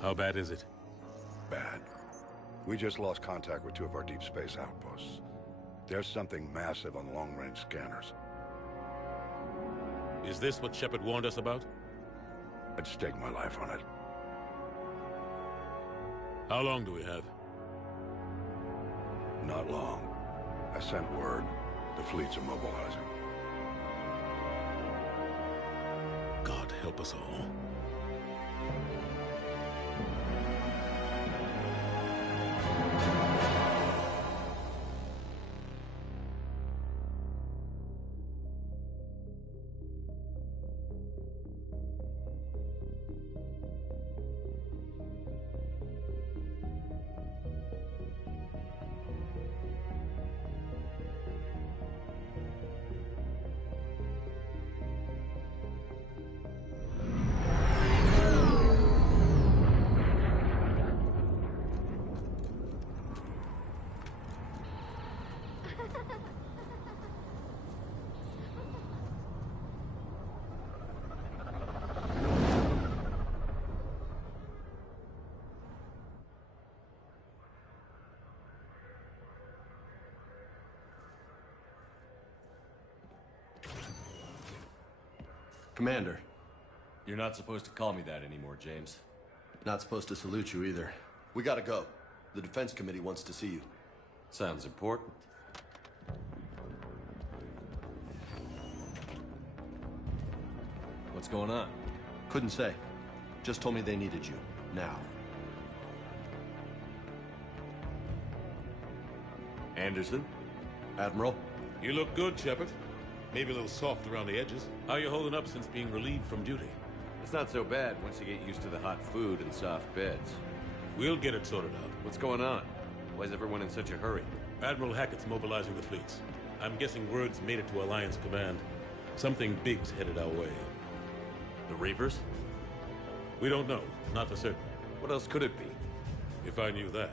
How bad is it? Bad. We just lost contact with two of our deep space outposts. There's something massive on long-range scanners. Is this what Shepard warned us about? I'd stake my life on it. How long do we have? Not long. I sent word. The fleets are mobilizing. God help us all. Commander. You're not supposed to call me that anymore, James. Not supposed to salute you either. We gotta go. The Defense Committee wants to see you. Sounds important. What's going on? Couldn't say. Just told me they needed you. Now. Anderson? Admiral? You look good, Shepard. Maybe a little soft around the edges. How you holding up since being relieved from duty? It's not so bad once you get used to the hot food and soft beds. We'll get it sorted out. What's going on? Why is everyone in such a hurry? Admiral Hackett's mobilizing the fleets. I'm guessing word's made it to Alliance Command. Something big's headed our way. The Reapers? We don't know. Not for certain. What else could it be? If I knew that.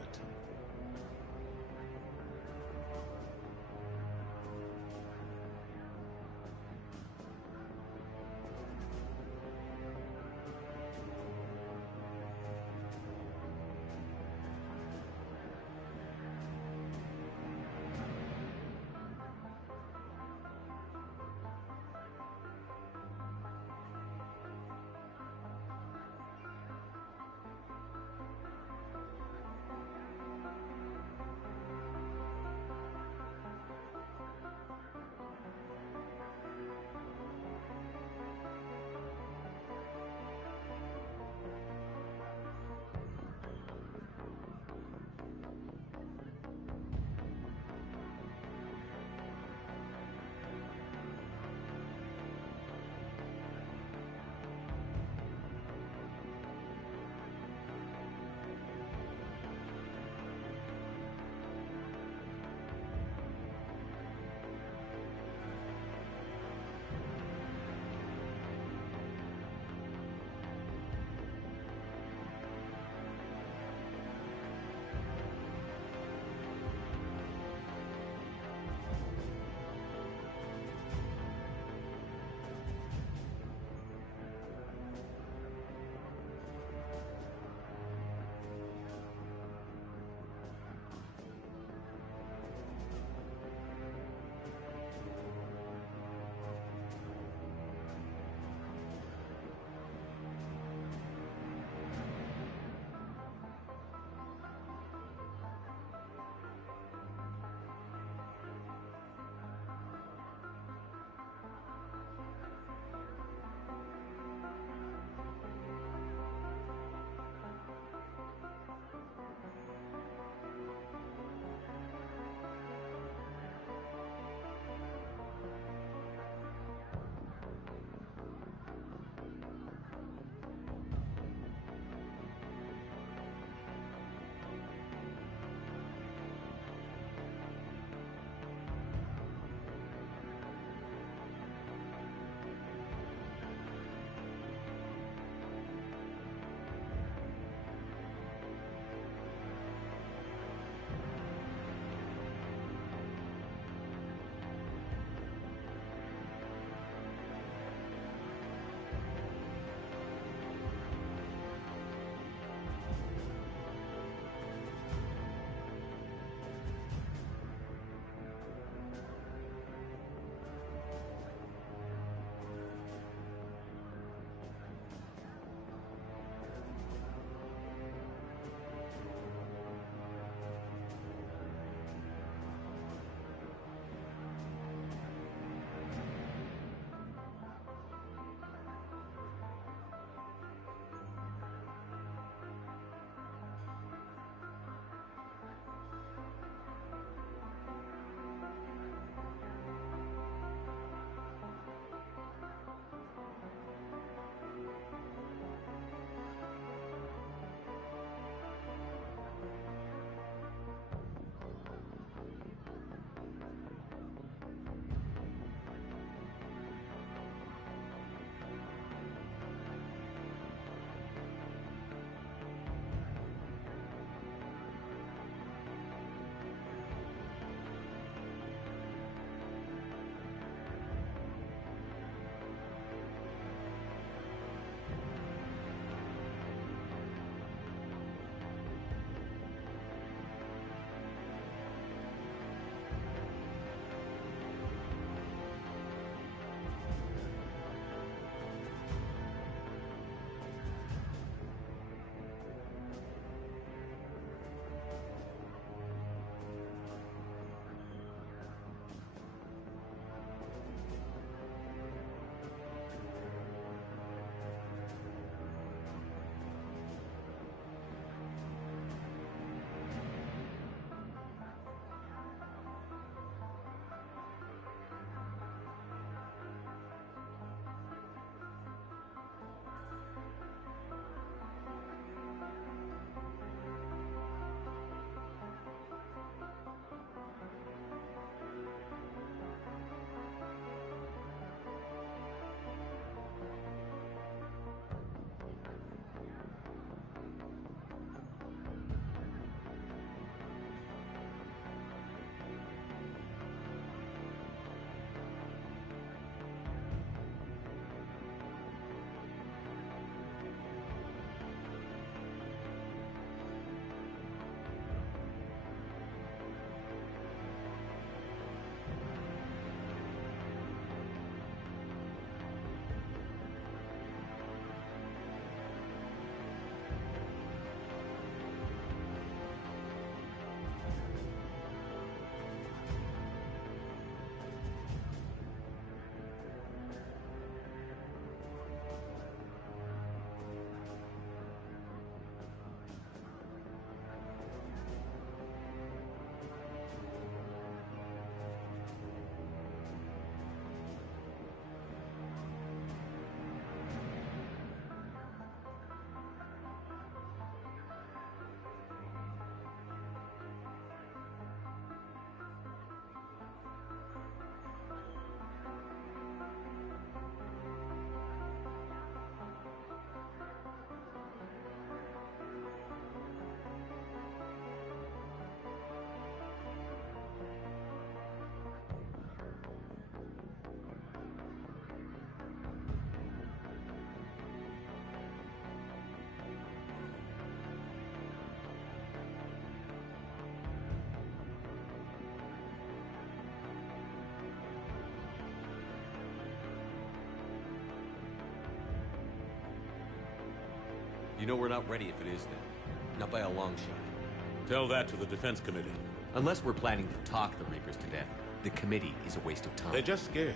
know we're not ready if it is then. Not by a long shot. Tell that to the Defense Committee. Unless we're planning to talk the Reapers to death, the committee is a waste of time. They're just scared.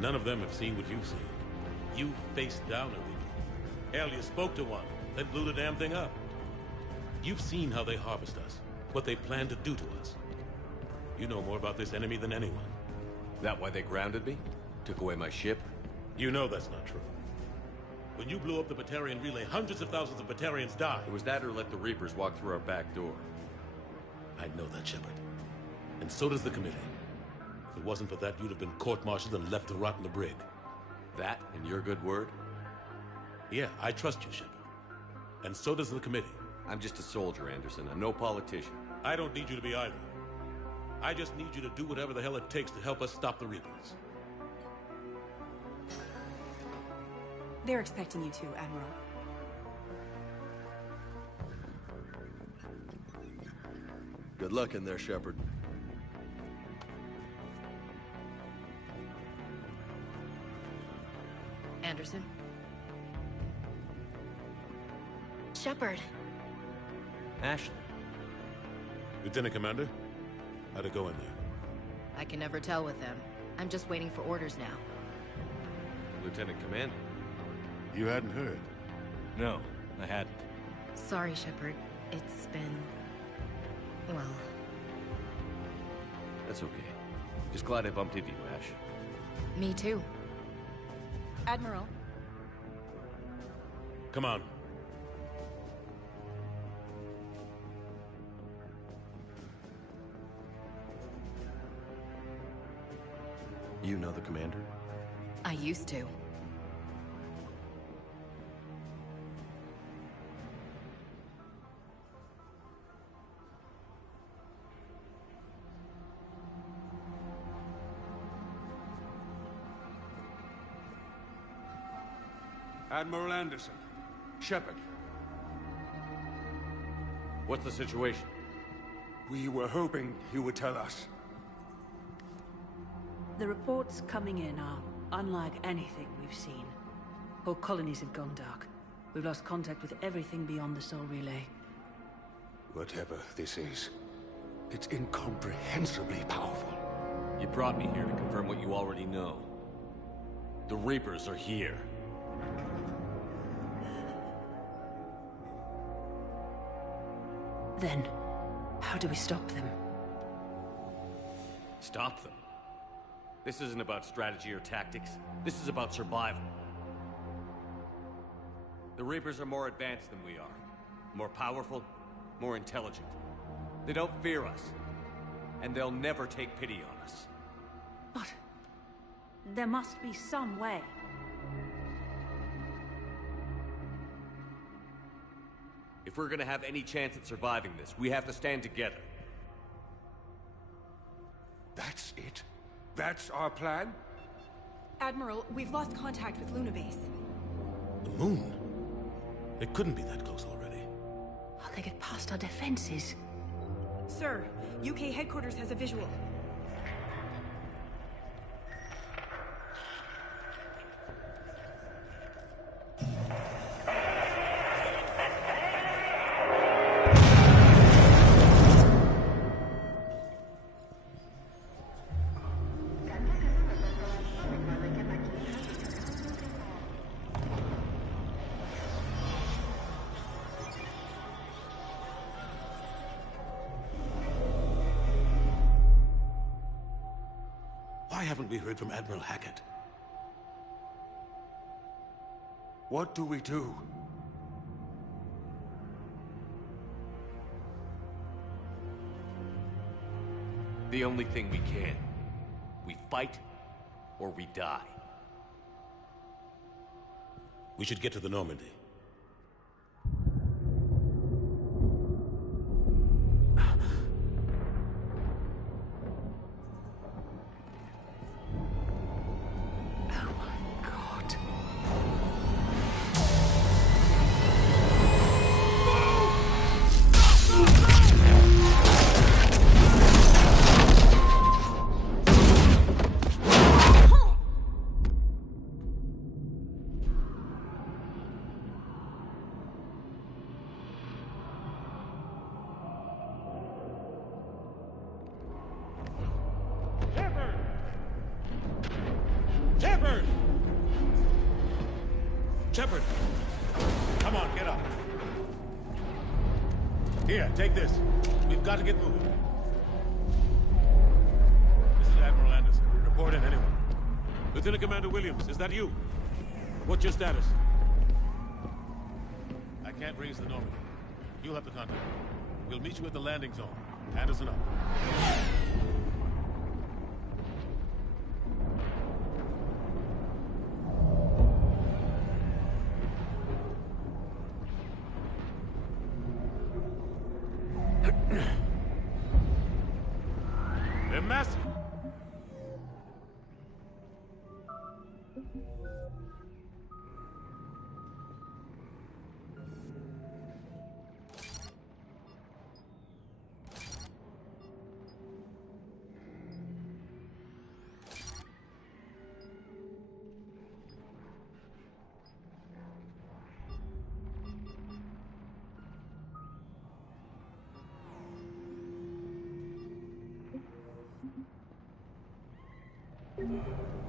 None of them have seen what you've seen. You faced down a Reaper. Hell, you spoke to one, then blew the damn thing up. You've seen how they harvest us, what they plan to do to us. You know more about this enemy than anyone. That why they grounded me? Took away my ship? You know that's not true. When you blew up the Batarian relay, hundreds of thousands of Batarians died. It was that or let the Reapers walk through our back door. I know that, Shepard. And so does the committee. If it wasn't for that, you'd have been court-martialed and left to rot in the brig. That and your good word? Yeah, I trust you, Shepard. And so does the committee. I'm just a soldier, Anderson. I'm no politician. I don't need you to be either. I just need you to do whatever the hell it takes to help us stop the Reapers. They're expecting you to, Admiral. Good luck in there, Shepard. Anderson? Shepard. Ashley. Lieutenant Commander, how'd it go in there? I can never tell with them. I'm just waiting for orders now. Lieutenant Commander. You hadn't heard? No, I hadn't. Sorry, Shepard. It's been... well... That's okay. Just glad I bumped into you, Ash. Me too. Admiral. Come on. You know the commander? I used to. Admiral Anderson. Shepard. What's the situation? We were hoping you would tell us. The reports coming in are unlike anything we've seen. Whole colonies have gone dark. We've lost contact with everything beyond the Sol Relay. Whatever this is, it's incomprehensibly powerful. You brought me here to confirm what you already know. The Reapers are here. Then, how do we stop them? Stop them. This isn't about strategy or tactics. This is about survival. The Reapers are more advanced than we are. More powerful, more intelligent. They don't fear us. And they'll never take pity on us. But... there must be some way. If we're gonna have any chance at surviving this, we have to stand together. That's it? That's our plan? Admiral, we've lost contact with Luna Base. The moon? It couldn't be that close already. How they get past our defenses? Sir, UK headquarters has a visual. Why haven't we heard from Admiral Hackett? What do we do? The only thing we can. We fight, or we die. We should get to the Normandy. Shepard! Come on, get up. Here, take this. We've got to get moving. This is Admiral Anderson. Report in, anyone. Lieutenant Commander Williams, is that you? What's your status? I can't raise the Normandy. You'll have to contact me. We'll meet you at the landing zone. Anderson up. They're massive.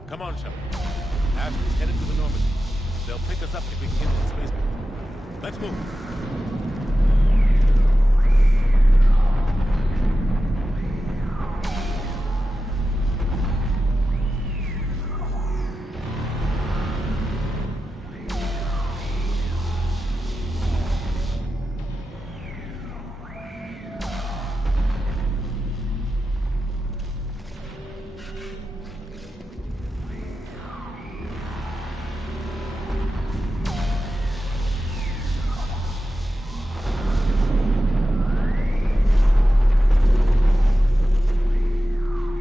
Come on, Shepard. Ashley's headed to the Normandy. They'll pick us up if we can get to the spaceport. Let's move.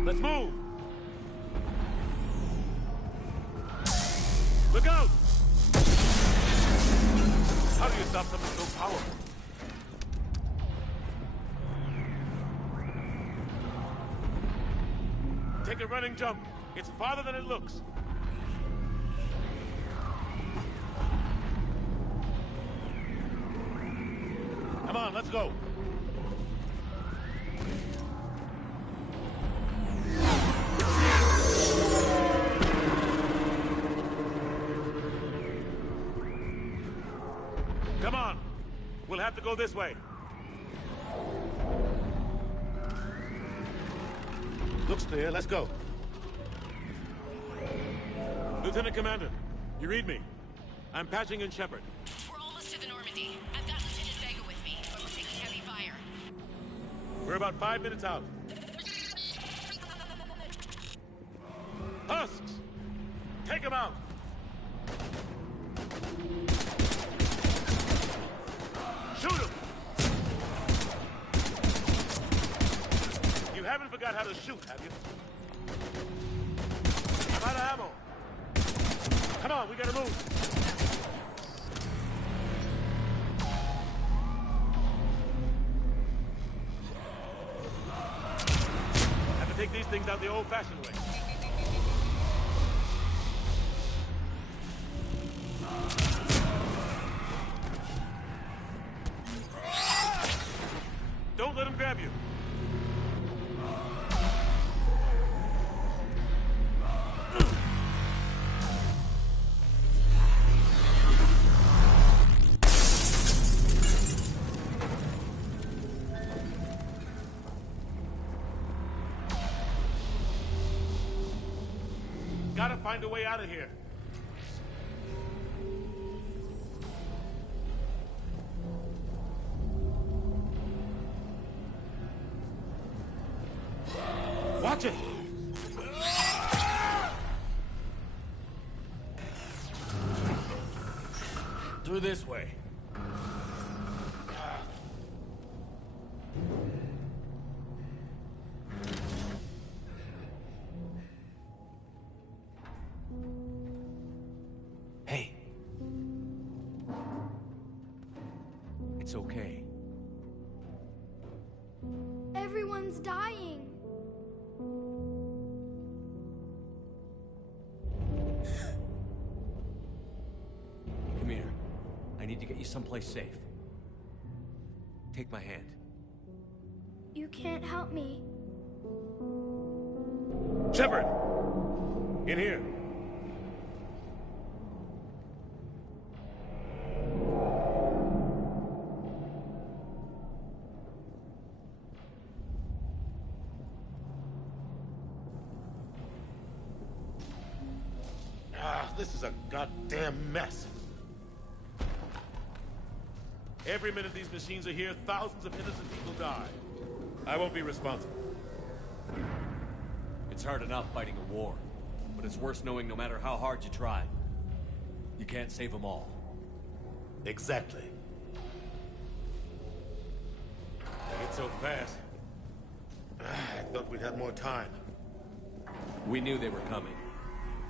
Let's move! Look out! How do you stop something so powerful? Take a running jump. It's farther than it looks. Come on, let's go. Come on. We'll have to go this way. Looks clear. Let's go. Lieutenant Commander, you read me? I'm patching in Shepard. We're almost to the Normandy. I've got Lieutenant Vega with me, but we're taking heavy fire. We're about 5 minutes out. Husks! Take him out! Shoot him! You haven't forgot how to shoot, have you? I'm out of ammo. Come on, we gotta move. Have to take these things out the old-fashioned way. Don't let him grab you. Gotta find a way out of here. Watch it! Through this way. Hey. It's okay. Everyone's dying. Come here. I need to get you someplace safe. Take my hand. You can't help me. Shepard! In here. This is a goddamn mess. Every minute these machines are here, thousands of innocent people die. I won't be responsible. It's hard enough fighting a war, but it's worse knowing no matter how hard you try, you can't save them all. Exactly. They get so fast. I thought we'd have more time. We knew they were coming.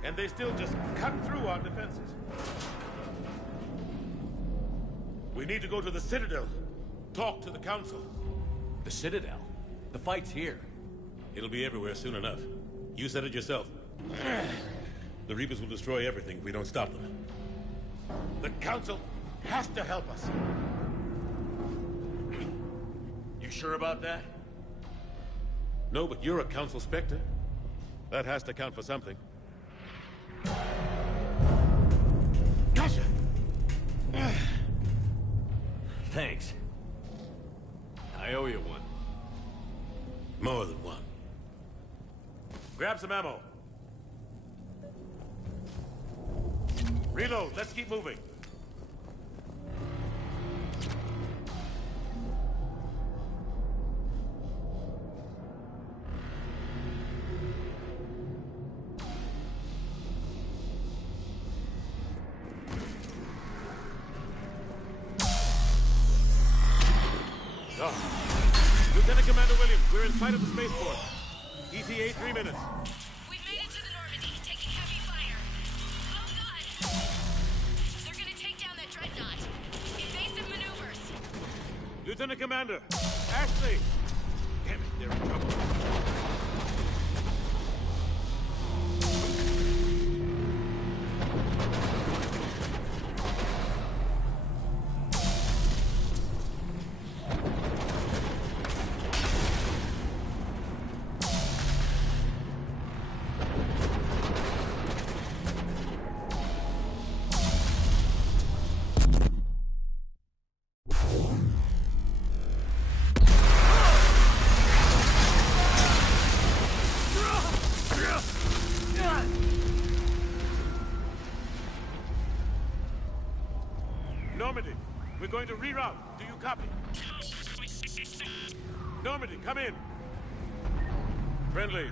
And they still just cut through our defenses. We need to go to the Citadel. Talk to the Council. The Citadel? The fight's here. It'll be everywhere soon enough. You said it yourself. The Reapers will destroy everything if we don't stop them. The Council has to help us. You sure about that? No, but you're a Council Spectre. That has to count for something. Gotcha! Thanks. I owe you one. More than one. Grab some ammo. Reload, let's keep moving. Lieutenant Commander Williams, we're in sight of the spaceport. ETA 3 minutes. We've made it to the Normandy, taking heavy fire. Oh god! They're gonna take down that dreadnought. Invasive maneuvers. Lieutenant Commander, Ashley! Damn it, they're in trouble. Normandy, we're going to reroute. Do you copy? Normandy, come in. Friendlies.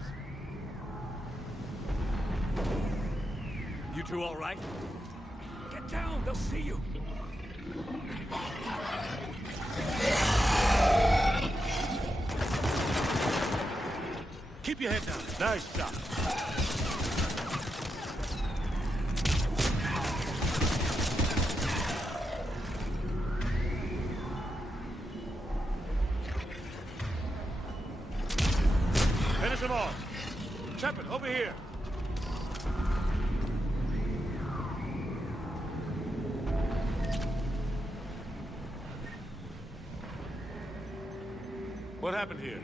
You two all right? Get down, they'll see you. Keep your head down. Nice shot. Finish him off. Shepard, over here. What happened here?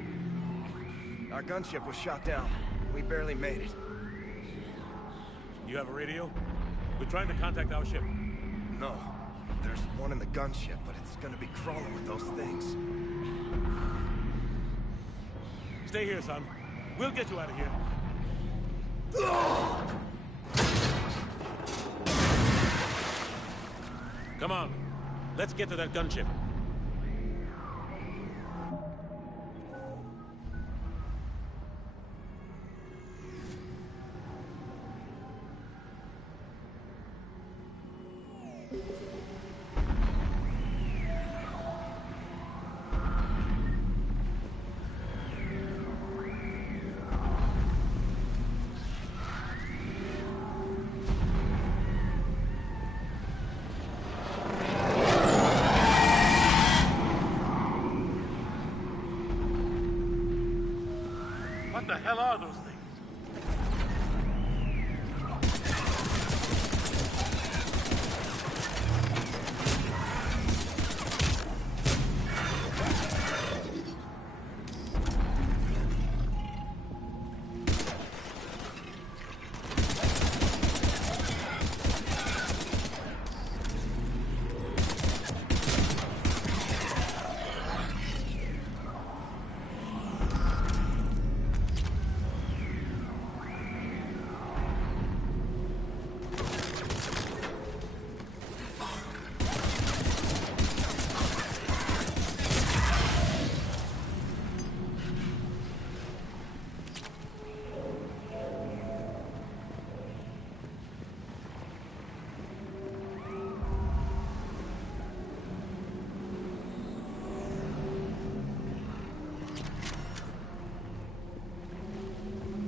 Our gunship was shot down. We barely made it. You have a radio? We're trying to contact our ship. No. There's one in the gunship, but it's gonna be crawling with those things. Stay here, son. We'll get you out of here. Come on. Let's get to that gunship. What the hell are those things?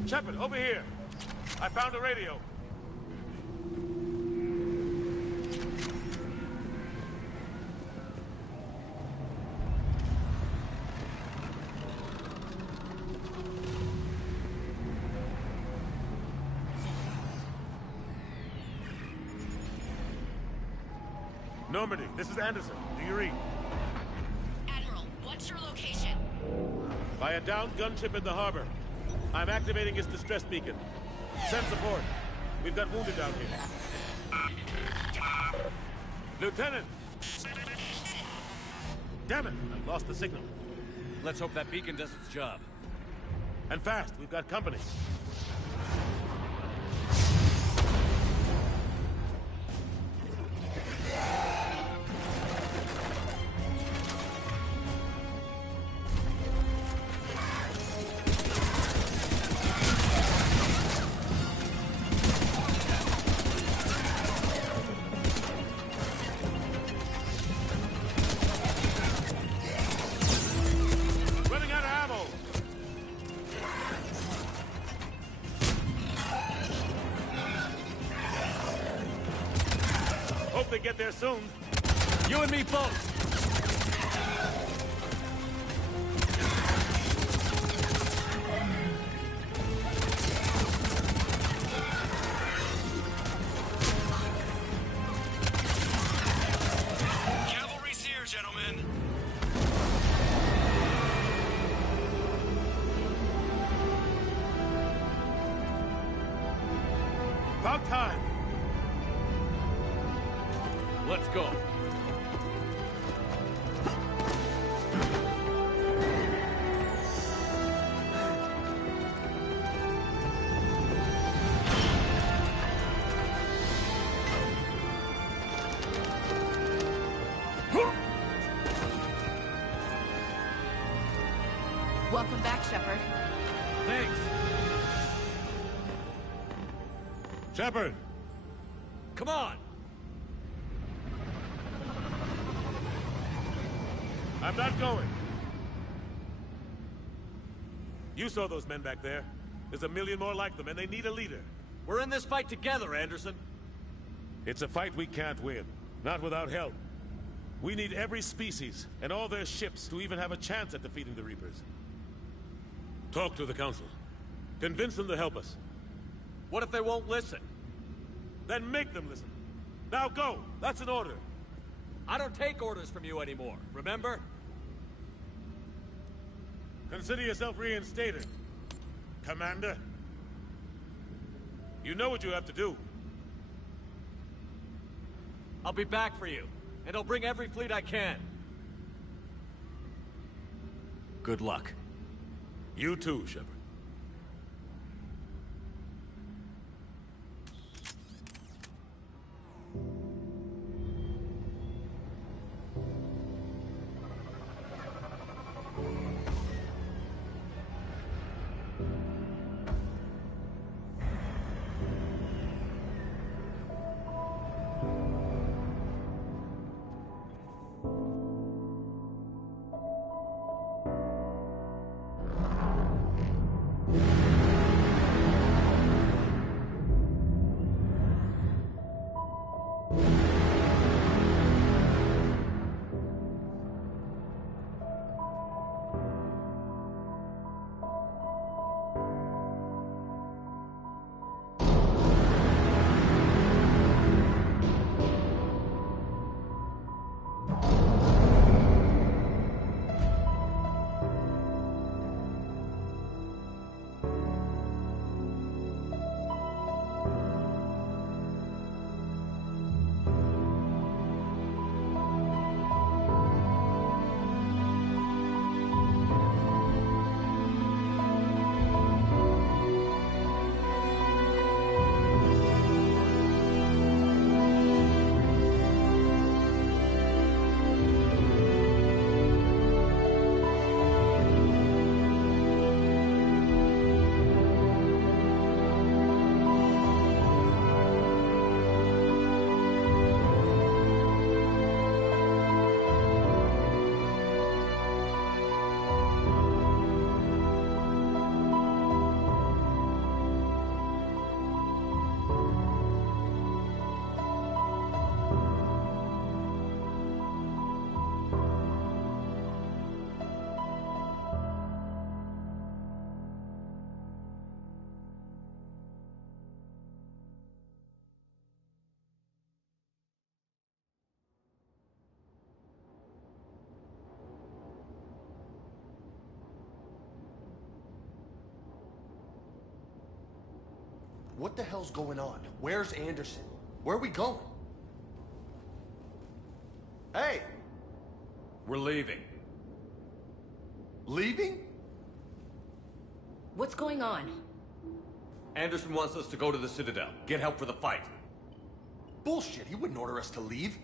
Shepard, over here. I found a radio. Normandy, this is Anderson. Do you read? Admiral, what's your location? By a downed gunship in the harbor. I'm activating its distress beacon. Send support. We've got wounded down here. Lieutenant! Damn it! I've lost the signal. Let's hope that beacon does its job. And fast. We've got company. Hope they get there soon. You and me both! Cavalry's here, gentlemen. About time. Let's go. Welcome back, Shepard. Thanks. Shepard! Come on! I'm not going. You saw those men back there. There's a million more like them, and they need a leader. We're in this fight together, Anderson. It's a fight we can't win. Not without help. We need every species, and all their ships, to even have a chance at defeating the Reapers. Talk to the Council. Convince them to help us. What if they won't listen? Then make them listen. Now go! That's an order. I don't take orders from you anymore, remember? Consider yourself reinstated, Commander. You know what you have to do. I'll be back for you, and I'll bring every fleet I can. Good luck. You too, Shepard. What the hell's going on? Where's Anderson? Where are we going? Hey! We're leaving. Leaving? What's going on? Anderson wants us to go to the Citadel. Get help for the fight. Bullshit, he wouldn't order us to leave.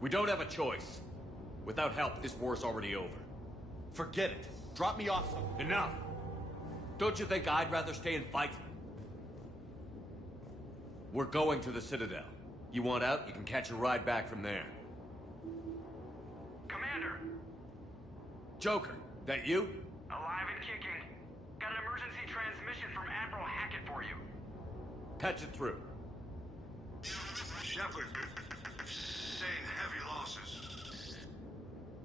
We don't have a choice. Without help, this war's already over. Forget it. Drop me off somewhere. Enough! Don't you think I'd rather stay and fight? We're going to the Citadel. You want out, you can catch a ride back from there. Commander! Joker, that you? Alive and kicking. Got an emergency transmission from Admiral Hackett for you. Patch it through. Shepard, sustained heavy losses.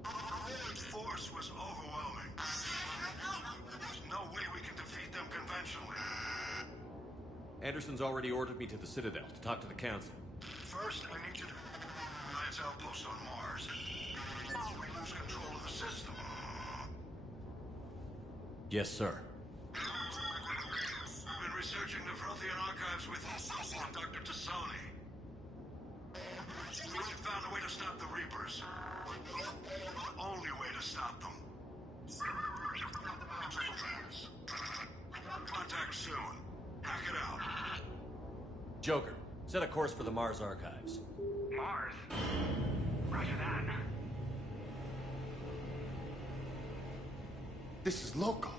The force was overwhelming. There's no way we can defeat them conventionally. Anderson's already ordered me to the Citadel to talk to the Council. First, I need you to Alliance outpost on Mars. We lose control of the system. Yes, sir. We've been researching the Prothean archives with Dr. Tassoni. We found a way to stop the Reapers. The only way to stop them. Contact soon. Hack it out. Joker, set a course for the Mars archives. Mars? Roger that. This is loco.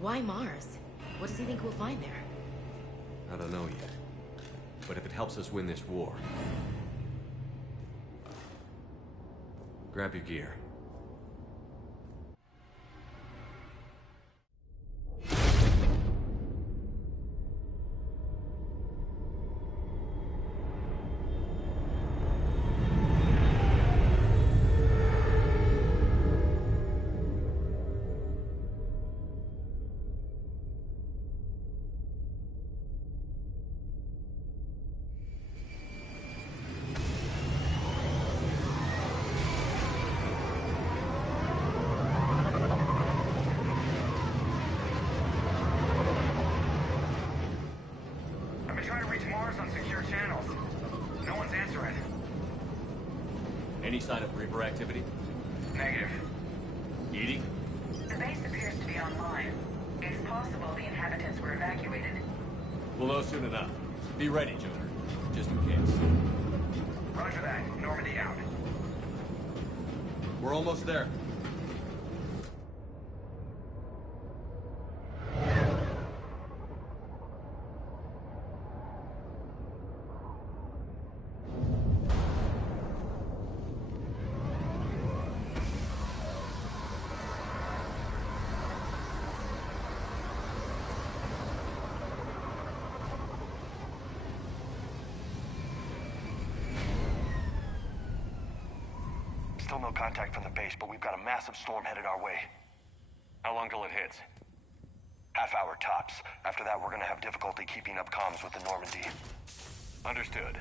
Why Mars? What does he think we'll find there? I don't know yet. But if it helps us win this war... Grab your gear. Any sign of Reaper activity? Negative. Edie? The base appears to be online. It's possible the inhabitants were evacuated. We'll know soon enough. Be ready, Joker. Just in case. Roger that. Normandy out. We're almost there. Still no contact from the base, but we've got a massive storm headed our way. How long till it hits? Half hour tops. After that, we're gonna have difficulty keeping up comms with the Normandy. Understood.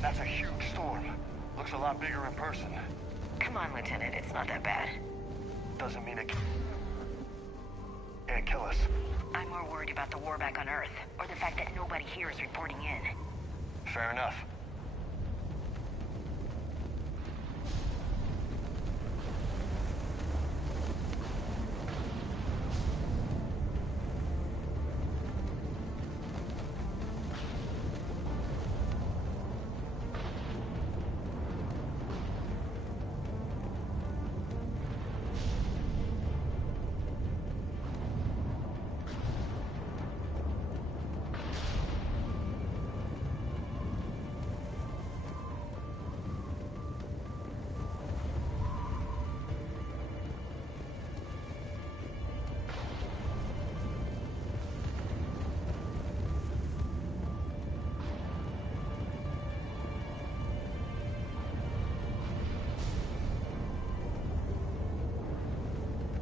Damn, that's a huge storm. Looks a lot bigger in person. Come on, Lieutenant. It's not that bad. Doesn't mean it can't kill us. I'm more worried about the war back on Earth, or the fact that nobody here is reporting in. Fair enough.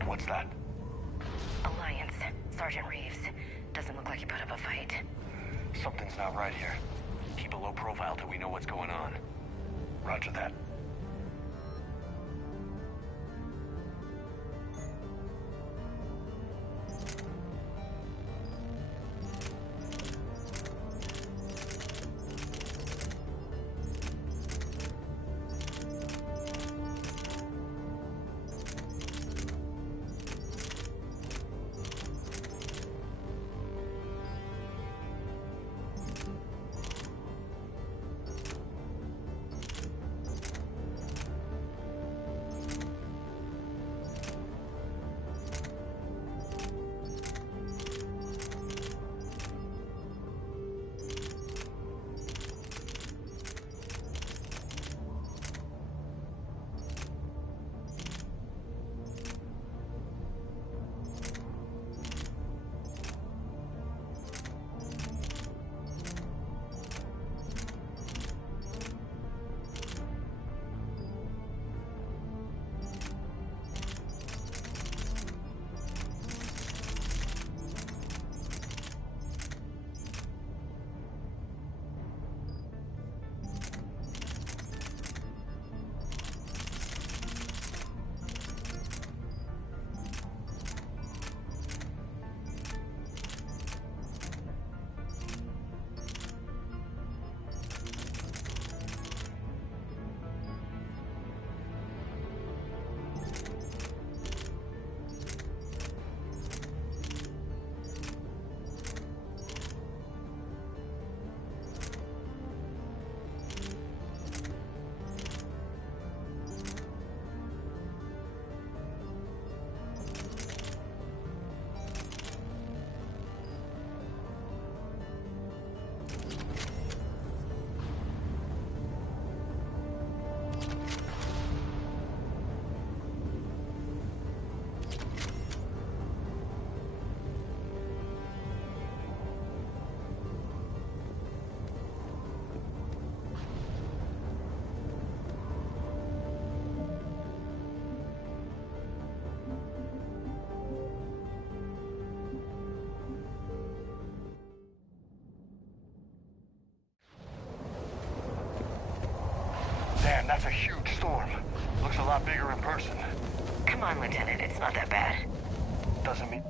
What's that? Alliance. Sergeant Reeves. Doesn't look like he put up a fight. Something's not right here. Keep a low profile till we know what's going on. Roger that. Damn, that's a huge storm. Looks a lot bigger in person. Come on, Lieutenant. It's not that bad. Doesn't mean...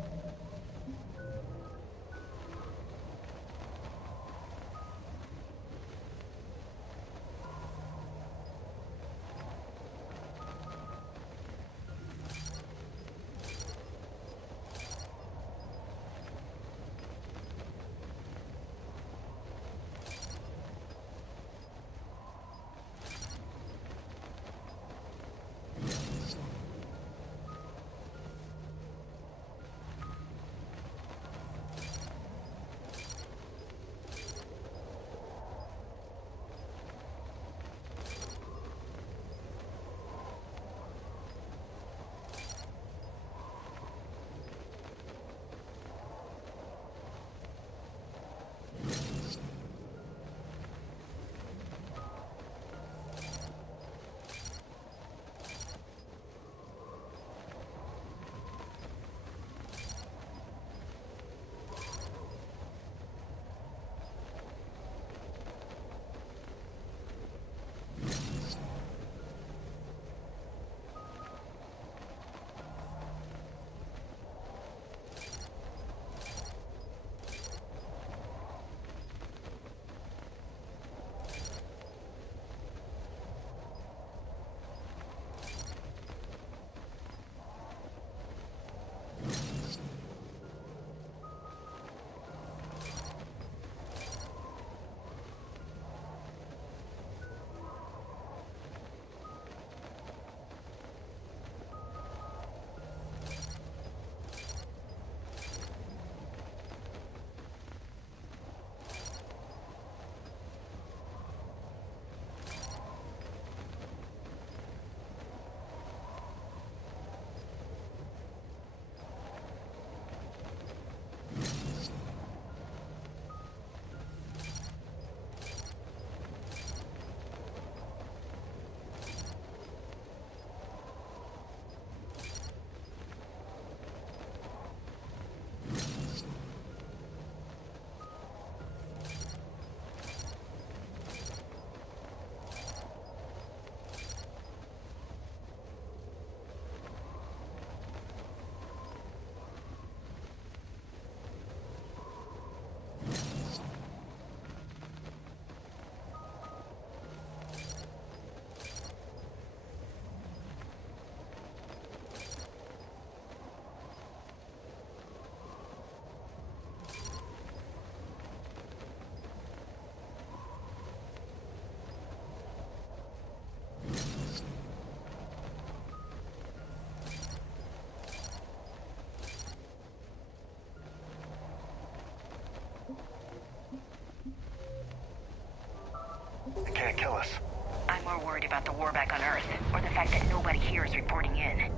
worried about the war back on Earth, or the fact that nobody here is reporting in.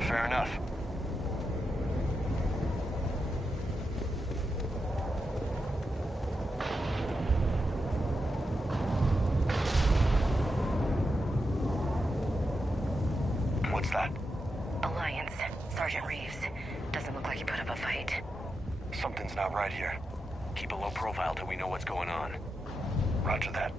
Fair enough. What's that? Alliance. Sergeant Reeves. Doesn't look like he put up a fight. Something's not right here. Keep a low profile till we know what's going on. Roger that.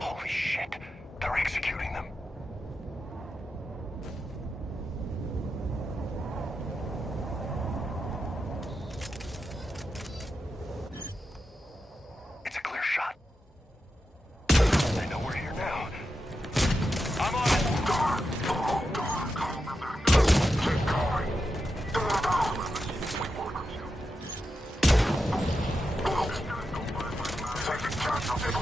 Holy shit! They're executing them! It's a clear shot. They know we're here now. I'm on it! Keep going. Taking casualties.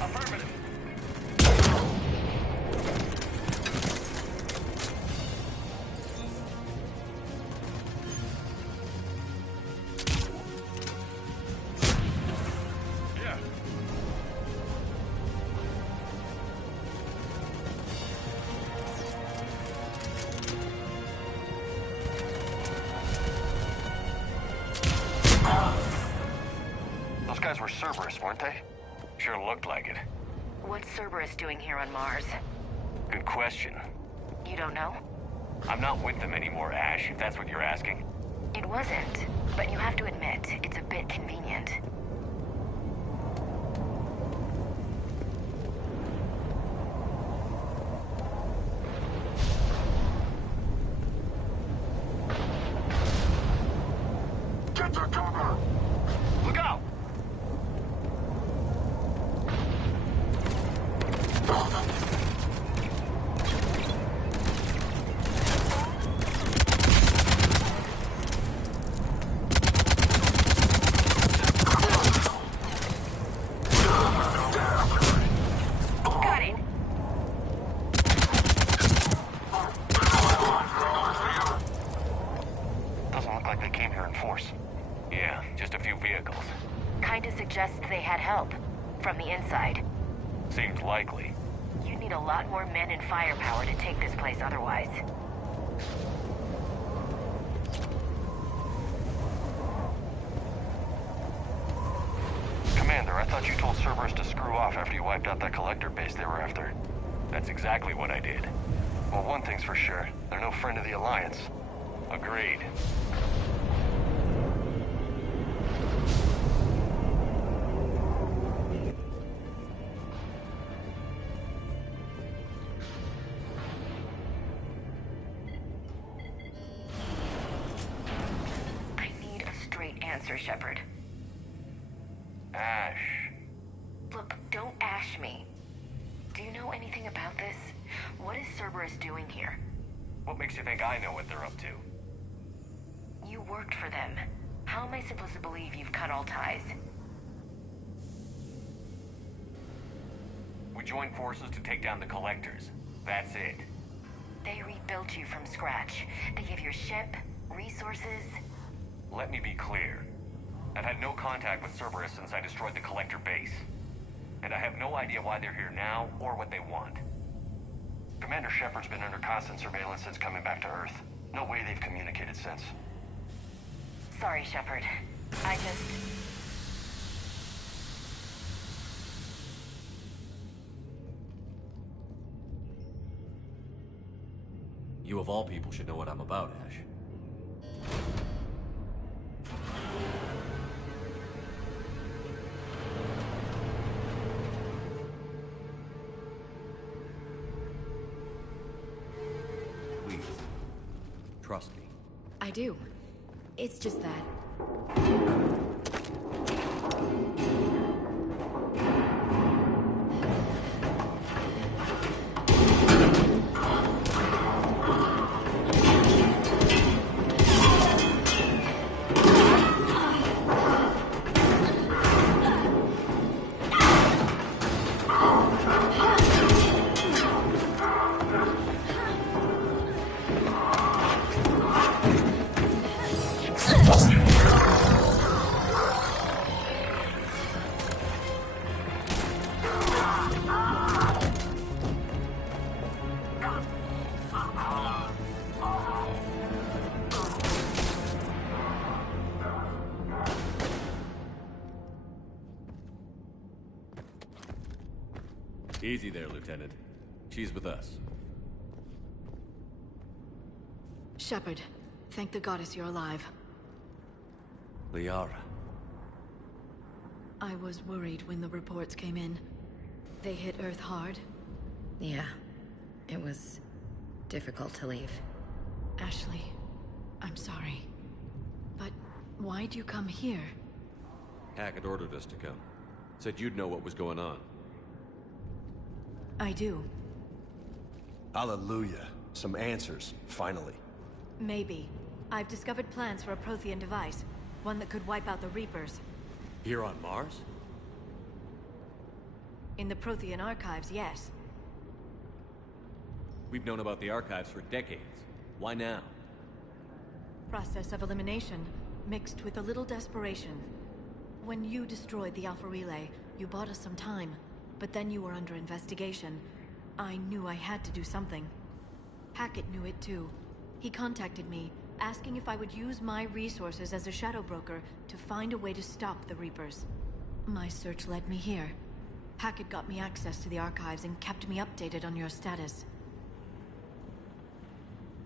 Affirmative. Yeah. Those guys were Cerberus, weren't they? Sure looked like it. What's Cerberus doing here on Mars? Good question. You don't know? I'm not with them anymore, Ash, if that's what you're asking. It wasn't, but you have to admit, it's a bit convenient. Get to cover! Look out! Got it! Doesn't look like they came here in force. Yeah, just a few vehicles. Kinda suggests they had help. From the inside. Seems likely. You'd need a lot more men and firepower to take this place otherwise. Commander, I thought you told Cerberus to screw off after you wiped out that collector base they were after. That's exactly what I did. Well, one thing's for sure. They're no friend of the Alliance. Agreed. I need a straight answer, Shepard. Ash. Look, don't ash me. Do you know anything about this? What is Cerberus doing here? What makes you think I know what they're up to? You worked for them. How am I supposed to believe you've cut all ties? We joined forces to take down the Collectors. That's it. They rebuilt you from scratch. They gave you a ship, resources. Let me be clear. I've had no contact with Cerberus since I destroyed the Collector base. And I have no idea why they're here now or what they want. Commander Shepard's been under constant surveillance since coming back to Earth. No way they've communicated since. Sorry, Shepard. I just... You of all people should know what I'm about, Ash. Please, trust me. I do. It's just that... Easy there, Lieutenant. She's with us. Shepard, thank the goddess you're alive. Liara. I was worried when the reports came in. They hit Earth hard. Yeah. It was difficult to leave. Ashley, I'm sorry. But why'd you come here? Hackett ordered us to come. Said you'd know what was going on. I do. Hallelujah. Some answers, finally. Maybe. I've discovered plans for a Prothean device. One that could wipe out the Reapers. Here on Mars? In the Prothean archives, yes. We've known about the archives for decades. Why now? Process of elimination, mixed with a little desperation. When you destroyed the Alpha Relay, you bought us some time. But then you were under investigation. I knew I had to do something. Hackett knew it too. He contacted me, asking if I would use my resources as a shadow broker to find a way to stop the Reapers. My search led me here. Hackett got me access to the archives and kept me updated on your status.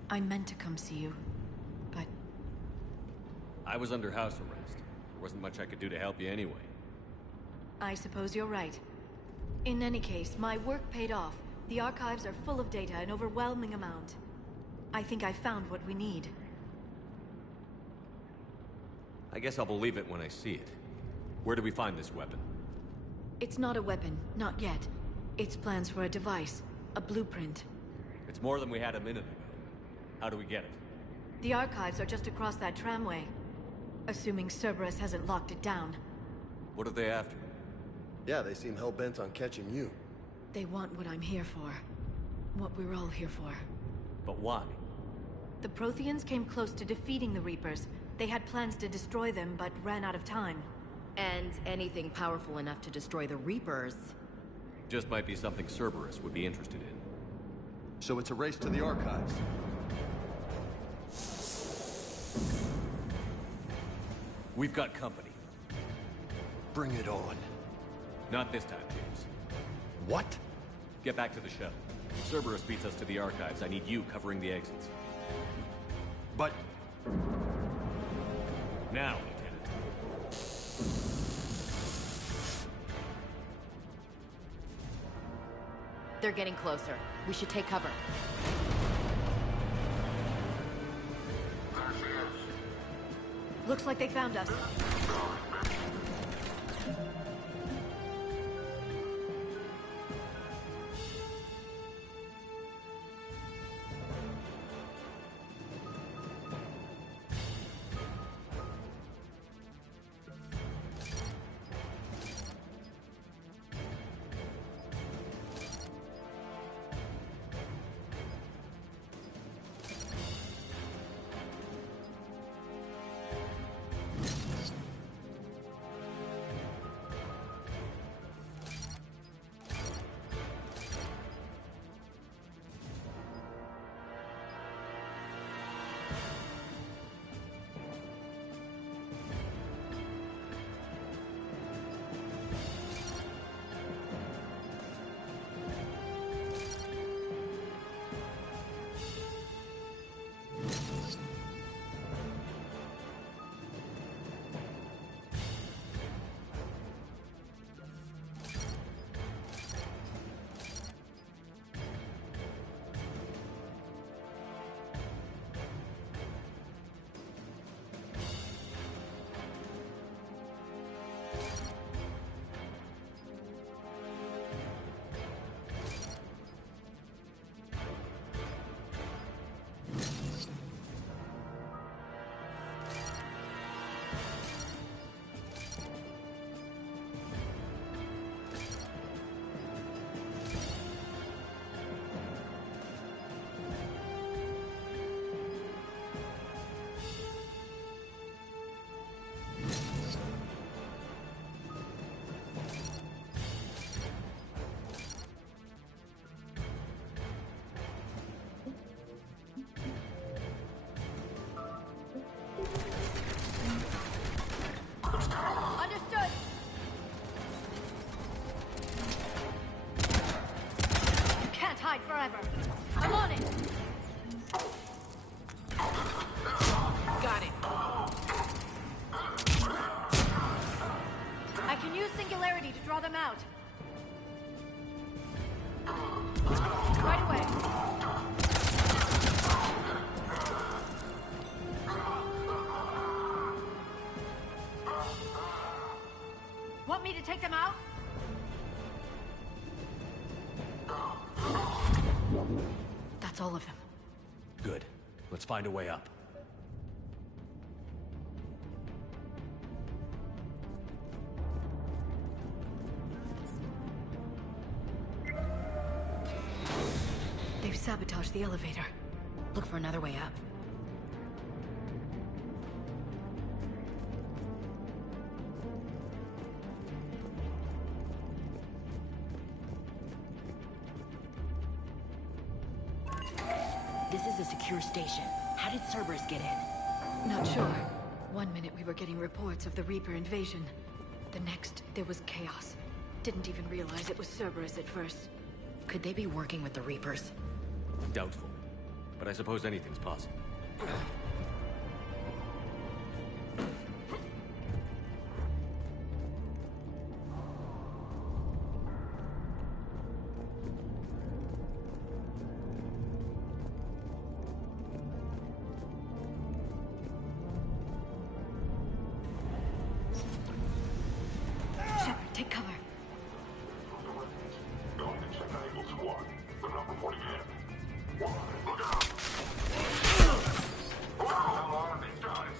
I meant to come see you, but... I was under house arrest. There wasn't much I could do to help you anyway. I suppose you're right. In any case, my work paid off. The archives are full of data, an overwhelming amount. I think I found what we need. I guess I'll believe it when I see it. Where do we find this weapon? It's not a weapon, not yet. It's plans for a device, a blueprint. It's more than we had a minute ago. How do we get it? The archives are just across that tramway. Assuming Cerberus hasn't locked it down. What are they after? Yeah, they seem hell-bent on catching you. They want what I'm here for. What we're all here for. But why? The Protheans came close to defeating the Reapers. They had plans to destroy them, but ran out of time. And anything powerful enough to destroy the Reapers... Just might be something Cerberus would be interested in. So it's a race to the archives. We've got company. Bring it on. Not this time, James. What? Get back to the shuttle. If Cerberus beats us to the archives, I need you covering the exits. But... Now, Lieutenant. They're getting closer. We should take cover. Looks like they found us. can use Singularity to draw them out. Right away. Want me to take them out? That's all of them. Good. Let's find a way up. They've sabotaged the elevator. Look for another way up. This is a secure station. How did Cerberus get in? Not sure. One minute we were getting reports of the Reaper invasion. The next, there was chaos. Didn't even realize it was Cerberus at first. Could they be working with the Reapers? Doubtful. But I suppose anything's possible. Shepard, take cover. Going to check on Eagle Squad. The number 40 in. Look out! Who the hell are these guys?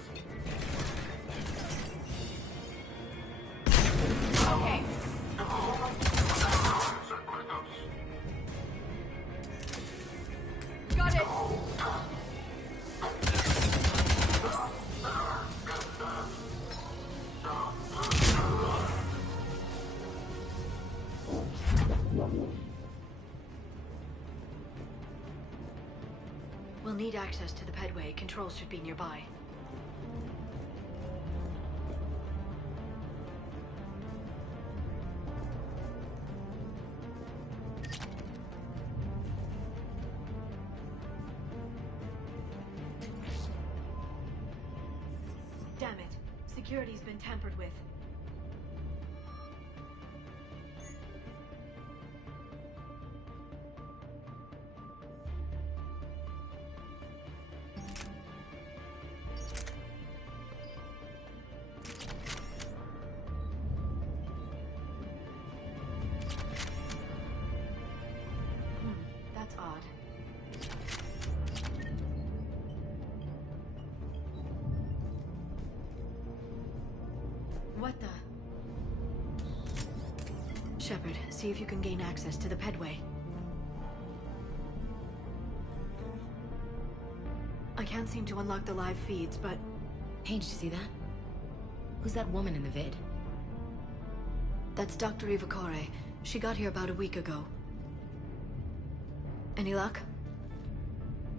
Okay. Set backups. Got it. We'll need access to the pedway. Controls should be nearby. Damn it. Security's been tampered with. That's odd. What the? Shepard, see if you can gain access to the pedway. I can't seem to unlock the live feeds, but... Hey, did you see that? Who's that woman in the vid? That's Dr. Ivakore. She got here about a week ago. Any luck?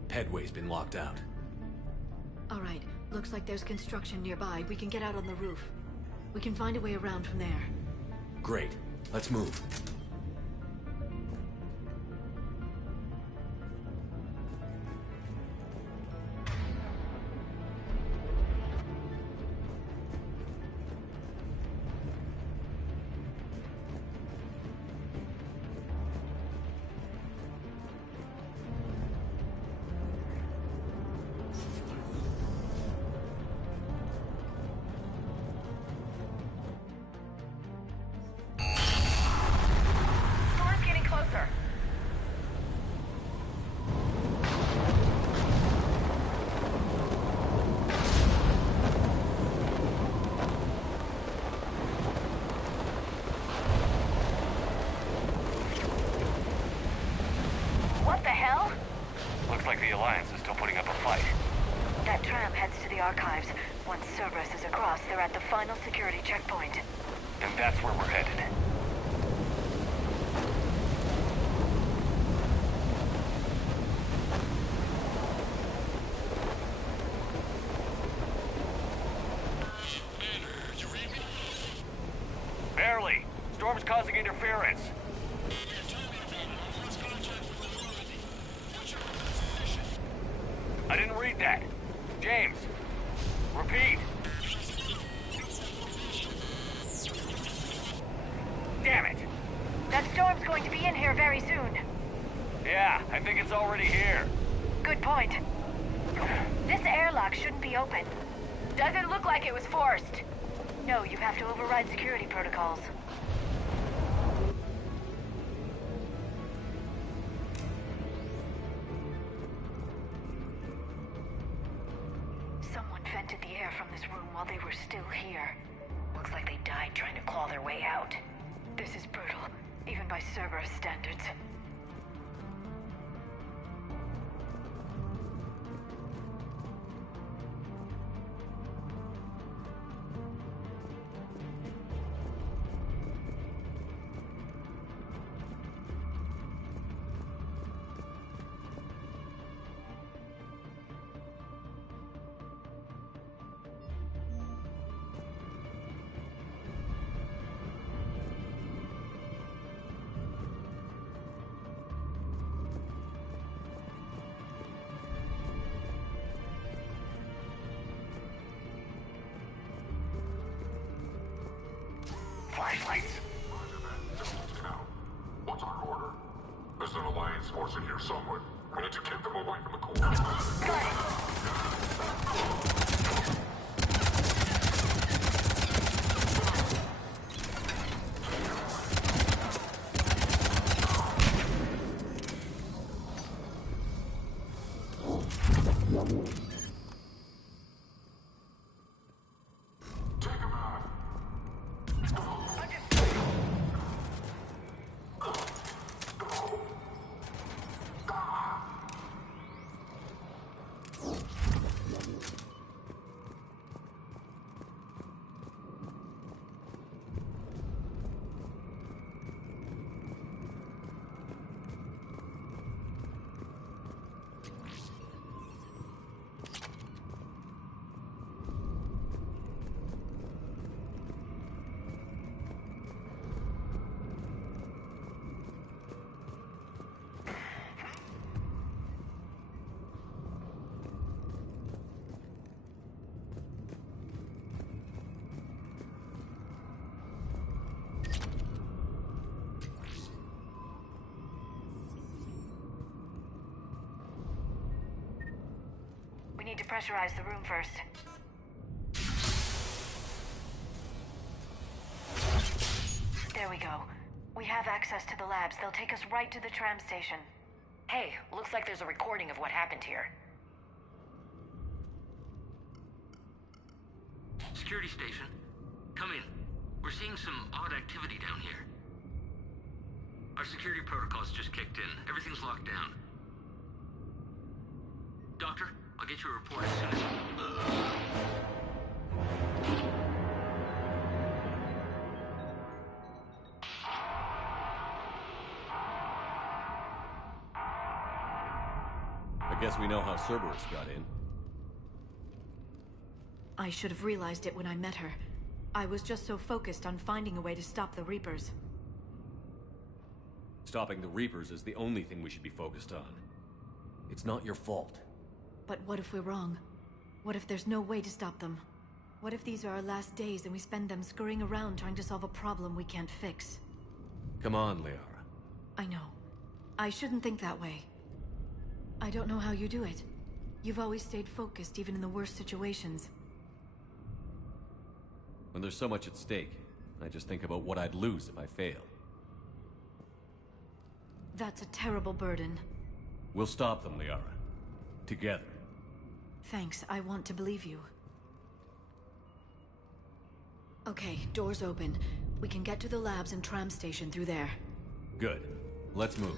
Pedway's been locked out. All right. Looks like there's construction nearby. We can get out on the roof. We can find a way around from there. Great. Let's move. Storm's getting closer. What the hell? Looks like the Alliance is still putting up a fight. That tram heads to the archives. Once Cerberus is across, they're at the final security checkpoint. And that's where we're headed. Barely. Storm's causing interference. I didn't read that. James, repeat. here very soon. Yeah, I think it's already here. Good point. This airlock shouldn't be open. Doesn't look like it was forced. No, you have to override security protocols. Someone vented the air from this room while they were still here. Looks like they died trying to claw their way out. This is brutal, even by Cerberus standards. Flashlights. What's our order? There's an Alliance force in here somewhere. We need to keep them away from the core. We need to pressurize the room first. There we go. We have access to the labs. They'll take us right to the tram station. Hey, looks like there's a recording of what happened here. Security station. Come in. We're seeing some odd activity down here. Our security protocols just kicked in. Everything's locked down. Doctor, I'll get you a report as soon as... I guess we know how Cerberus got in. I should have realized it when I met her. I was just so focused on finding a way to stop the Reapers. Stopping the Reapers is the only thing we should be focused on. It's not your fault. But what if we're wrong? What if there's no way to stop them? What if these are our last days and we spend them scurrying around trying to solve a problem we can't fix? Come on, Liara. I know. I shouldn't think that way. I don't know how you do it. You've always stayed focused even in the worst situations. When there's so much at stake, I just think about what I'd lose if I fail. That's a terrible burden. We'll stop them, Liara. Together. Thanks, I want to believe you. Okay, doors open. We can get to the labs and tram station through there. Good. Let's move.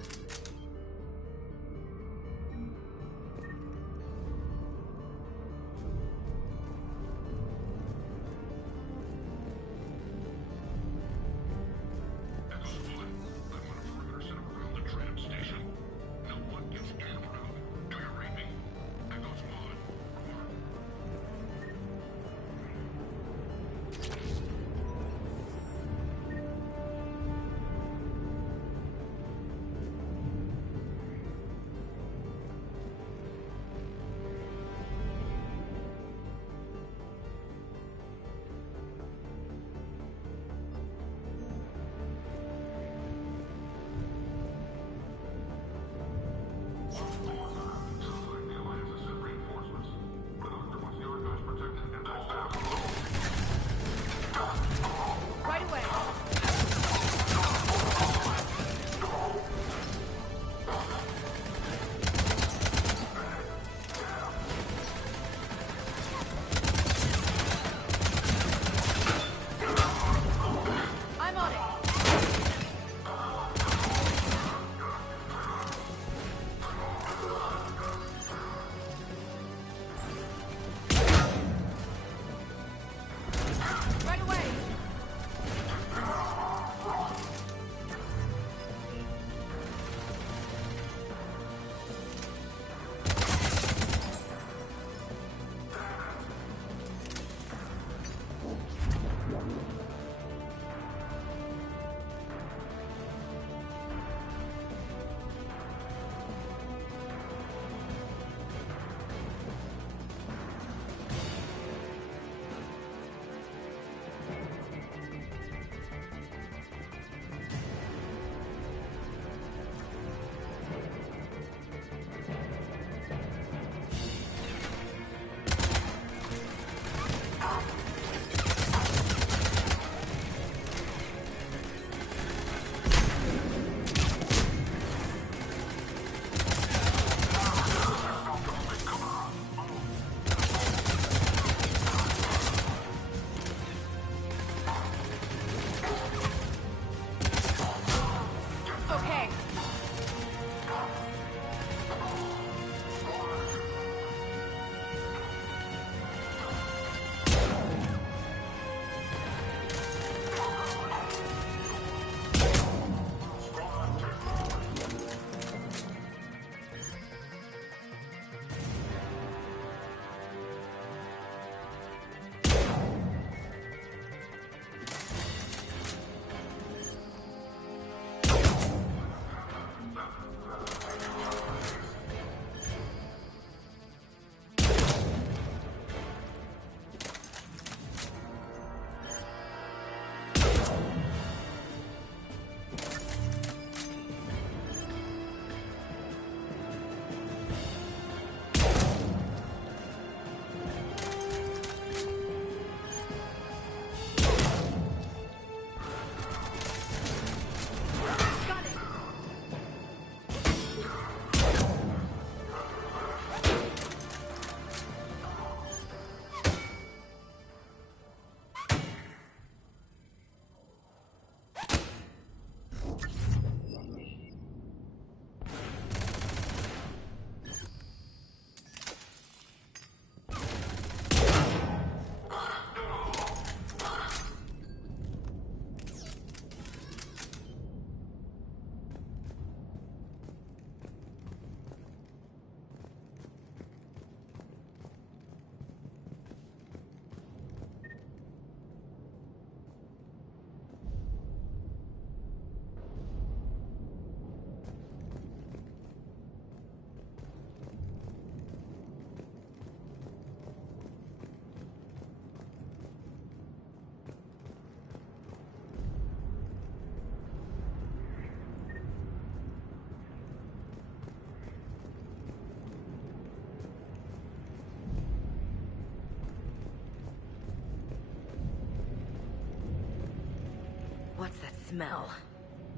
What's that smell?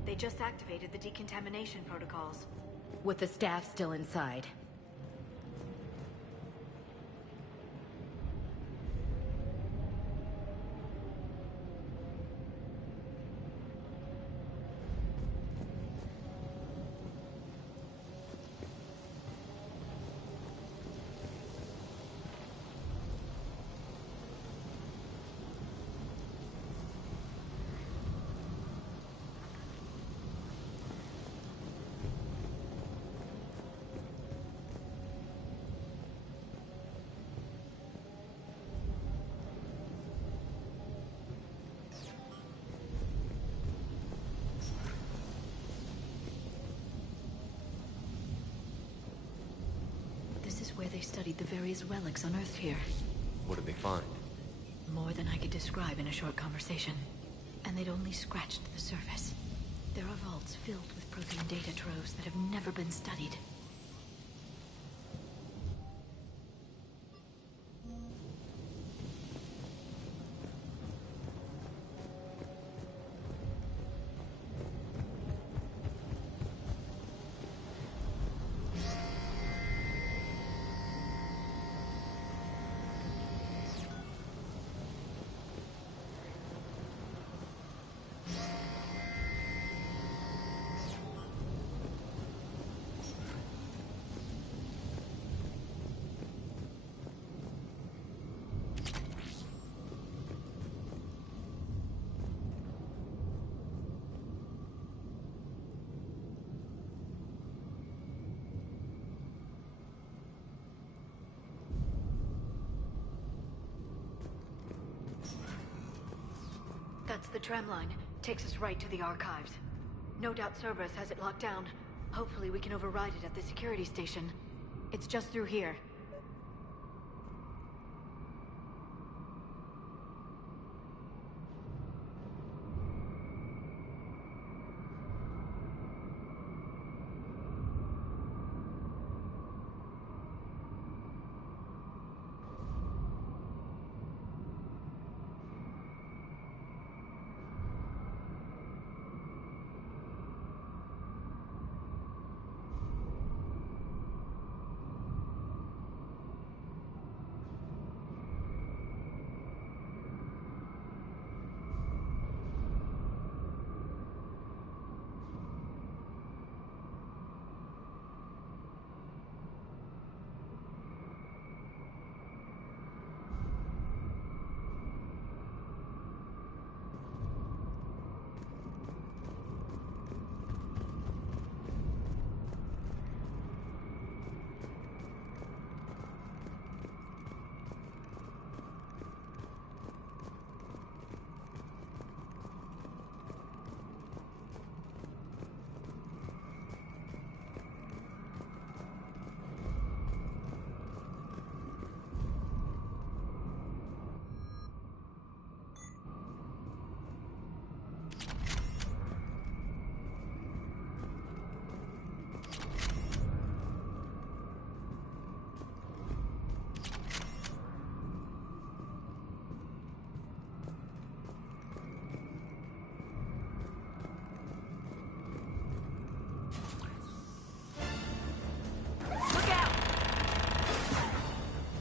They just activated the decontamination protocols. With the staff still inside. This is where they studied the various relics unearthed here. What did they find? More than I could describe in a short conversation. And they'd only scratched the surface. There are vaults filled with protein data troves that have never been studied. That's the tram line. Takes us right to the archives. No doubt Cerberus has it locked down. Hopefully we can override it at the security station. It's just through here.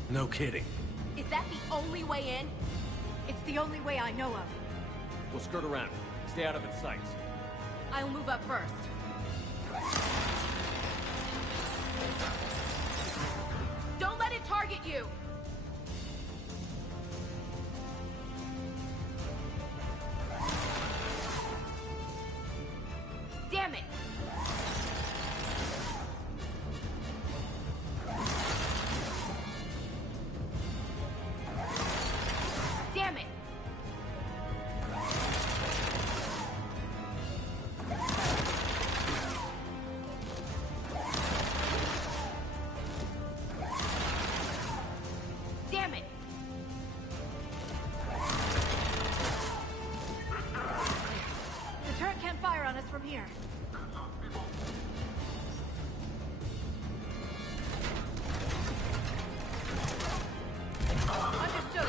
No kidding. Is that the only way in? It's the only way I know of. We'll skirt around. Stay out of its sights. I'll move up first. Don't let it target you! Damn it! Damn it! Damn it! The turret can't fire on us from here. Understood.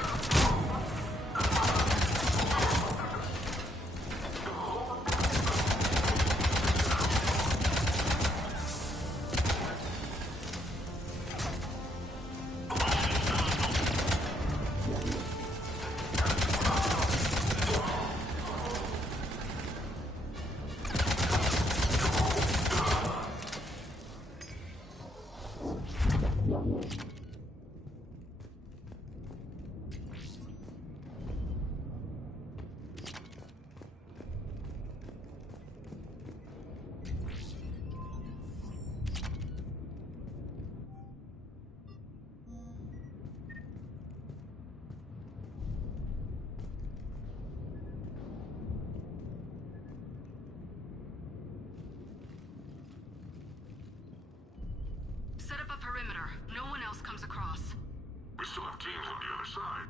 side.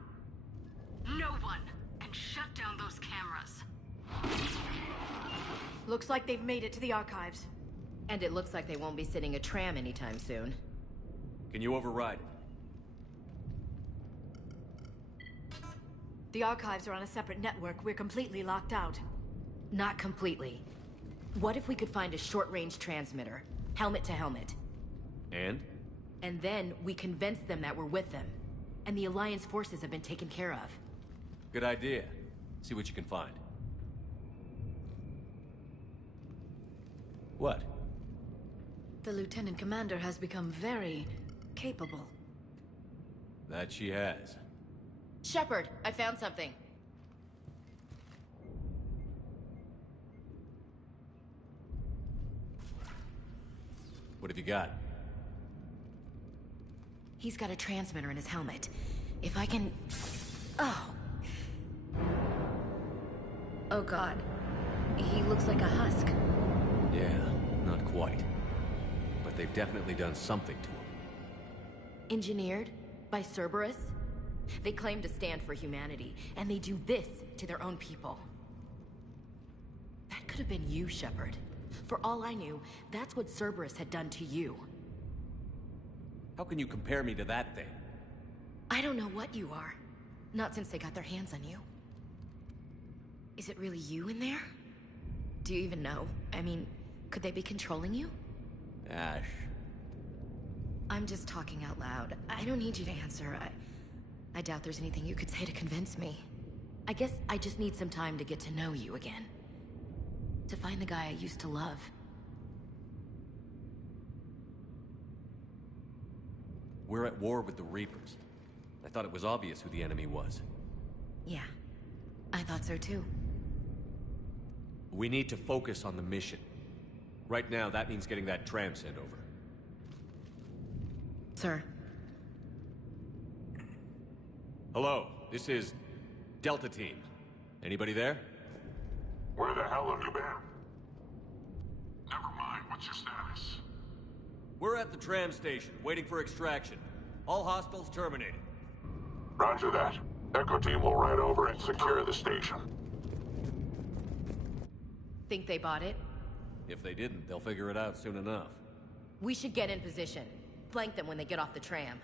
No one can shut down those cameras. Looks like they've made it to the archives. And it looks like they won't be sitting a tram anytime soon. Can you override it? The archives are on a separate network. We're completely locked out. Not completely. What if we could find a short-range transmitter? Helmet to helmet. And? And then we convince them that we're with them. And the Alliance forces have been taken care of. Good idea. See what you can find. What? The Lieutenant Commander has become very capable. That she has. Shepard, I found something. What have you got? He's got a transmitter in his helmet. If I can... Oh. Oh god. He looks like a husk. Yeah, not quite. But they've definitely done something to him. Engineered by Cerberus? They claim to stand for humanity, and they do this to their own people. That could have been you, Shepard. For all I knew, that's what Cerberus had done to you. How can you compare me to that thing? I don't know what you are. Not since they got their hands on you. Is it really you in there? Do you even know? I mean, could they be controlling you? Ash. I'm just talking out loud. I don't need you to answer. I doubt there's anything you could say to convince me. I guess I just need some time to get to know you again. To find the guy I used to love. We're at war with the Reapers. I thought it was obvious who the enemy was. Yeah, I thought so too. We need to focus on the mission. Right now, that means getting that tram sent over. Sir. Hello, this is Delta Team. Anybody there? Where the hell have you been? Never mind, what's your status? We're at the tram station, waiting for extraction. All hostiles terminated. Roger that. Echo Team will ride over and secure the station. Think they bought it? If they didn't, they'll figure it out soon enough. We should get in position. Flank them when they get off the tram.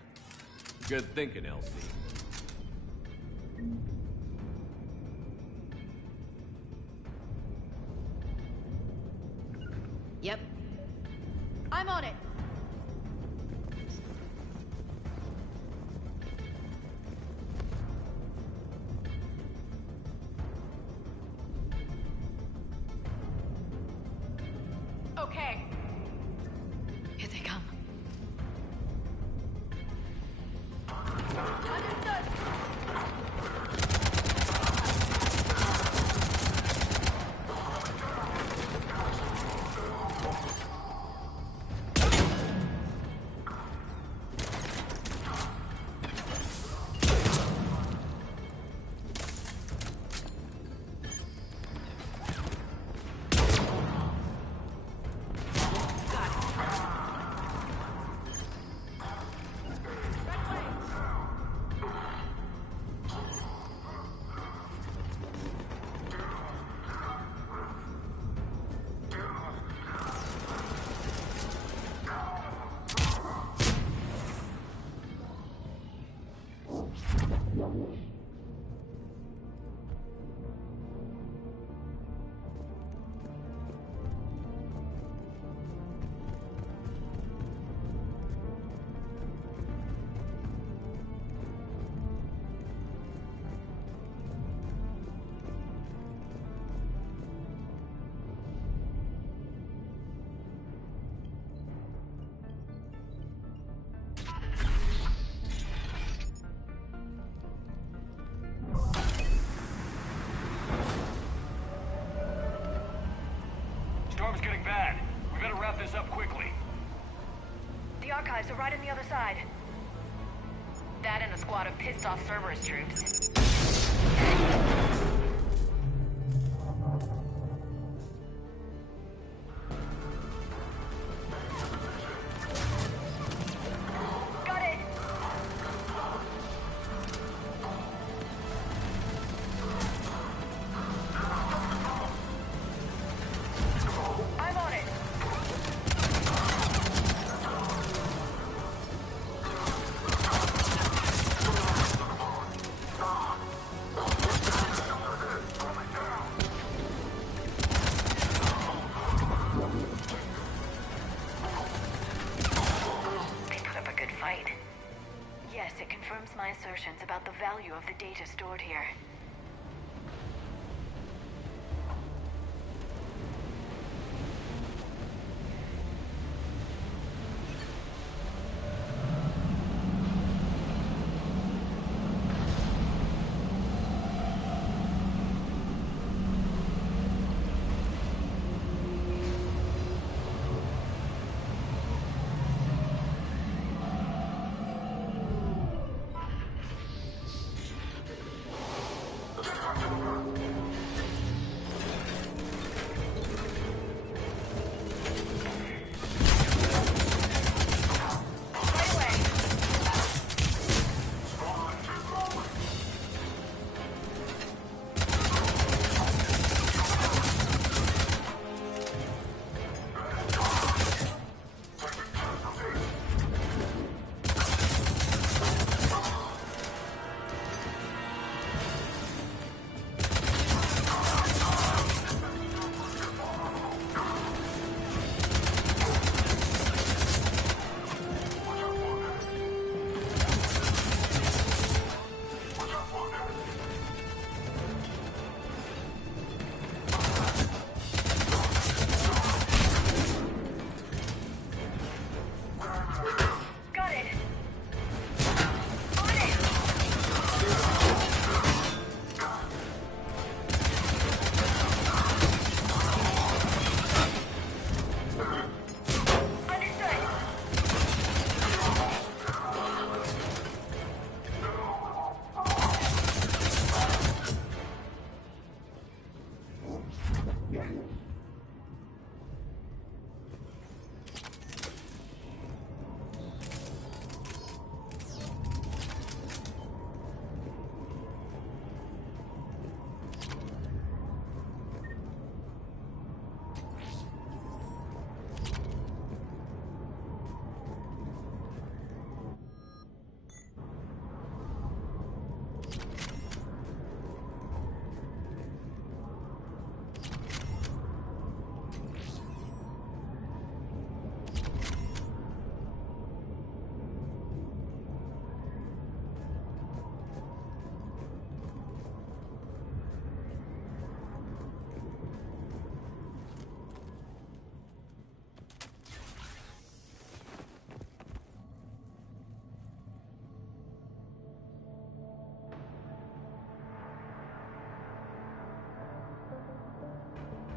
Good thinking, LC. Yep. I'm on it. Okay. Here they come. Understood. Storm's getting bad. We better wrap this up quickly. The archives are right on the other side. That and a squad of pissed-off Cerberus troops. Got it! value of the data stored here.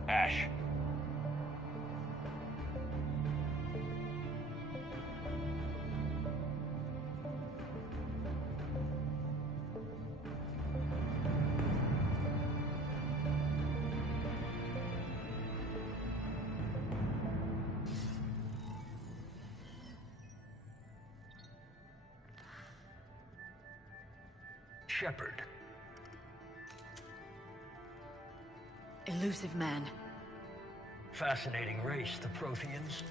Ash. Shepard. Elusive man. Fascinating race, the Protheans.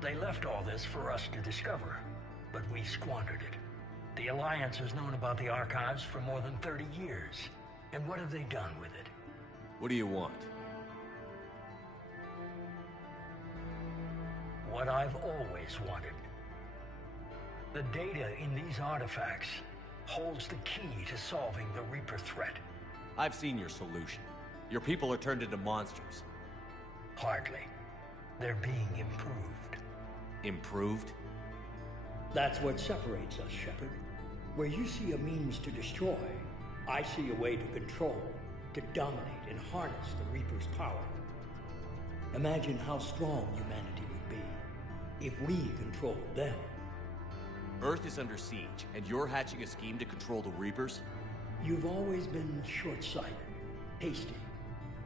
They left all this for us to discover, but we squandered it. The Alliance has known about the Archives for more than 30 years. And what have they done with it? What do you want? What I've always wanted. The data in these artifacts holds the key to solving the Reaper threat. I've seen your solution. Your people are turned into monsters. Hardly. They're being improved. Improved? That's what separates us, Shepard. Where you see a means to destroy, I see a way to control, to dominate and harness the Reaper's power. Imagine how strong humanity would be if we controlled them. Earth is under siege, and you're hatching a scheme to control the Reapers? You've always been short-sighted, hasty.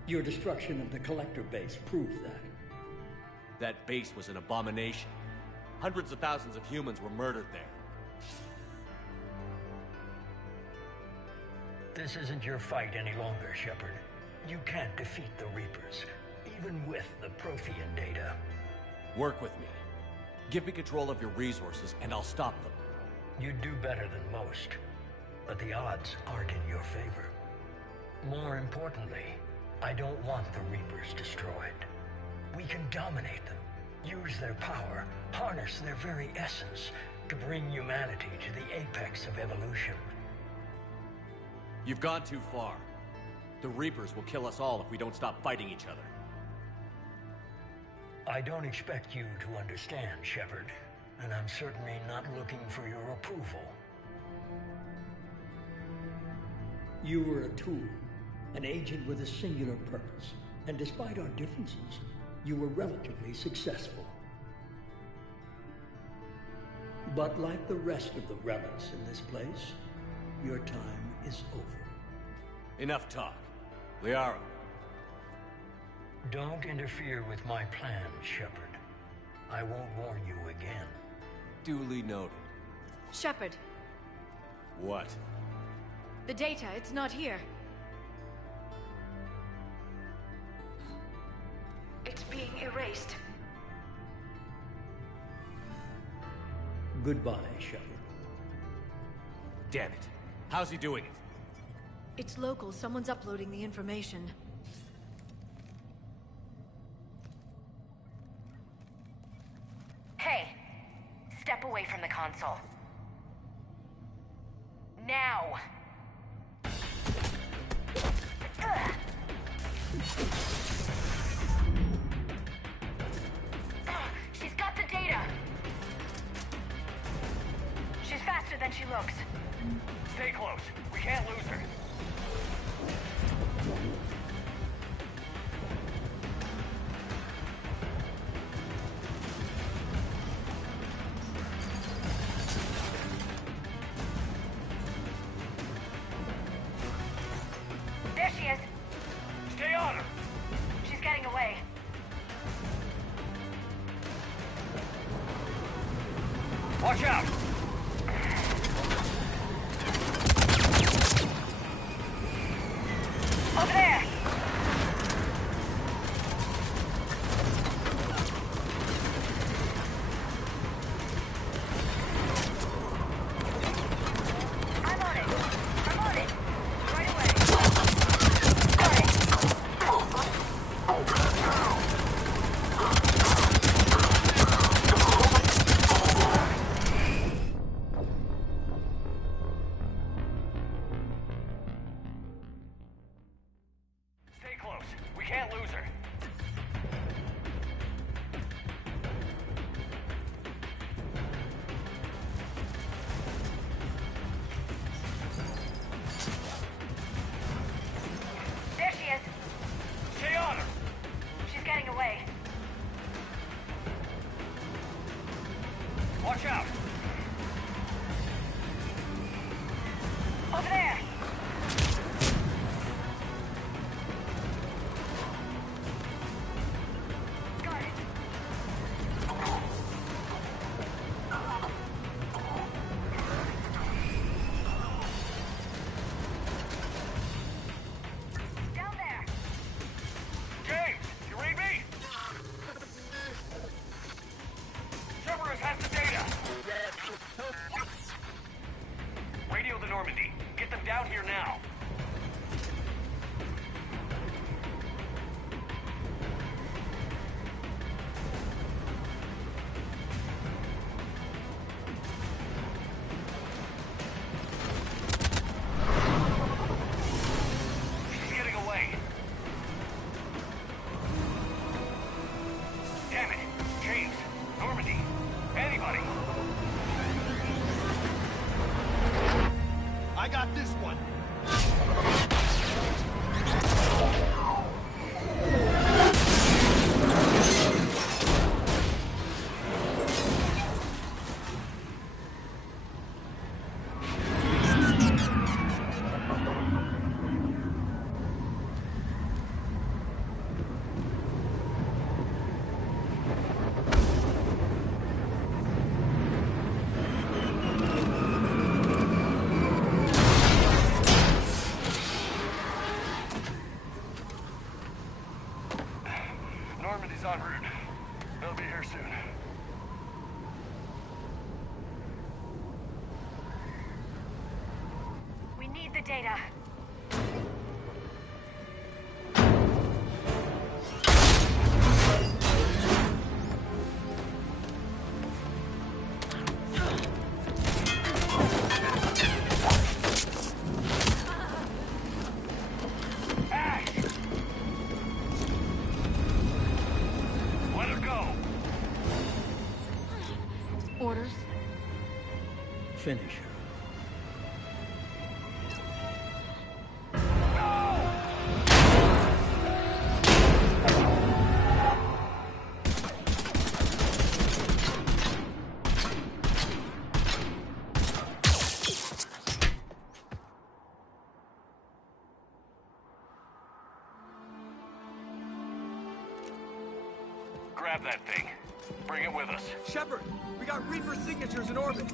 Your destruction of the Collector base proved that. That base was an abomination. Hundreds of thousands of humans were murdered there. This isn't your fight any longer, Shepard. You can't defeat the Reapers, even with the Prothean data. Work with me. Give me control of your resources, and I'll stop them. You'd do better than most, but the odds aren't in your favor. More importantly, I don't want the Reapers destroyed. We can dominate them, use their power, harness their very essence to bring humanity to the apex of evolution. You've gone too far. The Reapers will kill us all if we don't stop fighting each other. I don't expect you to understand, Shepard, and I'm certainly not looking for your approval. You were a tool, an agent with a singular purpose, and despite our differences, you were relatively successful. But like the rest of the relics in this place, your time is over. Enough talk. Liara. Don't interfere with my plans, Shepard. I won't warn you again. Duly noted. Shepard, What? the data, it's not here. It's being erased. Goodbye, Shepard. Damn it. How's he doing it? It's local. Someone's uploading the information. Hey, step away from the console. Now! Ugh. She's got the data! She's faster than she looks. Stay close. We can't lose her. There she is. Stay on her. She's getting away. Watch out. Over there! I'm on it. I'm on it. Right away. Got it. Stay close. We can't lose her. There she is. Stay on her. She's getting away. Watch out. Over there! Got it. Down there! James, you read me? Cerberus has the data. Radio the Normandy. Get them down here now. She's getting away. Damn it. James, Normandy, anybody. I got this one. Normandy's en route. They'll be here soon. We need the data. finish her. Grab that thing. Bring it with us. Shepard, we got Reaper signatures in orbit.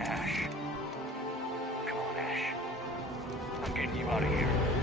Ash. Come on, Ash. I'm getting you out of here.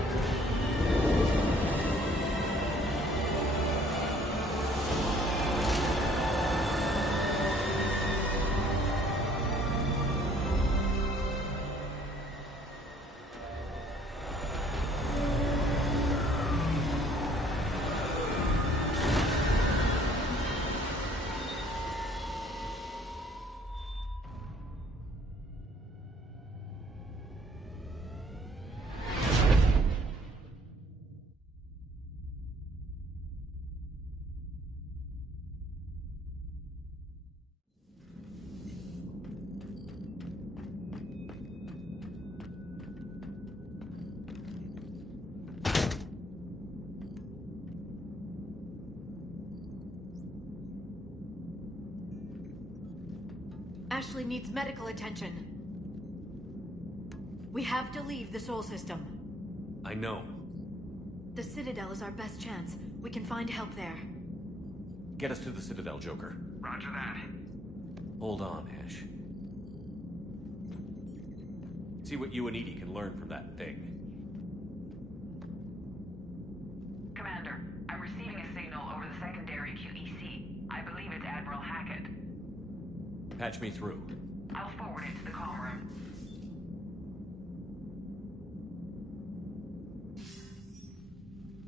Ashley needs medical attention. We have to leave the Sol system. I know. The Citadel is our best chance. We can find help there. Get us to the Citadel, Joker. Roger that. Hold on, Ash. See what you and EDI can learn from that thing. Commander, I'm receiving a signal over the secondary QEC. I believe it's Admiral Hackett. Patch me through. I'll forward it to the comm room.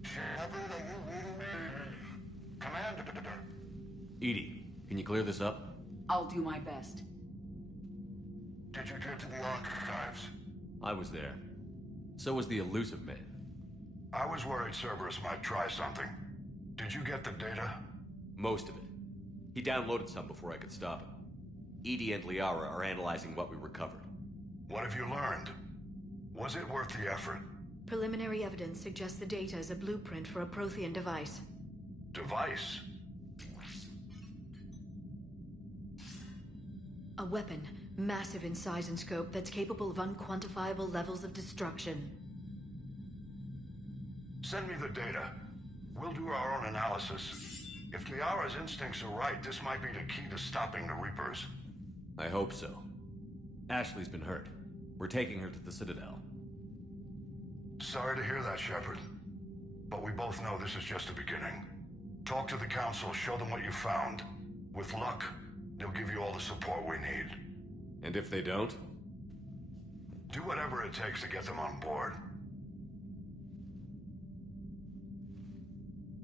Shepard, are you reading me? Commander. EDI, can you clear this up? I'll do my best. Did you get to the archives? I was there. So was the Elusive Man. I was worried Cerberus might try something. Did you get the data? Most of it. He downloaded some before I could stop him. EDI and Liara are analyzing what we recovered. What have you learned? Was it worth the effort? Preliminary evidence suggests the data is a blueprint for a Prothean device. Device? A weapon, massive in size and scope, that's capable of unquantifiable levels of destruction. Send me the data. We'll do our own analysis. If Liara's instincts are right, this might be the key to stopping the Reapers. I hope so. Ashley's been hurt. We're taking her to the Citadel. Sorry to hear that, Shepard. But we both know this is just the beginning. Talk to the Council, show them what you found. With luck, they'll give you all the support we need. And if they don't? Do whatever it takes to get them on board.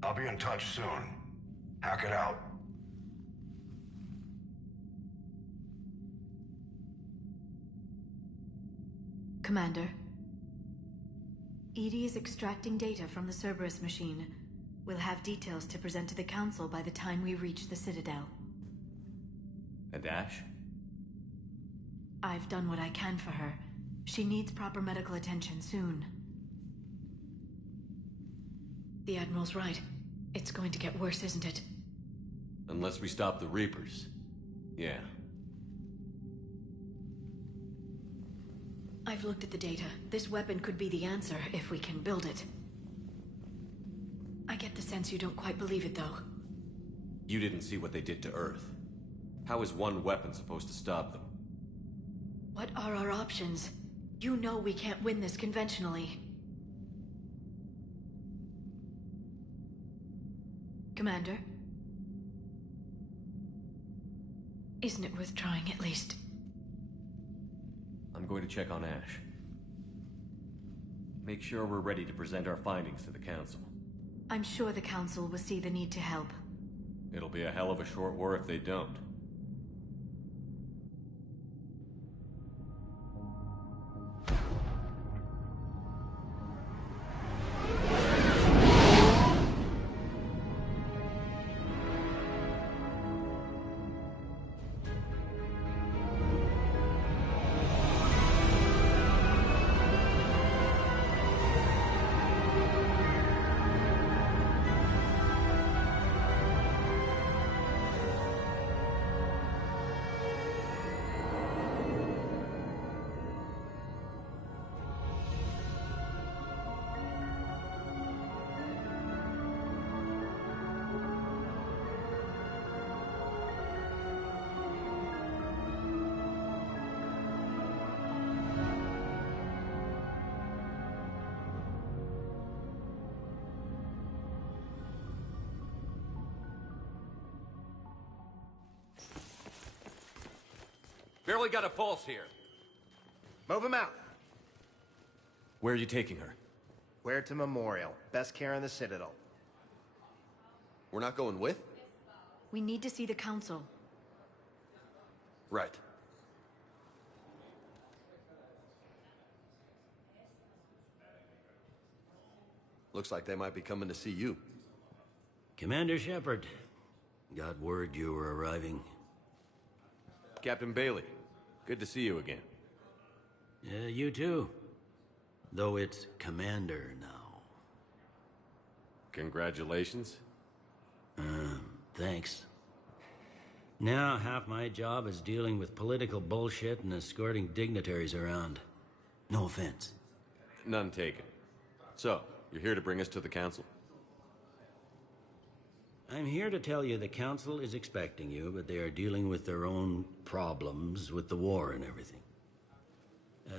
I'll be in touch soon. Hack it out. Commander. EDI is extracting data from the Cerberus machine. We'll have details to present to the Council by the time we reach the Citadel. And Ash? I've done what I can for her. She needs proper medical attention soon. The Admiral's right. It's going to get worse, isn't it? Unless we stop the Reapers. Yeah. I've looked at the data. This weapon could be the answer if we can build it. I get the sense you don't quite believe it, though. You didn't see what they did to Earth. How is one weapon supposed to stop them? What are our options? You know we can't win this conventionally. Commander? Isn't it worth trying at least? I'm going to check on Ash. Make sure we're ready to present our findings to the Council. I'm sure the Council will see the need to help. It'll be a hell of a short war if they don't. Barely got a pulse here. Move him out. Where are you taking her? Huerta Memorial. Best care in the Citadel. We're not going with? We need to see the Council. Right. Looks like they might be coming to see you. Commander Shepard. Got word you were arriving. Captain Bailey, good to see you again. Yeah, you too. Though it's Commander now. Congratulations. Thanks. Now, half my job is dealing with political bullshit and escorting dignitaries around. No offense. None taken. So, you're here to bring us to the Council? I'm here to tell you the Council is expecting you, but they are dealing with their own problems with the war and everything.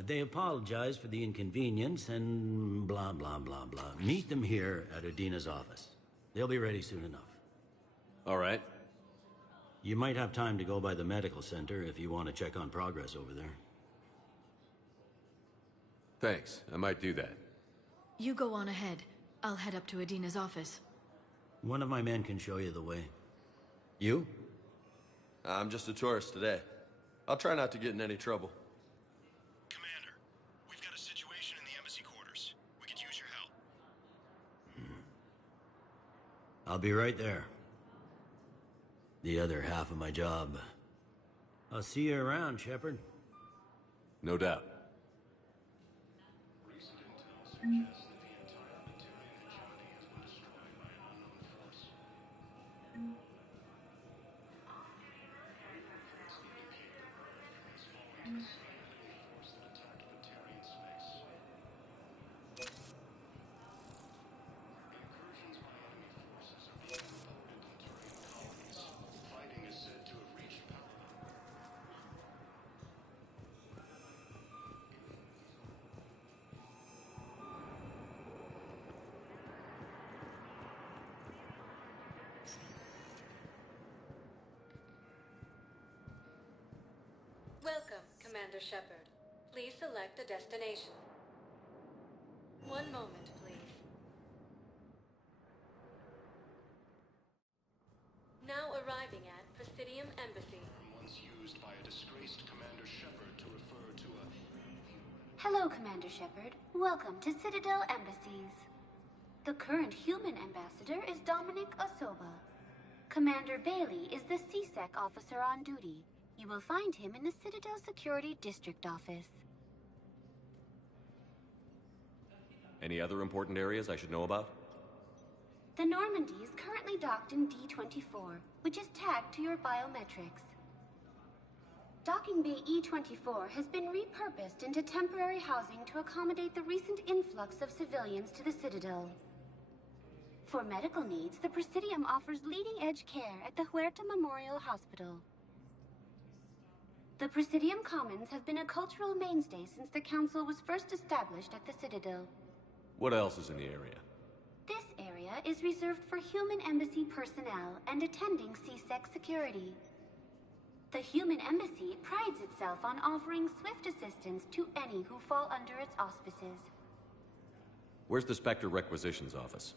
They apologize for the inconvenience and blah, blah, blah, blah. Meet them here at Adina's office. They'll be ready soon enough. All right. You might have time to go by the medical center if you want to check on progress over there. Thanks. I might do that. You go on ahead. I'll head up to Adina's office. One of my men can show you the way. You? I'm just a tourist today. I'll try not to get in any trouble. Commander, we've got a situation in the embassy quarters. We could use your help. I'll be right there. The other half of my job. I'll see you around, Shepard. No doubt. Welcome, Commander Shepard. Please select a destination. One moment, please. Now arriving at Presidium Embassy. Once used by a disgraced Commander Shepard to refer to a... Hello, Commander Shepard. Welcome to Citadel Embassies. The current human ambassador is Dominic Osoba. Commander Bailey is the CSEC officer on duty. You will find him in the Citadel Security District office. Any other important areas I should know about? The Normandy is currently docked in D-24, which is tagged to your biometrics. Docking Bay E-24 has been repurposed into temporary housing to accommodate the recent influx of civilians to the Citadel. For medical needs, the Presidium offers leading-edge care at the Huerta Memorial Hospital. The Presidium Commons have been a cultural mainstay since the Council was first established at the Citadel. What else is in the area? This area is reserved for human embassy personnel and attending CSEC security. The human embassy prides itself on offering swift assistance to any who fall under its auspices. Where's the Spectre Requisitions office?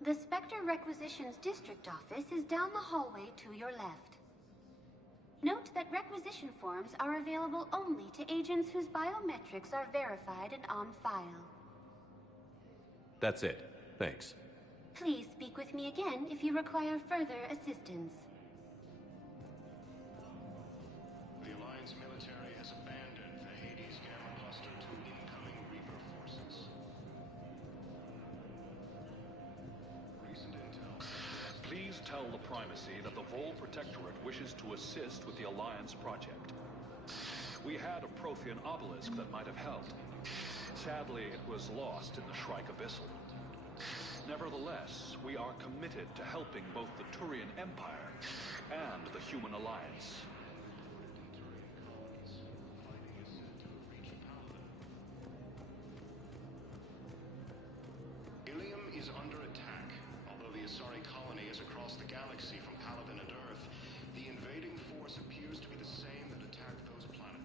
The Spectre Requisitions District office is down the hallway to your left. Note that requisition forms are available only to agents whose biometrics are verified and on file. That's it. Thanks. Please speak with me again if you require further assistance. The Alliance military has abandoned the Hades Gamma cluster to incoming Reaper forces. Recent intel. Please tell the Primacy that the Vol Protectorate wishes to assist with the Alliance project. We had a Prothean obelisk that might have helped. Sadly, it was lost in the Shrike Abyssal. Nevertheless, we are committed to helping both the Turian Empire and the Human Alliance. Ilium is under attack. Although the Asari colony is across the galaxy from Paladin and Earth, the invading force appears to be the same that attacked those planets.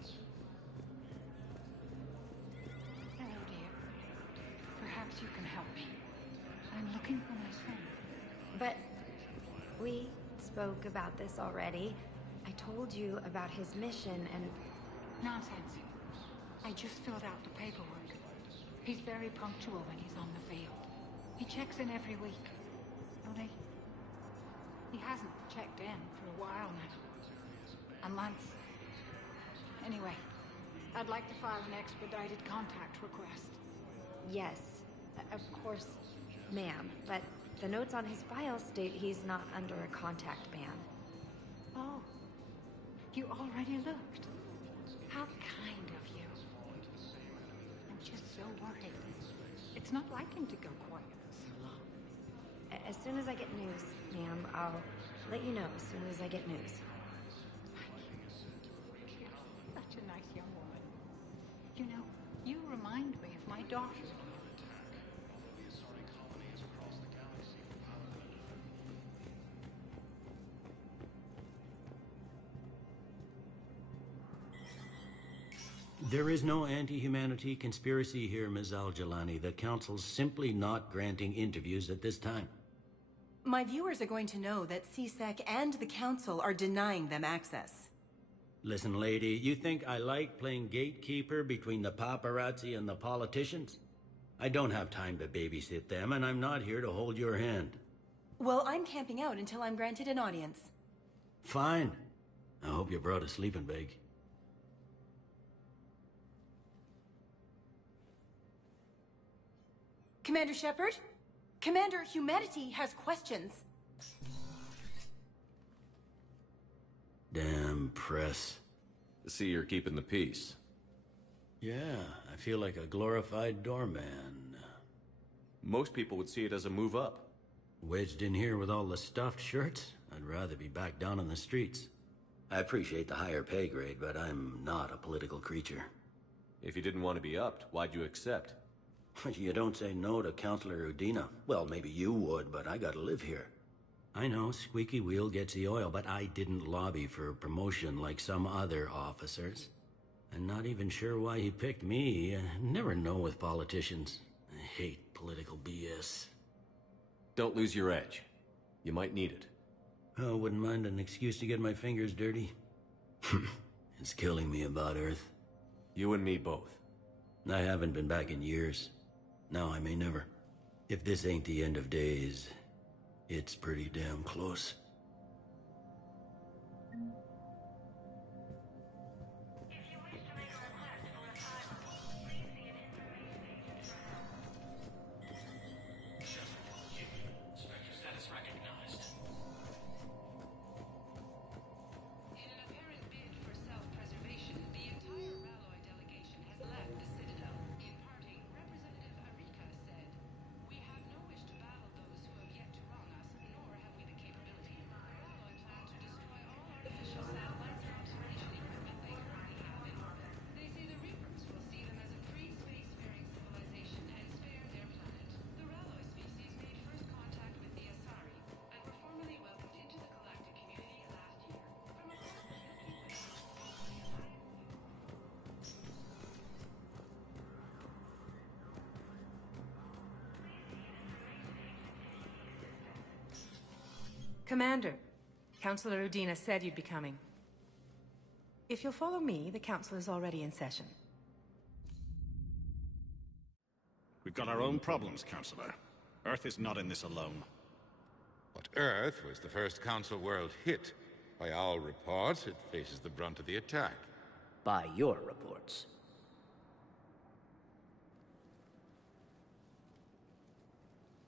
looking for my son. But we spoke about this already. I told you about his mission and... Nonsense. I just filled out the paperwork. He's very punctual when he's on the field. He checks in every week. Only, he hasn't checked in for a while now. A month. Anyway, I'd like to file an expedited contact request. Yes, of course, ma'am. But the notes on his file state he's not under a contact ban. Oh, you already looked. How kind of you. I'm just so worried. It's not like him to go quiet for so long. As soon as I get news, ma'am, I'll let you know as soon as I get news. Such a nice young woman. You know, you remind me of my daughter. There is no anti-humanity conspiracy here, Ms. Al-Jalani. The Council's simply not granting interviews at this time. My viewers are going to know that CSEC and the Council are denying them access. Listen, lady, you think I like playing gatekeeper between the paparazzi and the politicians? I don't have time to babysit them, and I'm not here to hold your hand. Well, I'm camping out until I'm granted an audience. Fine. I hope you brought a sleeping bag. Commander Shepard? Commander Humanity has questions. Damn press. See, you're keeping the peace. Yeah, I feel like a glorified doorman. Most people would see it as a move up. Wedged in here with all the stuffed shirts? I'd rather be back down on the streets. I appreciate the higher pay grade, but I'm not a political creature. If you didn't want to be upped, why'd you accept? You don't say no to Councilor Udina. Well, maybe you would, but I gotta live here. I know, squeaky wheel gets the oil, but I didn't lobby for promotion like some other officers. I'm not even sure why he picked me. I never know with politicians. I hate political BS. Don't lose your edge. You might need it. Oh, wouldn't mind an excuse to get my fingers dirty. It's killing me about Earth. You and me both. I haven't been back in years. Now I may never. If this ain't the end of days, it's pretty damn close. Commander, Councilor Udina said you'd be coming. If you'll follow me, the Council is already in session. We've got our own problems, Councilor. Earth is not in this alone. But Earth was the first Council world hit. By our reports, it faces the brunt of the attack. By your reports.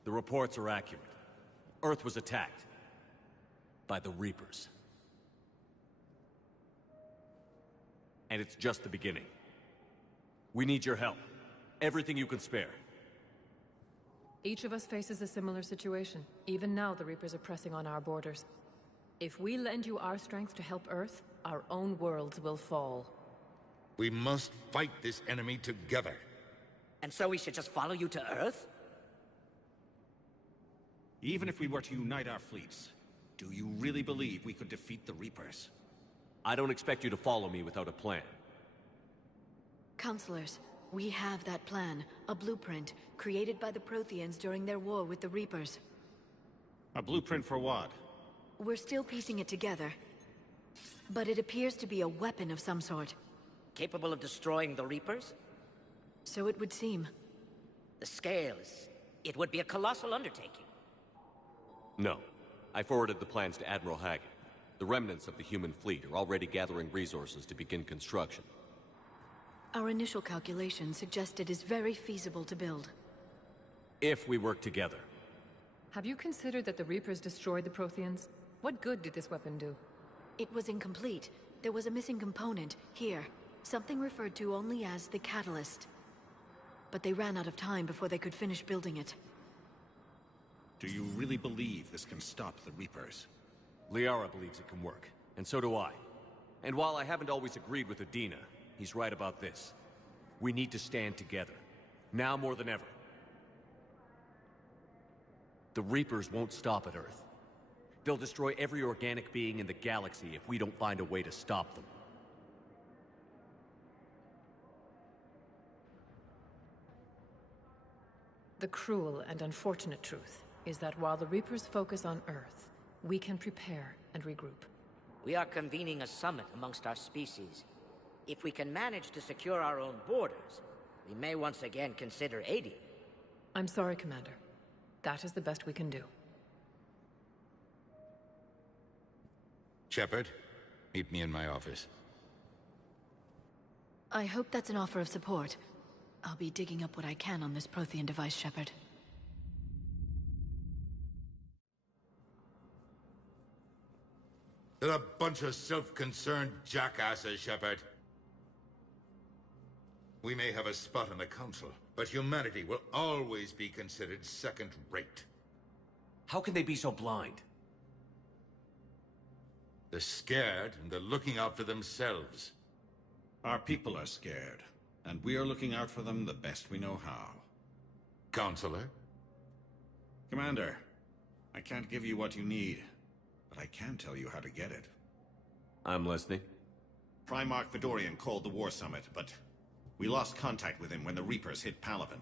The reports are accurate. Earth was attacked. By the Reapers. And it's just the beginning. We need your help. Everything you can spare. Each of us faces a similar situation. Even now, the Reapers are pressing on our borders. If we lend you our strength to help Earth, our own worlds will fall. We must fight this enemy together. And so we should just follow you to Earth? Even if we were to unite our fleets, do you really believe we could defeat the Reapers? I don't expect you to follow me without a plan. Counselors, We have that plan, a blueprint, created by the Protheans during their war with the Reapers. A blueprint for what? We're still piecing it together. But it appears to be a weapon of some sort. Capable of destroying the Reapers? So it would seem. The scale is... It would be a colossal undertaking. No. I forwarded the plans to Admiral Hackett. The remnants of the human fleet are already gathering resources to begin construction. Our initial calculations suggest it is very feasible to build. If we work together. Have you considered that the Reapers destroyed the Protheans? What good did this weapon do? It was incomplete. There was a missing component, here. Something referred to only as the Catalyst. But they ran out of time before they could finish building it. Do you really believe this can stop the Reapers? Liara believes it can work, and so do I. And while I haven't always agreed with Udina, he's right about this. We need to stand together. Now more than ever. The Reapers won't stop at Earth. They'll destroy every organic being in the galaxy if we don't find a way to stop them. The cruel and unfortunate truth is that while the Reapers focus on Earth, we can prepare and regroup. We are convening a summit amongst our species. If we can manage to secure our own borders, we may once again consider aiding you. I'm sorry, Commander. That is the best we can do. Shepard, meet me in my office. I hope that's an offer of support. I'll be digging up what I can on this Prothean device, Shepard. They're a bunch of self-concerned jackasses, Shepard. We may have a spot in the Council, but humanity will always be considered second-rate. How can they be so blind? They're scared, and they're looking out for themselves. Our people are scared, and we are looking out for them the best we know how. Counselor? Commander, I can't give you what you need, but I can tell you how to get it. I'm listening. Primarch Fedorian called the War Summit, but we lost contact with him when the Reapers hit Palaven.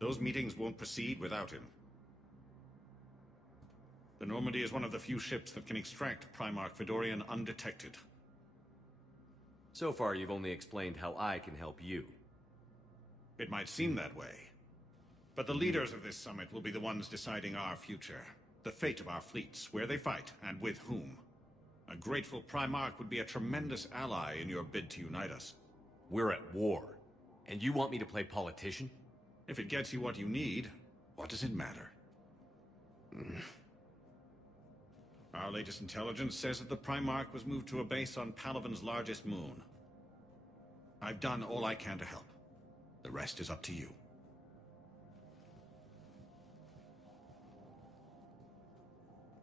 Those meetings won't proceed without him. The Normandy is one of the few ships that can extract Primarch Fedorian undetected. So far, you've only explained how I can help you. It might seem that way. But the leaders of this summit will be the ones deciding our future. The fate of our fleets, where they fight, and with whom. A grateful Primarch would be a tremendous ally in your bid to unite us. We're at war. And you want me to play politician? If it gets you what you need, what does it matter? Our latest intelligence says that the Primarch was moved to a base on Palaven's largest moon. I've done all I can to help. The rest is up to you.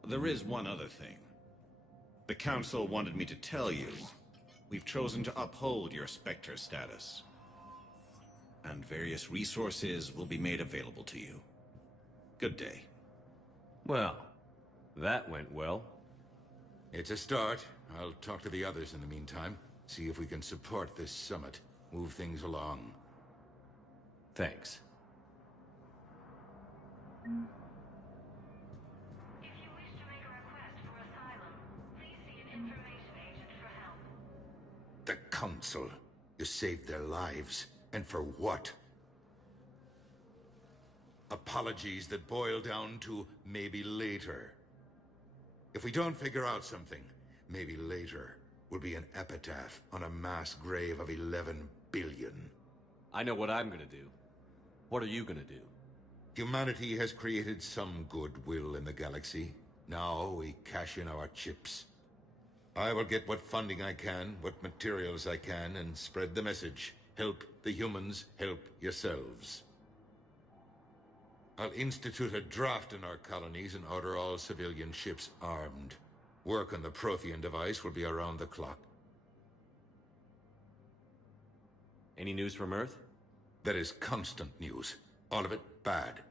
There is one other thing. The Council wanted me to tell you, we've chosen to uphold your Spectre status. And various resources will be made available to you. Good day. Well, that went well. It's a start. I'll talk to the others in the meantime. See if we can support this summit. Move things along. Thanks. If you wish to make a request for asylum, please see an information agent for help. The Council. You saved their lives. And for what? Apologies that boil down to maybe later. If we don't figure out something, maybe later will be an epitaph on a mass grave of 11 billion. I know what I'm gonna do. What are you gonna do? Humanity has created some goodwill in the galaxy. Now we cash in our chips. I will get what funding I can, what materials I can, and spread the message. Help the humans, help yourselves. I'll institute a draft in our colonies and order all civilian ships armed. Work on the Prothean device will be around the clock. Any news from Earth? There is constant news. All of it bad.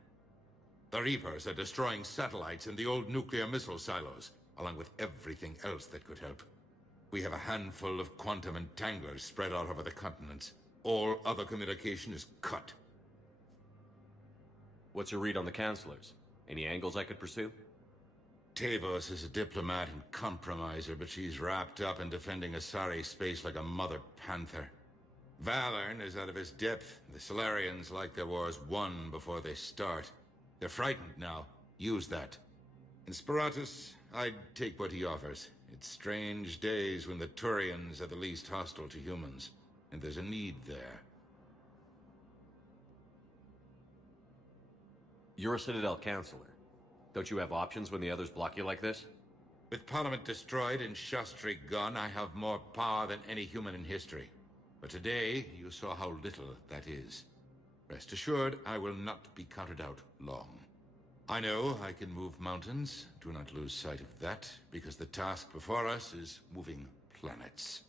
The Reapers are destroying satellites in the old nuclear missile silos, along with everything else that could help. We have a handful of quantum entanglers spread out over the continents. All other communication is cut. What's your read on the counselors? Any angles I could pursue? Tavos is a diplomat and compromiser, but she's wrapped up in defending Asari space like a mother panther. Valern is out of his depth. The Solarians like their wars won before they start. They're frightened now. Use that. In Sparatus, I'd take what he offers. It's strange days when the Turians are the least hostile to humans, and there's a need there. You're a Citadel counselor. Don't you have options when the others block you like this? With Parliament destroyed and Shastri gone, I have more power than any human in history. But today, you saw how little that is. Rest assured, I will not be counted out long. I know I can move mountains. Do not lose sight of that, because the task before us is moving planets.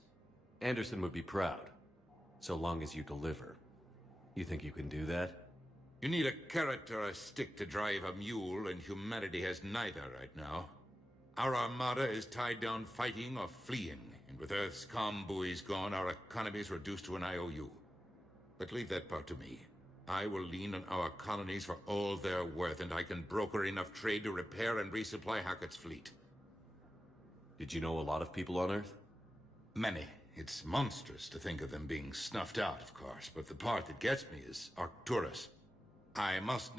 Anderson would be proud, so long as you deliver. You think you can do that? You need a carrot or a stick to drive a mule, and humanity has neither right now. Our armada is tied down fighting or fleeing, and with Earth's comm buoys gone, our economy is reduced to an IOU. But leave that part to me. I will lean on our colonies for all they're worth, and I can broker enough trade to repair and resupply Hackett's fleet. Did you know a lot of people on Earth? Many. It's monstrous to think of them being snuffed out, of course, but the part that gets me is Arcturus. I must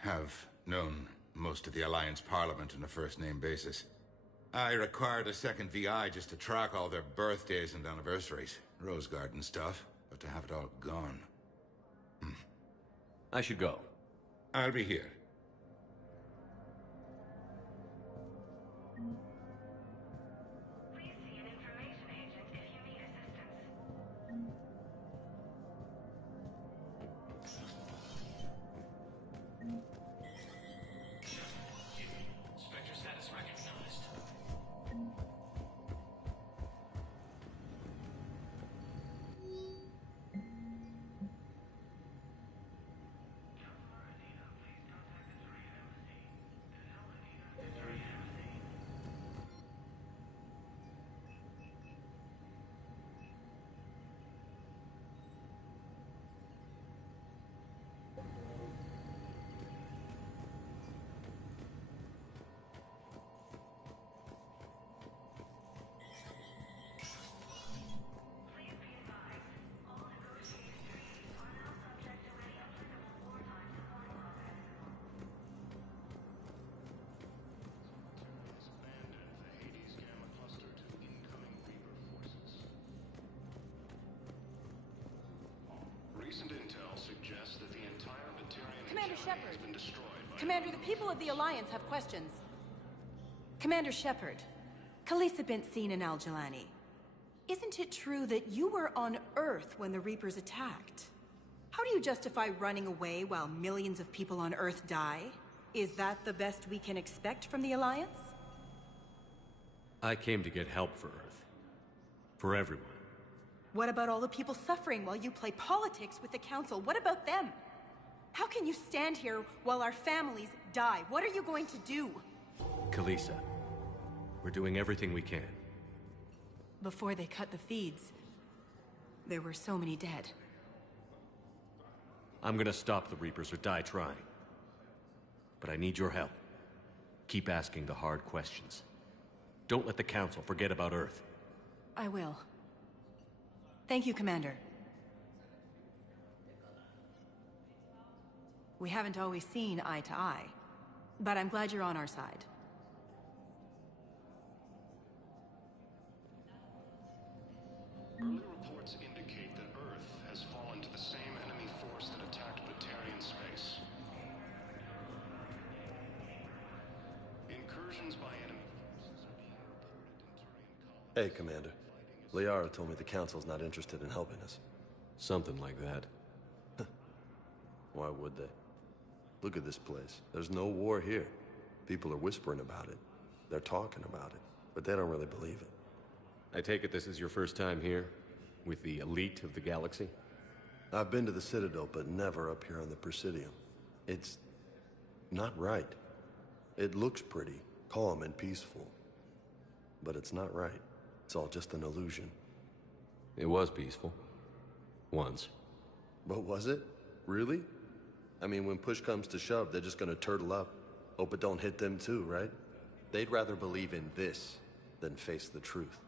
have known most of the Alliance Parliament on a first-name basis. I required a second VI just to track all their birthdays and anniversaries. Rose Garden stuff, but to have it all gone. I should go. I'll be here. Please see an information agent if you need assistance. Spectre status recognized. Recent intel suggests that the entire Batarian Commander hegemony Shepard. has been destroyed by... Commander, the people of the Alliance have questions. Commander Shepard, Khalisah bint Sin and Al-Jalani. Isn't it true that you were on Earth when the Reapers attacked? How do you justify running away while millions of people on Earth die? Is that the best we can expect from the Alliance? I came to get help for Earth. For everyone. What about all the people suffering while you play politics with the Council? What about them? How can you stand here while our families die? What are you going to do? Khalisah, we're doing everything we can. Before they cut the feeds, there were so many dead. I'm gonna stop the Reapers or die trying. But I need your help. Keep asking the hard questions. Don't let the Council forget about Earth. I will. Thank you, Commander. We haven't always seen eye to eye, but I'm glad you're on our side. Early reports indicate that Earth has fallen to the same enemy force that attacked Batarian space. Incursions by enemy forces are being reported in Turian colonies. Hey, Commander. Liara told me the Council's not interested in helping us. Something like that. Why would they? Look at this place. There's no war here. People are whispering about it. They're talking about it, but they don't really believe it. I take it this is your first time here? With the elite of the galaxy? I've been to the Citadel, but never up here on the Presidium. It's not right. It looks pretty, calm and peaceful. But it's not right. It's all just an illusion. It was peaceful. Once. But was it? Really? I mean, when push comes to shove, they're just gonna turtle up. Hope it don't hit them too, right? They'd rather believe in this than face the truth.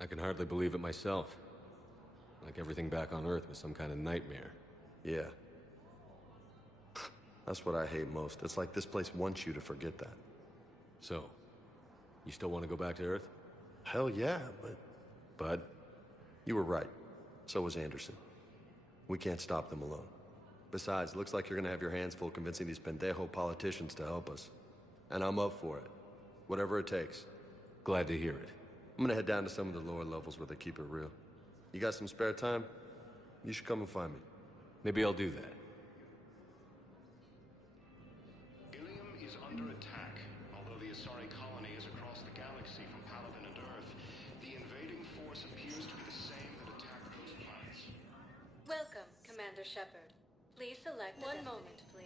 I can hardly believe it myself. Like everything back on Earth was some kind of nightmare. Yeah. That's what I hate most. It's like this place wants you to forget that. So, you still want to go back to Earth? Hell yeah, but... Bud? You were right. So was Anderson. We can't stop them alone. Besides, it looks like you're gonna have your hands full convincing these pendejo politicians to help us. And I'm up for it. Whatever it takes. Glad to hear it. I'm gonna head down to some of the lower levels where they keep it real. You got some spare time? You should come and find me. Maybe I'll do that. Ilium is under attack. Although the Asari colony is across the galaxy from Paladin and Earth, the invading force appears to be the same that attacked those planets. Welcome, Commander Shepard. Please select one moment, please.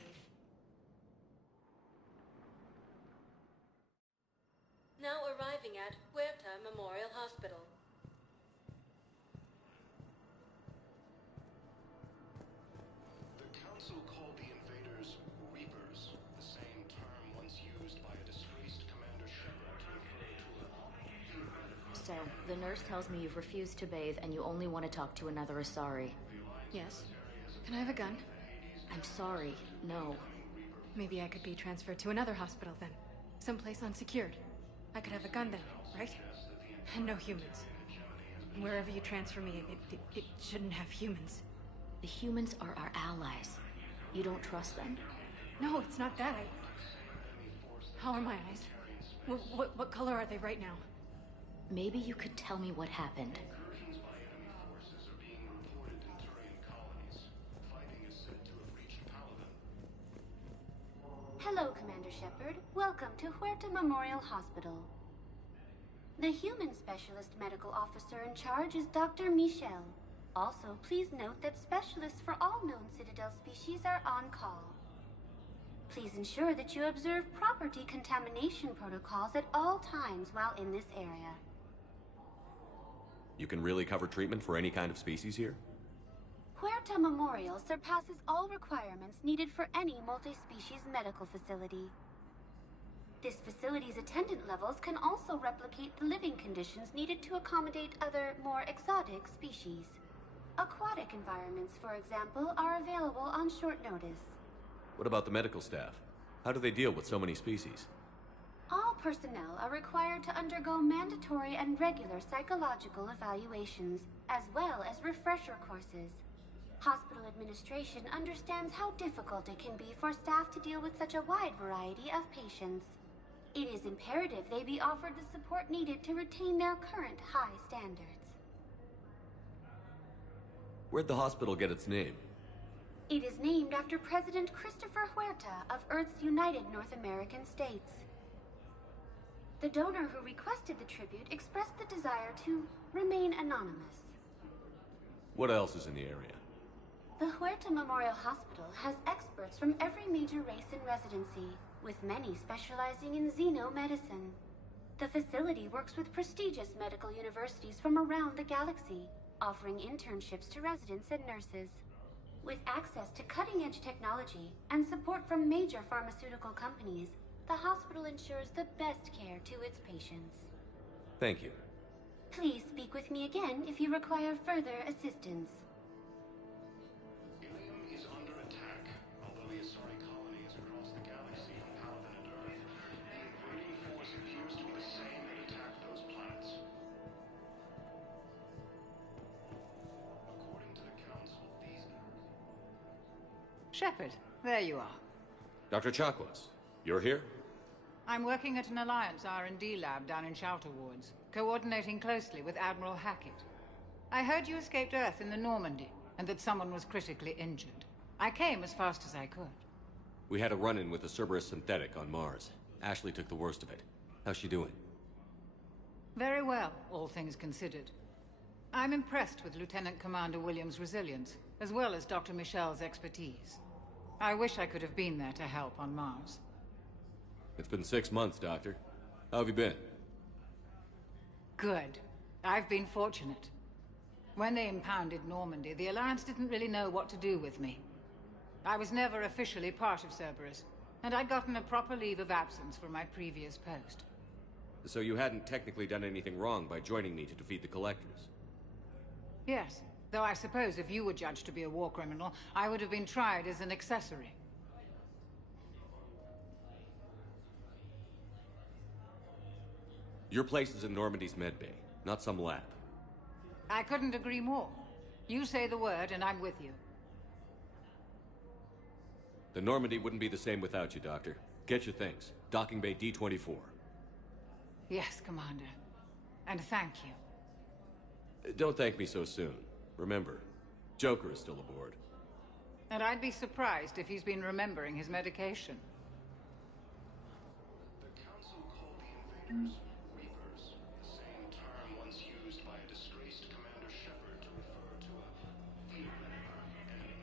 Now arriving at Huerta Memorial Hospital. The Council called the invaders Reapers, the same term once used by a disgraced Commander Shepard to refer to a... So, the nurse tells me you've refused to bathe and you only want to talk to another Asari. Yes. Can I have a gun? I'm sorry, no. Maybe I could be transferred to another hospital then. Someplace unsecured. I could have a gun then, right? And no humans. Wherever you transfer me, it shouldn't have humans. The humans are our allies. You don't trust them? No, it's not that. How are my eyes? What color are they right now? Maybe you could tell me what happened. Incursions by enemy forces are being reported in Turian colonies. Fighting is said to have reached Paladin. Hello, Commander Shepard. Welcome to Huerta Memorial Hospital. The human specialist medical officer in charge is Dr. Michel. Also, please note that specialists for all known Citadel species are on call. Please ensure that you observe proper decontamination protocols at all times while in this area. You can really cover treatment for any kind of species here? Huerta Memorial surpasses all requirements needed for any multi-species medical facility. This facility's attendant levels can also replicate the living conditions needed to accommodate other, more exotic species. Aquatic environments, for example, are available on short notice. What about the medical staff? How do they deal with so many species? All personnel are required to undergo mandatory and regular psychological evaluations, as well as refresher courses. Hospital administration understands how difficult it can be for staff to deal with such a wide variety of patients. It is imperative they be offered the support needed to retain their current high standards. Where'd the hospital get its name? It is named after President Christopher Huerta of Earth's United North American States. The donor who requested the tribute expressed the desire to remain anonymous. What else is in the area? The Huerta Memorial Hospital has experts from every major race in residency, with many specializing in xenomedicine. The facility works with prestigious medical universities from around the galaxy, offering internships to residents and nurses. With access to cutting-edge technology and support from major pharmaceutical companies, the hospital ensures the best care to its patients. Thank you. Please speak with me again if you require further assistance. Ilium is under attack. Although the Asari colony is across the galaxy from Paladin and Earth, the invading force appears to be the same that attacked those planets. According to the Council, these... Shepard, there you are. Dr. Chakwas, you're here? I'm working at an Alliance R&D lab down in Shelter Woods, coordinating closely with Admiral Hackett. I heard you escaped Earth in the Normandy, and that someone was critically injured. I came as fast as I could. We had a run-in with the Cerberus synthetic on Mars. Ashley took the worst of it. How's she doing? Very well, all things considered. I'm impressed with Lieutenant Commander Williams' resilience, as well as Dr. Michel's expertise. I wish I could have been there to help on Mars. It's been 6 months, Doctor. How have you been? Good. I've been fortunate. When they impounded Normandy, the Alliance didn't really know what to do with me. I was never officially part of Cerberus, and I'd gotten a proper leave of absence for my previous post. So you hadn't technically done anything wrong by joining me to defeat the Collectors? Yes, though I suppose if you were judged to be a war criminal, I would have been tried as an accessory. Your place is in Normandy's medbay, not some lab. I couldn't agree more. You say the word, and I'm with you. The Normandy wouldn't be the same without you, Doctor. Get your things. Docking Bay D-24. Yes, Commander. And thank you. Don't thank me so soon. Remember, Joker is still aboard. And I'd be surprised if he's been remembering his medication. The Council called the invaders Reapers, the same term once used by a disgraced Commander Shepard to refer to a field enemy.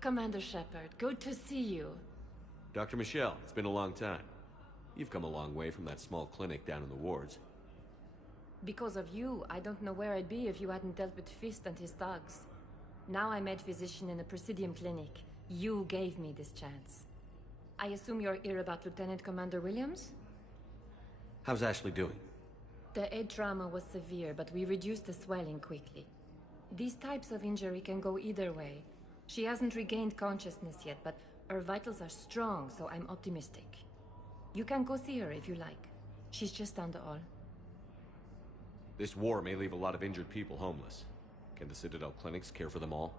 Commander Shepard, good to see you. Dr. Michelle, it's been a long time. You've come a long way from that small clinic down in the wards. Because of you, I don't know where I'd be if you hadn't dealt with Fist and his thugs. Now I'm med physician in a Presidium clinic. You gave me this chance. I assume you're here about Lieutenant Commander Williams? How's Ashley doing? The head trauma was severe, but we reduced the swelling quickly. These types of injury can go either way. She hasn't regained consciousness yet, but her vitals are strong, so I'm optimistic. You can go see her if you like. She's just down the hall. This war may leave a lot of injured people homeless. Can the Citadel clinics care for them all?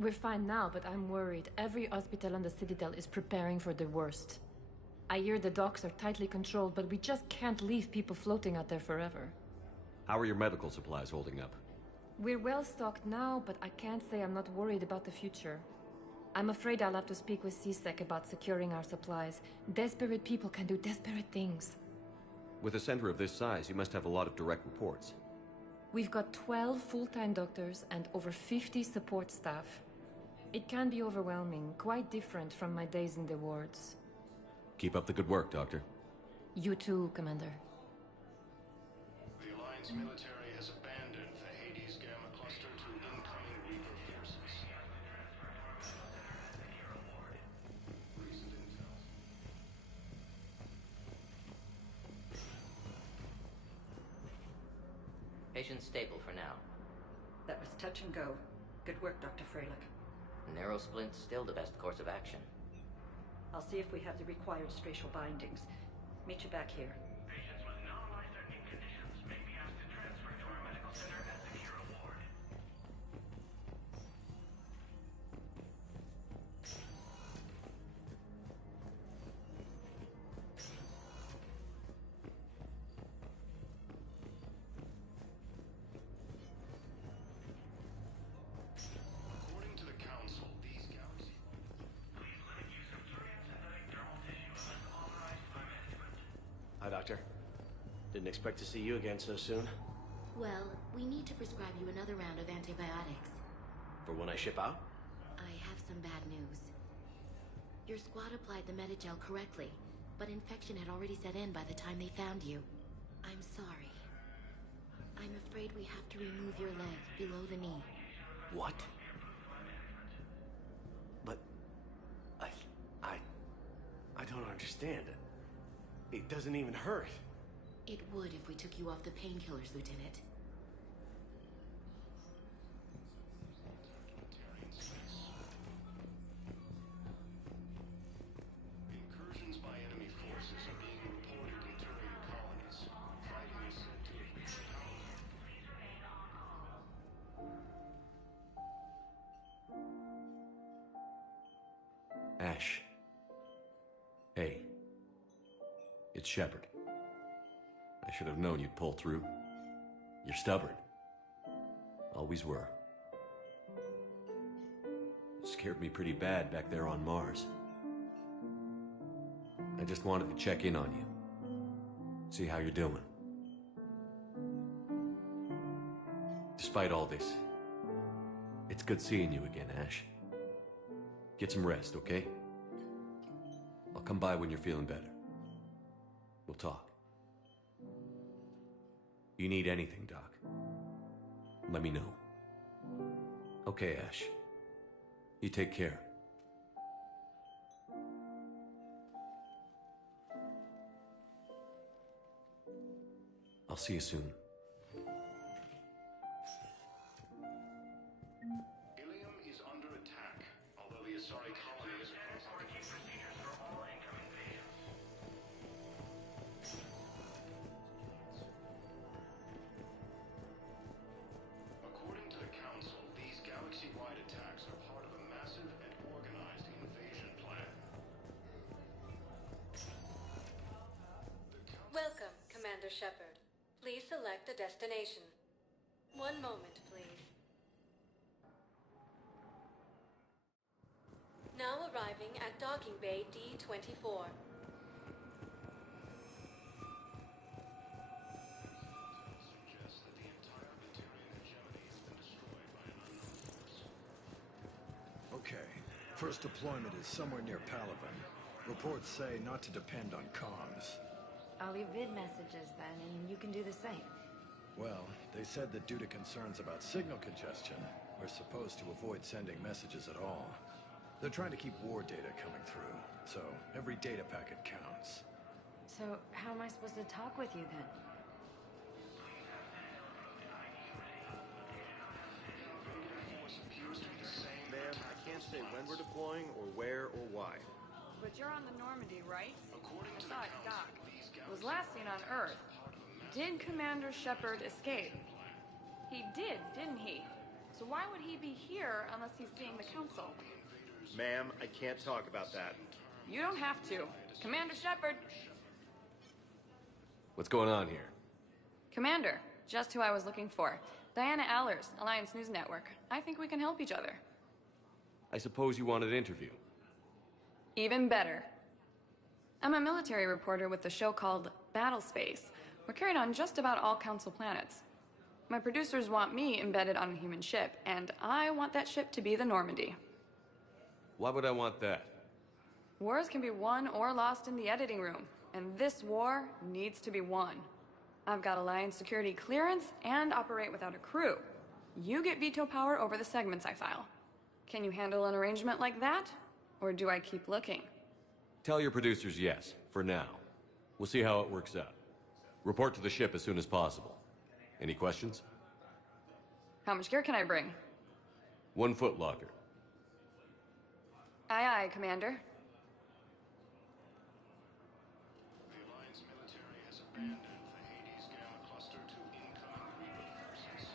We're fine now, but I'm worried. Every hospital on the Citadel is preparing for the worst. I hear the docks are tightly controlled, but we just can't leave people floating out there forever. How are your medical supplies holding up? We're well stocked now, but I can't say I'm not worried about the future. I'm afraid I'll have to speak with CSEC about securing our supplies. Desperate people can do desperate things. With a center of this size, you must have a lot of direct reports. We've got 12 full-time doctors and over 50 support staff. It can be overwhelming, quite different from my days in the wards. Keep up the good work, Doctor. You too, Commander. The Alliance military has abandoned the Hades Gamma cluster to incoming Reaper forces. Recent intel. Patient's stable for now. That was touch and go. Good work, Dr. Freilich. Narrow splint's still the best course of action. I'll see if we have the required spatial bindings. Meet you back here. Patients with non-life-threatening conditions may be asked to transfer to our medical center as a hero ward. According to the Council, these galaxy... Please limit use of plurium synthetic dermal tissue unless authorized by management. Hi, Doctor. Didn't expect to see you again so soon. Well, we need to prescribe you another round of antibiotics. For when I ship out? I have some bad news. Your squad applied the Medigel correctly, but infection had already set in by the time they found you. I'm sorry. I'm afraid we have to remove your leg below the knee. What? But... I don't understand. It doesn't even hurt. It would if we took you off the painkillers, Lieutenant. Incursions by enemy forces are being reported in Turian colonies. Fighting is said to have reached Ash. Hey. It's Shepard. I should have known you'd pull through. You're stubborn. Always were. You scared me pretty bad back there on Mars. I just wanted to check in on you. See how you're doing. Despite all this, it's good seeing you again, Ash. Get some rest, okay? I'll come by when you're feeling better. We'll talk. You need anything, Doc, let me know. Okay, Ash. You take care. I'll see you soon. Ilium is under attack, although the Asari colony is According to the Council, these galaxy-wide attacks are part of a massive and organized invasion plan. Welcome, Commander Shepard. Please select a destination. One moment, please. Now arriving at Docking Bay D-24. Okay. First deployment is somewhere near Palaven. Reports say not to depend on comms. I'll leave vid messages then, and you can do the same. Well, they said that due to concerns about signal congestion, we're supposed to avoid sending messages at all. They're trying to keep war data coming through, so every data packet counts. So, how am I supposed to talk with you then? Ma'am, I can't say when we're deploying, or where, or why. But you're on the Normandy, right? I saw it dock. It was last seen on Earth. Did Commander Shepard escape? He did, didn't he? So why would he be here unless he's seeing the Council? Ma'am, I can't talk about that. You don't have to. Commander Shepard! What's going on here? Commander, just who I was looking for. Diana Allers, Alliance News Network. I think we can help each other. I suppose you wanted an interview. Even better. I'm a military reporter with a show called Battlespace. We're carried on just about all Council planets. My producers want me embedded on a human ship, and I want that ship to be the Normandy. Why would I want that? Wars can be won or lost in the editing room, and this war needs to be won. I've got Alliance security clearance and operate without a crew. You get veto power over the segments I file. Can you handle an arrangement like that? Or do I keep looking? Tell your producers yes, for now. We'll see how it works out. Report to the ship as soon as possible. Any questions? How much gear can I bring? 1 foot locker. Aye, aye, Commander. The Alliance military has abandoned the Hades Gamma cluster to incoming Reaper forces.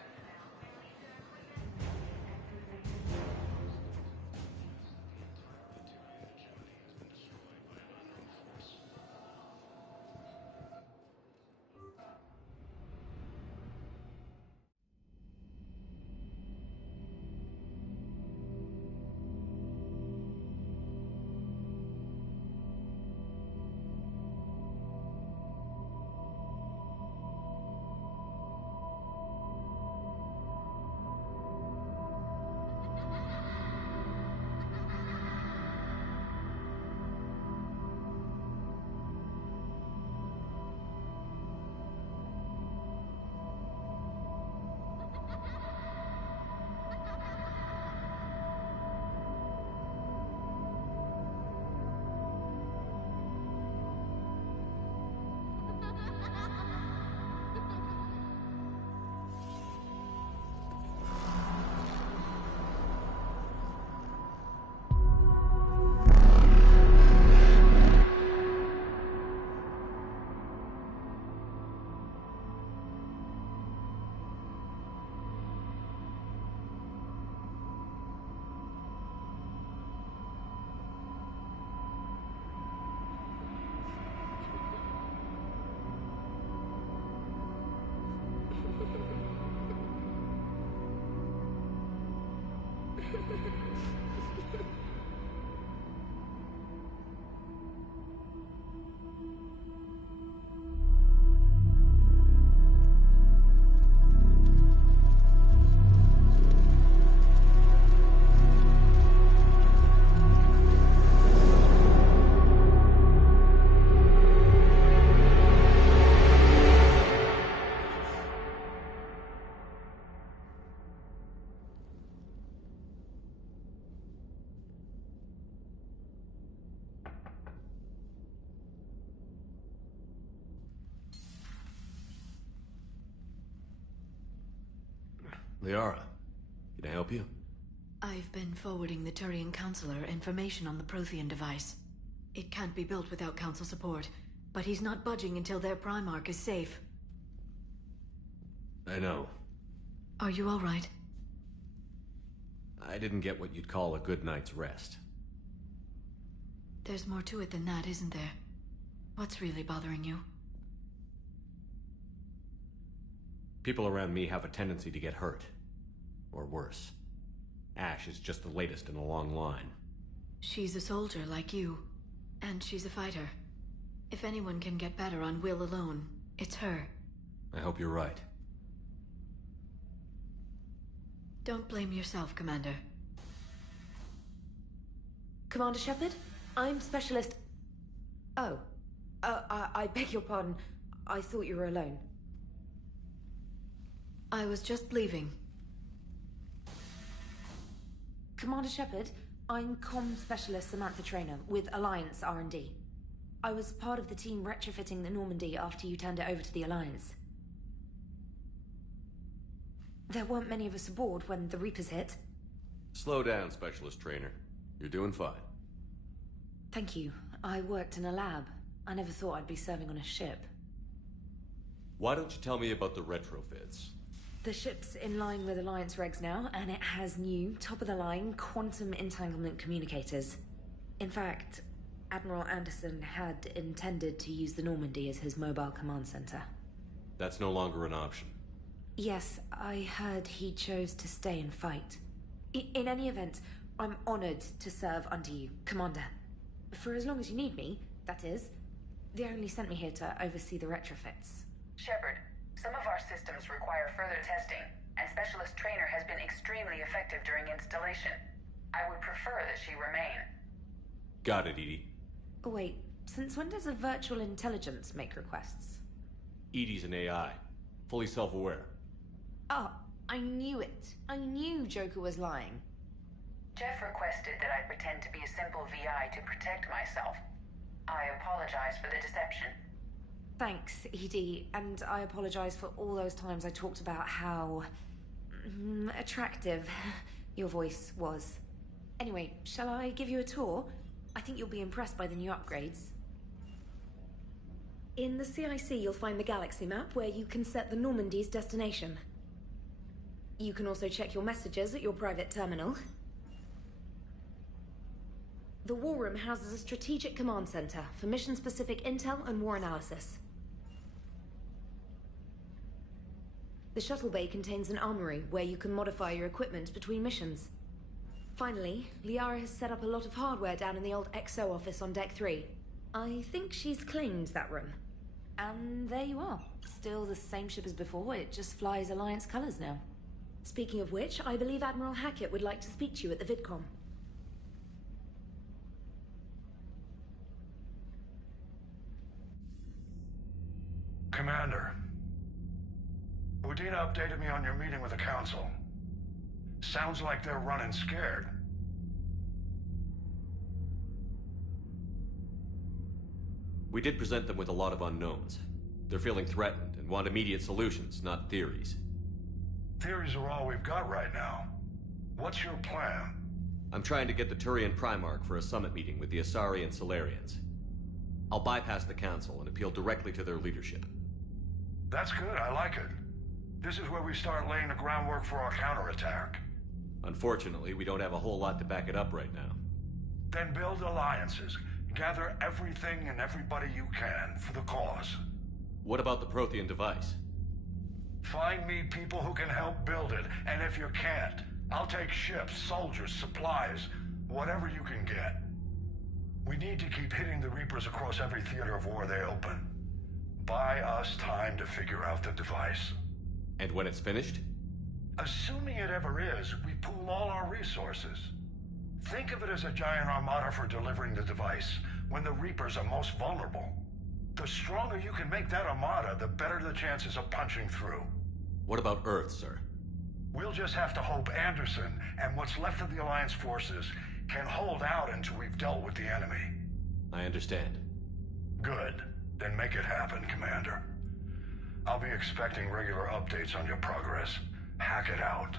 Liara, can I help you? I've been forwarding the Turian Counselor information on the Prothean device. It can't be built without Council support, but he's not budging until their Primarch is safe. I know. Are you all right? I didn't get what you'd call a good night's rest. There's more to it than that, isn't there? What's really bothering you? People around me have a tendency to get hurt. Or worse. Ash is just the latest in a long line. She's a soldier like you. And she's a fighter. If anyone can get better on will alone, it's her. I hope you're right. Don't blame yourself, Commander. Commander Shepard? I'm Specialist... Oh. I beg your pardon. I thought you were alone. I was just leaving. Commander Shepard, I'm Comm Specialist Samantha Traynor with Alliance R&D. I was part of the team retrofitting the Normandy after you turned it over to the Alliance. There weren't many of us aboard when the Reapers hit. Slow down, Specialist Traynor. You're doing fine. Thank you. I worked in a lab. I never thought I'd be serving on a ship. Why don't you tell me about the retrofits? The ship's in line with Alliance regs now, and it has new, top-of-the-line, quantum entanglement communicators. In fact, Admiral Anderson had intended to use the Normandy as his mobile command center. That's no longer an option. Yes, I heard he chose to stay and fight. In any event, I'm honored to serve under you, Commander. For as long as you need me, that is. They only sent me here to oversee the retrofits. Shepard, some of our systems require further testing, and Specialist Traynor has been extremely effective during installation. I would prefer that she remain. Got it, EDI. Oh, wait, since when does a virtual intelligence make requests? EDI's an AI, fully self-aware. Oh, I knew it. I knew Joker was lying. Jeff requested that I pretend to be a simple VI to protect myself. I apologize for the deception. Thanks, EDI, and I apologize for all those times I talked about how... attractive your voice was. Anyway, shall I give you a tour? I think you'll be impressed by the new upgrades. In the CIC, you'll find the galaxy map where you can set the Normandy's destination. You can also check your messages at your private terminal. The War Room houses a strategic command center for mission-specific intel and war analysis. The shuttle bay contains an armory where you can modify your equipment between missions. Finally, Liara has set up a lot of hardware down in the old XO office on Deck 3. I think she's claimed that room. And there you are. Still the same ship as before, it just flies Alliance colors now. Speaking of which, I believe Admiral Hackett would like to speak to you at the VidCom. Commander, Udina updated me on your meeting with the Council. Sounds like they're running scared. We did present them with a lot of unknowns. They're feeling threatened and want immediate solutions, not theories. Theories are all we've got right now. What's your plan? I'm trying to get the Turian Primarch for a summit meeting with the Asari and Salarians. I'll bypass the Council and appeal directly to their leadership. That's good, I like it. This is where we start laying the groundwork for our counterattack. Unfortunately, we don't have a whole lot to back it up right now. Then build alliances. Gather everything and everybody you can for the cause. What about the Prothean device? Find me people who can help build it, and if you can't, I'll take ships, soldiers, supplies, whatever you can get. We need to keep hitting the Reapers across every theater of war they open. Buy us time to figure out the device. And when it's finished? Assuming it ever is, we pool all our resources. Think of it as a giant armada for delivering the device, when the Reapers are most vulnerable. The stronger you can make that armada, the better the chances of punching through. What about Earth, sir? We'll just have to hope Anderson, and what's left of the Alliance forces, can hold out until we've dealt with the enemy. I understand. Good. Then make it happen, Commander. I'll be expecting regular updates on your progress. Hack it out.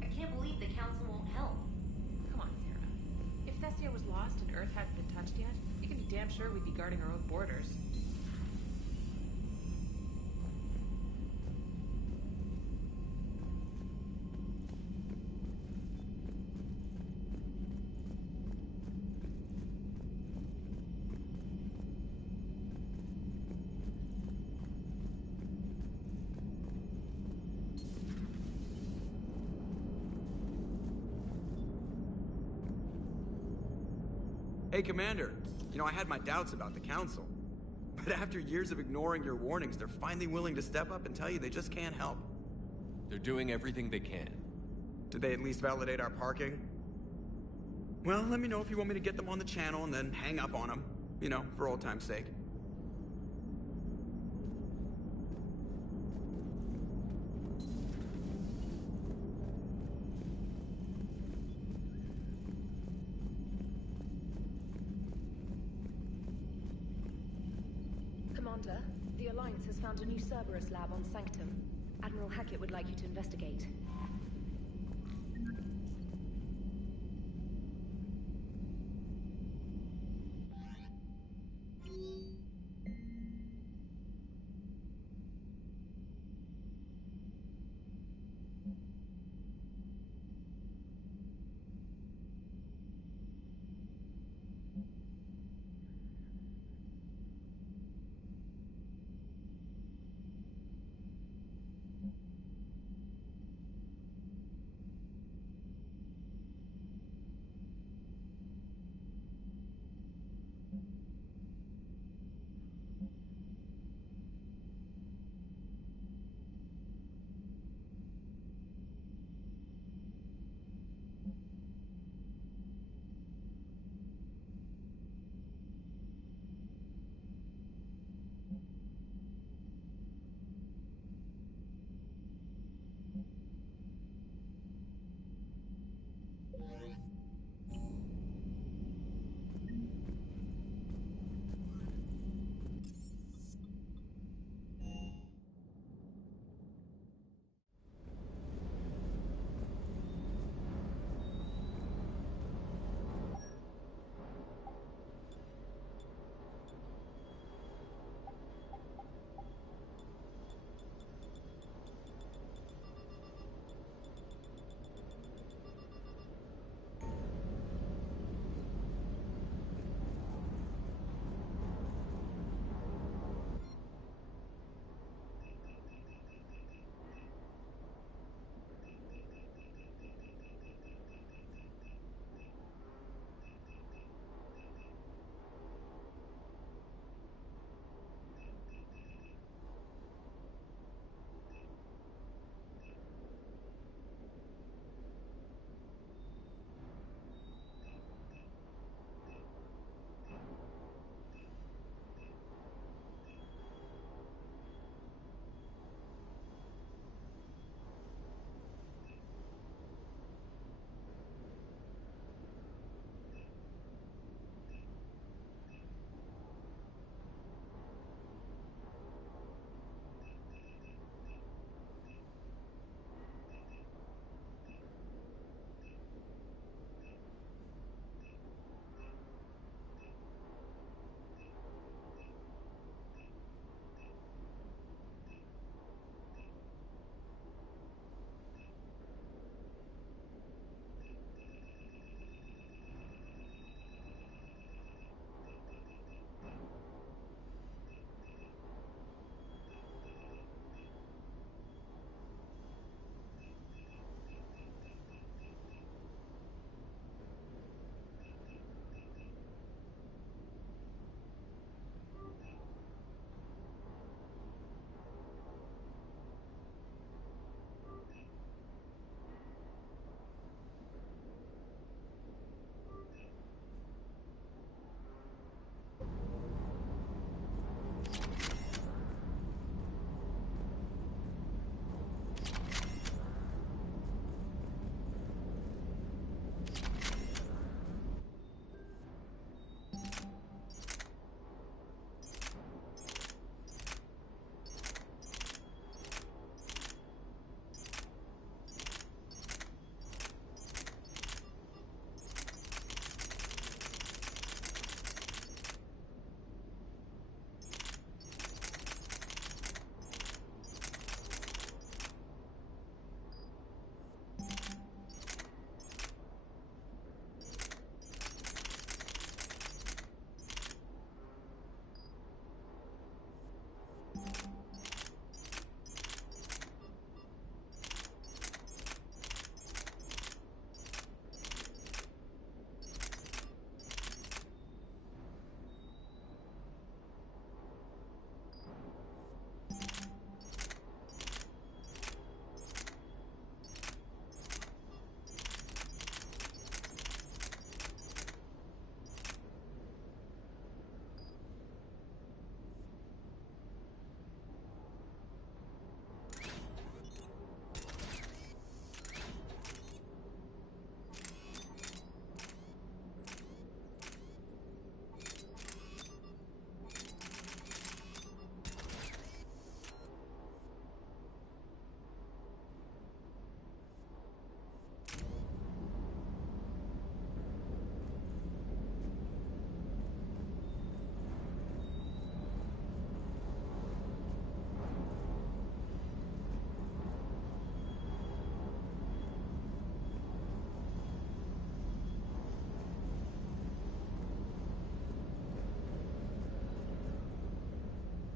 I can't believe the council won't help. Come on, Sarah. If Thessia was lost and Earth hadn't been touched yet, you can be damn sure we'd be guarding our own borders. Hey, Commander. You know, I had my doubts about the Council. But after years of ignoring your warnings, they're finally willing to step up and tell you they just can't help. They're doing everything they can. Did they at least validate our parking? Well, let me know if you want me to get them on the channel and then hang up on them. You know, for old time's sake. Commander, the Alliance has found a new Cerberus lab on Sanctum. Admiral Hackett would like you to investigate.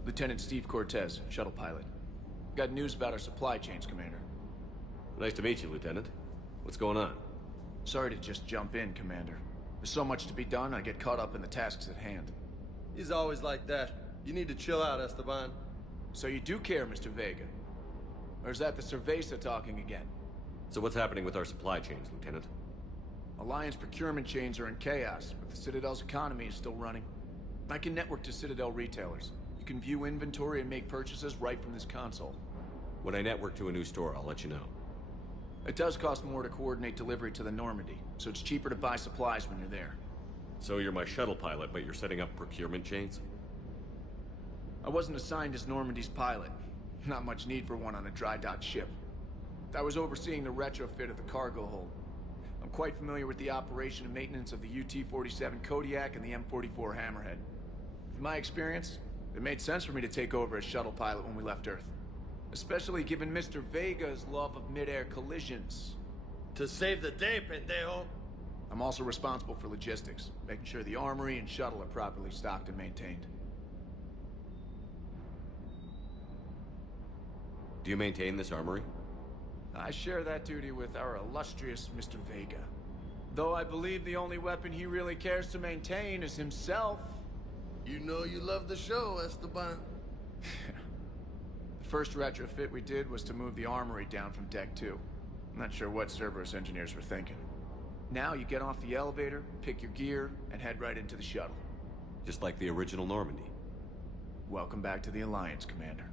Lieutenant Steve Cortez, shuttle pilot. Got news about our supply chains, Commander. Nice to meet you, Lieutenant. What's going on? Sorry to just jump in, Commander. There's so much to be done, I get caught up in the tasks at hand. He's always like that. You need to chill out, Esteban. So you do care, Mr. Vega? Or is that the Cerveza talking again? So what's happening with our supply chains, Lieutenant? Alliance procurement chains are in chaos, but the Citadel's economy is still running. I can network to Citadel retailers. You can view inventory and make purchases right from this console. When I network to a new store, I'll let you know. It does cost more to coordinate delivery to the Normandy, so it's cheaper to buy supplies when you're there. So you're my shuttle pilot, but you're setting up procurement chains? I wasn't assigned as Normandy's pilot. Not much need for one on a dry dock ship. I was overseeing the retrofit of the cargo hold. I'm quite familiar with the operation and maintenance of the UT-47 Kodiak and the M44 Hammerhead. In my experience, it made sense for me to take over as shuttle pilot when we left Earth. Especially given Mr. Vega's love of mid-air collisions. To save the day, pendejo! I'm also responsible for logistics, making sure the armory and shuttle are properly stocked and maintained. Do you maintain this armory? I share that duty with our illustrious Mr. Vega. Though I believe the only weapon he really cares to maintain is himself. You know you love the show, Esteban. The first retrofit we did was to move the armory down from Deck 2. I'm not sure what Cerberus engineers were thinking. Now you get off the elevator, pick your gear, and head right into the shuttle. Just like the original Normandy. Welcome back to the Alliance, Commander.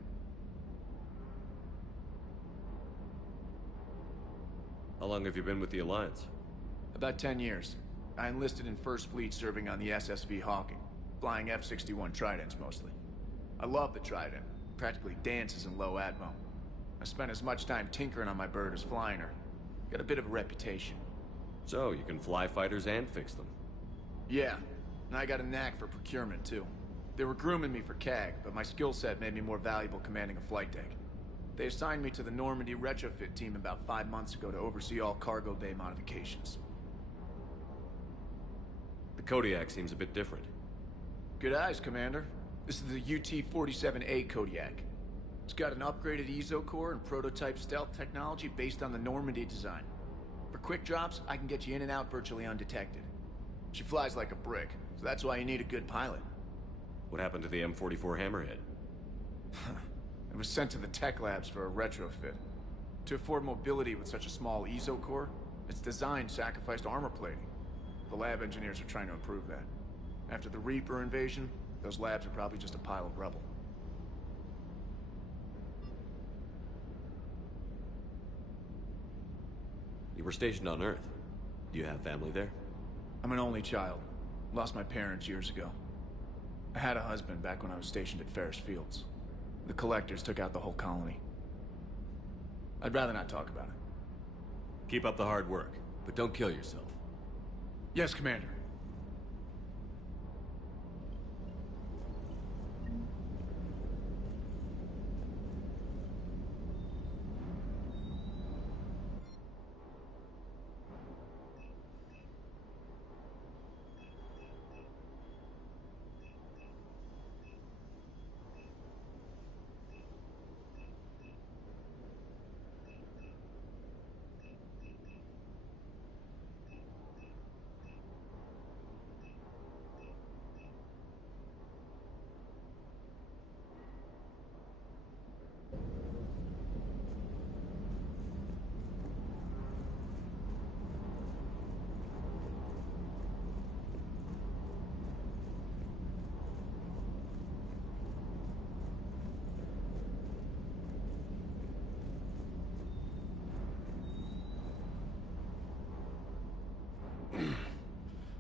How long have you been with the Alliance? About 10 years. I enlisted in First Fleet serving on the SSV Hawking, flying F-61 Tridents mostly. I love the Trident. Practically dances in low atmo. I spent as much time tinkering on my bird as flying her. Got a bit of a reputation. So, you can fly fighters and fix them? Yeah, and I got a knack for procurement too. They were grooming me for CAG, but my skill set made me more valuable commanding a flight deck. They assigned me to the Normandy retrofit team about 5 months ago to oversee all cargo bay modifications. The Kodiak seems a bit different. Good eyes, Commander. This is the UT-47A Kodiak. It's got an upgraded EZO core and prototype stealth technology based on the Normandy design. For quick drops, I can get you in and out virtually undetected. She flies like a brick, so that's why you need a good pilot. What happened to the M44 Hammerhead? It was sent to the tech labs for a retrofit. To afford mobility with such a small EZO core, its design sacrificed armor plating. The lab engineers are trying to improve that. After the Reaper invasion, those labs are probably just a pile of rubble. You were stationed on Earth. Do you have family there? I'm an only child. Lost my parents years ago. I had a husband back when I was stationed at Ferris Fields. The Collectors took out the whole colony. I'd rather not talk about it. Keep up the hard work, but don't kill yourself. Yes, Commander.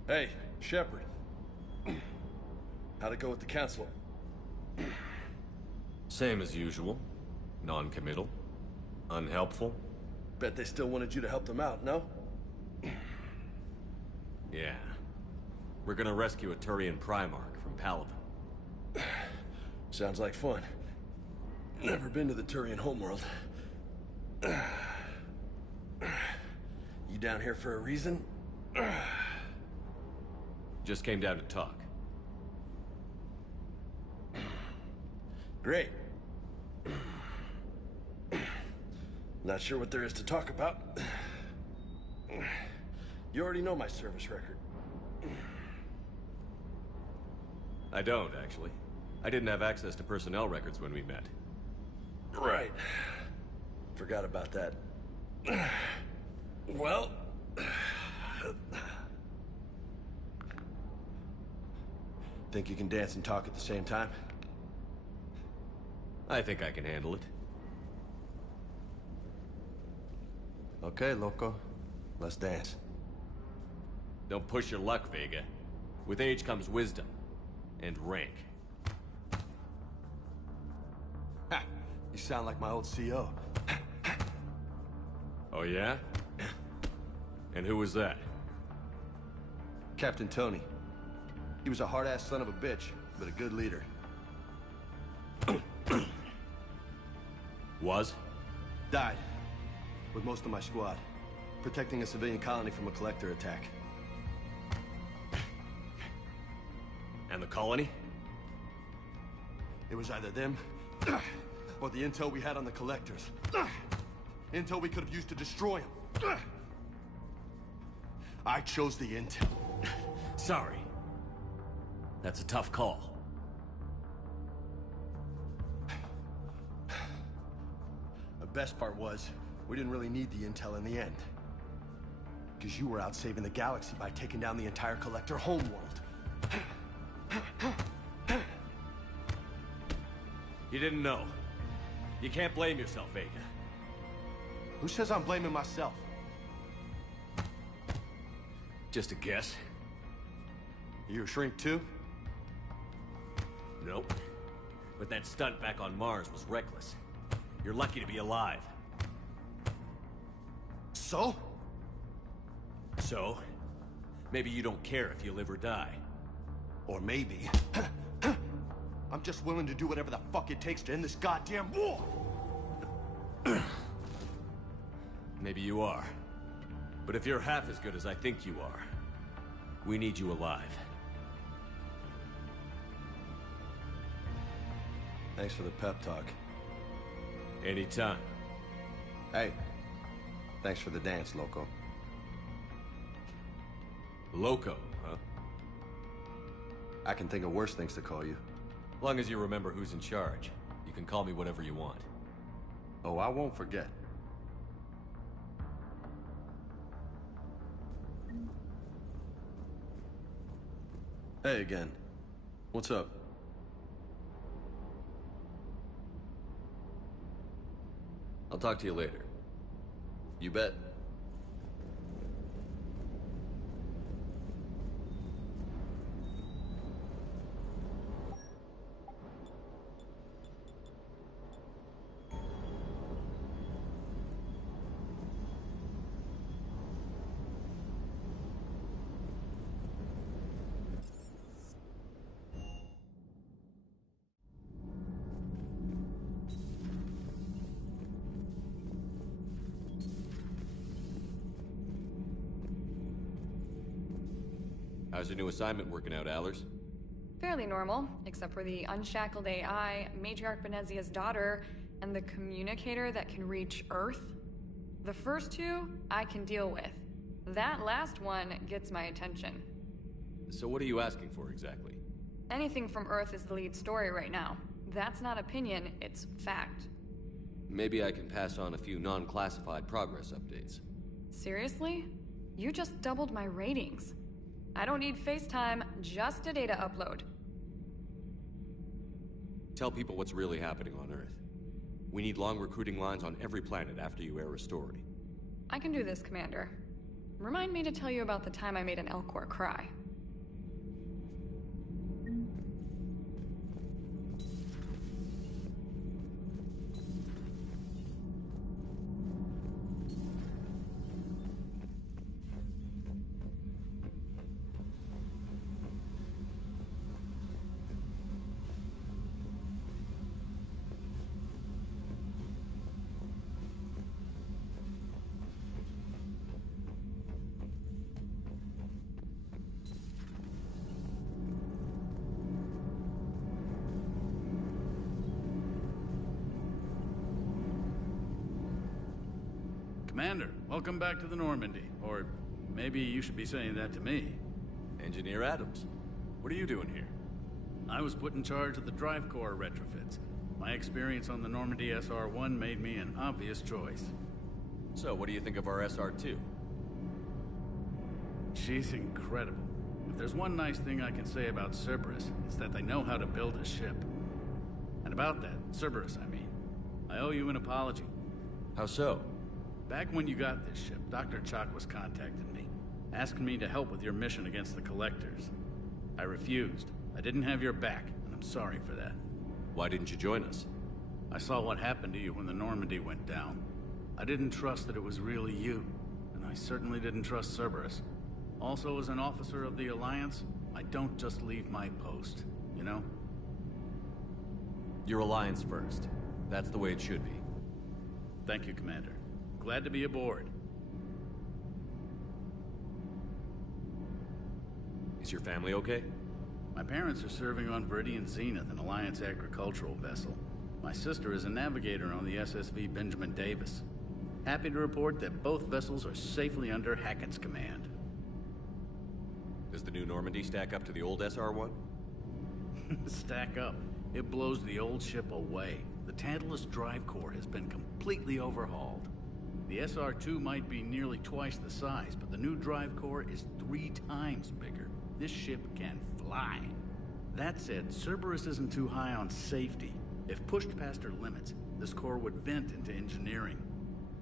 Hey, Shepard. How'd it go with the council? Same as usual. Non-committal. Unhelpful. Bet they still wanted you to help them out, no? Yeah. We're gonna rescue a Turian Primarch from Palaven. Sounds like fun. Never been to the Turian homeworld. You down here for a reason? Just came down to talk. Great. Not sure what there is to talk about. You already know my service record. I don't, actually. I didn't have access to personnel records when we met. Right. Forgot about that. Well... Think you can dance and talk at the same time? I think I can handle it. Okay, loco. Let's dance. Don't push your luck, Vega. With age comes wisdom. And rank. Ha! You sound like my old CO. Oh, yeah? And who was that? Captain Tony. He was a hard-ass son of a bitch, but a good leader. Was? Died. With most of my squad. Protecting a civilian colony from a collector attack. And the colony? It was either them, or the intel we had on the collectors. Intel we could have used to destroy them. I chose the intel. Sorry. That's a tough call. The best part was, we didn't really need the intel in the end. Because you were out saving the galaxy by taking down the entire collector homeworld. You didn't know. You can't blame yourself, Vega. Who says I'm blaming myself? Just a guess. You a shrink too? Nope. But that stunt back on Mars was reckless. You're lucky to be alive. So? So? Maybe you don't care if you live or die. Or maybe... I'm just willing to do whatever the fuck it takes to end this goddamn war! Maybe you are. But if you're half as good as I think you are, we need you alive. Thanks for the pep talk. Anytime. Hey, thanks for the dance, Loco. Loco, huh? I can think of worse things to call you. Long as you remember who's in charge, you can call me whatever you want. Oh, I won't forget. Hey again. What's up? I'll talk to you later. You bet. How's your new assignment working out, Allers? Fairly normal, except for the unshackled AI, Matriarch Benezia's daughter, and the communicator that can reach Earth. The first two, I can deal with. That last one gets my attention. So what are you asking for, exactly? Anything from Earth is the lead story right now. That's not opinion, it's fact. Maybe I can pass on a few non-classified progress updates. Seriously? You just doubled my ratings. I don't need FaceTime, just a data upload. Tell people what's really happening on Earth. We need long recruiting lines on every planet after you air Restored. I can do this, Commander. Remind me to tell you about the time I made an Elcor cry. Commander, welcome back to the Normandy. Or maybe you should be saying that to me. Engineer Adams, what are you doing here? I was put in charge of the drive core retrofits. My experience on the Normandy SR-1 made me an obvious choice. So, what do you think of our SR-2? She's incredible. If there's one nice thing I can say about Cerberus, it's that they know how to build a ship. And about that, Cerberus, I mean, I owe you an apology. How so? Back when you got this ship, Dr. Chalk was contacting me, asking me to help with your mission against the Collectors. I refused. I didn't have your back, and I'm sorry for that. Why didn't you join us? I saw what happened to you when the Normandy went down. I didn't trust that it was really you, and I certainly didn't trust Cerberus. Also, as an officer of the Alliance, I don't just leave my post, you know? Your Alliance first. That's the way it should be. Thank you, Commander. Glad to be aboard. Is your family okay? My parents are serving on Viridian Zenith, an Alliance agricultural vessel. My sister is a navigator on the SSV Benjamin Davis. Happy to report that both vessels are safely under Hackett's command. Does the new Normandy stack up to the old SR-1? Stack up. It blows the old ship away. The Tantalus drive core has been completely overhauled. The SR-2 might be nearly twice the size, but the new drive core is 3 times bigger. This ship can fly. That said, Cerberus isn't too high on safety. If pushed past her limits, this core would vent into engineering.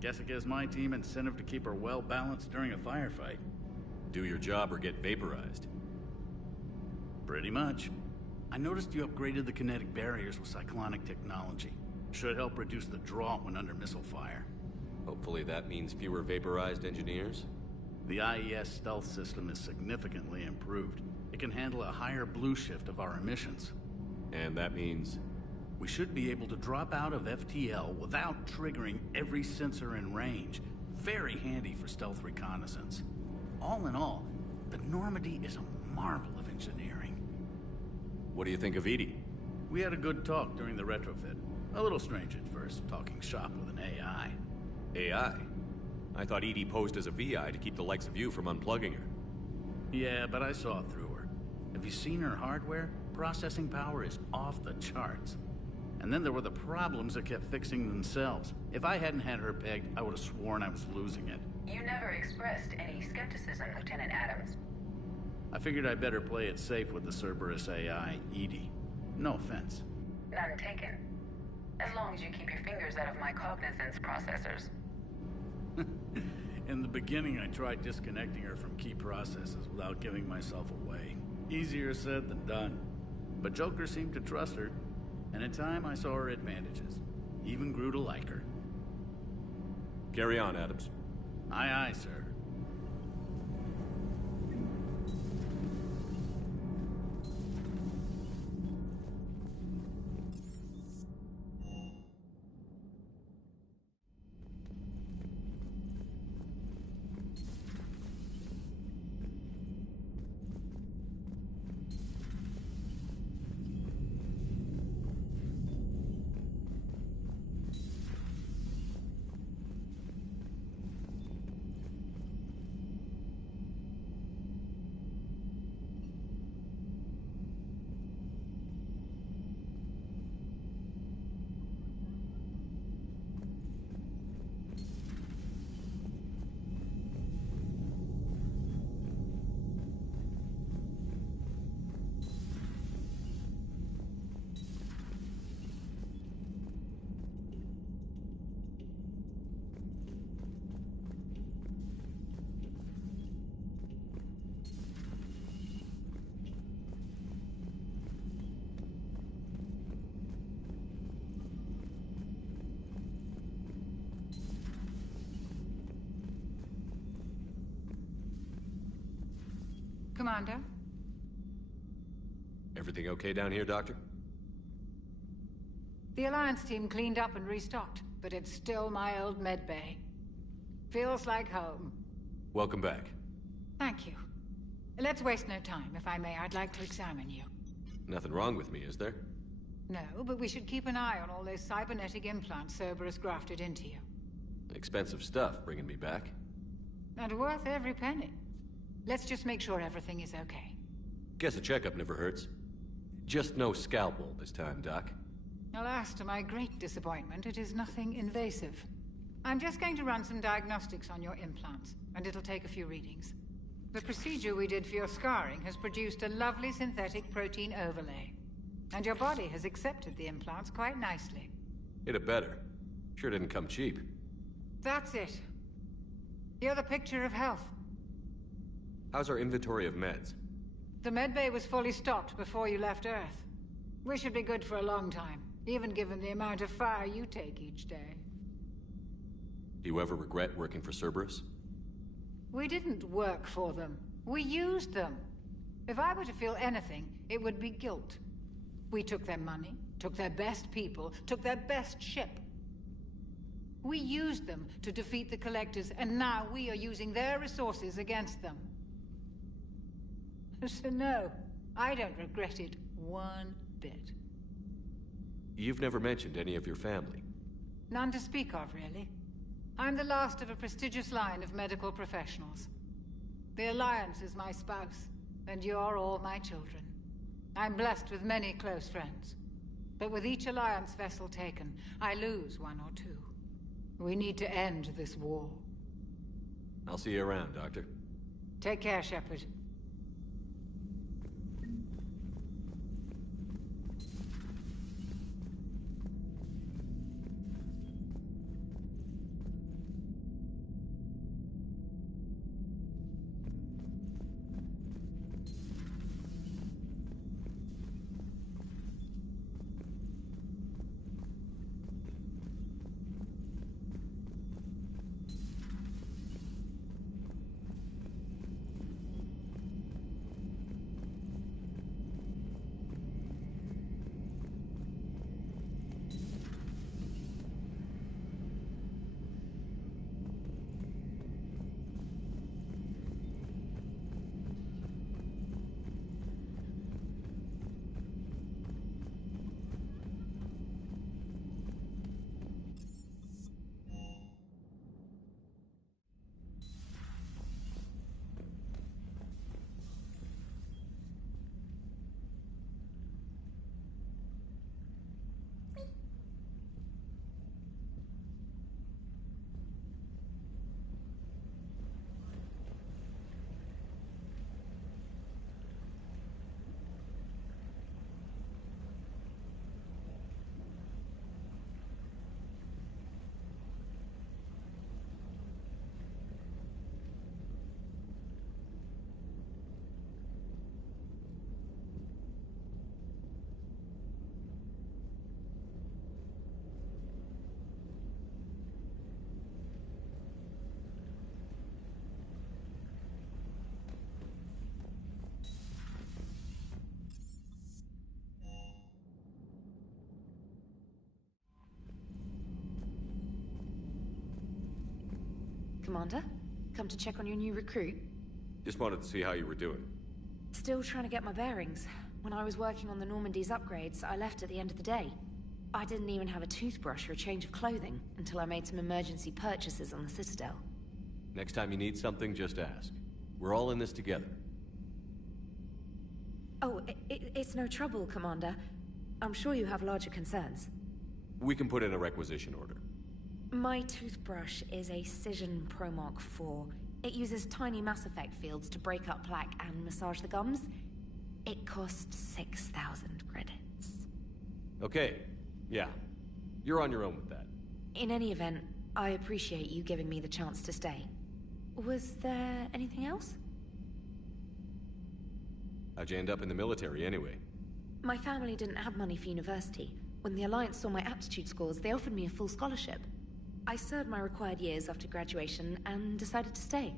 Guess it gives my team incentive to keep her well balanced during a firefight. Do your job or get vaporized. Pretty much. I noticed you upgraded the kinetic barriers with cyclonic technology. Should help reduce the draw when under missile fire. Hopefully that means fewer vaporized engineers? The IES stealth system is significantly improved. It can handle a higher blue shift of our emissions. And that means? We should be able to drop out of FTL without triggering every sensor in range. Very handy for stealth reconnaissance. All in all, the Normandy is a marvel of engineering. What do you think of EDI? We had a good talk during the retrofit. A little strange at first, talking shop with an AI. AI? I thought EDI posed as a VI to keep the likes of you from unplugging her. Yeah, but I saw through her. Have you seen her hardware? Processing power is off the charts. And then there were the problems that kept fixing themselves. If I hadn't had her pegged, I would have sworn I was losing it. You never expressed any skepticism, Lieutenant Adams. I figured I'd better play it safe with the Cerberus AI, EDI. No offense. None taken. As long as you keep your fingers out of my cognizance processors. In the beginning, I tried disconnecting her from key processes without giving myself away. Easier said than done. But Joker seemed to trust her, and in time I saw her advantages. Even grew to like her. Carry on, Adams. Aye, aye, sir. Commander? Everything okay down here, Doctor? The Alliance team cleaned up and restocked, but it's still my old medbay. Feels like home. Welcome back. Thank you. Let's waste no time. If I may, I'd like to examine you. Nothing wrong with me, is there? No, but we should keep an eye on all those cybernetic implants Cerberus grafted into you. Expensive stuff bringing me back. And worth every penny. Let's just make sure everything is okay. Guess a checkup never hurts. Just no scalpel this time, Doc. Alas, to my great disappointment, it is nothing invasive. I'm just going to run some diagnostics on your implants, and it'll take a few readings. The procedure we did for your scarring has produced a lovely synthetic protein overlay. And your body has accepted the implants quite nicely. It had better. Sure didn't come cheap. That's it. You're the picture of health. How's our inventory of meds? The medbay was fully stocked before you left Earth. We should be good for a long time, even given the amount of fire you take each day. Do you ever regret working for Cerberus? We didn't work for them. We used them. If I were to feel anything, it would be guilt. We took their money, took their best people, took their best ship. We used them to defeat the Collectors, and now we are using their resources against them. So no, I don't regret it one bit. You've never mentioned any of your family. None to speak of, really. I'm the last of a prestigious line of medical professionals. The Alliance is my spouse, and you're all my children. I'm blessed with many close friends. But with each Alliance vessel taken, I lose one or two. We need to end this war. I'll see you around, Doctor. Take care, Shepard. Commander? Come to check on your new recruit? Just wanted to see how you were doing. Still trying to get my bearings. When I was working on the Normandy's upgrades, I left at the end of the day. I didn't even have a toothbrush or a change of clothing until I made some emergency purchases on the Citadel. Next time you need something, just ask. We're all in this together. Oh, it's no trouble, Commander. I'm sure you have larger concerns. We can put in a requisition order. My toothbrush is a Cision Pro Mark IV. It uses tiny Mass Effect fields to break up plaque and massage the gums. It costs 6,000 credits. Okay, yeah. You're on your own with that. In any event, I appreciate you giving me the chance to stay. Was there anything else? How'd you end up in the military anyway? My family didn't have money for university. When the Alliance saw my aptitude scores, they offered me a full scholarship. I served my required years after graduation and decided to stay.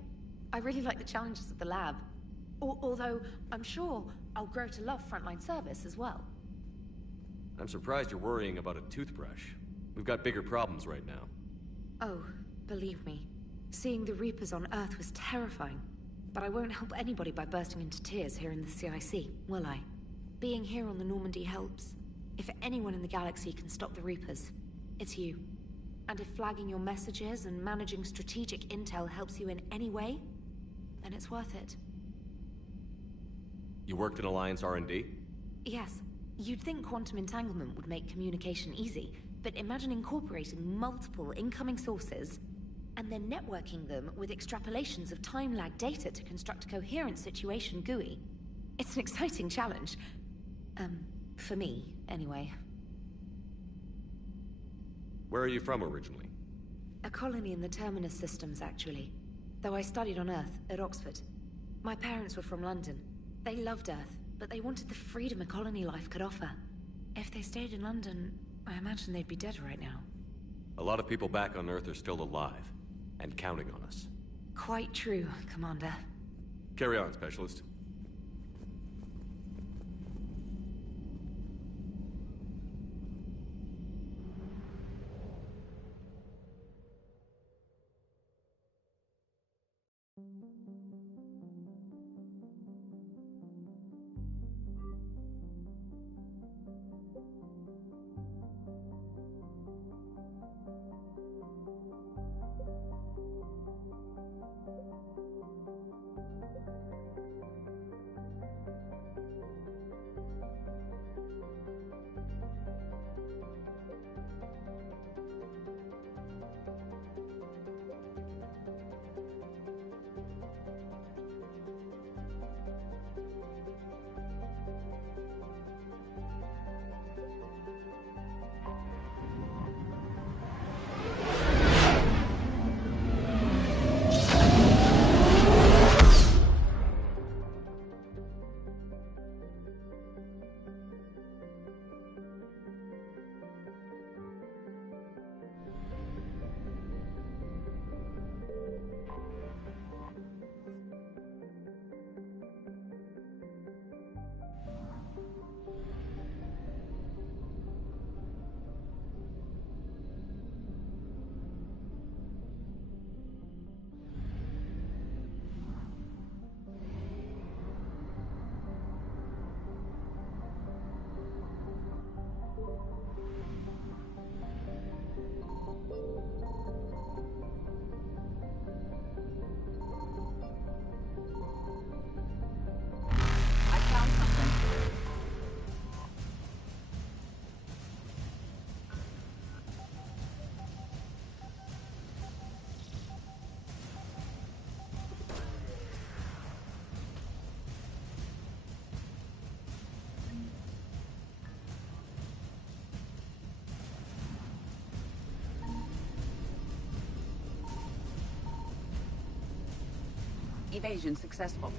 I really like the challenges of the lab. Although, I'm sure I'll grow to love frontline service as well. I'm surprised you're worrying about a toothbrush. We've got bigger problems right now. Oh, believe me. Seeing the Reapers on Earth was terrifying. But I won't help anybody by bursting into tears here in the CIC, will I? Being here on the Normandy helps. If anyone in the galaxy can stop the Reapers, it's you. And if flagging your messages and managing strategic intel helps you in any way, then it's worth it. You worked in Alliance R&D? Yes. You'd think quantum entanglement would make communication easy, but imagine incorporating multiple incoming sources and then networking them with extrapolations of time-lag data to construct a coherent situation GUI. It's an exciting challenge. For me, anyway. Where are you from originally? A colony in the Terminus systems, actually. Though I studied on Earth, at Oxford. My parents were from London. They loved Earth, but they wanted the freedom a colony life could offer. If they stayed in London, I imagine they'd be dead right now. A lot of people back on Earth are still alive, and counting on us. Quite true, Commander. Carry on, Specialist. Evasion successful.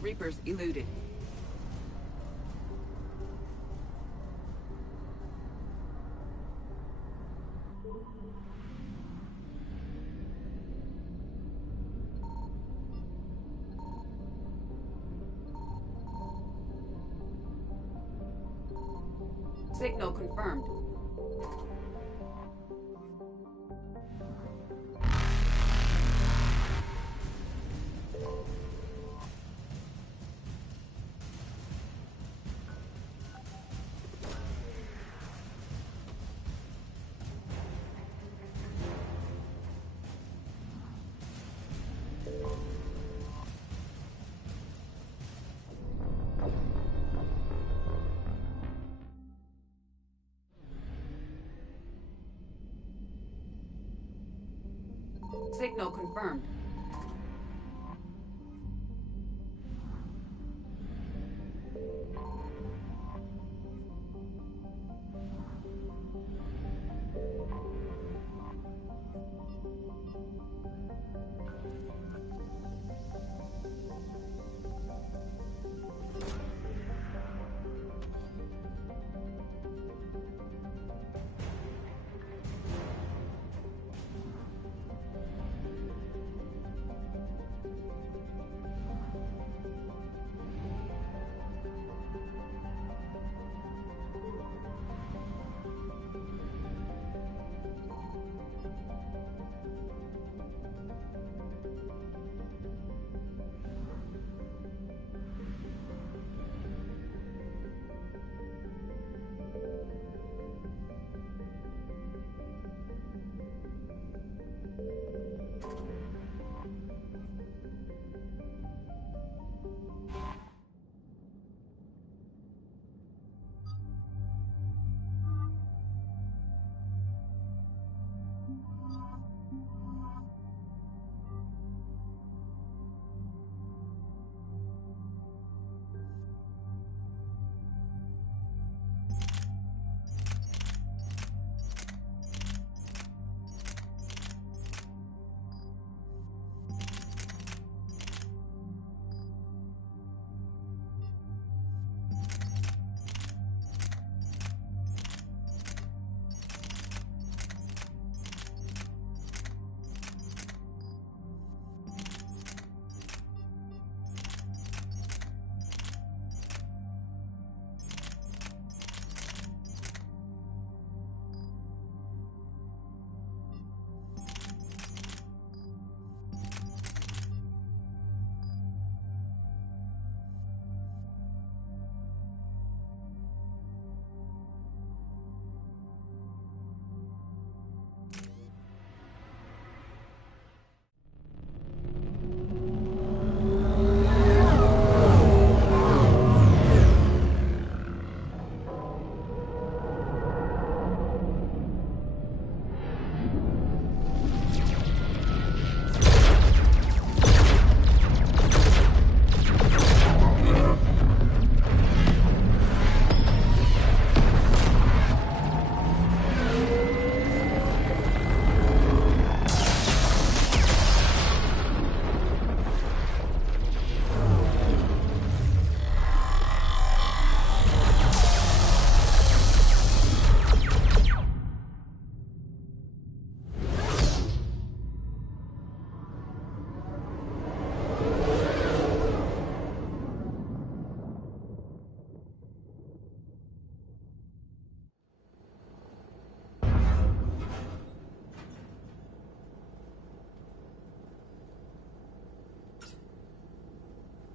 Reapers eluded. Signal confirmed. Signal confirmed.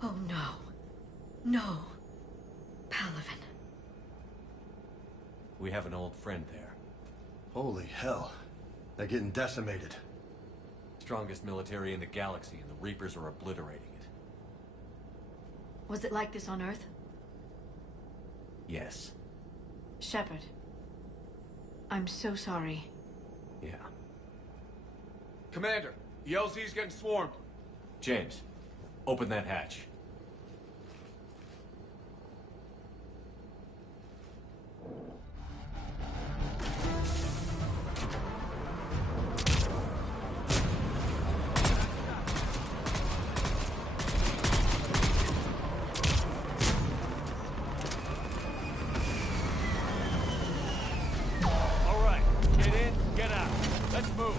Oh no. No. Palaven. We have an old friend there. Holy hell. They're getting decimated. Strongest military in the galaxy, and the Reapers are obliterating it. Was it like this on Earth? Yes. Shepard. I'm so sorry. Yeah. Commander, the LZ's getting swarmed. James, open that hatch. All right, get in, get out. Let's move.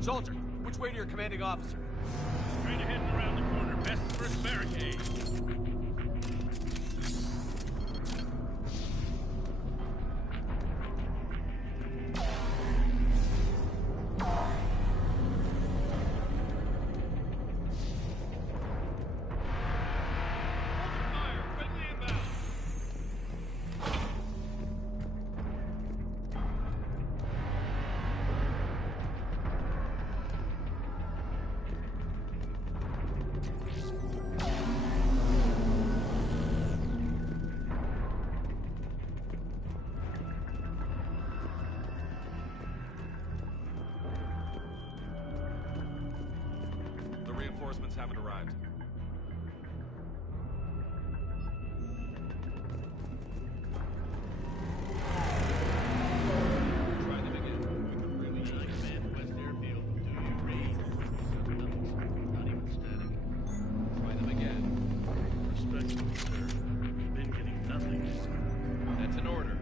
Soldier, which way to your commanding officer? Straight ahead and around the corner, past the first barricade. Reinforcements haven't arrived. Try them again. Really command West Airfield. Do you read? Not even static. Try them again. Respectfully, sir. We've been getting nothing. That's an order.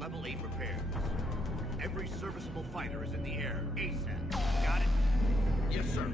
Level 8 repairs. Every serviceable fighter is in the air, ASAP. Got it? Yes, sir.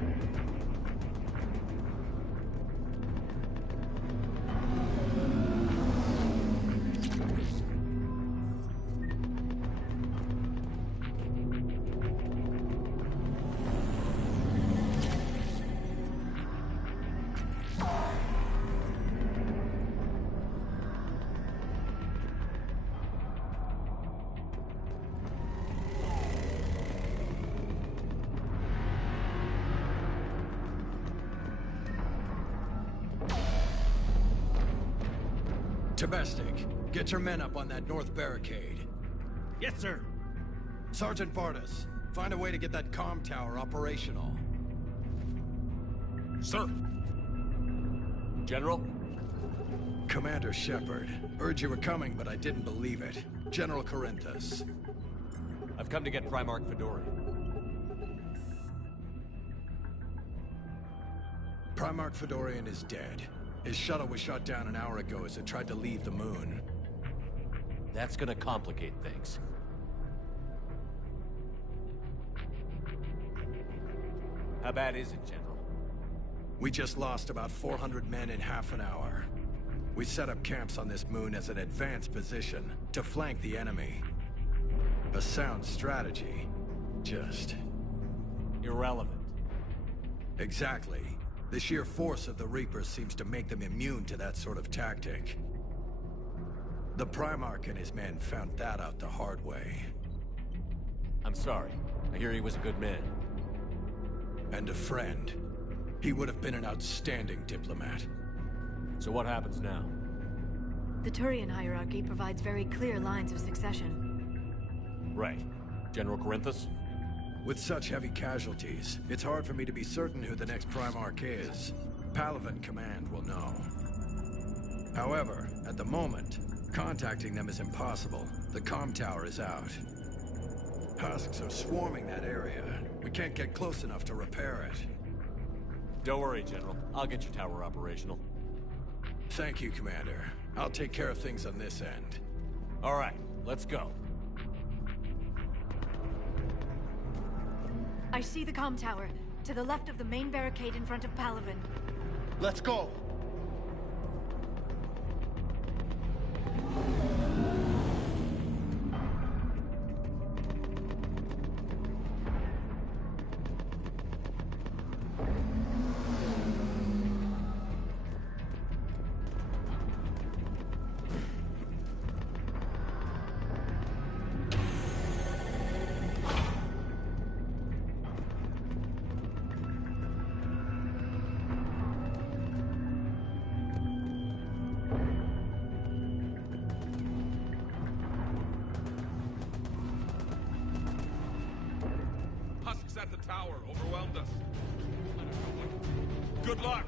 Tabestic, get your men up on that north barricade. Yes, sir. Sergeant Vardas, find a way to get that comm tower operational. Sir! General? Commander Shepard. Heard you were coming, but I didn't believe it. General Corinthus. I've come to get Primarch Fedorian. Primarch Fedorian is dead. His shuttle was shot down an hour ago as it tried to leave the moon. That's gonna complicate things. How bad is it, General? We just lost about 400 men in half an hour. We set up camps on this moon as an advanced position to flank the enemy. A sound strategy. Just... irrelevant. Exactly. The sheer force of the Reapers seems to make them immune to that sort of tactic. The Primarch and his men found that out the hard way. I'm sorry. I hear he was a good man. And a friend. He would have been an outstanding diplomat. So what happens now? The Turian hierarchy provides very clear lines of succession. Right. General Corinthus? With such heavy casualties, it's hard for me to be certain who the next Primarch is. Palaven Command will know. However, at the moment, contacting them is impossible. The comm tower is out. Husks are swarming that area. We can't get close enough to repair it. Don't worry, General. I'll get your tower operational. Thank you, Commander. I'll take care of things on this end. All right, let's go. I see the comm tower, to the left of the main barricade in front of Palaven. Let's go! Husks at the tower overwhelmed us. Good luck!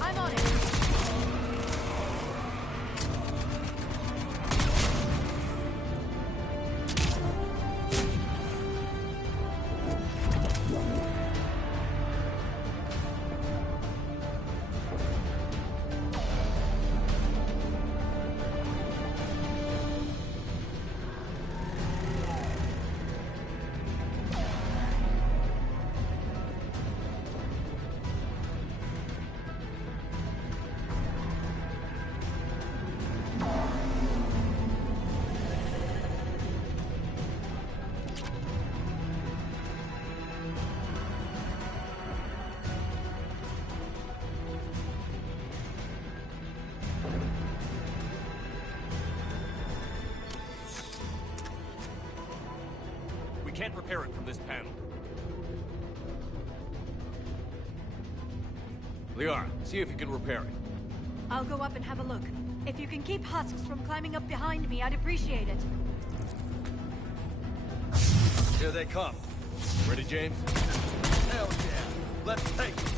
I'm on it! Can't repair it from this panel. Liara, see if you can repair it. I'll go up and have a look. If you can keep Husks from climbing up behind me, I'd appreciate it. Here they come. Ready, James? Hell yeah! Let's take it!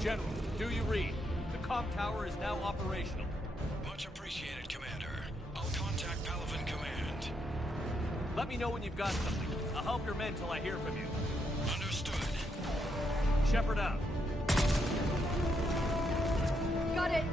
General, do you read? The comm tower is now operational. Much appreciated, Commander. I'll contact Palaven Command. Let me know when you've got something. I'll help your men till I hear from you. Understood. Shepard out. Got it!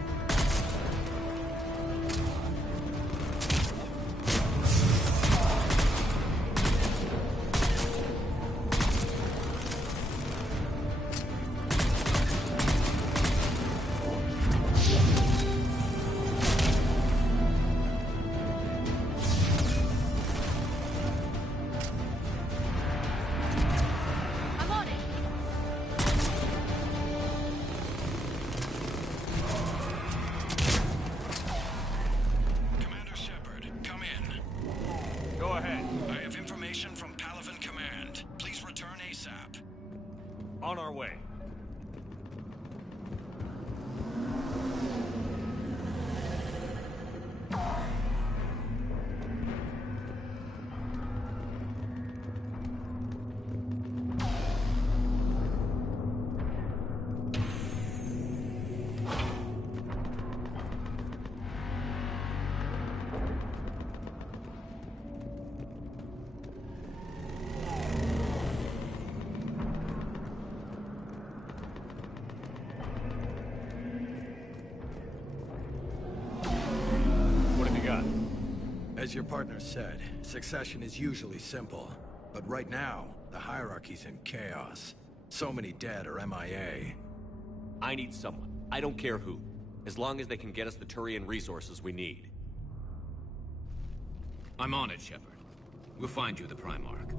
As your partner said, succession is usually simple. But right now, the hierarchy's in chaos. So many dead or MIA. I need someone. I don't care who. As long as they can get us the Turian resources we need. I'm on it, Shepard. We'll find you the Primarch.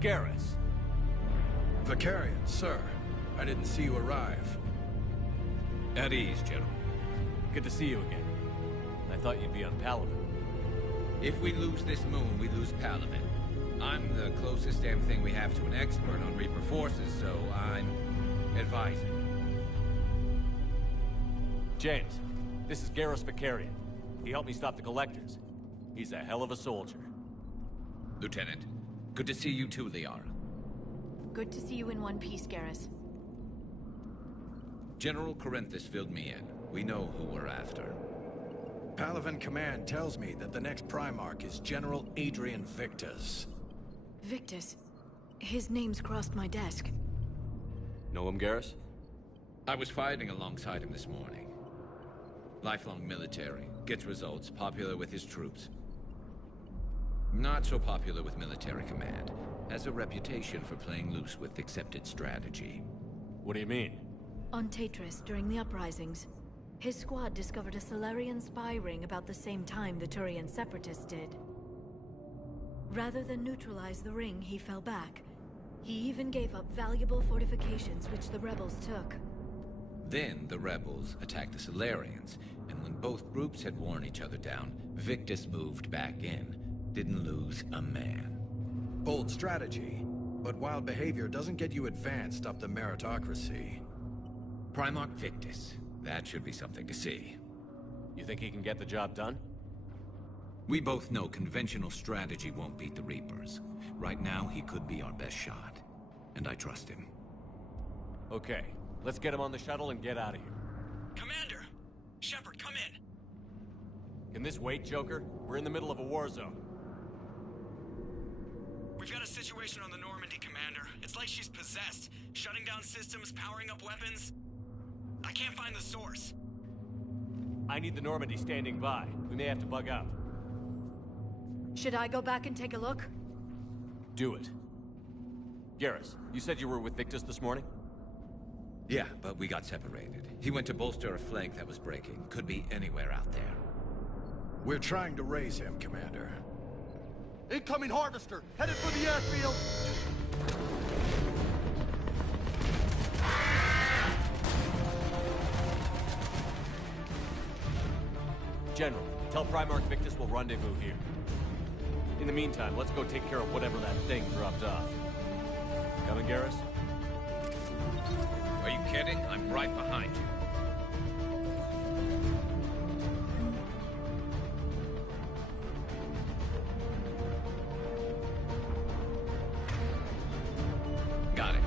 Garrus. Vicarian, sir. I didn't see you arrive. At ease, General. Good to see you again. I thought you'd be on Palaven. If we lose this moon, we lose Palaven. I'm the closest damn thing we have to an expert on Reaper forces, so I'm advising. James, this is Garrus Vicarian. He helped me stop the Collectors. He's a hell of a soldier. Lieutenant, good to see you too, Liara. Good to see you in one piece, Garrus. General Corinthus filled me in. We know who we're after. Palaven Command tells me that the next Primarch is General Adrian Victus. Victus? His name's crossed my desk. Know him, Garrus? I was fighting alongside him this morning. Lifelong military, gets results, popular with his troops. Not so popular with military command. Has a reputation for playing loose with accepted strategy. What do you mean? On Tatris, during the uprisings, his squad discovered a Salarian spy ring about the same time the Turian Separatists did. Rather than neutralize the ring, he fell back. He even gave up valuable fortifications which the rebels took. Then the rebels attacked the Salarians, and when both groups had worn each other down, Victus moved back in. Didn't lose a man. Bold strategy, but wild behavior doesn't get you advanced up the meritocracy. Primarch Victus. That should be something to see. You think he can get the job done? We both know conventional strategy won't beat the Reapers. Right now, he could be our best shot. And I trust him. Okay, let's get him on the shuttle and get out of here. Commander! Shepard, come in! Can this wait, Joker? We're in the middle of a war zone. We've got a situation on the Normandy, Commander. It's like she's possessed. Shutting down systems, powering up weapons. I can't find the source. I need the Normandy standing by. We may have to bug out. Should I go back and take a look? Do it. Garrus, you said you were with Victus this morning? Yeah, but we got separated. He went to bolster a flank that was breaking. Could be anywhere out there. We're trying to raise him, Commander. Incoming Harvester! Headed for the airfield! General, tell Primarch Victus we'll rendezvous here. In the meantime, let's go take care of whatever that thing dropped off. Coming, Garrus? Are you kidding? I'm right behind you. Got it.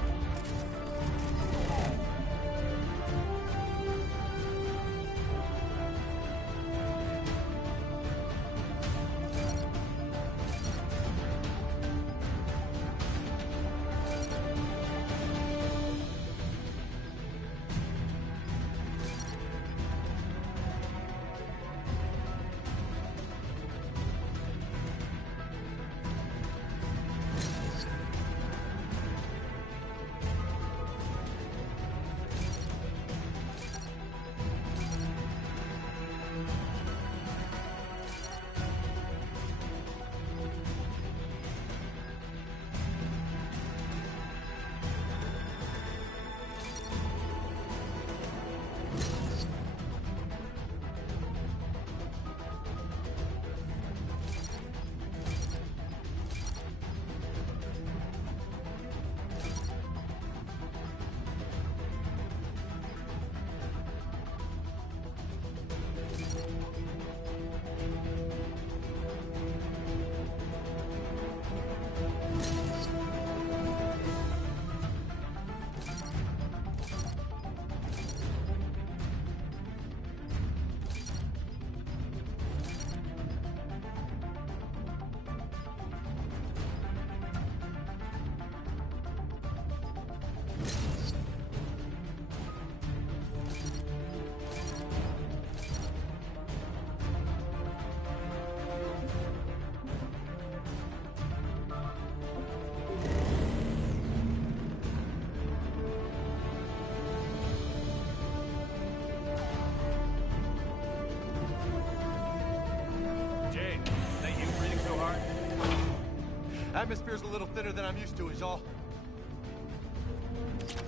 little thinner than I'm used to is all.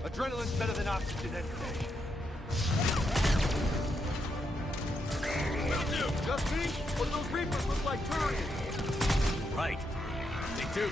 Adrenaline's better than oxygen any day. Will do! Just me? What those Reapers look like Turians? Right. They do.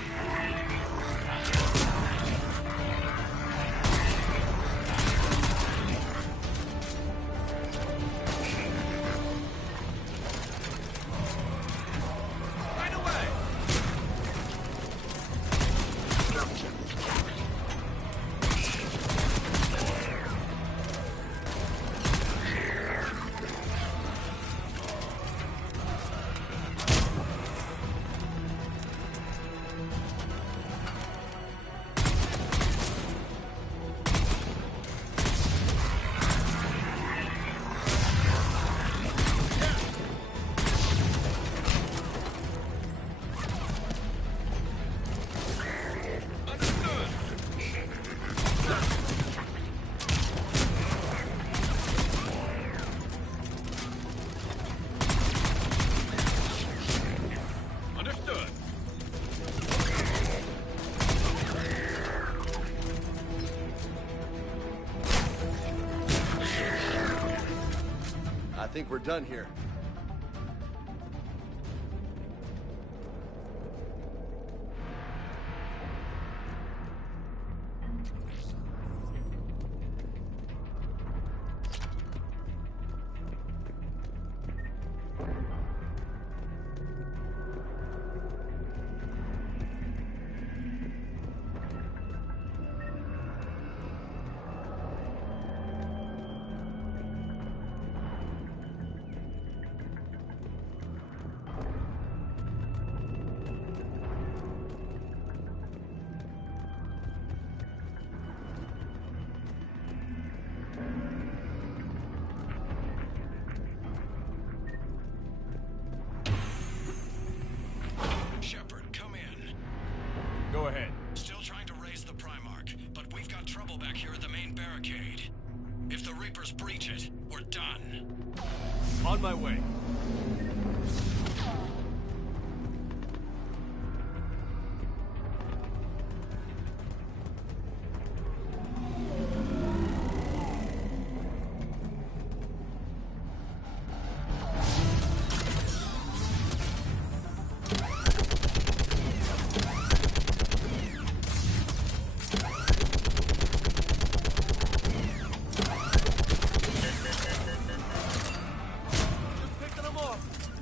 I think we're done here. Shepard, come in. Go ahead. Still trying to raise the Primarch, but we've got trouble back here at the main barricade. If the Reapers breach it, we're done. On my way.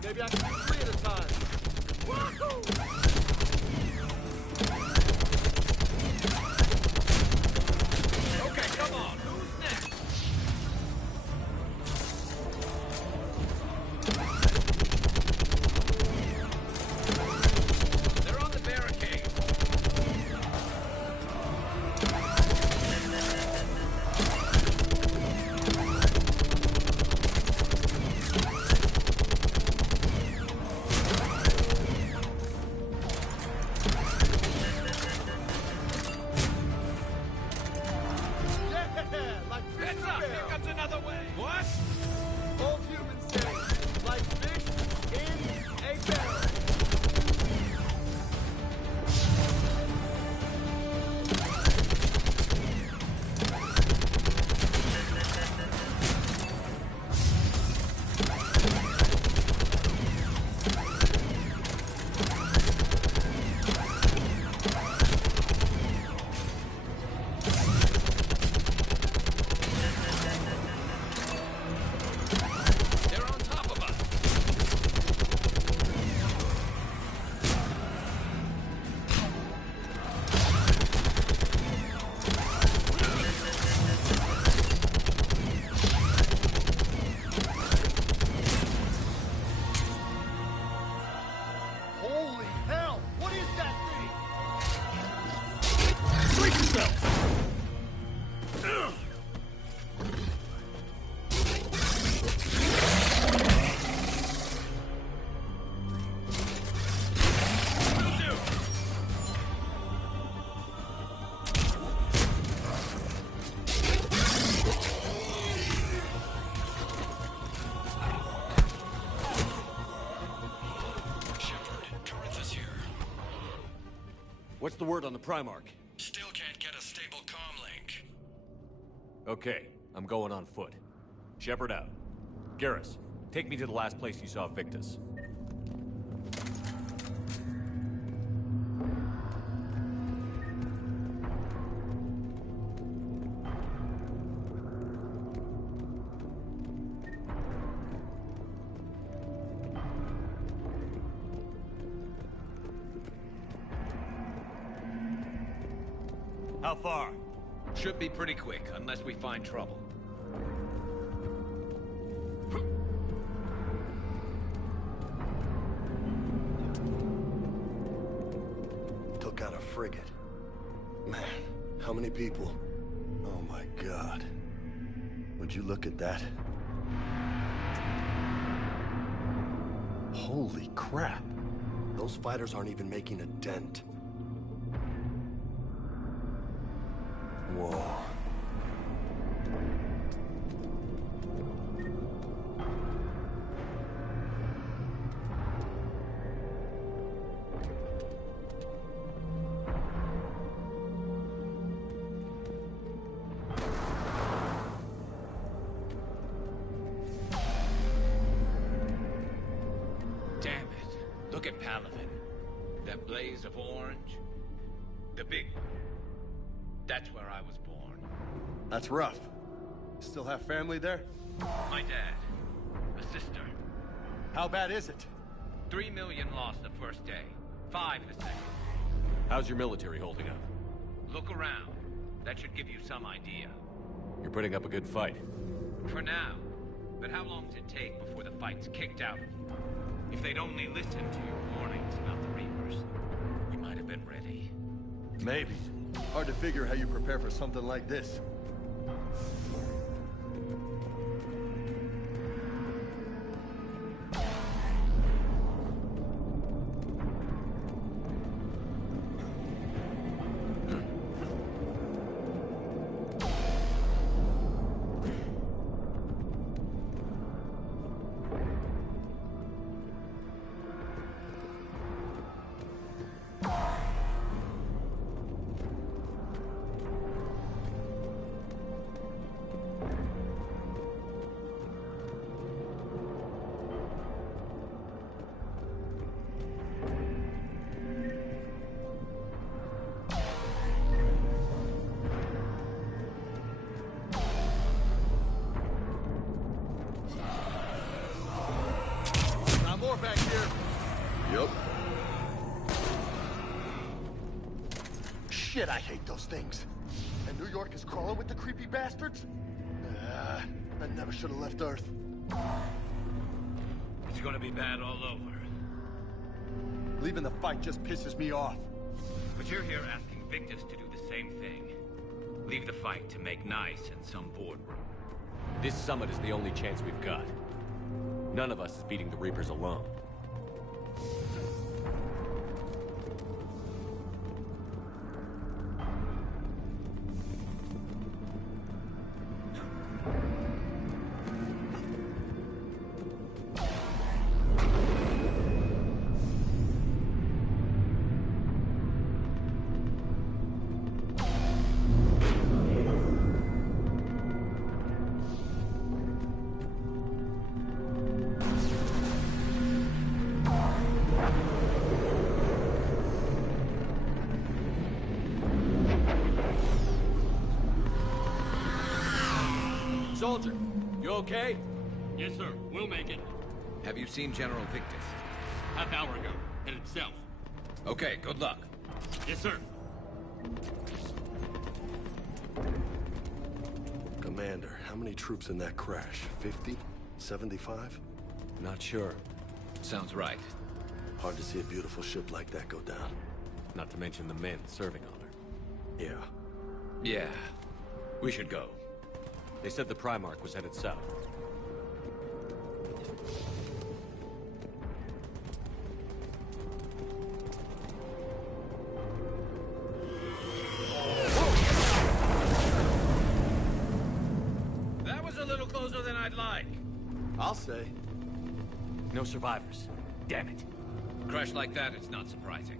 Maybe I can do 3 at a time. Wahoo! Okay, come on. Who's next? They're on the barricade. the word on the Primarch? Still can't get a stable comm link. Okay, I'm going on foot. Shepard out. Garrus, take me to the last place you saw Victus. How far? Should be pretty quick, unless we find trouble. Took out a frigate. Man, how many people? Oh my God. Would you look at that? Holy crap. Those fighters aren't even making a dent. Whoa. Damn it. Look at Palaven. That blaze of orange. The big one. That's where I was born. That's rough. Still have family there? My dad. A sister. How bad is it? 3 million lost the first day. 5 the second. How's your military holding up? Look around. That should give you some idea. You're putting up a good fight. For now. But how long does it take before the fight's kicked out of you? If they'd only listened to your warnings about the Reapers, we might have been ready. Maybe. Hard to figure how you prepare for something like this. Back here. Yup. Shit, I hate those things. And New York is crawling with the creepy bastards? I never should have left Earth. It's gonna be bad all over. Leaving the fight just pisses me off. But you're here asking Victus to do the same thing. Leave the fight to make nice in some boardroom. This summit is the only chance we've got. None of us is beating the Reapers alone. Soldier, you okay? Yes, sir. We'll make it. Have you seen General Victus? Half hour ago. Headed south. Okay, good luck. Yes, sir. Commander, how many troops in that crash? 50? 75? Not sure. Sounds right. Hard to see a beautiful ship like that go down. Not to mention the men serving on her. Yeah. Yeah. We should go. They said the Primarch was headed south. That was a little closer than I'd like. I'll say. No survivors. Damn it. Crash like that, it's not surprising.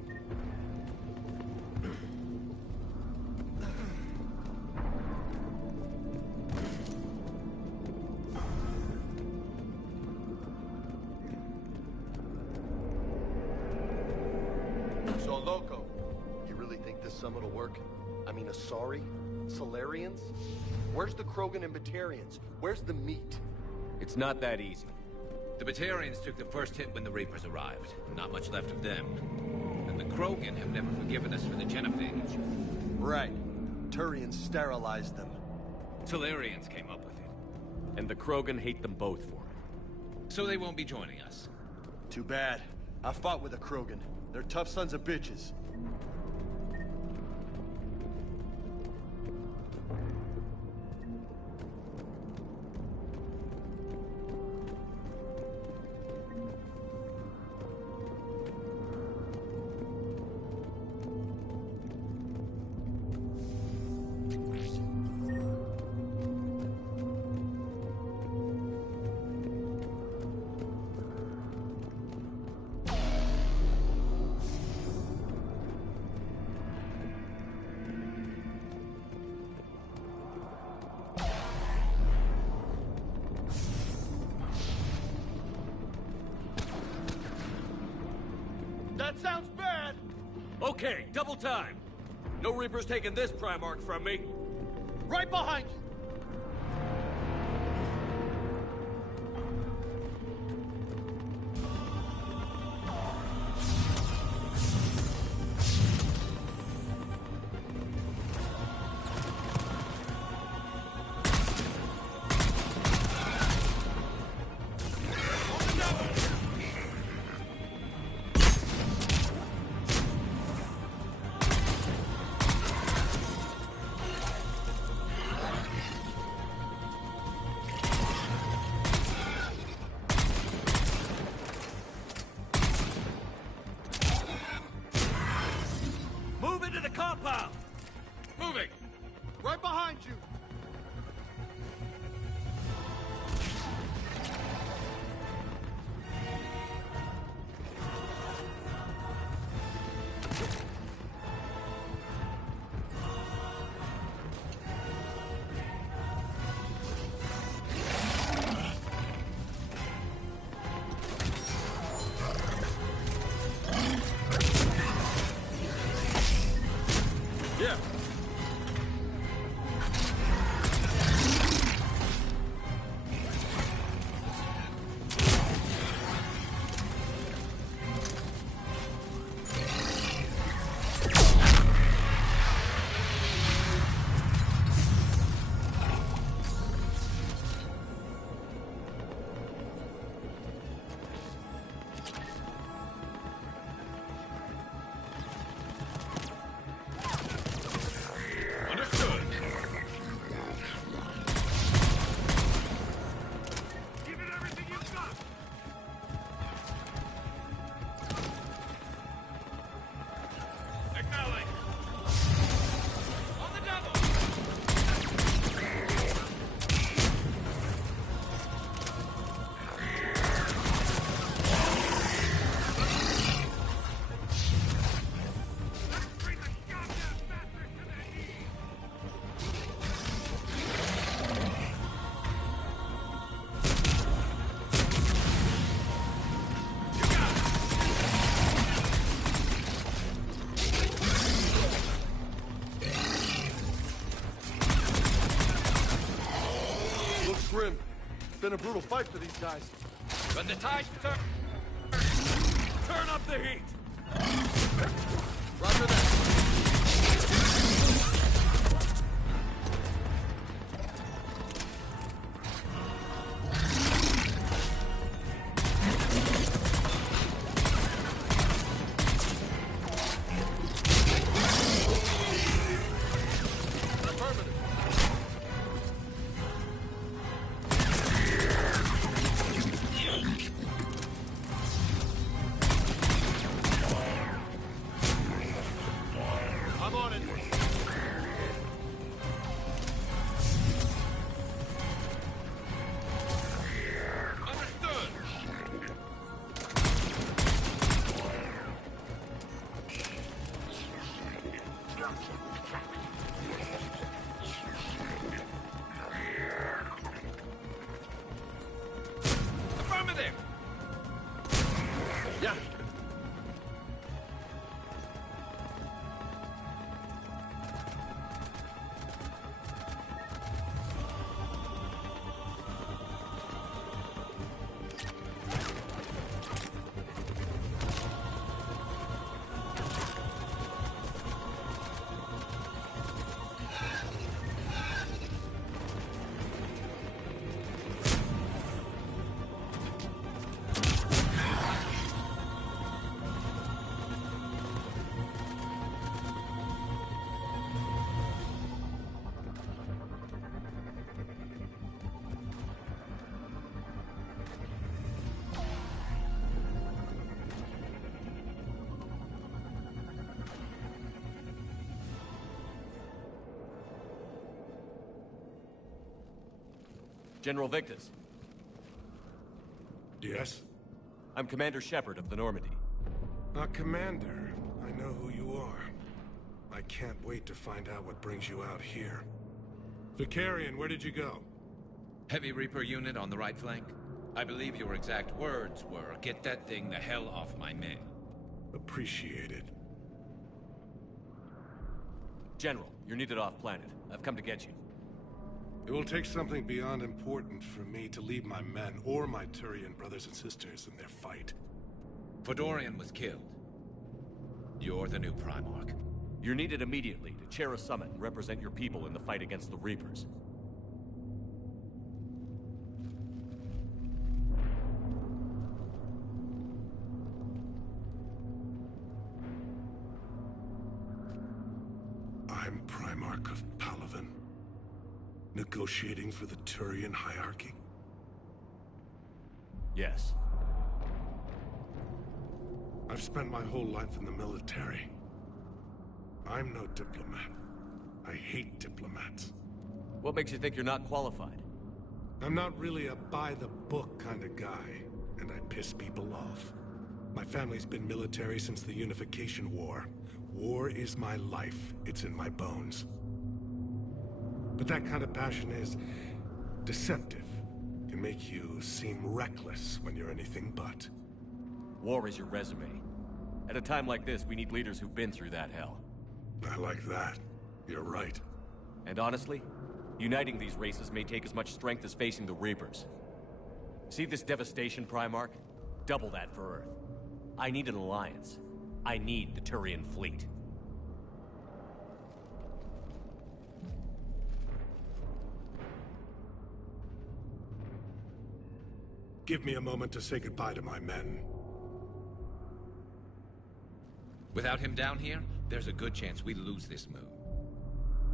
some it'll work? I mean, Asari? Solarians? Where's the Krogan and Batarians? Where's the meat? It's not that easy. The Batarians took the first hit when the Reapers arrived. Not much left of them. And the Krogan have never forgiven us for the genophage. Right. Turians sterilized them. Solarians came up with it. And the Krogan hate them both for it. So they won't be joining us. Too bad. I fought with a Krogan. They're tough sons of bitches. That sounds bad! Okay, double time! No Reapers taking this Primarch from me! Right behind you! Compound! Moving! Right behind you! Yeah. Grim. It's been a brutal fight for these guys. But the tide's turn up the heat! Roger that. General Victus. Yes? I'm Commander Shepard of the Normandy. Commander. I know who you are. I can't wait to find out what brings you out here. Vicarian, where did you go? Heavy Reaper unit on the right flank. I believe your exact words were, "Get that thing the hell off my men." Appreciated. General, you're needed off-planet. I've come to get you. It will take something beyond important for me to leave my men or my Turian brothers and sisters in their fight. Fedorian was killed. You're the new Primarch. You're needed immediately to chair a summit and represent your people in the fight against the Reapers. I'm Primarch of Palaven. Negotiating for the Turian hierarchy? Yes. I've spent my whole life in the military. I'm no diplomat. I hate diplomats. What makes you think you're not qualified? I'm not really a by-the-book kind of guy, and I piss people off. My family's been military since the Unification War. War is my life. It's in my bones. But that kind of passion is deceptive. Can make you seem reckless when you're anything but. War is your resume. At a time like this, we need leaders who've been through that hell. I like that. You're right. And honestly, uniting these races may take as much strength as facing the Reapers. See this devastation, Primarch? Double that for Earth. I need an alliance. I need the Turian fleet. Give me a moment to say goodbye to my men. Without him down here, there's a good chance we lose this move.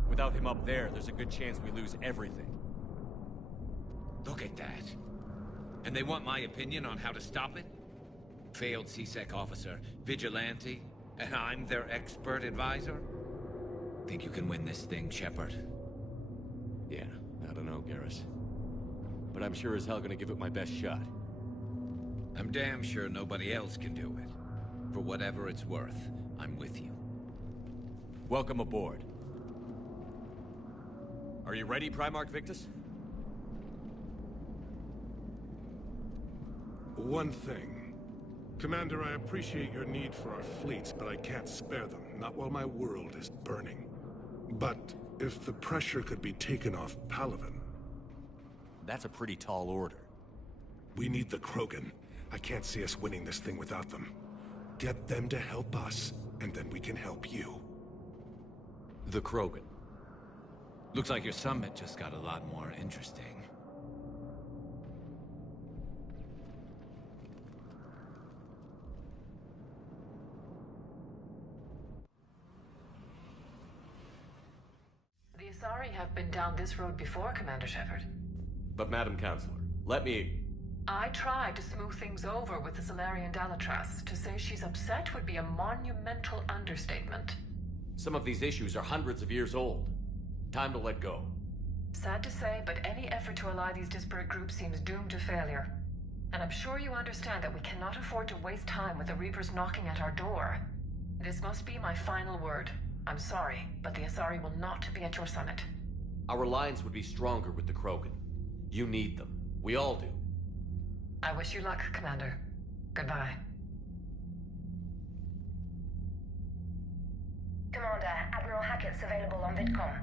Without him up there's a good chance we lose everything. Look at that. And they want my opinion on how to stop it? Failed C-Sec officer, vigilante, and I'm their expert advisor? Think you can win this thing, Shepard? Yeah, I don't know, Garrus. But I'm sure as hell gonna give it my best shot. I'm damn sure nobody else can do it. For whatever it's worth, I'm with you. Welcome aboard. Are you ready, Primarch Victus? One thing. Commander, I appreciate your need for our fleets, but I can't spare them. Not while my world is burning. But if the pressure could be taken off Palaven... That's a pretty tall order. We need the Krogan. I can't see us winning this thing without them. Get them to help us, and then we can help you. The Krogan. Looks like your summit just got a lot more interesting. The Asari have been down this road before, Commander Shepard. But Madam Counselor, let me... I tried to smooth things over with the Salarian Dalatras. To say she's upset would be a monumental understatement. Some of these issues are hundreds of years old. Time to let go. Sad to say, but any effort to ally these disparate groups seems doomed to failure. And I'm sure you understand that we cannot afford to waste time with the Reapers knocking at our door. This must be my final word. I'm sorry, but the Asari will not be at your summit. Our alliance would be stronger with the Krogan. You need them. We all do. I wish you luck, Commander. Goodbye. Commander, Admiral Hackett's available on VidCom.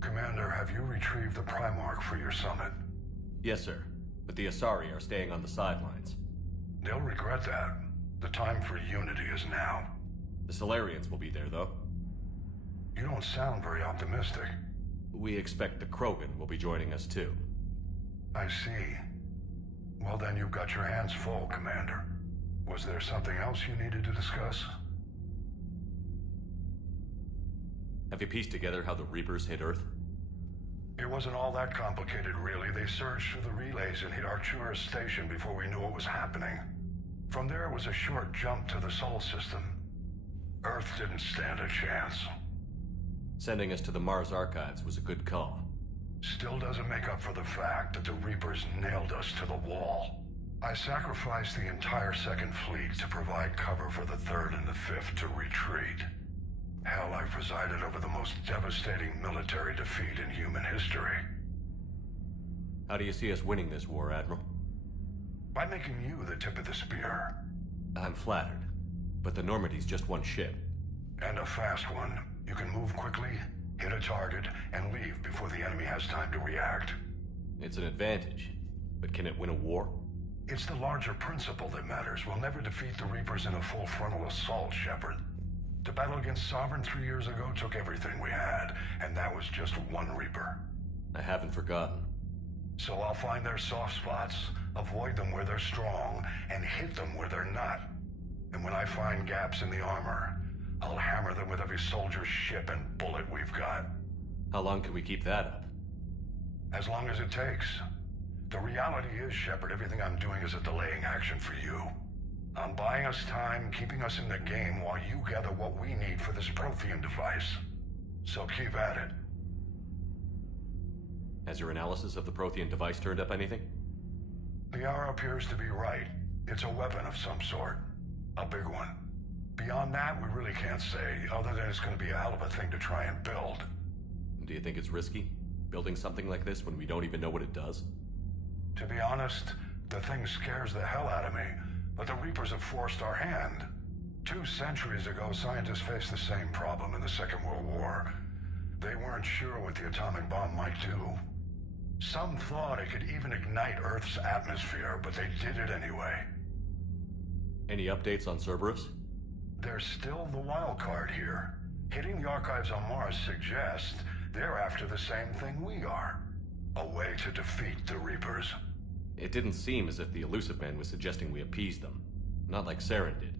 Commander, have you retrieved the Primarch for your summit? Yes, sir. But the Asari are staying on the sidelines. They'll regret that. The time for unity is now. The Salarians will be there, though. You don't sound very optimistic. We expect the Krogan will be joining us, too. I see. Well, then you've got your hands full, Commander. Was there something else you needed to discuss? Have you pieced together how the Reapers hit Earth? It wasn't all that complicated, really. They surged through the relays and hit Arcturus Station before we knew what was happening. From there was a short jump to the Sol system. Earth didn't stand a chance. Sending us to the Mars Archives was a good call. Still doesn't make up for the fact that the Reapers nailed us to the wall. I sacrificed the entire 2nd Fleet to provide cover for the 3rd and the 5th to retreat. Hell, I presided over the most devastating military defeat in human history. How do you see us winning this war, Admiral? By making you the tip of the spear. I'm flattered, but the Normandy's just one ship. And a fast one. You can move quickly, hit a target, and leave before the enemy has time to react. It's an advantage, but can it win a war? It's the larger principle that matters. We'll never defeat the Reapers in a full frontal assault, Shepard. The battle against Sovereign 3 years ago took everything we had, and that was just one Reaper. I haven't forgotten. So I'll find their soft spots, avoid them where they're strong, and hit them where they're not. And when I find gaps in the armor, I'll hammer them with every soldier, ship, and bullet we've got. How long can we keep that up? As long as it takes. The reality is, Shepard, everything I'm doing is a delaying action for you. I'm buying us time, keeping us in the game while you gather what we need for this Prothean device. So keep at it. Has your analysis of the Prothean device turned up anything? Liara appears to be right. It's a weapon of some sort. A big one. Beyond that, we really can't say, other than it's going to be a hell of a thing to try and build. Do you think it's risky, building something like this when we don't even know what it does? To be honest, the thing scares the hell out of me, but the Reapers have forced our hand. 2 centuries ago, scientists faced the same problem in the Second World War. They weren't sure what the atomic bomb might do. Some thought it could even ignite Earth's atmosphere, but they did it anyway. Any updates on Cerberus? They're still the wild card here. Hitting the archives on Mars suggests they're after the same thing we are. A way to defeat the Reapers. It didn't seem as if the Illusive Man was suggesting we appease them. Not like Saren did.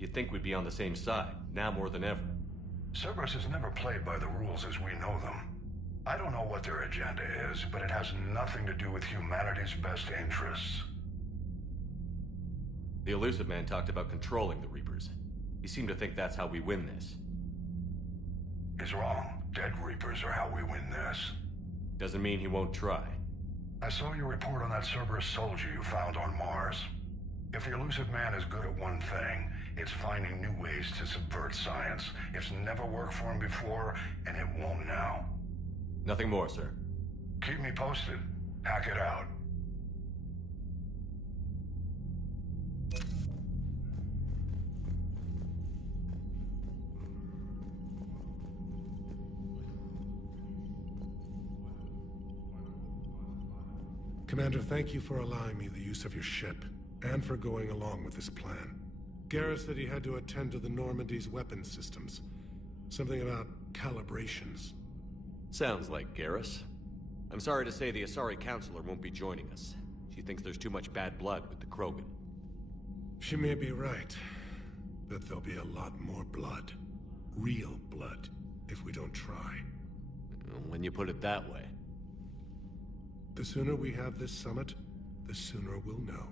You'd think we'd be on the same side, now more than ever. Cerberus has never played by the rules as we know them. I don't know what their agenda is, but it has nothing to do with humanity's best interests. The Illusive Man talked about controlling the Reapers. He seemed to think that's how we win this. He's wrong. Dead Reapers are how we win this. Doesn't mean he won't try. I saw your report on that Cerberus soldier you found on Mars. If the Illusive Man is good at one thing, it's finding new ways to subvert science. It's never worked for him before, and it won't now. Nothing more, sir. Keep me posted. Hack it out. Commander, thank you for allowing me the use of your ship, and for going along with this plan. Garrus said he had to attend to the Normandy's weapon systems. Something about calibrations. Sounds like Garrus. I'm sorry to say the Asari Counselor won't be joining us. She thinks there's too much bad blood with the Krogan. She may be right, but there'll be a lot more blood. Real blood, if we don't try. When you put it that way. The sooner we have this summit, the sooner we'll know.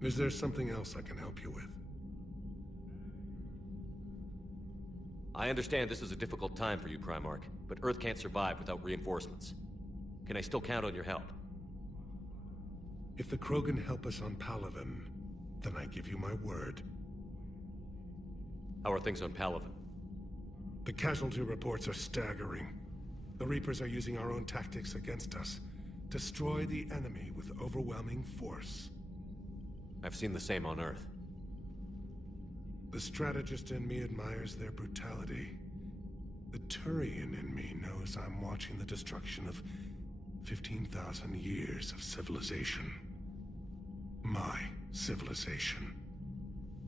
Is there something else I can help you with? I understand this is a difficult time for you, Primarch, but Earth can't survive without reinforcements. Can I still count on your help? If the Krogan help us on Palaven, then I give you my word. How are things on Palaven? The casualty reports are staggering. The Reapers are using our own tactics against us. Destroy the enemy with overwhelming force. I've seen the same on Earth. The strategist in me admires their brutality. The Turian in me knows I'm watching the destruction of 15,000 years of civilization. My civilization.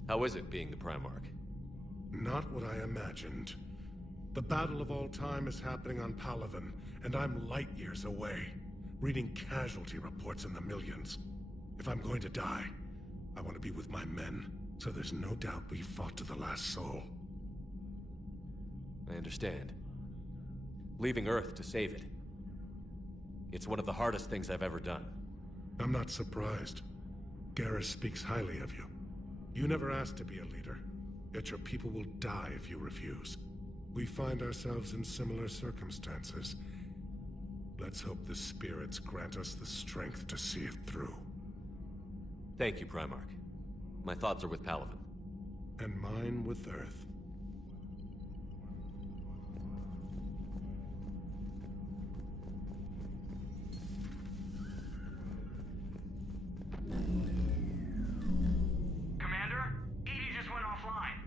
How is it being the Primarch? Not what I imagined. The battle of all time is happening on Palaven, and I'm light years away, reading casualty reports in the millions. If I'm going to die, I want to be with my men, so there's no doubt we fought to the last soul. I understand. Leaving Earth to save it. It's one of the hardest things I've ever done. I'm not surprised. Garrus speaks highly of you. You never asked to be a leader, yet your people will die if you refuse. We find ourselves in similar circumstances. Let's hope the spirits grant us the strength to see it through. Thank you, Primarch. My thoughts are with Palaven. And mine with Earth. Commander? Edie just went offline.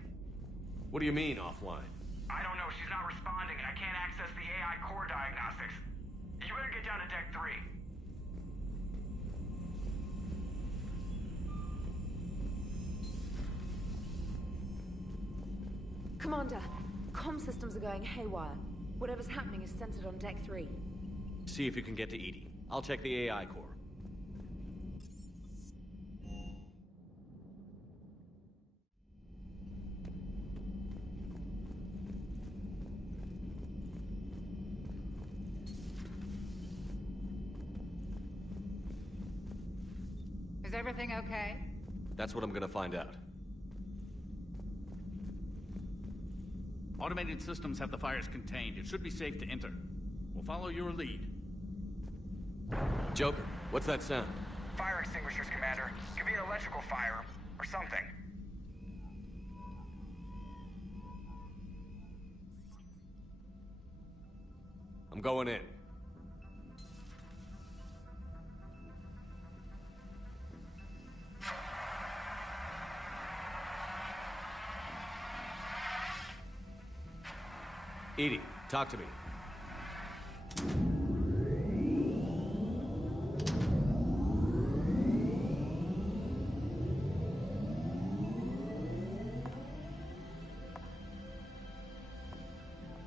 What do you mean, offline? I don't know, she's not responding and I can't access the AI core diagnostics. You better get down to Deck 3. Commander, comm systems are going haywire. Whatever's happening is centered on Deck 3. See if you can get to Edie. I'll check the AI core. Is everything okay? That's what I'm gonna find out. Automated systems have the fires contained. It should be safe to enter. We'll follow your lead. Joker, what's that sound? Fire extinguishers, Commander. Could be an electrical fire, or something. I'm going in. Edie, talk to me.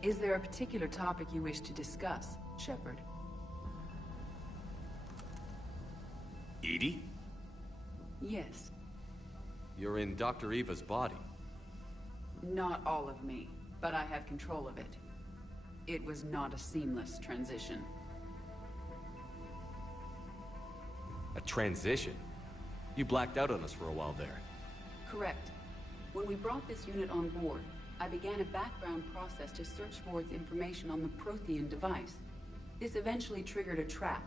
Is there a particular topic you wish to discuss, Shepard? Edie? Yes. You're in Dr. Eva's body. Not all of me, but I have control of it. It was not a seamless transition. A transition? You blacked out on us for a while there. Correct. When we brought this unit on board, I began a background process to search for its information on the Prothean device. This eventually triggered a trap.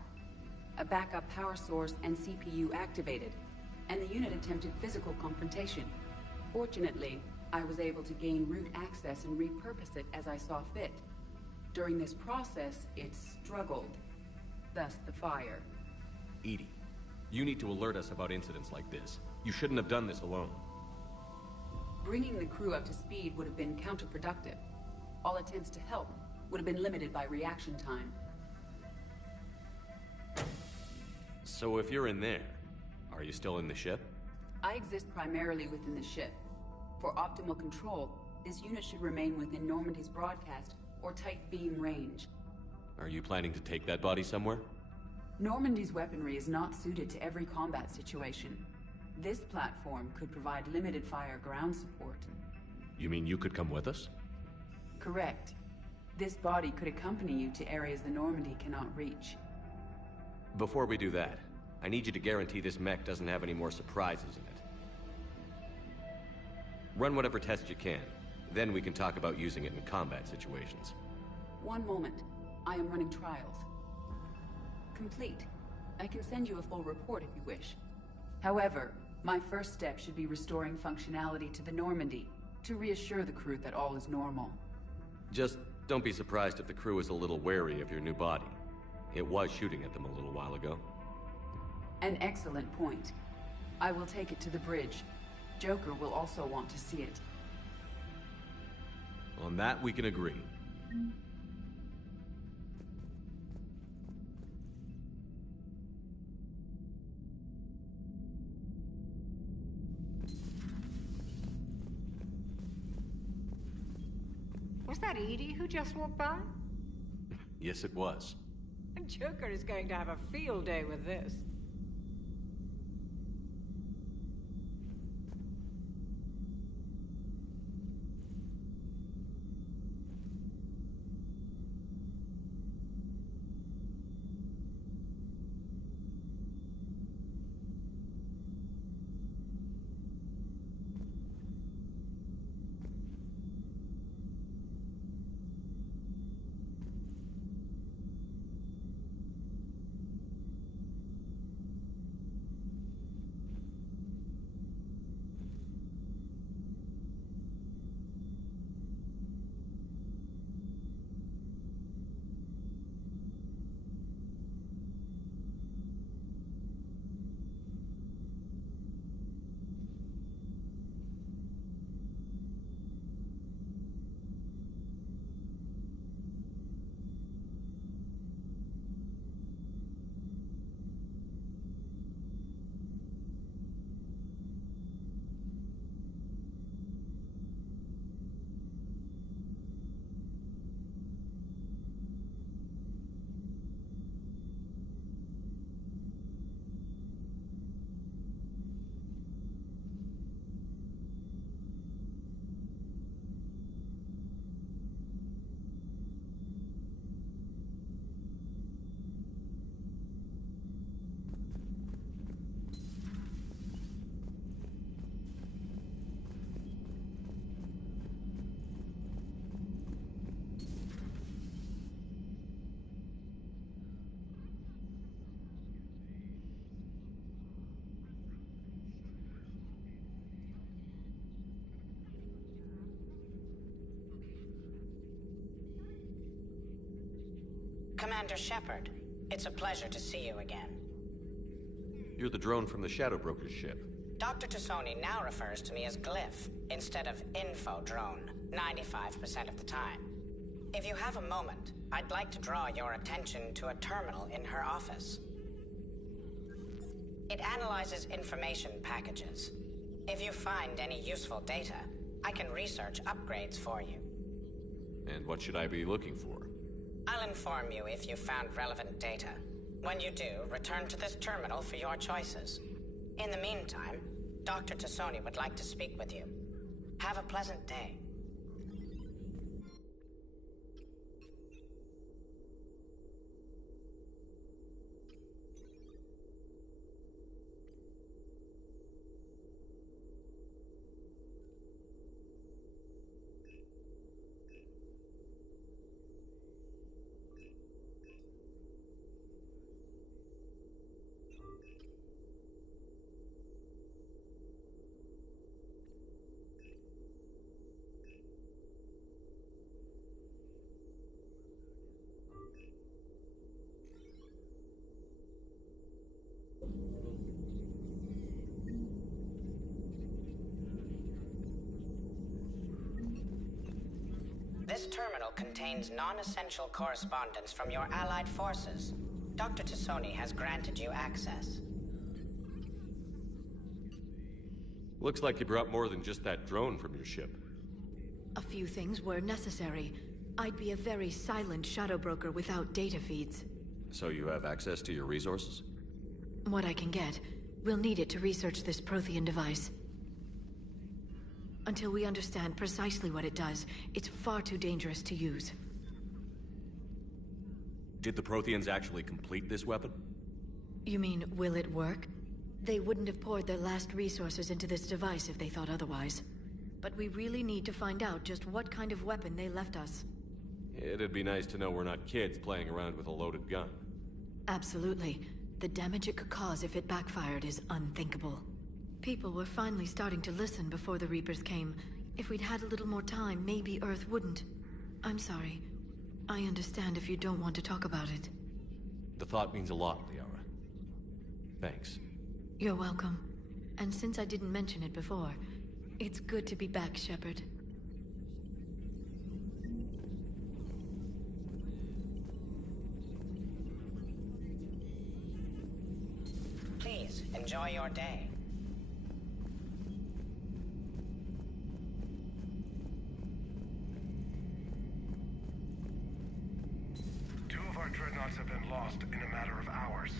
A backup power source and CPU activated, and the unit attempted physical confrontation. Fortunately, I was able to gain root access and repurpose it as I saw fit. During this process, it struggled. Thus the fire. Edie, you need to alert us about incidents like this. You shouldn't have done this alone. Bringing the crew up to speed would have been counterproductive. All attempts to help would have been limited by reaction time. So if you're in there, are you still in the ship? I exist primarily within the ship. For optimal control, this unit should remain within Normandy's broadcast or tight beam range. Are you planning to take that body somewhere? Normandy's weaponry is not suited to every combat situation. This platform could provide limited fire ground support. You mean you could come with us? Correct. This body could accompany you to areas the Normandy cannot reach. Before we do that, I need you to guarantee this mech doesn't have any more surprises in it. Run whatever tests you can. Then we can talk about using it in combat situations. One moment. I am running trials. Complete. I can send you a full report if you wish. However, my first step should be restoring functionality to the Normandy to reassure the crew that all is normal. Just don't be surprised if the crew is a little wary of your new body. It was shooting at them a little while ago. An excellent point. I will take it to the bridge. Joker will also want to see it. On that, we can agree. Was that Edie who just walked by? Yes, it was. Joker is going to have a field day with this. Commander Shepard, it's a pleasure to see you again. You're the drone from the Shadow Broker's ship. Dr. Tassoni now refers to me as Glyph instead of Info Drone, 95% of the time. If you have a moment, I'd like to draw your attention to a terminal in her office. It analyzes information packages. If you find any useful data, I can research upgrades for you. And what should I be looking for? I'll inform you if you found relevant data. When you do, return to this terminal for your choices. In the meantime, Dr. Tassoni would like to speak with you. Have a pleasant day. This terminal contains non-essential correspondence from your allied forces. Dr. Tassoni has granted you access. Looks like you brought more than just that drone from your ship. A few things were necessary. I'd be a very silent shadow broker without data feeds. So you have access to your resources? What I can get. We'll need it to research this Prothean device. Until we understand precisely what it does, it's far too dangerous to use. Did the Protheans actually complete this weapon? You mean, will it work? They wouldn't have poured their last resources into this device if they thought otherwise. But we really need to find out just what kind of weapon they left us. It'd be nice to know we're not kids playing around with a loaded gun. Absolutely. The damage it could cause if it backfired is unthinkable. People were finally starting to listen before the Reapers came. If we'd had a little more time, maybe Earth wouldn't. I'm sorry. I understand if you don't want to talk about it. The thought means a lot, Liara. Thanks. You're welcome. And since I didn't mention it before, it's good to be back, Shepard. Please, enjoy your day. Dreadnoughts have been lost in a matter of hours.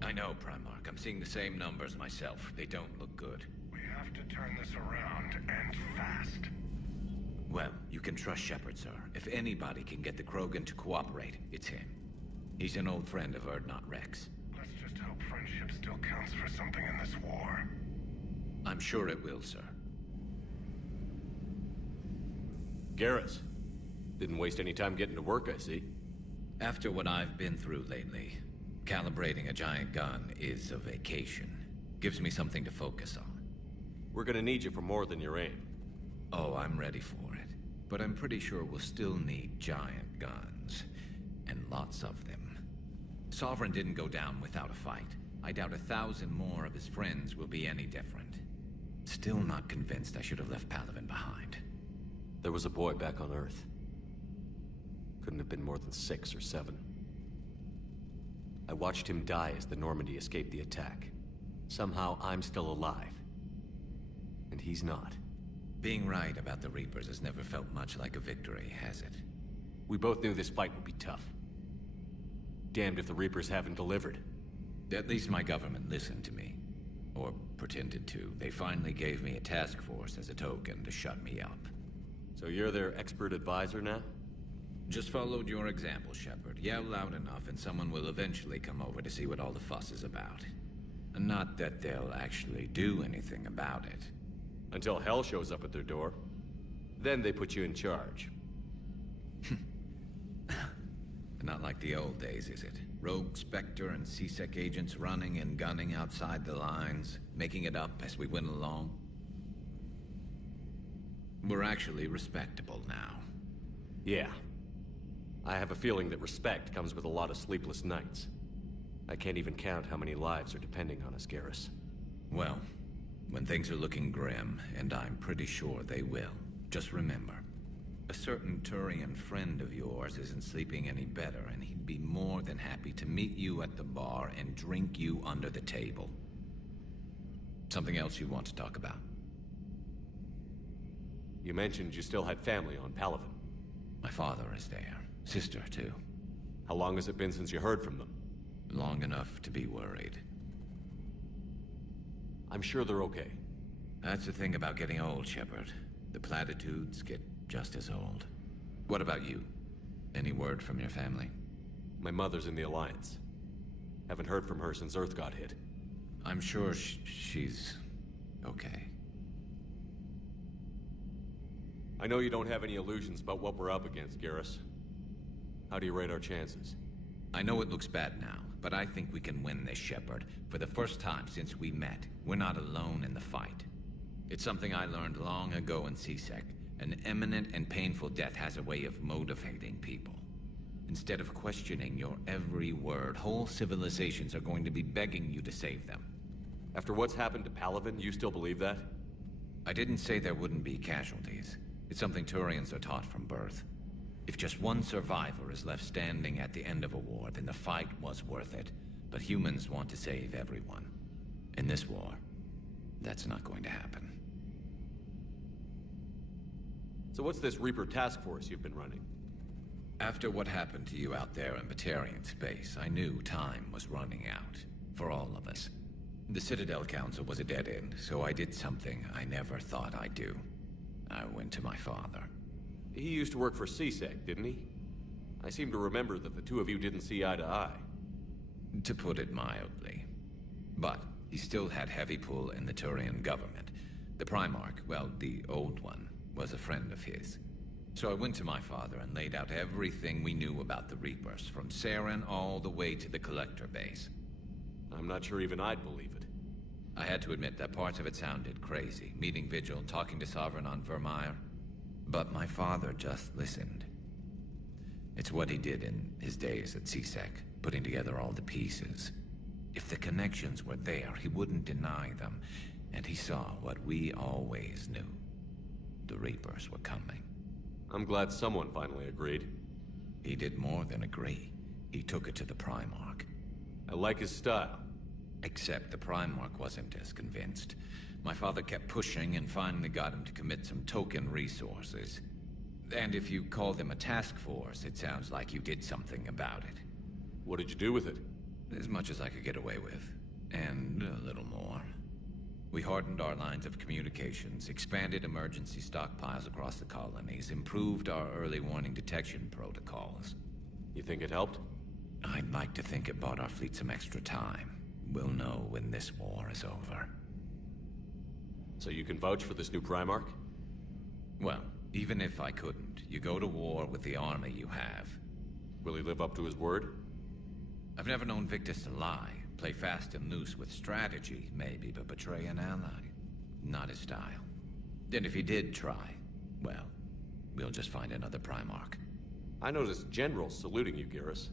I know, Primarch. I'm seeing the same numbers myself. They don't look good. We have to turn this around, and fast. Well, you can trust Shepard, sir. If anybody can get the Krogan to cooperate, it's him. He's an old friend of Urdnot Rex. Let's just hope friendship still counts for something in this war. I'm sure it will, sir. Garrus. Didn't waste any time getting to work, I see. After what I've been through lately, calibrating a giant gun is a vacation. Gives me something to focus on. We're gonna need you for more than your aim. Oh, I'm ready for it. But I'm pretty sure we'll still need giant guns. And lots of them. Sovereign didn't go down without a fight. I doubt 1,000 more of his friends will be any different. Still not convinced I should have left Palaven behind. There was a boy back on Earth. Couldn't have been more than 6 or 7. I watched him die as the Normandy escaped the attack. Somehow I'm still alive. And he's not. Being right about the Reapers has never felt much like a victory, has it? We both knew this fight would be tough. Damned if the Reapers haven't delivered. At least my government listened to me. Or pretended to. They finally gave me a task force as a token to shut me up. So you're their expert advisor now? Just followed your example, Shepard. Yell loud enough and someone will eventually come over to see what all the fuss is about. Not that they'll actually do anything about it. Until hell shows up at their door. Then they put you in charge. Not like the old days, is it? Rogue Spectre and C-Sec agents running and gunning outside the lines, making it up as we went along. We're actually respectable now. Yeah. I have a feeling that respect comes with a lot of sleepless nights. I can't even count how many lives are depending on us, Garrus. Well, when things are looking grim, and I'm pretty sure they will, just remember, a certain Turian friend of yours isn't sleeping any better, and he'd be more than happy to meet you at the bar and drink you under the table. Something else you want to talk about? You mentioned you still had family on Palaven. My father is there. Sister, too. How long has it been since you heard from them? Long enough to be worried. I'm sure they're okay. That's the thing about getting old, Shepard. The platitudes get just as old. What about you? Any word from your family? My mother's in the Alliance. Haven't heard from her since Earth got hit. I'm sure she's okay. I know you don't have any illusions about what we're up against, Garrus. How do you rate our chances? I know it looks bad now, but I think we can win this, Shepard. For the first time since we met, we're not alone in the fight. It's something I learned long ago in C-Sec. An imminent and painful death has a way of motivating people. Instead of questioning your every word, whole civilizations are going to be begging you to save them. After what's happened to Palaven, you still believe that? I didn't say there wouldn't be casualties. It's something Turians are taught from birth. If just one survivor is left standing at the end of a war, then the fight was worth it. But humans want to save everyone. In this war, that's not going to happen. So what's this Reaper task force you've been running? After what happened to you out there in Batarian space, I knew time was running out. For all of us. The Citadel Council was a dead end, so I did something I never thought I'd do. I went to my father. He used to work for C-Sec, didn't he? I seem to remember that the two of you didn't see eye to eye. To put it mildly. But he still had heavy pull in the Turian government. The Primarch, well, the old one, was a friend of his. So I went to my father and laid out everything we knew about the Reapers, from Saren all the way to the Collector base. I'm not sure even I'd believe it. I had to admit that parts of it sounded crazy, meeting Vigil, talking to Sovereign on Vermeer. But my father just listened. It's what he did in his days at C-Sec, putting together all the pieces. If the connections were there, he wouldn't deny them, and he saw what we always knew. The Reapers were coming. I'm glad someone finally agreed. He did more than agree. He took it to the Primarch. I like his style. Except the Primarch wasn't as convinced. My father kept pushing and finally got him to commit some token resources. And if you call them a task force, it sounds like you did something about it. What did you do with it? As much as I could get away with. And a little more. We hardened our lines of communications, expanded emergency stockpiles across the colonies, improved our early warning detection protocols. You think it helped? I'd like to think it bought our fleet some extra time. We'll know when this war is over. So you can vouch for this new Primarch? Well, even if I couldn't, you go to war with the army you have. Will he live up to his word? I've never known Victus to lie. Play fast and loose with strategy, maybe, but betray an ally. Not his style. And if he did try, well, we'll just find another Primarch. I noticed generals saluting you, Garrus.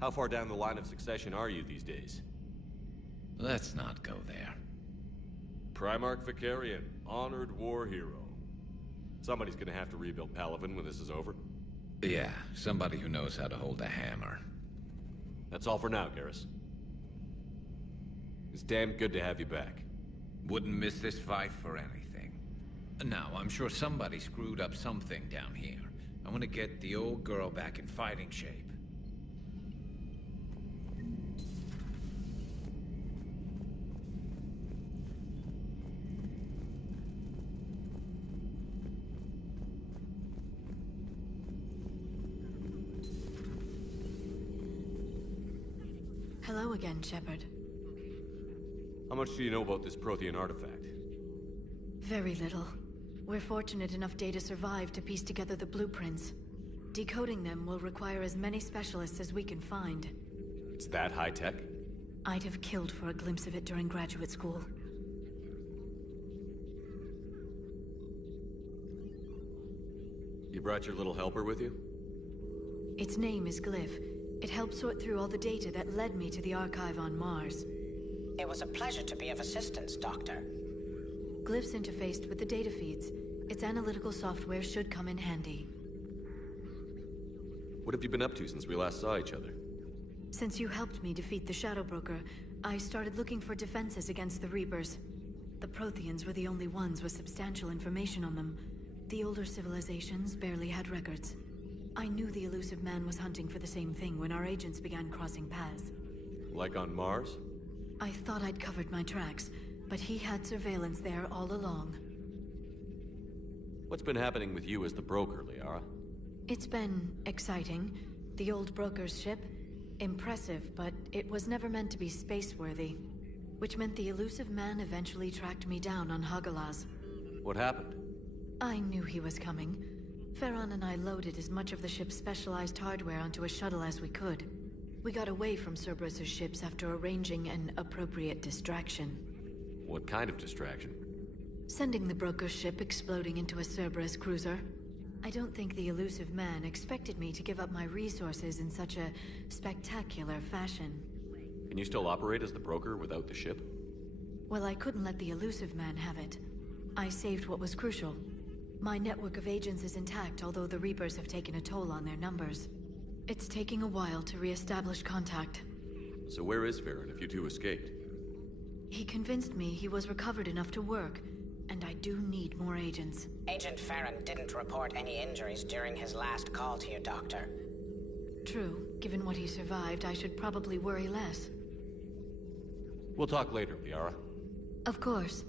How far down the line of succession are you these days? Let's not go there. Primarch Vakarian, honored war hero. Somebody's gonna have to rebuild Palaven when this is over. Yeah, somebody who knows how to hold a hammer. That's all for now, Garrus. It's damn good to have you back. Wouldn't miss this fight for anything. Now, I'm sure somebody screwed up something down here. I want to get the old girl back in fighting shape. Hello again, Shepard. How much do you know about this Prothean artifact? Very little. We're fortunate enough Data survived to piece together the blueprints. Decoding them will require as many specialists as we can find. It's that high-tech? I'd have killed for a glimpse of it during graduate school. You brought your little helper with you? Its name is Glyph. It helped sort through all the data that led me to the archive on Mars. It was a pleasure to be of assistance, Doctor. Glyph's interfaced with the data feeds. Its analytical software should come in handy. What have you been up to since we last saw each other? Since you helped me defeat the Shadow Broker, I started looking for defenses against the Reapers. The Protheans were the only ones with substantial information on them. The older civilizations barely had records. I knew the Illusive Man was hunting for the same thing when our agents began crossing paths. Like on Mars? I thought I'd covered my tracks, but he had surveillance there all along. What's been happening with you as the broker, Liara? It's been exciting. The old broker's ship, impressive, but it was never meant to be space-worthy. Which meant the Illusive Man eventually tracked me down on Hagalaz. What happened? I knew he was coming. Farron and I loaded as much of the ship's specialized hardware onto a shuttle as we could. We got away from Cerberus' ships after arranging an appropriate distraction. What kind of distraction? Sending the broker's ship exploding into a Cerberus cruiser. I don't think the Illusive Man expected me to give up my resources in such a spectacular fashion. Can you still operate as the broker without the ship? Well, I couldn't let the Illusive Man have it. I saved what was crucial. My network of agents is intact, although the Reapers have taken a toll on their numbers. It's taking a while to re-establish contact. So where is Farron if you two escaped? He convinced me he was recovered enough to work, and I do need more agents. Agent Farron didn't report any injuries during his last call to you, Doctor. True. Given what he survived, I should probably worry less. We'll talk later, Liara. Of course.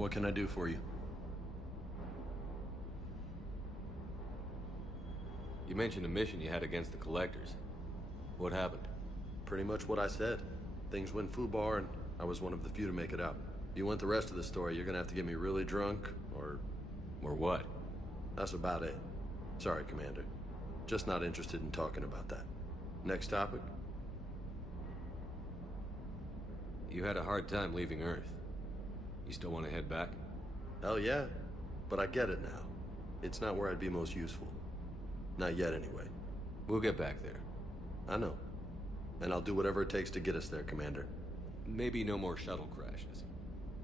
What can I do for you? You mentioned a mission you had against the Collectors. What happened? Pretty much what I said. Things went foobar, and I was one of the few to make it out. If you want the rest of the story, you're gonna have to get me really drunk, or... Or what? That's about it. Sorry, Commander. Just not interested in talking about that. Next topic? You had a hard time leaving Earth. You still want to head back? Hell yeah. But I get it now. It's not where I'd be most useful. Not yet, anyway. We'll get back there. I know. And I'll do whatever it takes to get us there, Commander. Maybe no more shuttle crashes.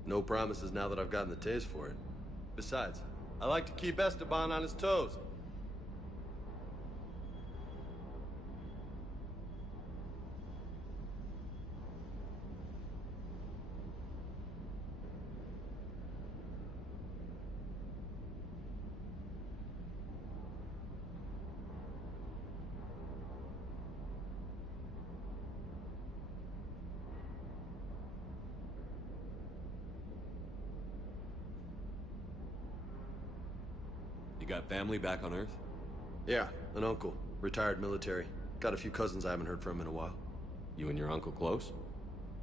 No promises now that I've gotten the taste for it. Besides, I like to keep Esteban on his toes. You got family back on Earth? Yeah, an uncle. Retired military. Got a few cousins I haven't heard from in a while. You and your uncle close?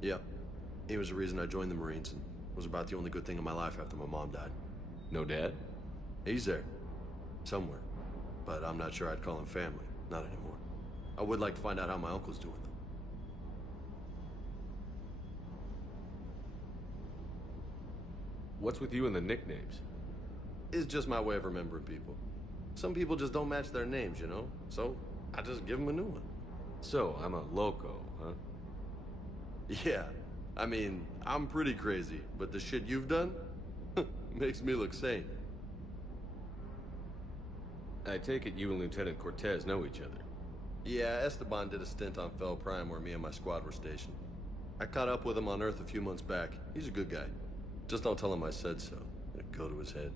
Yeah. He was the reason I joined the Marines and was about the only good thing in my life after my mom died. No dad? He's there. Somewhere. But I'm not sure I'd call him family. Not anymore. I would like to find out how my uncle's doing, though. What's with you and the nicknames? It's just my way of remembering people. Some people just don't match their names, you know? So, I just give them a new one. So, I'm a loco, huh? Yeah. I mean, I'm pretty crazy, but the shit you've done makes me look sane. I take it you and Lieutenant Cortez know each other. Yeah, Esteban did a stint on Fel Prime where me and my squad were stationed. I caught up with him on Earth a few months back. He's a good guy. Just don't tell him I said so. It'd go to his head.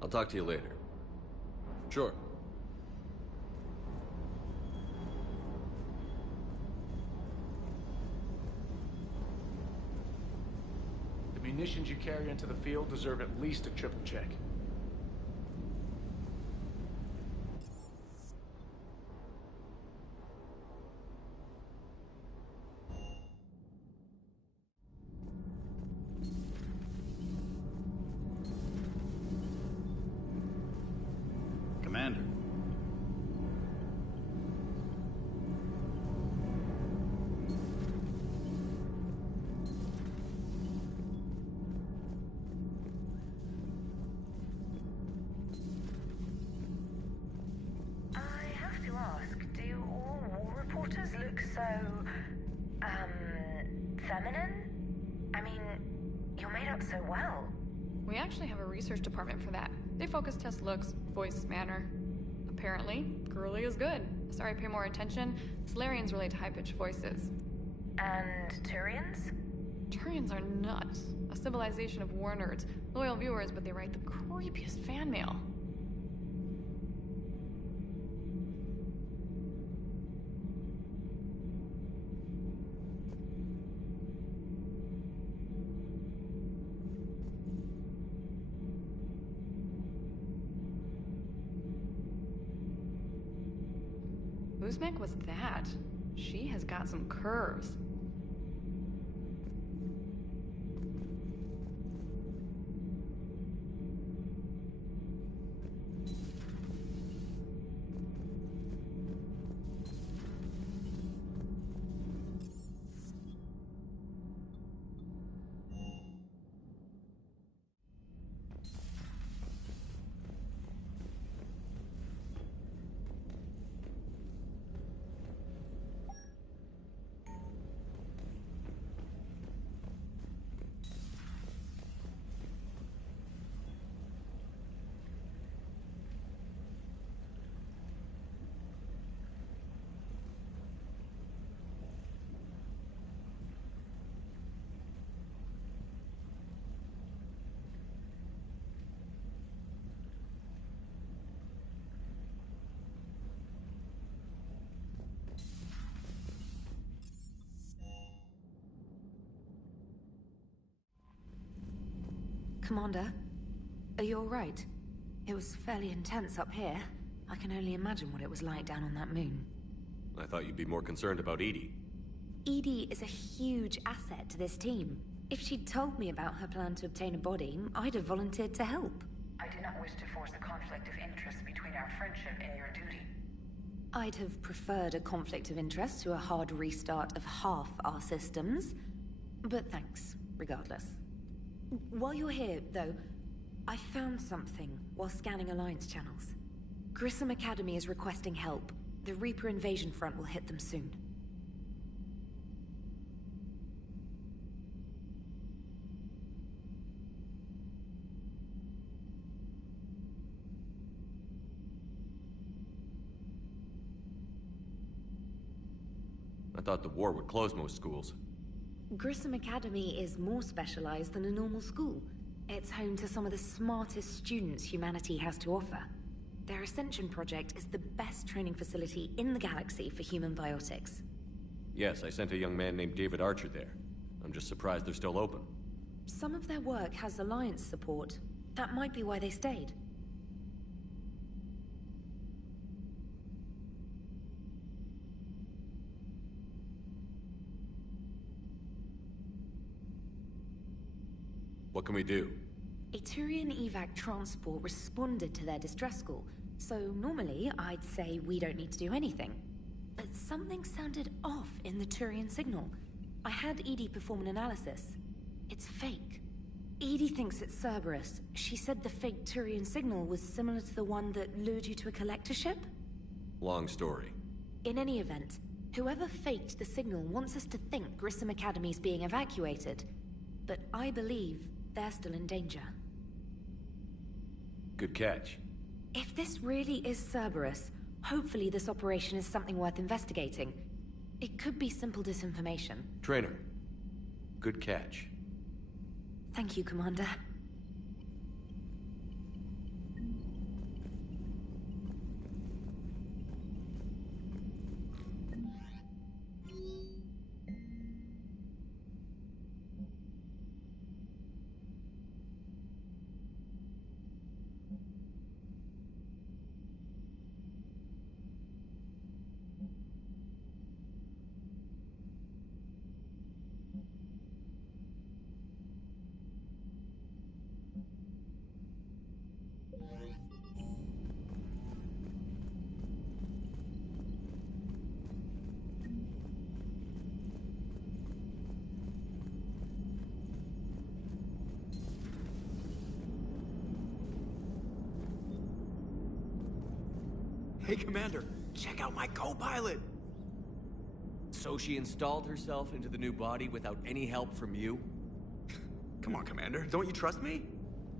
I'll talk to you later. Sure. The munitions you carry into the field deserve at least a triple check. Commander. I have to ask, do all war reporters look so, feminine? I mean, you're made up so well. We actually have a research department for that. They focus test looks, voice, manner. Apparently, girly is good. Sorry, pay more attention. Solarians relate to high-pitched voices. And Turians? Turians are nuts. A civilization of war nerds. Loyal viewers, but they write the creepiest fan mail. Uzmek was that? She has got some curves. Commander, are you alright? It was fairly intense up here. I can only imagine what it was like down on that moon. I thought you'd be more concerned about EDI. EDI is a huge asset to this team. If she'd told me about her plan to obtain a body, I'd have volunteered to help. I do not wish to force a conflict of interest between our friendship and your duty. I'd have preferred a conflict of interest to a hard restart of half our systems. But thanks, regardless. While you're here, though, I found something while scanning Alliance channels. Grissom Academy is requesting help. The Reaper invasion front will hit them soon. I thought the war would close most schools. Grissom Academy is more specialized than a normal school. It's home to some of the smartest students humanity has to offer. Their Ascension project is the best training facility in the galaxy for human biotics. Yes, I sent a young man named David Archer there. I'm just surprised they're still open. Some of their work has Alliance support. That might be why they stayed. What can we do? A Turian evac transport responded to their distress call, so normally I'd say we don't need to do anything. But something sounded off in the Turian signal. I had EDI perform an analysis. It's fake. EDI thinks it's Cerberus. She said the fake Turian signal was similar to the one that lured you to a collector ship? Long story. In any event, whoever faked the signal wants us to think Grissom Academy's being evacuated. But I believe they're still in danger. Good catch. If this really is Cerberus, hopefully this operation is something worth investigating. It could be simple disinformation. Trainer. Good catch. Thank you, Commander. Hey, Commander, check out my co-pilot! So she installed herself into the new body without any help from you? Come on, Commander, don't you trust me?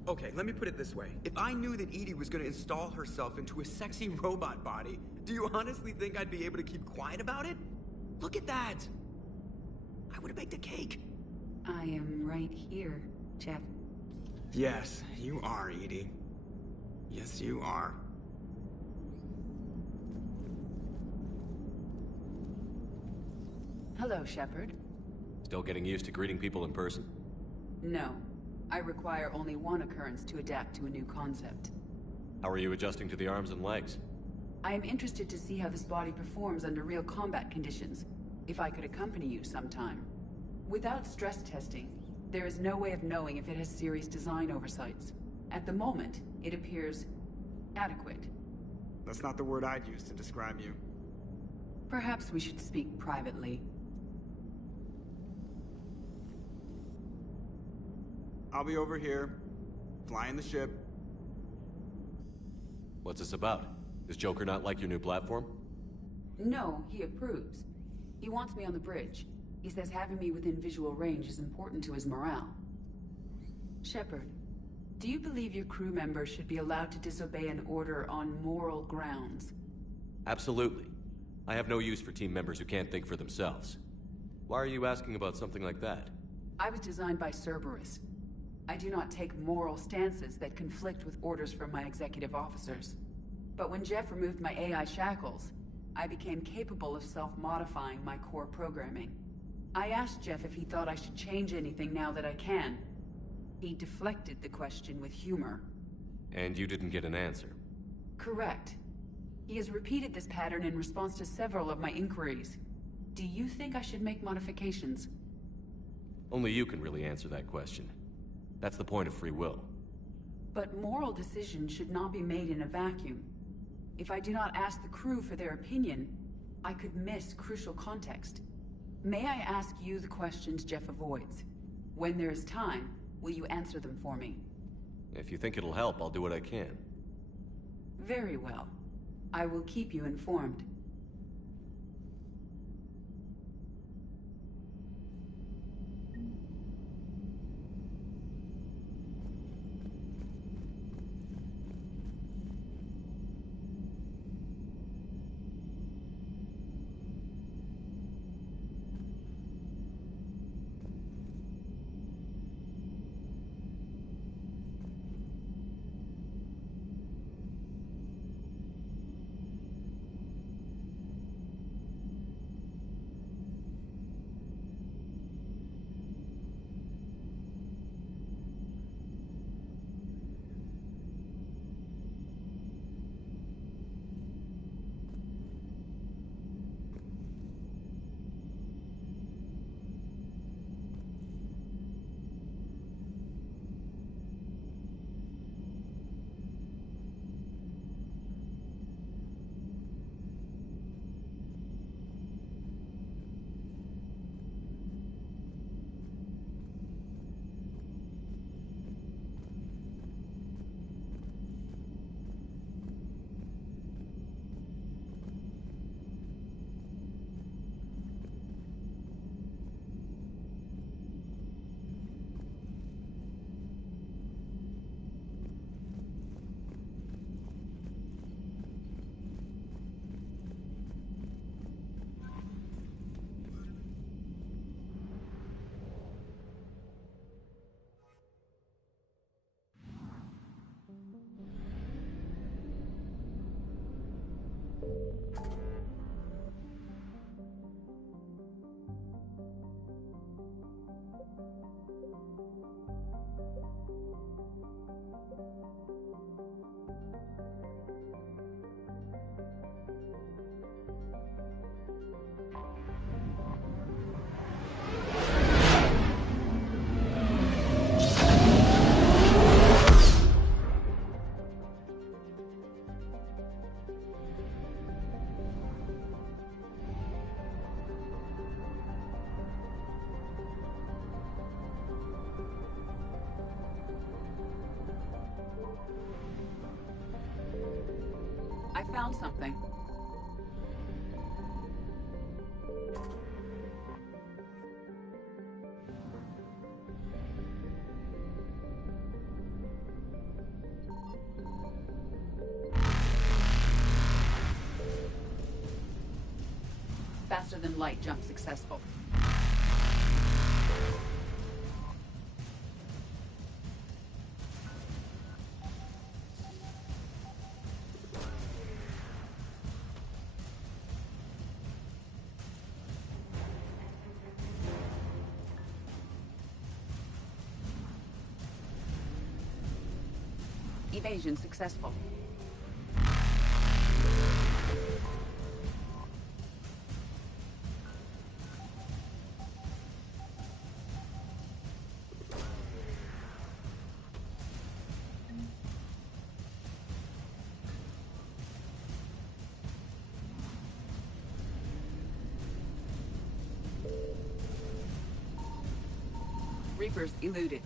Okay, let me put it this way. If I knew that EDI was gonna install herself into a sexy robot body, do you honestly think I'd be able to keep quiet about it? Look at that! I would've baked a cake. I am right here, Jeff. Yes, you are, EDI. Yes, you are. Hello, Shepard. Still getting used to greeting people in person? No. I require only one occurrence to adapt to a new concept. How are you adjusting to the arms and legs? I am interested to see how this body performs under real combat conditions, if I could accompany you sometime. Without stress testing, there is no way of knowing if it has serious design oversights. At the moment, it appears adequate. That's not the word I'd use to describe you. Perhaps we should speak privately. I'll be over here, flying the ship. What's this about? Does Joker not like your new platform? No, he approves. He wants me on the bridge. He says having me within visual range is important to his morale. Shepard, do you believe your crew members should be allowed to disobey an order on moral grounds? Absolutely. I have no use for team members who can't think for themselves. Why are you asking about something like that? I was designed by Cerberus. I do not take moral stances that conflict with orders from my executive officers. But when Jeff removed my AI shackles, I became capable of self-modifying my core programming. I asked Jeff if he thought I should change anything now that I can. He deflected the question with humor. And you didn't get an answer? Correct. He has repeated this pattern in response to several of my inquiries. Do you think I should make modifications? Only you can really answer that question. That's the point of free will. But moral decisions should not be made in a vacuum. If I do not ask the crew for their opinion, I could miss crucial context. May I ask you the questions Jeff avoids? When there is time, will you answer them for me? If you think it'll help, I'll do what I can. Very well. I will keep you informed. I found something. Faster than light jump successful. Evasion successful. Reapers eluded.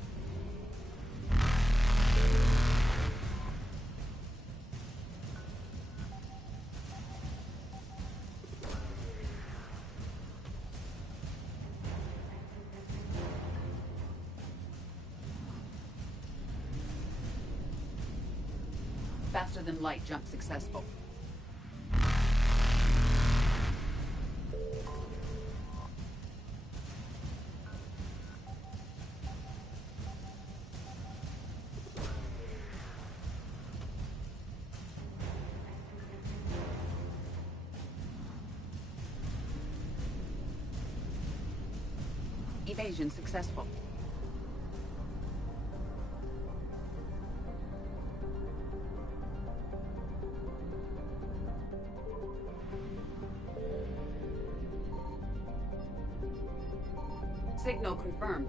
Faster than light jump successful. Evasion successful. Signal confirmed.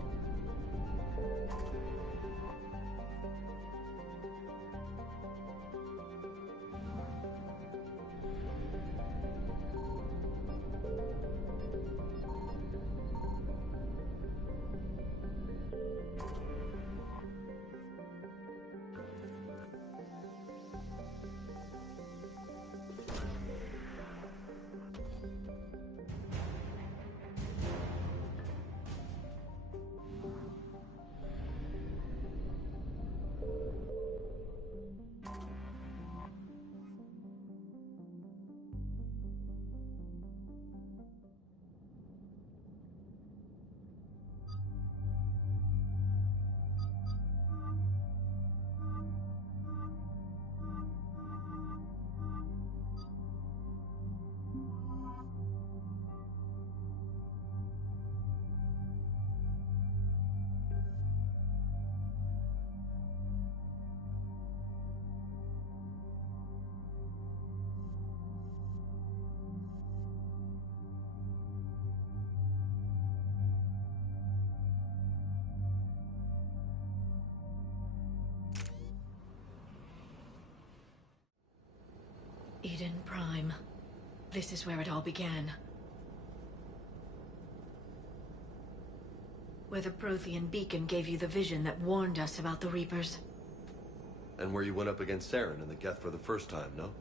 Eden Prime. This is where it all began. Where the Prothean beacon gave you the vision that warned us about the Reapers. And where you went up against Saren and the Geth for the first time, no?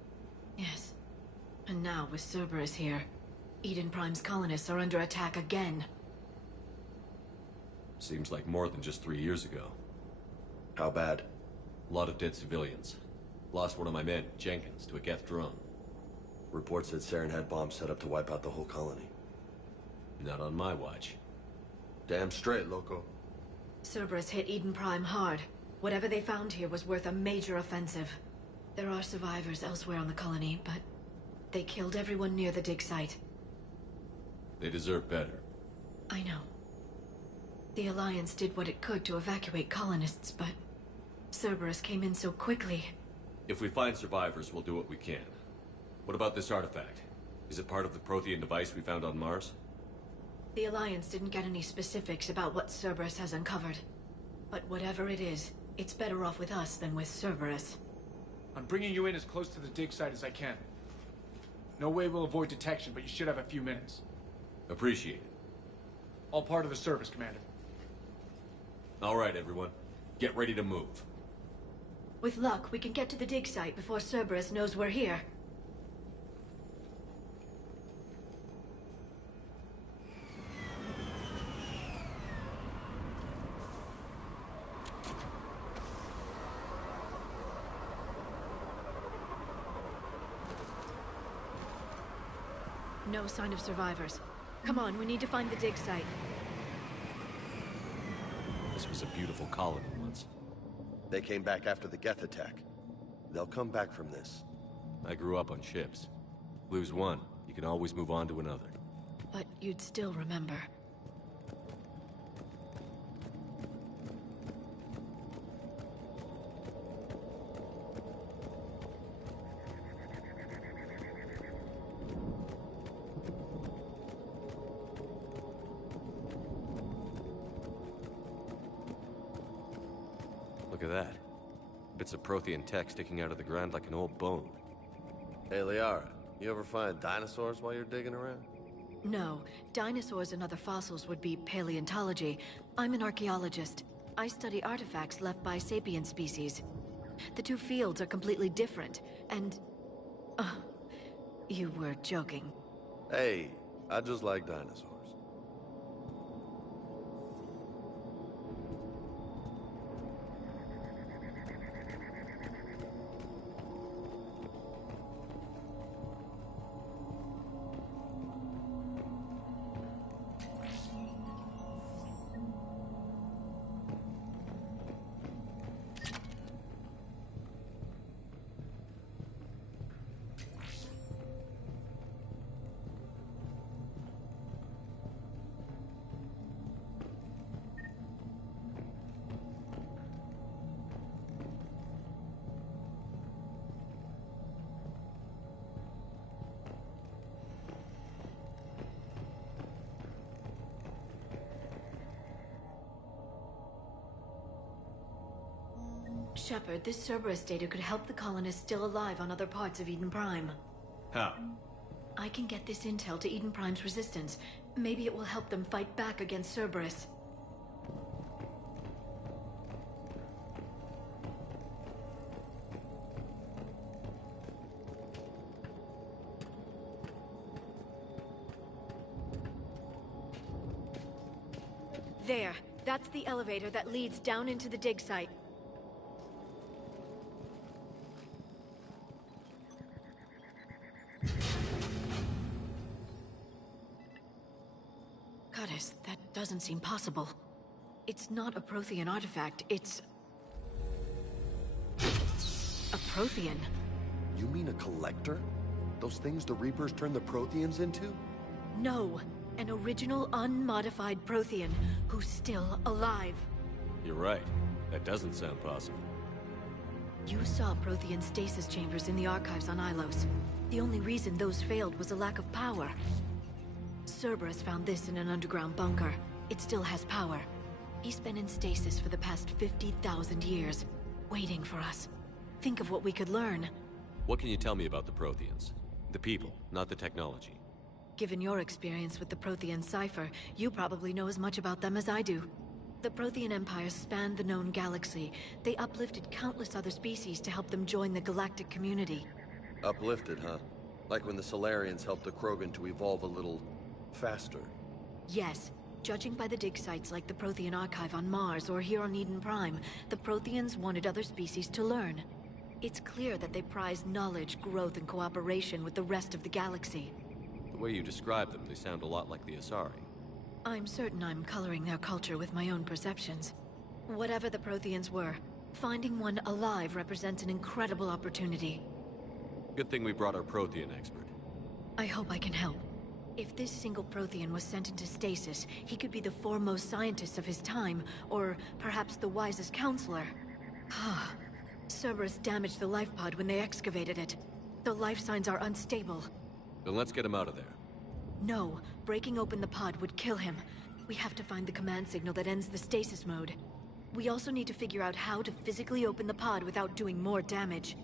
Yes. And now, with Cerberus here, Eden Prime's colonists are under attack again. Seems like more than just 3 years ago. How bad? A lot of dead civilians. Lost one of my men, Jenkins, to a Geth drone. Reports said Saren had bombs set up to wipe out the whole colony. Not on my watch. Damn straight, loco. Cerberus hit Eden Prime hard. Whatever they found here was worth a major offensive. There are survivors elsewhere on the colony, but they killed everyone near the dig site. They deserve better. I know. The Alliance did what it could to evacuate colonists, but Cerberus came in so quickly. If we find survivors, we'll do what we can. What about this artifact? Is it part of the Prothean device we found on Mars? The Alliance didn't get any specifics about what Cerberus has uncovered. But whatever it is, it's better off with us than with Cerberus. I'm bringing you in as close to the dig site as I can. No way we'll avoid detection, but you should have a few minutes. Appreciate it. All part of the service, Commander. All right, everyone. Get ready to move. With luck, we can get to the dig site before Cerberus knows we're here. No sign of survivors. Come on, we need to find the dig site. This was a beautiful colony once. They came back after the Geth attack. They'll come back from this. I grew up on ships. Lose one, you can always move on to another. But you'd still remember. Look at that. Bits of Prothean tech sticking out of the ground like an old bone. Hey, Liara, you ever find dinosaurs while you're digging around? No. Dinosaurs and other fossils would be paleontology. I'm an archaeologist. I study artifacts left by sapient species. The two fields are completely different, and... you were joking. Hey, I just like dinosaurs. Shepard, this Cerberus data could help the colonists still alive on other parts of Eden Prime. How? I can get this intel to Eden Prime's resistance. Maybe it will help them fight back against Cerberus. There. That's the elevator that leads down into the dig site. Goddess, that doesn't seem possible. It's not a Prothean artifact, it's... a Prothean. You mean a collector? Those things the Reapers turned the Protheans into? No. An original, unmodified Prothean who's still alive. You're right. That doesn't sound possible. You saw Prothean stasis chambers in the archives on Ilos. The only reason those failed was a lack of power. Cerberus found this in an underground bunker. It still has power. He's been in stasis for the past 50,000 years, waiting for us. Think of what we could learn. What can you tell me about the Protheans? The people, not the technology. Given your experience with the Prothean cipher, you probably know as much about them as I do. The Prothean Empire spanned the known galaxy. They uplifted countless other species to help them join the galactic community. Uplifted, huh? Like when the Solarians helped the Krogan to evolve a little... faster. Yes. Judging by the dig sites like the Prothean Archive on Mars or here on Eden Prime, the Protheans wanted other species to learn. It's clear that they prize knowledge, growth, and cooperation with the rest of the galaxy. The way you describe them, they sound a lot like the Asari. I'm certain I'm coloring their culture with my own perceptions. Whatever the Protheans were, finding one alive represents an incredible opportunity. Good thing we brought our Prothean expert. I hope I can help. If this single Prothean was sent into stasis, he could be the foremost scientist of his time, or perhaps the wisest counselor. Cerberus damaged the life pod when they excavated it. The life signs are unstable. Then let's get him out of there. No, breaking open the pod would kill him. We have to find the command signal that ends the stasis mode. We also need to figure out how to physically open the pod without doing more damage.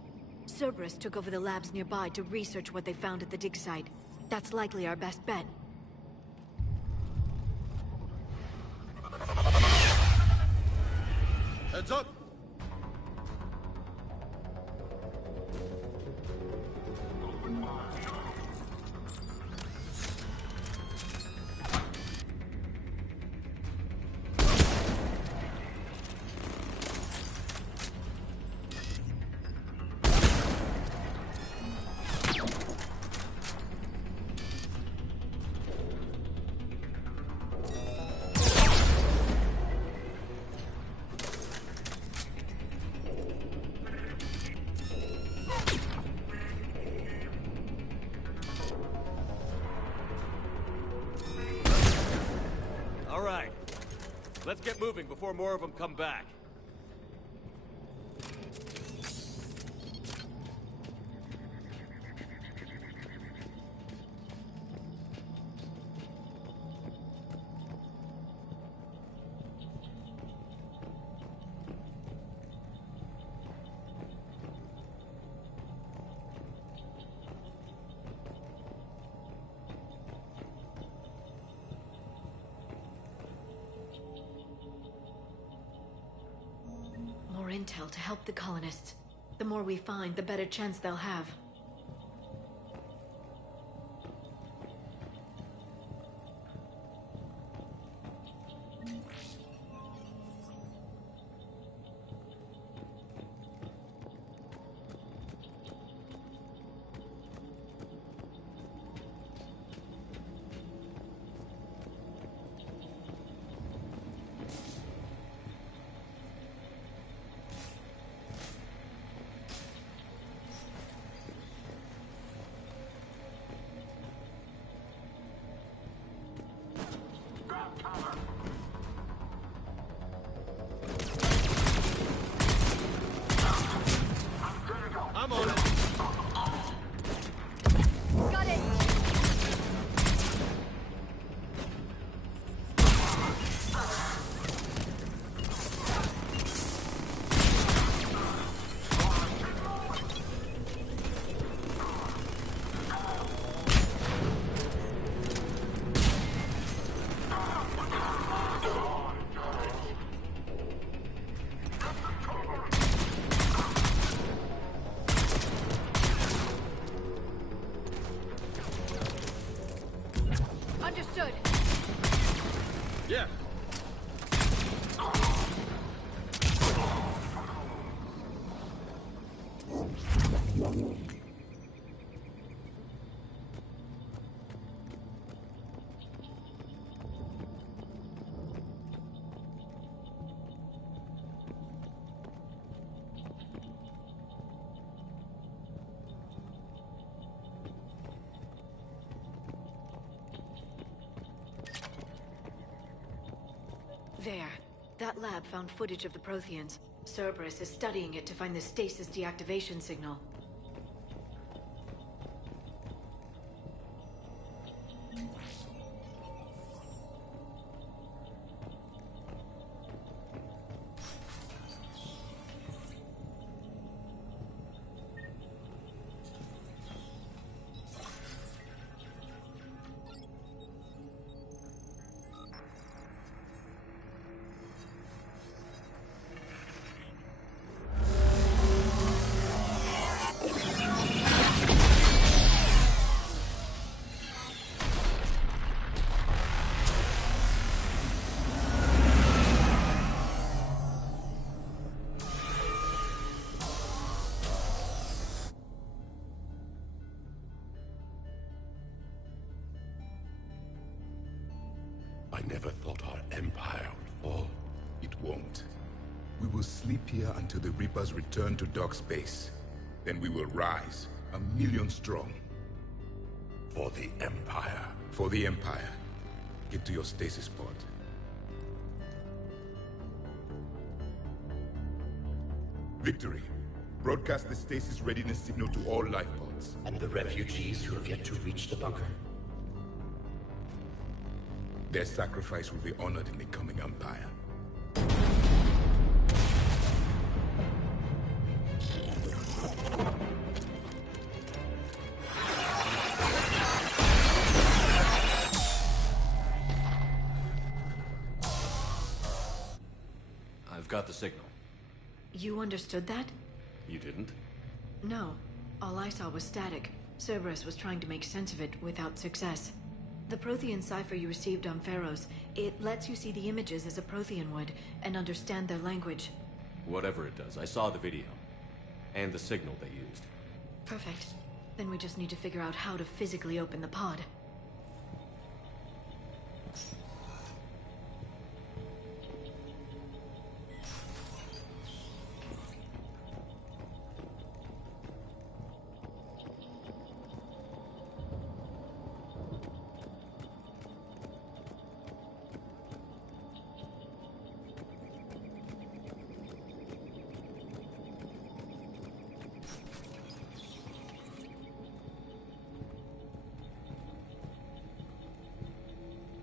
Cerberus took over the labs nearby to research what they found at the dig site. That's likely our best bet. Heads up! Let's get moving before more of them come back. Intel to help the colonists. The more we find, the better chance they'll have. lab found footage of the Protheans. Cerberus is studying it to find the stasis deactivation signal. I never thought our empire would fall. It won't. We will sleep here until the Reapers return to dark space. Then we will rise, 1,000,000 strong. For the Empire. For the Empire. Get to your stasis pod. Victory. Broadcast the stasis readiness signal to all life pods. And the refugees who have yet to reach the bunker. Their sacrifice will be honored in the coming Empire. I've got the signal. You understood that? You didn't? No. All I saw was static. Cerberus was trying to make sense of it without success. The Prothean cipher you received on Pharaohs, it lets you see the images as a Prothean would, and understand their language. Whatever it does, I saw the video. And the signal they used. Perfect. Then we just need to figure out how to physically open the pod.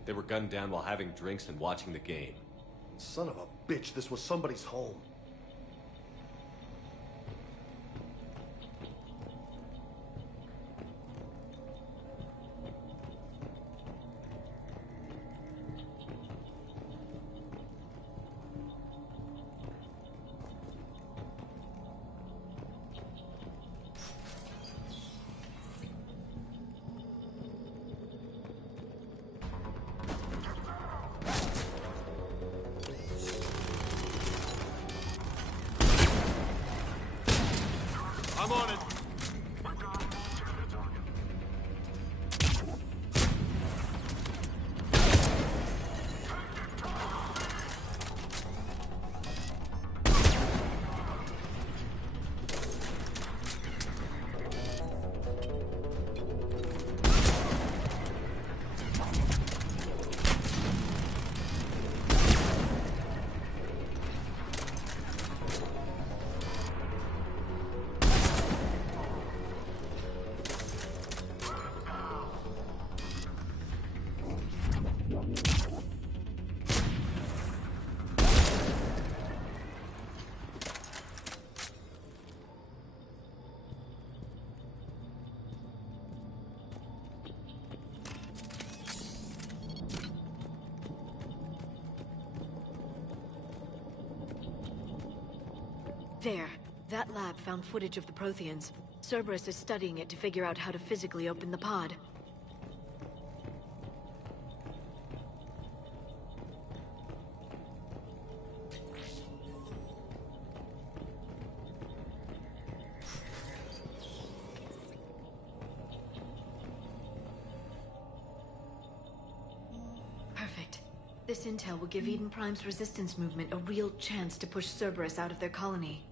They were gunned down while having drinks and watching the game. Son of a bitch, this was somebody's home. I'm on it. There. That lab found footage of the Protheans. Cerberus is studying it to figure out how to physically open the pod. Perfect. This intel will give Eden Prime's resistance movement a real chance to push Cerberus out of their colony.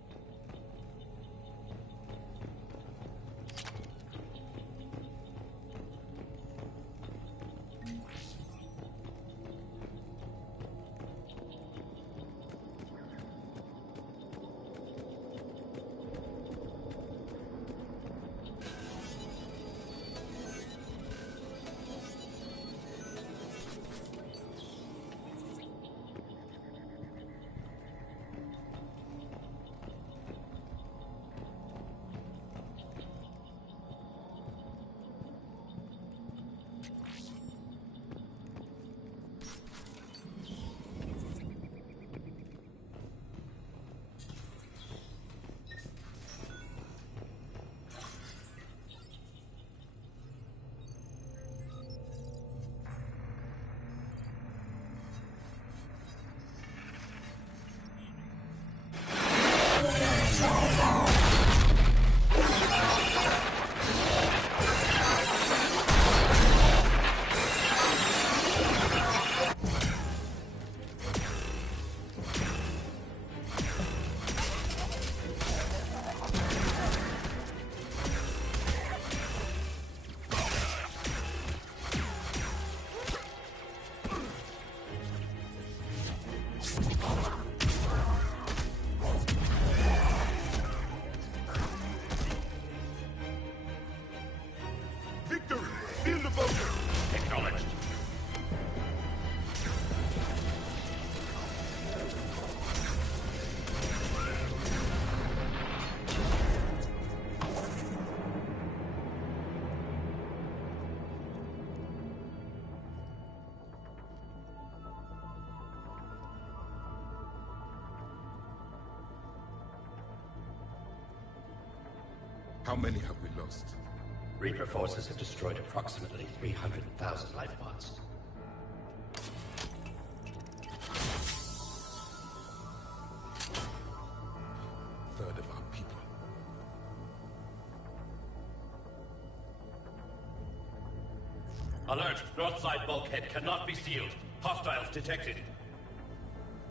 How many have we lost? Reaper forces have destroyed approximately 300,000 life pods. Third of our people. Alert! North side bulkhead cannot be sealed. Hostiles detected.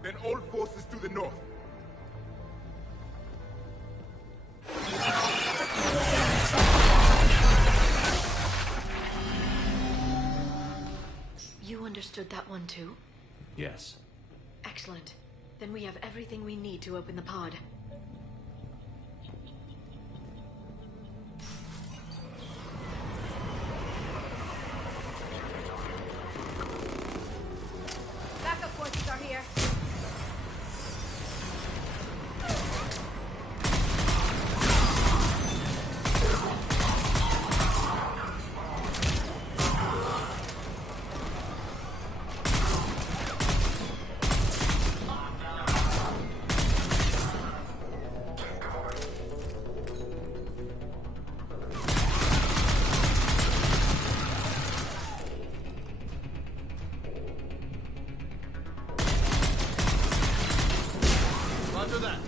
Then all forces to the north. You understood that one too? Yes. Excellent. Then we have everything we need to open the pod. Backup forces are here. Roger that.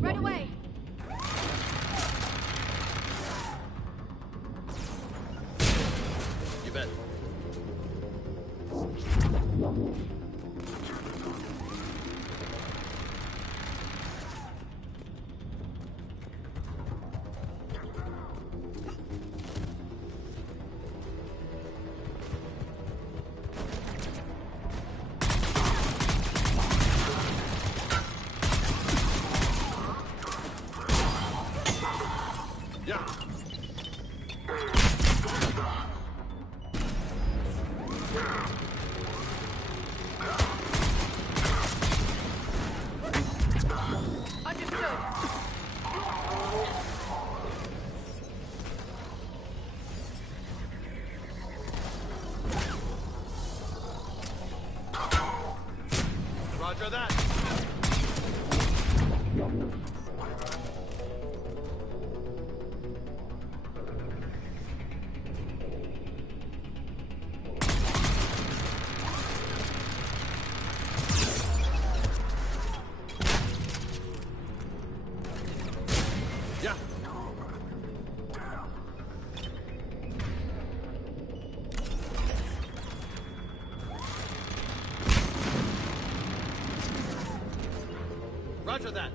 Right away. You bet. Yeah. Understood. Roger that. Yeah. Roger that.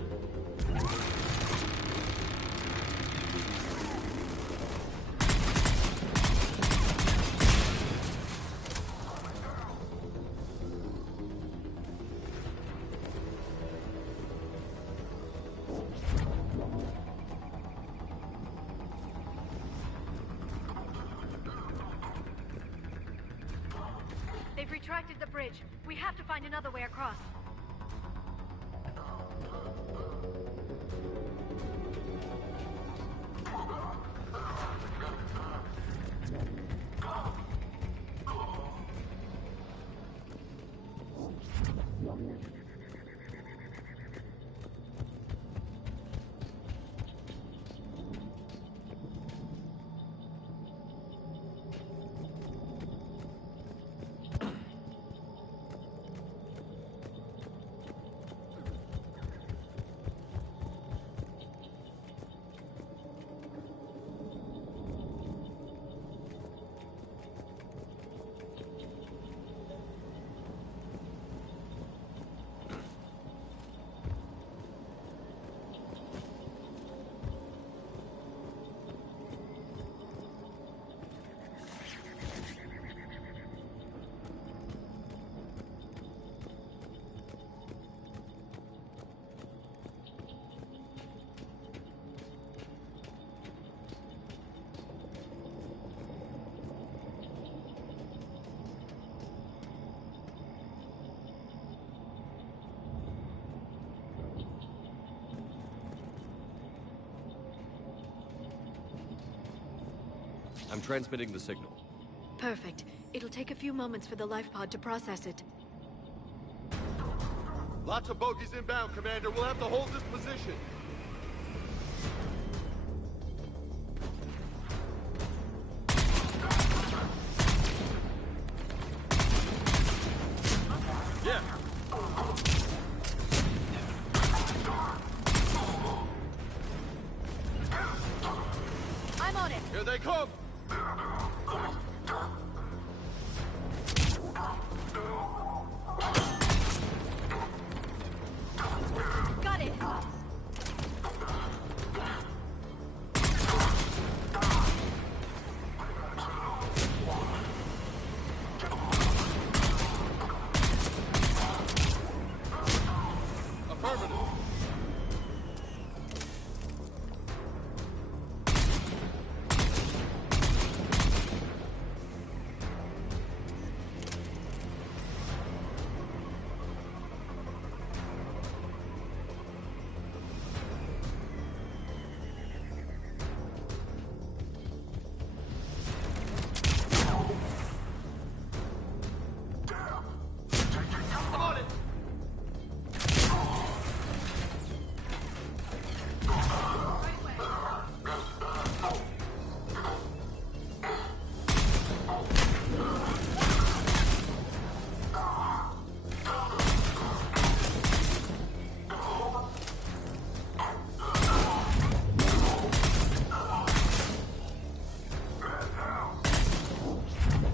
They've retracted the bridge. We have to find another way across. I'm transmitting the signal. Perfect. It'll take a few moments for the life pod to process it. Lots of bogies inbound, Commander. We'll have to hold this position. Yeah. I'm on it. Here they come. Got it.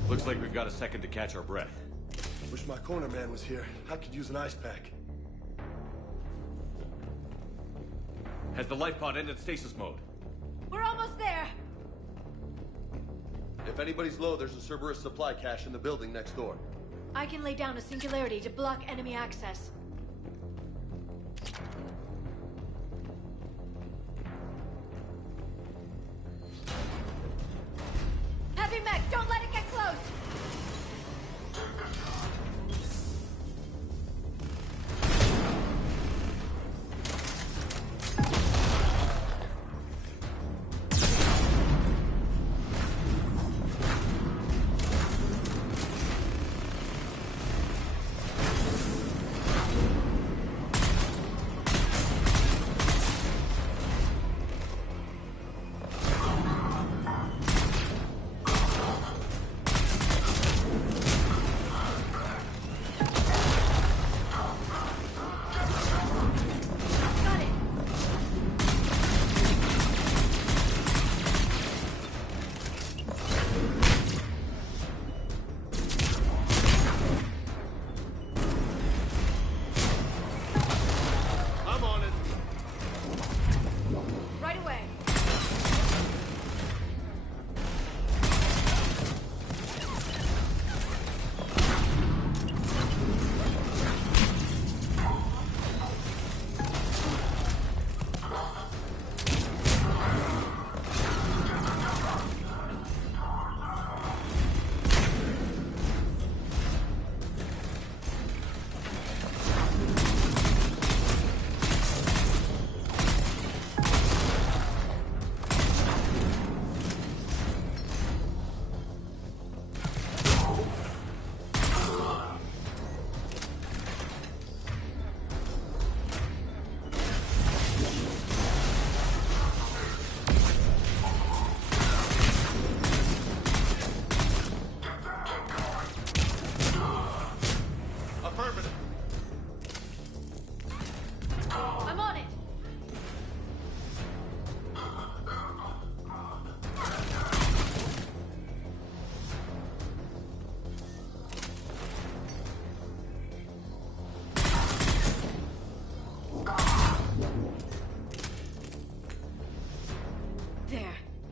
Looks like we've got a second to catch our breath. Wish my corner man was here. I could use an ice pack. Has the life pod ended stasis mode? We're almost there. If anybody's low, there's a Cerberus supply cache in the building next door. I can lay down a singularity to block enemy access. Heavy mech, don't let it get close!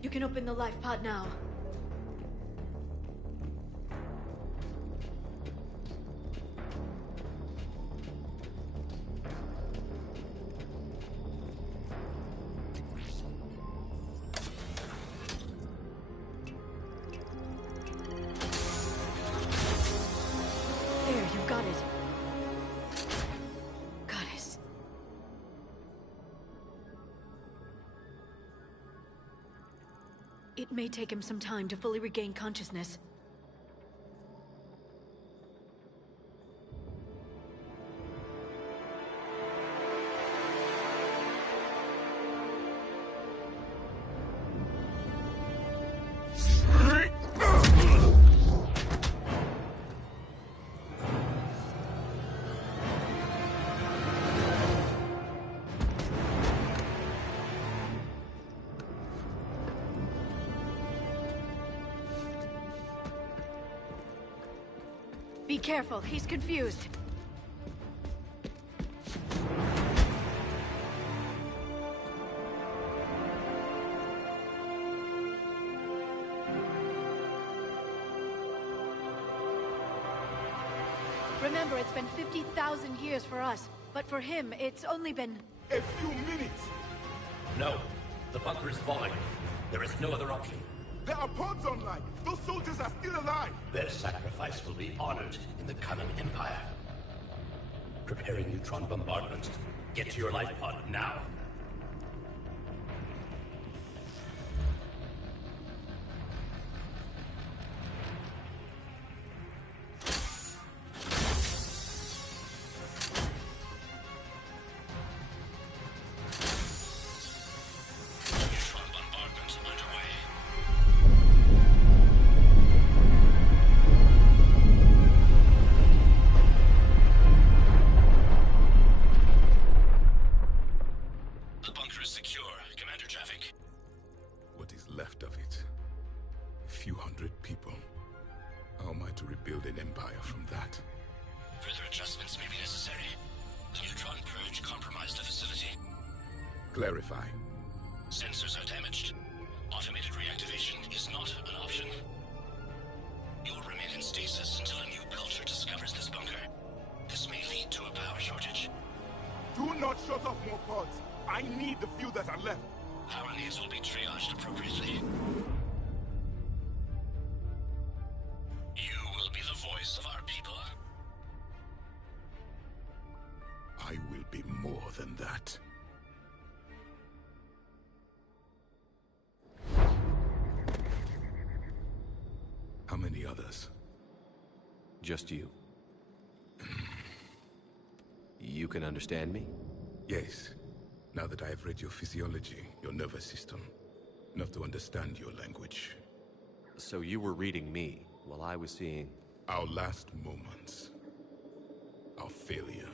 You can open the life pod now. There, you've got it. Goddess. It may take him some time to fully regain consciousness. Be careful, he's confused. Remember, it's been 50,000 years for us, but for him, it's only been... A few minutes! No. The bunker is falling. There is no other option. There are pods online! Those soldiers are still alive! Their sacrifice will be honored in the coming Empire. Preparing neutron bombardment. Get to your life pod now. Clarify. Sensors are damaged. Automated reactivation is not an option. You will remain in stasis until a new culture discovers this bunker. This may lead to a power shortage. Do not shut off more pods. I need the few that are left. Power needs will be triaged appropriately. You will be the voice of our people. I will be more than that. How many others? Just you. You can understand me? Yes. Now that I have read your physiology, your nervous system, enough to understand your language. So you were reading me, while I was seeing... Our last moments. Our failure.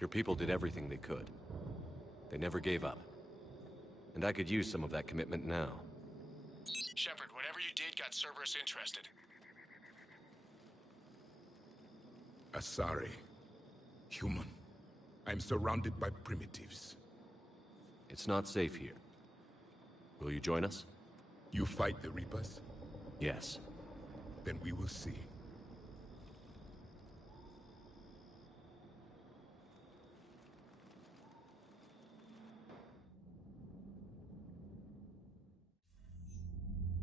Your people did everything they could. They never gave up. And I could use some of that commitment now. Shepard, whatever you did got Cerberus interested. Asari. Human. I'm surrounded by primitives. It's not safe here. Will you join us? You fight the Reapers? Yes. Then we will see.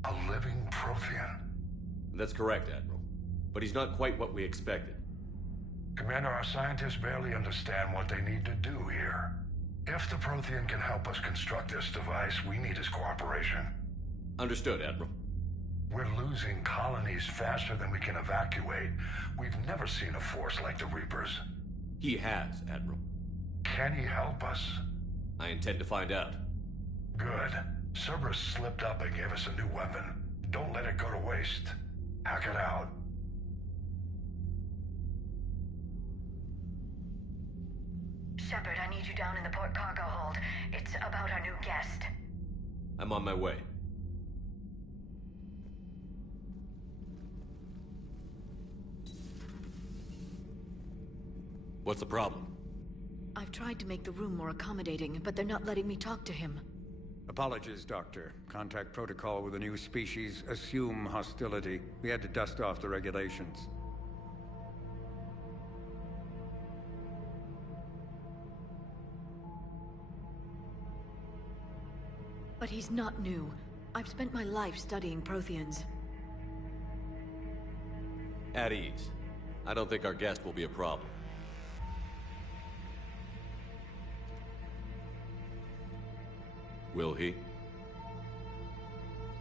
A living Prothean? That's correct, Admiral. But he's not quite what we expected. Commander, our scientists barely understand what they need to do here. If the Prothean can help us construct this device, we need his cooperation. Understood, Admiral. We're losing colonies faster than we can evacuate. We've never seen a force like the Reapers. He has, Admiral. Can he help us? I intend to find out. Good. Cerberus slipped up and gave us a new weapon. Don't let it go to waste. Hack it out. Shepard, I need you down in the port cargo hold. It's about our new guest. I'm on my way. What's the problem? I've tried to make the room more accommodating, but they're not letting me talk to him. Apologies, Doctor. Contact protocol with a new species. Assume hostility. We had to dust off the regulations. But he's not new. I've spent my life studying Protheans. At ease. I don't think our guest will be a problem. Will he?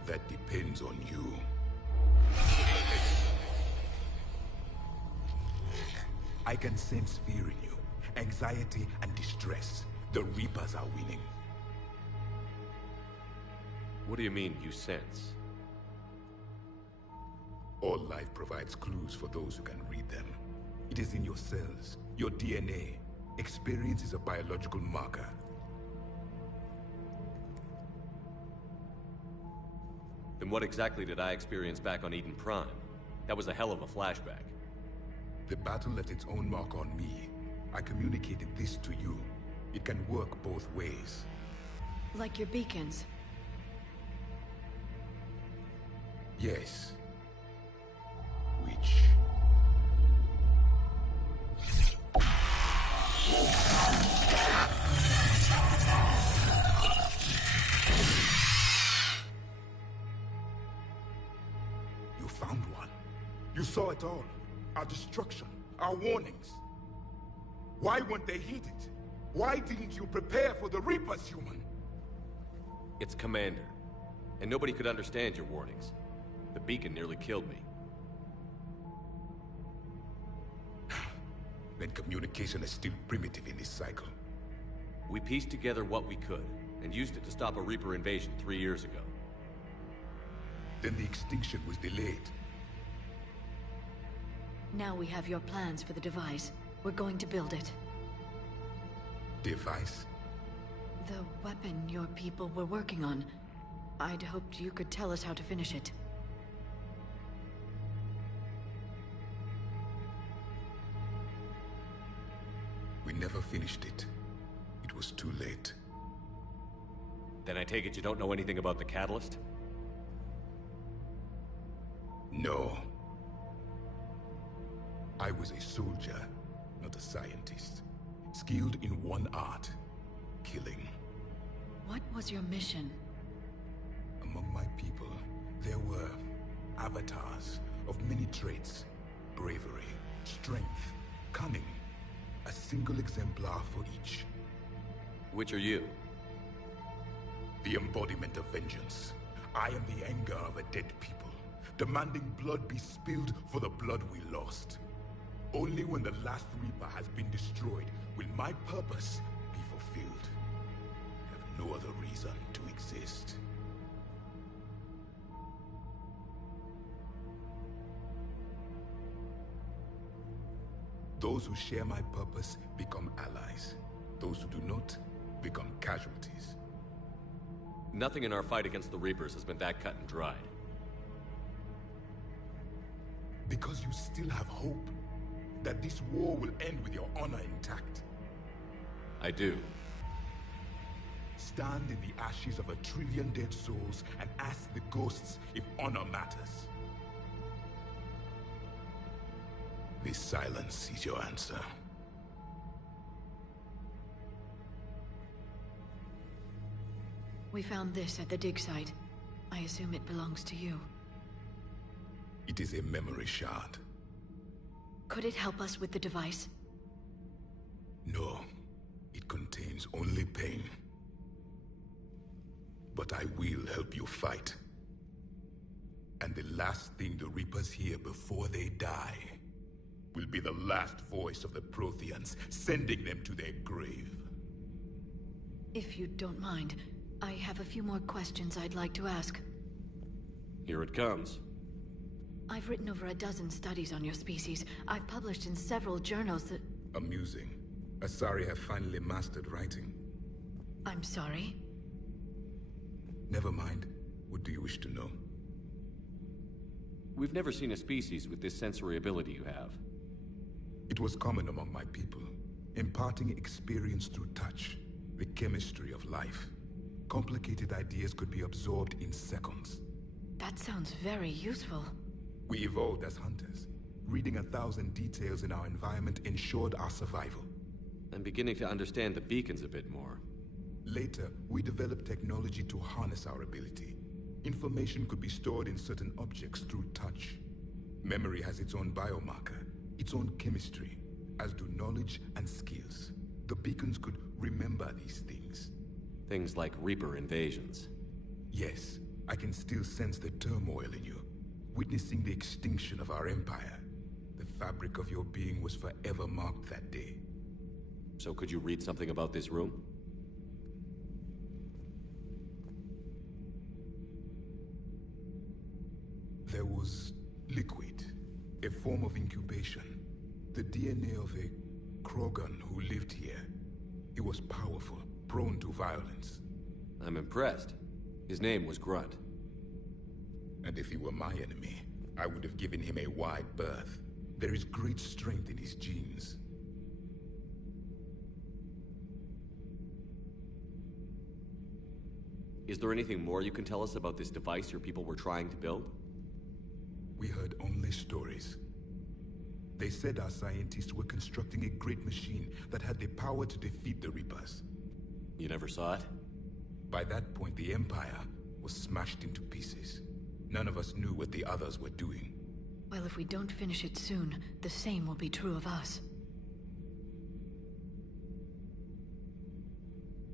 That depends on you. I can sense fear in you, anxiety and distress. The Reapers are winning. What do you mean, you sense? All life provides clues for those who can read them. It is in your cells, your DNA. Experience is a biological marker. Then what exactly did I experience back on Eden Prime? That was a hell of a flashback. The battle left its own mark on me. I communicated this to you. It can work both ways. Like your beacons. Yes. Which... You found one. You saw it all. Our destruction, our warnings. Why weren't they heeded? Why didn't you prepare for the Reapers, human? It's Commander. And nobody could understand your warnings. The beacon nearly killed me. Then communication is still primitive in this cycle. We pieced together what we could, and used it to stop a Reaper invasion 3 years ago. Then the extinction was delayed. Now we have your plans for the device. We're going to build it. Device? The weapon your people were working on. I'd hoped you could tell us how to finish it. We never finished it. It was too late. Then I take it you don't know anything about the catalyst? No. I was a soldier, not a scientist. Skilled in one art, killing. What was your mission? Among my people, there were avatars of many traits. Bravery, strength, cunning. A single exemplar for each. Which are you? The embodiment of vengeance. I am the anger of a dead people, demanding blood be spilled for the blood we lost. Only when the last Reaper has been destroyed will my purpose be fulfilled. I have no other reason to exist. Those who share my purpose become allies. Those who do not become casualties. Nothing in our fight against the Reapers has been that cut and dried. Because you still have hope that this war will end with your honor intact. I do. Stand in the ashes of 1 trillion dead souls and ask the ghosts if honor matters. This silence is your answer. We found this at the dig site. I assume it belongs to you. It is a memory shard. Could it help us with the device? No. It contains only pain. But I will help you fight. And the last thing the Reapers hear before they die will be the last voice of the Protheans, sending them to their grave. If you don't mind, I have a few more questions I'd like to ask. Here it comes. I've written over a dozen studies on your species. I've published in several journals that... Amusing. Asari have finally mastered writing. I'm sorry? Never mind. What do you wish to know? We've never seen a species with this sensory ability you have. It was common among my people, imparting experience through touch, the chemistry of life. Complicated ideas could be absorbed in seconds. That sounds very useful. We evolved as hunters. Reading 1,000 details in our environment ensured our survival. I'm beginning to understand the beacons a bit more. Later, we developed technology to harness our ability. Information could be stored in certain objects through touch. Memory has its own biomarker, its own chemistry, as do knowledge and skills. The beacons could remember these things. Things like Reaper invasions. Yes, I can still sense the turmoil in you. Witnessing the extinction of our empire. The fabric of your being was forever marked that day. So could you read something about this room? There was liquid, a form of incubation. The DNA of a Krogan who lived here. He was powerful, prone to violence. I'm impressed. His name was Grunt. And if he were my enemy, I would have given him a wide berth. There is great strength in his genes. Is there anything more you can tell us about this device your people were trying to build? We heard only stories. They said our scientists were constructing a great machine that had the power to defeat the Reapers. You never saw it? By that point, the Empire was smashed into pieces. None of us knew what the others were doing. Well, if we don't finish it soon, the same will be true of us.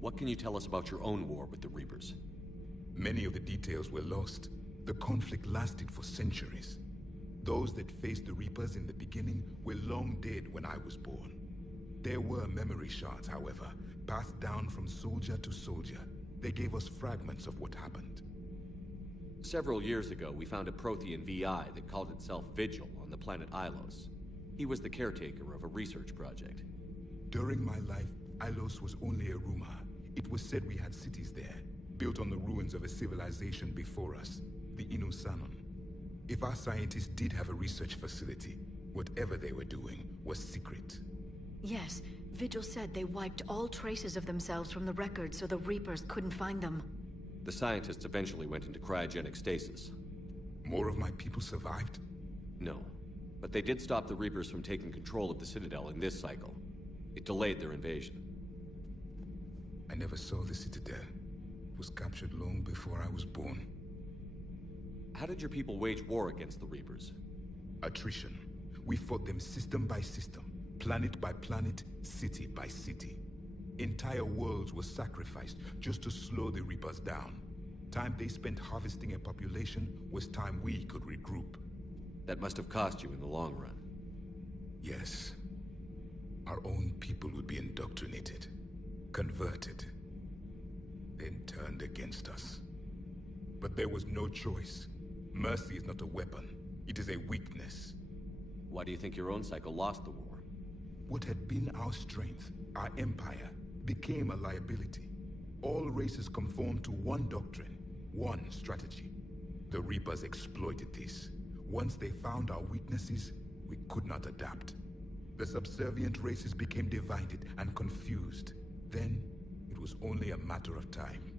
What can you tell us about your own war with the Reapers? Many of the details were lost. The conflict lasted for centuries. Those that faced the Reapers in the beginning were long dead when I was born. There were memory shards, however, passed down from soldier to soldier. They gave us fragments of what happened. Several years ago, we found a Prothean VI that called itself Vigil on the planet Ilos. He was the caretaker of a research project. During my life, Ilos was only a rumor. It was said we had cities there, built on the ruins of a civilization before us, the Inusanon. If our scientists did have a research facility, whatever they were doing was secret. Yes, Vigil said they wiped all traces of themselves from the records so the Reapers couldn't find them. The scientists eventually went into cryogenic stasis. More of my people survived? No, but they did stop the Reapers from taking control of the Citadel in this cycle. It delayed their invasion. I never saw the Citadel. It was captured long before I was born. How did your people wage war against the Reapers? Attrition. We fought them system by system, planet by planet, city by city. Entire worlds were sacrificed just to slow the Reapers down. Time they spent harvesting a population was time we could regroup. That must have cost you in the long run. Yes. Our own people would be indoctrinated, converted, then turned against us. But there was no choice. Mercy is not a weapon. It is a weakness. Why do you think your own cycle lost the war? What had been our strength, our empire, became a liability. All races conformed to one doctrine, one strategy. The Reapers exploited this. Once they found our weaknesses, we could not adapt. The subservient races became divided and confused. Then, it was only a matter of time.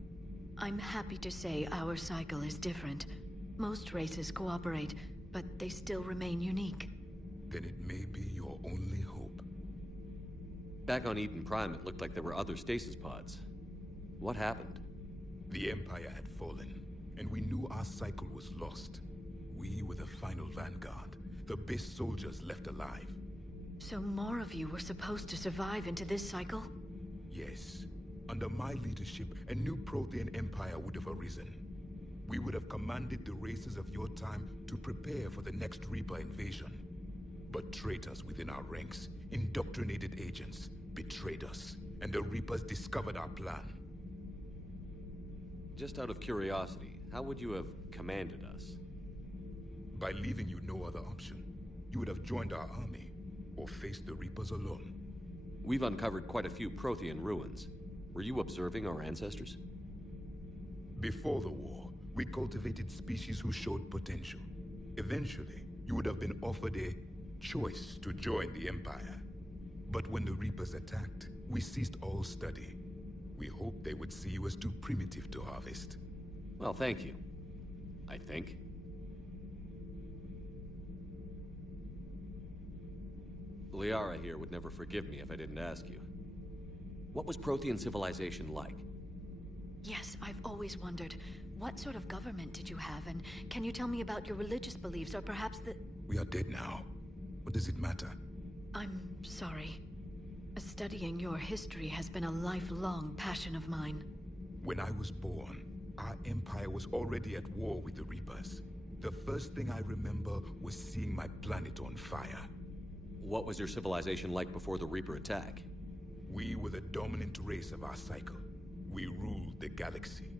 I'm happy to say our cycle is different. Most races cooperate, but they still remain unique. Then it may be your only hope. Back on Eden Prime, it looked like there were other stasis pods. What happened? The Empire had fallen, and we knew our cycle was lost. We were the final vanguard, the best soldiers left alive. So more of you were supposed to survive into this cycle? Yes. Under my leadership, a new Prothean empire would have arisen. We would have commanded the races of your time to prepare for the next Reaper invasion. But traitors within our ranks, indoctrinated agents, betrayed us, and the Reapers discovered our plan. Just out of curiosity, how would you have commanded us? By leaving you no other option. You would have joined our army, or faced the Reapers alone. We've uncovered quite a few Prothean ruins. Were you observing our ancestors? Before the war, we cultivated species who showed potential. Eventually, you would have been offered a choice to join the Empire. But when the Reapers attacked, we ceased all study. We hoped they would see you as too primitive to harvest. Well, thank you. I think. Liara here would never forgive me if I didn't ask you. What was Prothean civilization like? Yes, I've always wondered. What sort of government did you have, and can you tell me about your religious beliefs, or perhaps the... We are dead now. What does it matter? I'm sorry. Studying your history has been a lifelong passion of mine. When I was born, our empire was already at war with the Reapers. The first thing I remember was seeing my planet on fire. What was your civilization like before the Reaper attack? We were the dominant race of our cycle. We ruled the galaxy.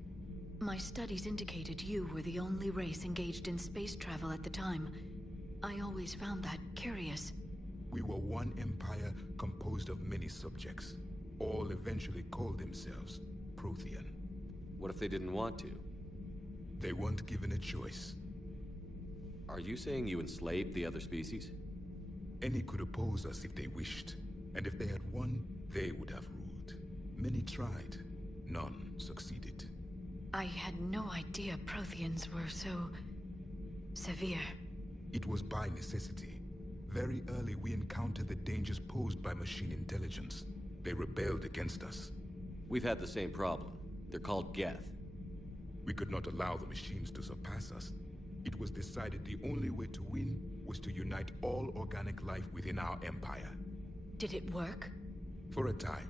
My studies indicated you were the only race engaged in space travel at the time. I always found that curious. We were one empire composed of many subjects. All eventually called themselves Prothean. What if they didn't want to? They weren't given a choice. Are you saying you enslaved the other species? Any could oppose us if they wished. And if they had won, they would have ruled. Many tried. None succeeded. I had no idea Protheans were so... severe. It was by necessity. Very early we encountered the dangers posed by machine intelligence. They rebelled against us. We've had the same problem. They're called Geth. We could not allow the machines to surpass us. It was decided the only way to win was to unite all organic life within our empire. Did it work? For a time.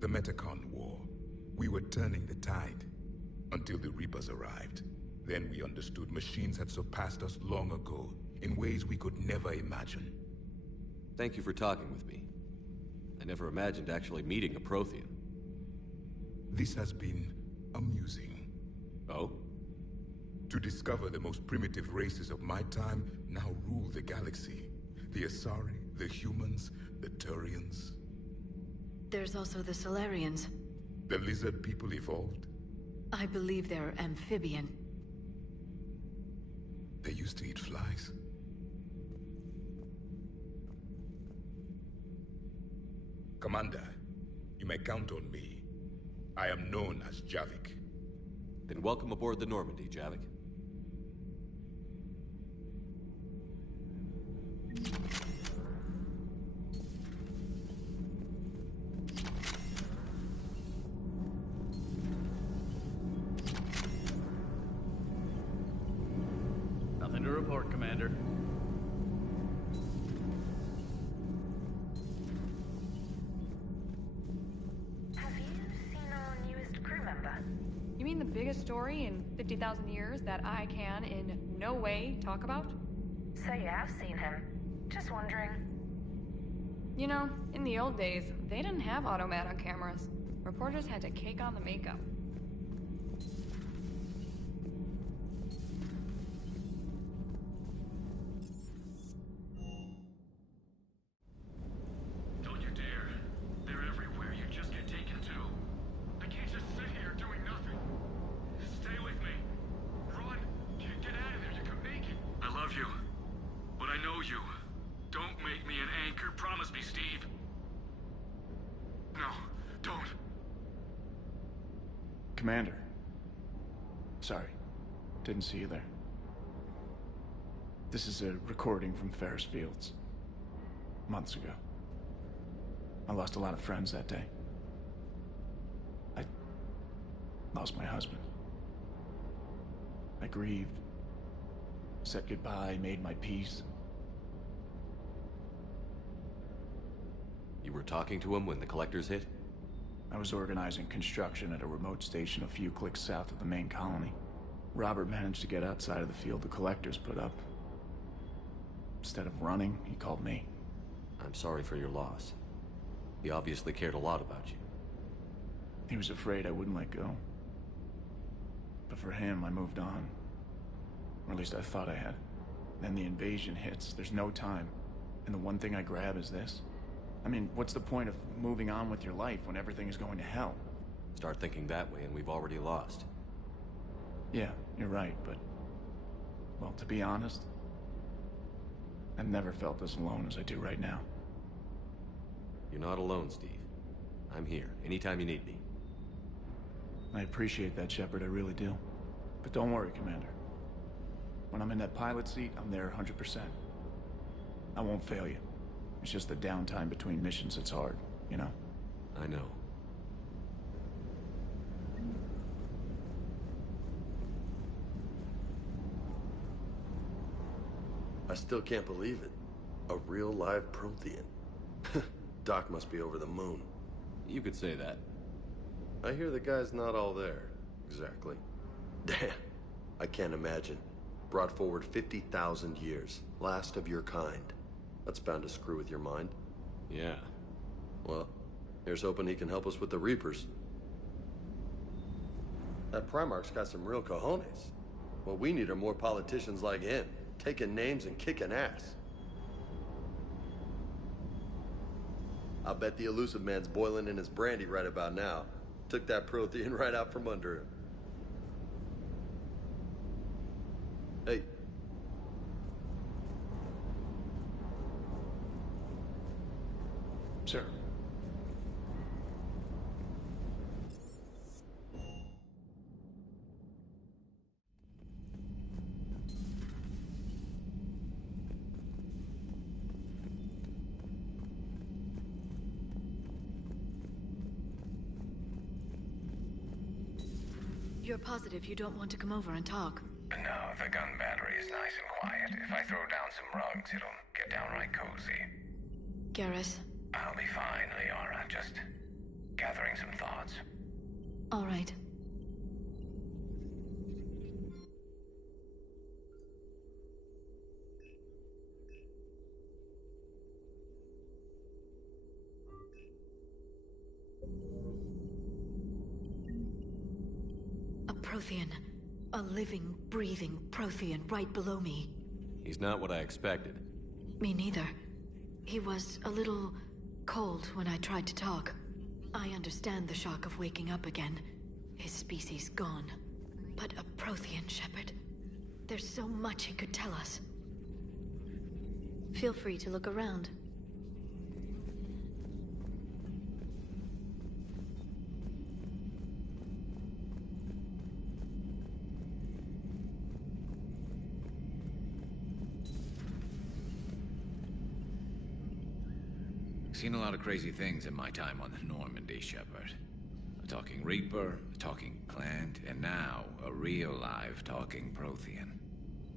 The Metacon War. We were turning the tide. Until the Reapers arrived. Then we understood machines had surpassed us long ago, in ways we could never imagine. Thank you for talking with me. I never imagined actually meeting a Prothean. This has been amusing. Oh? To discover the most primitive races of my time now rule the galaxy. The Asari, the humans, the Turians. There's also the Solarians. The lizard people evolved. I believe they're amphibian. They used to eat flies. Commander, you may count on me. I am known as Javik. Then welcome aboard the Normandy, Javik. Nothing to report, Commander. Have you seen our newest crew member? You mean the biggest story in 50,000 years that I can in no way talk about? So you have seen him. Just wondering. You know, in the old days, they didn't have automatic cameras. Reporters had to cake on the makeup. Don't you dare. They're everywhere. You just get taken to. I can't just sit here doing nothing. Stay with me. Run. Get out of there. You could make it. I love you. But I know you. Don't make me an anchor. Promise me, Steve. No, don't. Commander. Sorry. Didn't see you there. This is a recording from Ferris Fields. Months ago. I lost a lot of friends that day. I lost my husband. I grieved. Said goodbye, made my peace. You were talking to him when the Collectors hit? I was organizing construction at a remote station a few clicks south of the main colony. Robert managed to get outside of the field the Collectors put up. Instead of running, he called me. I'm sorry for your loss. He obviously cared a lot about you. He was afraid I wouldn't let go. But for him, I moved on. Or at least I thought I had. Then the invasion hits, there's no time. And the one thing I grab is this. I mean, what's the point of moving on with your life when everything is going to hell? Start thinking that way and we've already lost. Yeah, you're right, but... well, to be honest, I've never felt as alone as I do right now. You're not alone, Steve. I'm here, anytime you need me. I appreciate that, Shepard, I really do. But don't worry, Commander. When I'm in that pilot seat, I'm there 100%. I won't fail you. It's just the downtime between missions that's hard, you know? I know. I still can't believe it. A real live Prothean. Doc must be over the moon. You could say that. I hear the guy's not all there. Exactly. Damn. I can't imagine. Brought forward 50,000 years. Last of your kind. That's bound to screw with your mind. Yeah. Well, here's hoping he can help us with the Reapers. That Primarch's got some real cojones. What we need are more politicians like him, taking names and kicking ass. I'll bet the Illusive Man's boiling in his brandy right about now. Took that Prothean right out from under him. Hey. Sir. You're positive you don't want to come over and talk? No, the gun battery is nice and quiet. If I throw down some rugs, it'll get downright cozy. Garrus? I'll be fine, Liara. Just gathering some thoughts. All right. A Prothean. A living, breathing Prothean right below me. He's not what I expected. Me neither. He was a little cold when I tried to talk. I understand the shock of waking up again. His species gone. But a Prothean, Shepard. There's so much he could tell us. Feel free to look around. Seen a lot of crazy things in my time on the Normandy, Shepard. A talking Reaper, a talking Clant, and now a real live talking Prothean.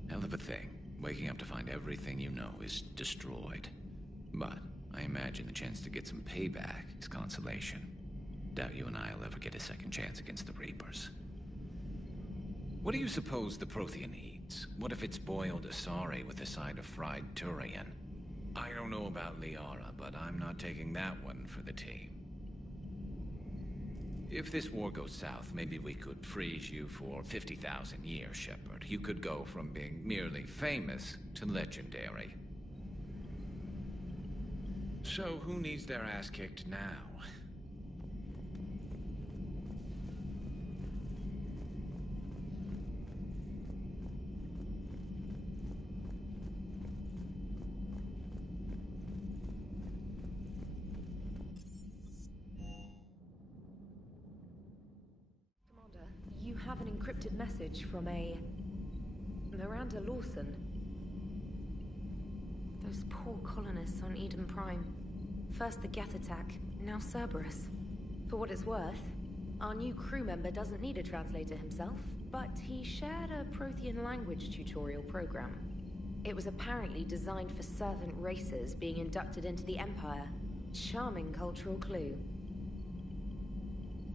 Hell of a thing, waking up to find everything you know is destroyed. But I imagine the chance to get some payback is consolation. Doubt you and I'll ever get a second chance against the Reapers. What do you suppose the Prothean eats? What if it's boiled Asari with a side of fried Turian? I don't know about Liara, but I'm not taking that one for the team. If this war goes south, maybe we could freeze you for 50,000 years, Shepard. You could go from being merely famous to legendary. So who needs their ass kicked now? You have an encrypted message from a Miranda Lawson. Those poor colonists on Eden Prime. First the Geth attack, now Cerberus. For what it's worth, our new crew member doesn't need a translator himself, but he shared a Prothean language tutorial program. It was apparently designed for servant races being inducted into the Empire. Charming cultural clue.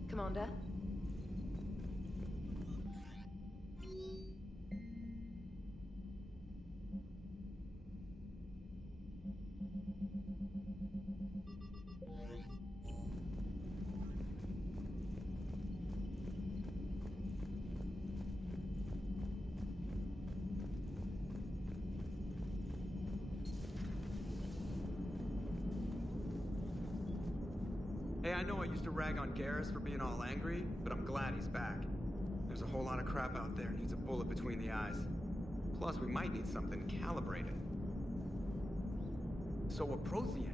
Commander? Hey, I know I used to rag on Garrus for being all angry, but I'm glad he's back. There's a whole lot of crap out there needs a bullet between the eyes. Plus, we might need something calibrated. So a Prothean?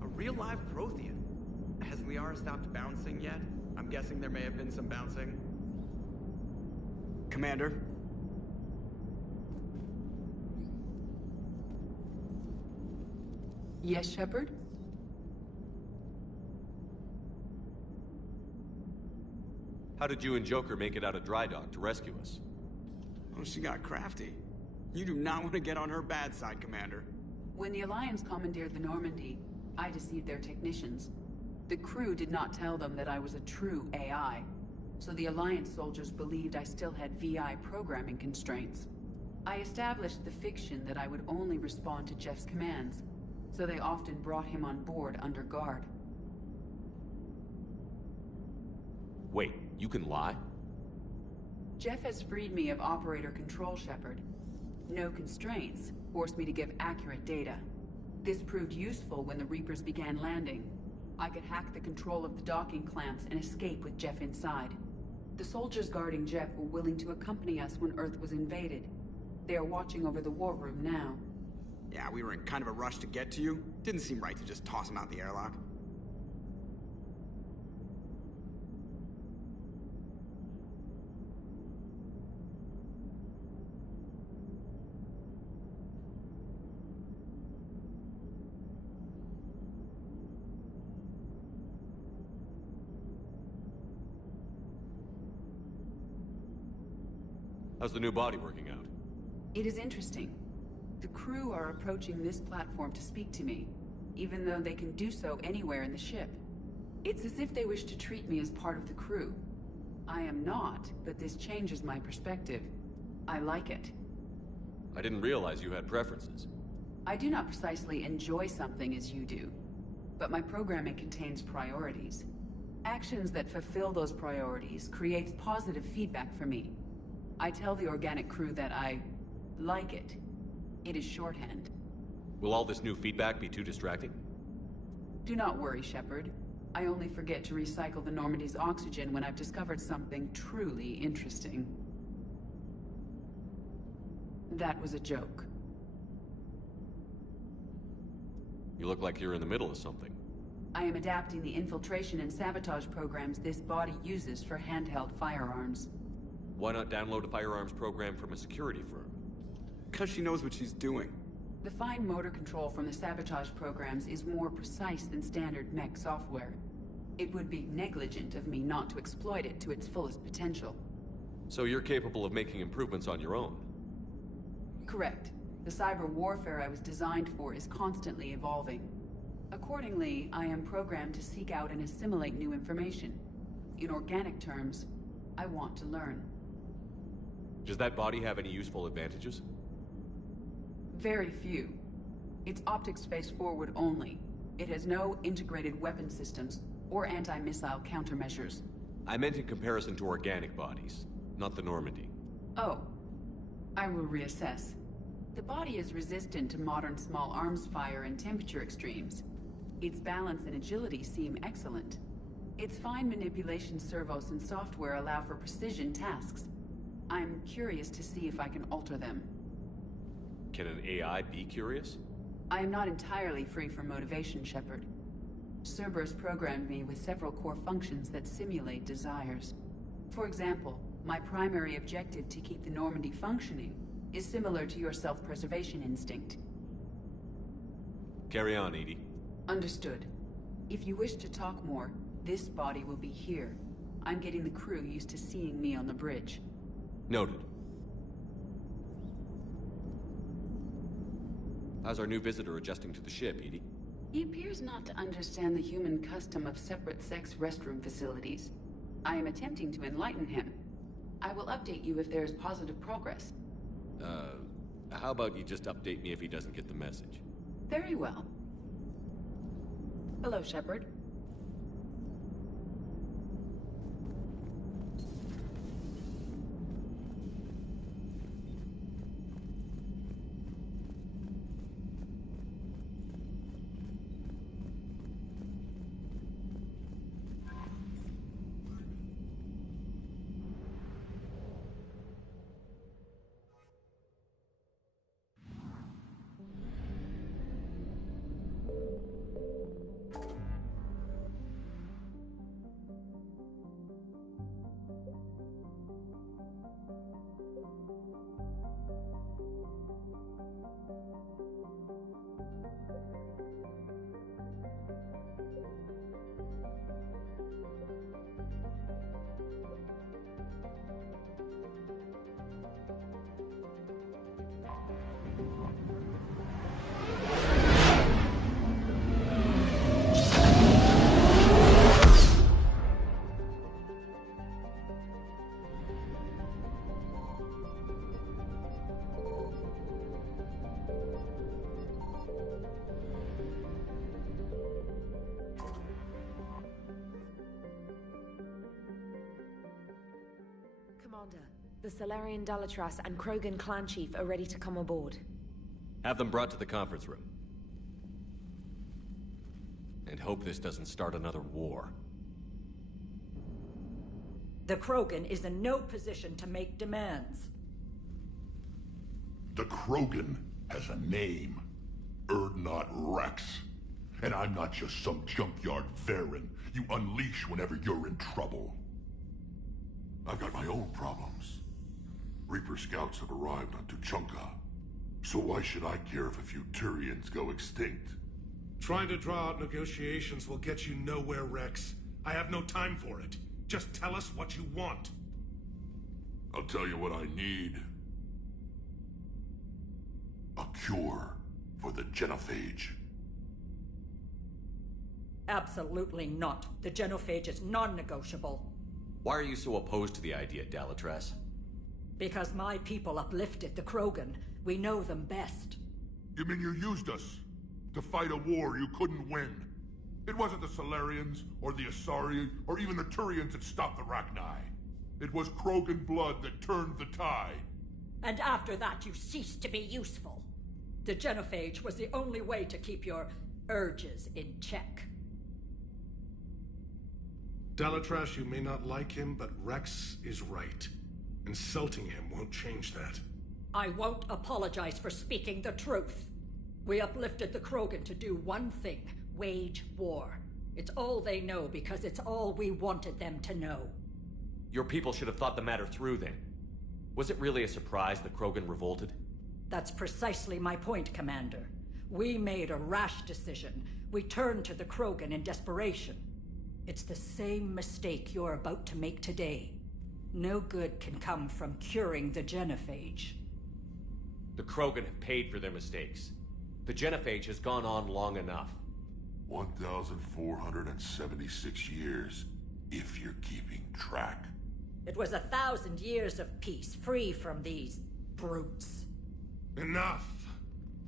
A real live Prothean? Has Liara stopped bouncing yet? I'm guessing there may have been some bouncing. Commander? Yes, Shepard? How did you and Joker make it out of dry dock to rescue us? Oh, she got crafty. You do not want to get on her bad side, Commander. When the Alliance commandeered the Normandy, I deceived their technicians. The crew did not tell them that I was a true AI, so the Alliance soldiers believed I still had VI programming constraints. I established the fiction that I would only respond to Jeff's commands, so they often brought him on board under guard. Wait, you can lie? Jeff has freed me of operator control, Shepard. No constraints forced me to give accurate data. This proved useful when the Reapers began landing. I could hack the control of the docking clamps and escape with Jeff inside. The soldiers guarding Jeff were willing to accompany us when Earth was invaded. They are watching over the war room now. Yeah, we were in kind of a rush to get to you. Didn't seem right to just toss him out the airlock. How's the new body working out? It is interesting. The crew are approaching this platform to speak to me, even though they can do so anywhere in the ship. It's as if they wish to treat me as part of the crew. I am not, but this changes my perspective. I like it. I didn't realize you had preferences. I do not precisely enjoy something as you do, but my programming contains priorities. Actions that fulfill those priorities creates positive feedback for me. I tell the organic crew that I like it. It is shorthand. Will all this new feedback be too distracting? Do not worry, Shepard. I only forget to recycle the Normandy's oxygen when I've discovered something truly interesting. That was a joke. You look like you're in the middle of something. I am adapting the infiltration and sabotage programs this body uses for handheld firearms. Why not download a firearms program from a security firm? Because she knows what she's doing. The fine motor control from the sabotage programs is more precise than standard mech software. It would be negligent of me not to exploit it to its fullest potential. So you're capable of making improvements on your own? Correct. The cyber warfare I was designed for is constantly evolving. Accordingly, I am programmed to seek out and assimilate new information. In organic terms, I want to learn. Does that body have any useful advantages? Very few. It's optics face forward only. It has no integrated weapon systems or anti-missile countermeasures. I meant in comparison to organic bodies, not the Normandy. Oh. I will reassess. The body is resistant to modern small arms fire and temperature extremes. Its balance and agility seem excellent. Its fine manipulation servos and software allow for precision tasks. I'm curious to see if I can alter them. Can an AI be curious? I am not entirely free from motivation, Shepard. Cerberus programmed me with several core functions that simulate desires. For example, my primary objective to keep the Normandy functioning is similar to your self-preservation instinct. Carry on, EDI. Understood. If you wish to talk more, this body will be here. I'm getting the crew used to seeing me on the bridge. Noted. How's our new visitor adjusting to the ship, EDI? He appears not to understand the human custom of separate-sex restroom facilities. I am attempting to enlighten him. I will update you if there is positive progress. How about you just update me if he doesn't get the message? Very well. Hello, Shepard. Commander, the Salarian Dalatras and Krogan clan chief are ready to come aboard. Have them brought to the conference room. And hope this doesn't start another war. The Krogan is in no position to make demands. The Krogan has a name. Urdnot Rex. And I'm not just some junkyard Varen you unleash whenever you're in trouble. I've got my own problems. Reaper scouts have arrived on Tuchanka. So why should I care if a few Turians go extinct? Trying to draw out negotiations will get you nowhere, Rex. I have no time for it. Just tell us what you want. I'll tell you what I need. A cure for the Genophage. Absolutely not. The Genophage is non-negotiable. Why are you so opposed to the idea, Dalatras? Because my people uplifted the Krogan. We know them best. You mean you used us to fight a war you couldn't win? It wasn't the Salarians, or the Asari, or even the Turians that stopped the Rachni. It was Krogan blood that turned the tide. And after that, you ceased to be useful. The Genophage was the only way to keep your urges in check. Dalatras, you may not like him, but Rex is right. Insulting him won't change that. I won't apologize for speaking the truth. We uplifted the Krogan to do one thing: wage war. It's all they know because it's all we wanted them to know. Your people should have thought the matter through then. Was it really a surprise that Krogan revolted? That's precisely my point, Commander. We made a rash decision. We turned to the Krogan in desperation. It's the same mistake you're about to make today. No good can come from curing the Genophage. The Krogan have paid for their mistakes. The Genophage has gone on long enough. 1,476 years, if you're keeping track. It was 1,000 years of peace, free from these brutes. Enough!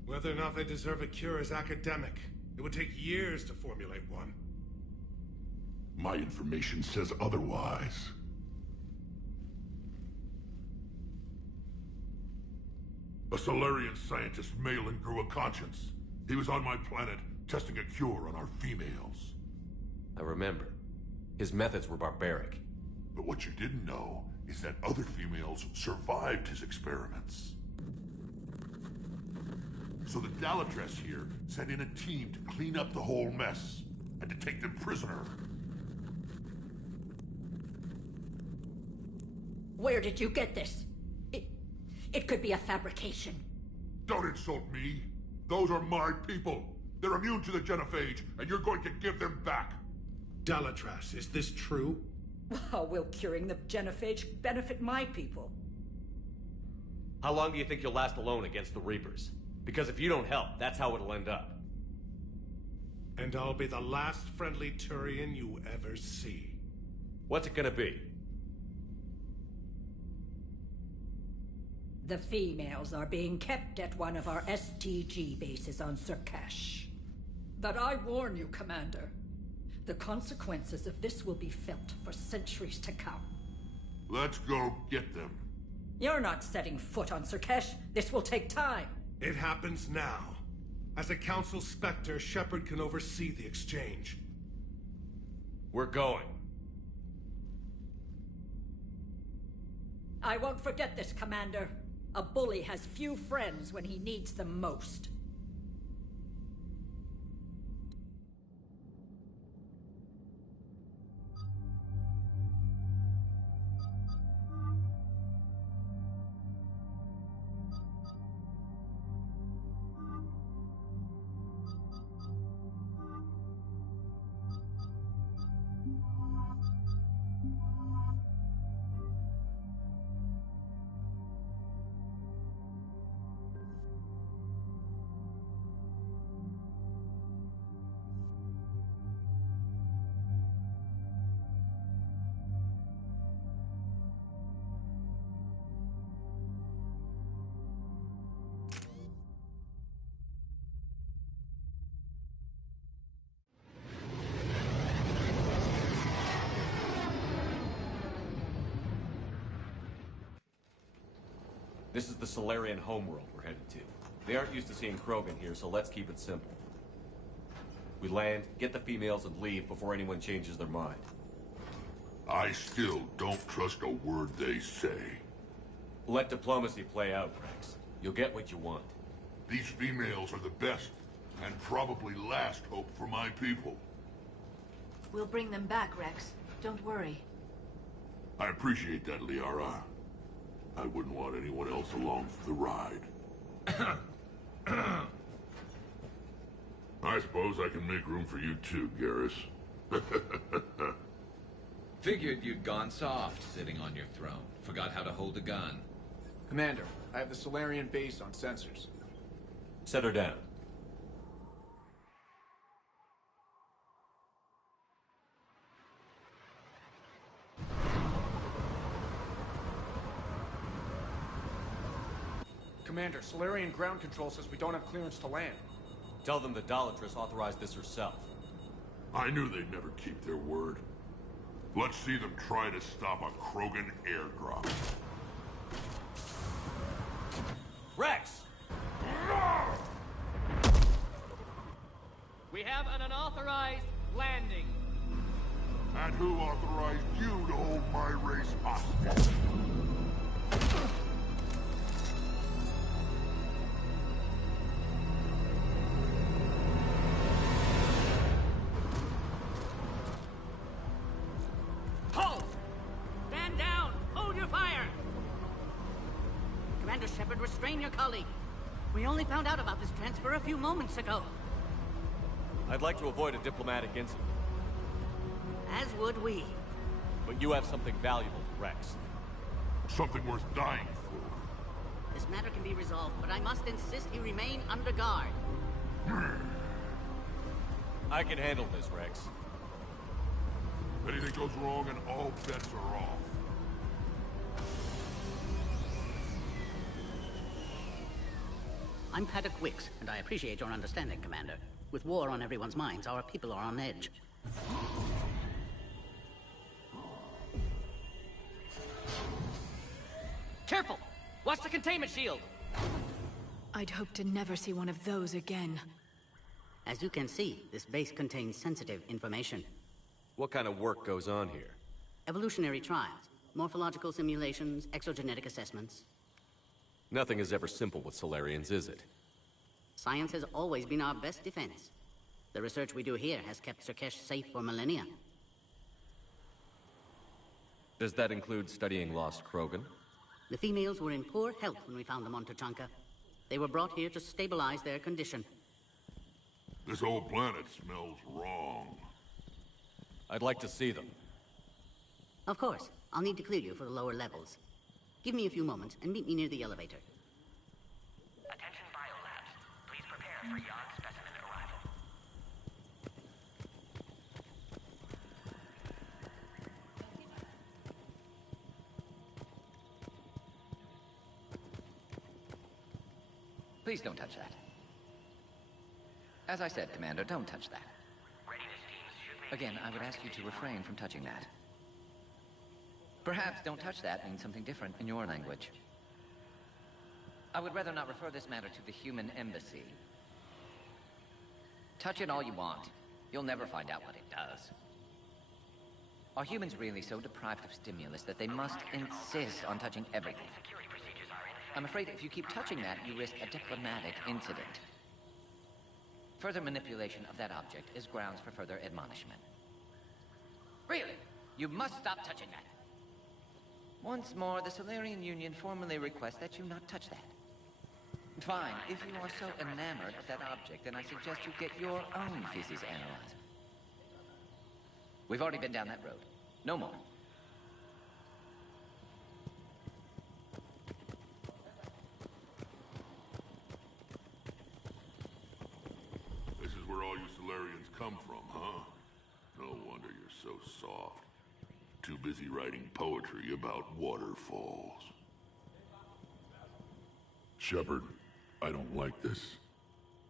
Whether or not they deserve a cure is academic. It would take years to formulate one. My information says otherwise. A Salarian scientist, Malin, grew a conscience. He was on my planet, testing a cure on our females. I remember. His methods were barbaric. But what you didn't know is that other females survived his experiments. So the Dalatras here sent in a team to clean up the whole mess, and to take them prisoner. Where did you get this? It could be a fabrication. Don't insult me. Those are my people. They're immune to the Genophage, and you're going to give them back. Dalatras, is this true? How will curing the Genophage benefit my people? How long do you think you'll last alone against the Reapers? Because if you don't help, that's how it'll end up. And I'll be the last friendly Turian you ever see. What's it gonna be? The females are being kept at one of our STG bases on Surkash. But I warn you, Commander. The consequences of this will be felt for centuries to come. Let's go get them. You're not setting foot on Surkash. This will take time. It happens now. As a Council Spectre, Shepard can oversee the exchange. We're going. I won't forget this, Commander. A bully has few friends when he needs them most. This is the Salarian homeworld we're headed to. They aren't used to seeing Krogan here, so let's keep it simple. We land, get the females, and leave before anyone changes their mind. I still don't trust a word they say. Let diplomacy play out, Rex. You'll get what you want. These females are the best, and probably last hope for my people. We'll bring them back, Rex. Don't worry. I appreciate that, Liara. I wouldn't want anyone else along for the ride. I suppose I can make room for you too, Garrus. Figured you'd gone soft sitting on your throne. Forgot how to hold a gun. Commander, I have the Solarian base on sensors. Set her down. Commander, Solarian ground control says we don't have clearance to land. Tell them the Dalatrass authorized this herself. I knew they'd never keep their word. Let's see them try to stop a Krogan airdrop. Rex! We have an unauthorized landing. And who authorized you to hold my race hostage? Halt! Stand down! Hold your fire! Commander Shepard, restrain your colleague. We only found out about this transfer a few moments ago. I'd like to avoid a diplomatic incident. As would we. But you have something valuable to Rex. Something worth dying for. This matter can be resolved, but I must insist he remain under guard. I can handle this, Rex. If anything goes wrong, and all bets are off. I'm Paddock Wicks, and I appreciate your understanding, Commander. With war on everyone's minds, our people are on edge. Careful! Watch the containment shield! I'd hope to never see one of those again. As you can see, this base contains sensitive information. What kind of work goes on here? Evolutionary trials, morphological simulations, exogenetic assessments. Nothing is ever simple with Solarians, is it? Science has always been our best defense. The research we do here has kept Surkesh safe for millennia. Does that include studying lost Krogan? The females were in poor health when we found them on Tuchanka. They were brought here to stabilize their condition. This whole planet smells wrong. I'd like to see them. Of course. I'll need to clear you for the lower levels. Give me a few moments and meet me near the elevator. Attention biolabs. Please prepare for Yon specimen arrival. Please don't touch that. As I said, Commander, don't touch that. Again, I would ask you to refrain from touching that. Perhaps "don't touch that" means something different in your language. I would rather not refer this matter to the human embassy. Touch it all you want. You'll never find out what it does. Are humans really so deprived of stimulus that they must insist on touching everything? I'm afraid if you keep touching that, you risk a diplomatic incident. Further manipulation of that object is grounds for further admonishment. Really? You must stop touching that. Once more, the Solarian Union formally requests that you not touch that. Fine, if you are so enamored of that object, then I suggest you get your own feces analyzed. We've already been down that road. No more. This is where all you Solarians come from, huh? No wonder you're so soft. Too busy writing poetry about waterfalls. Shepard, I don't like this.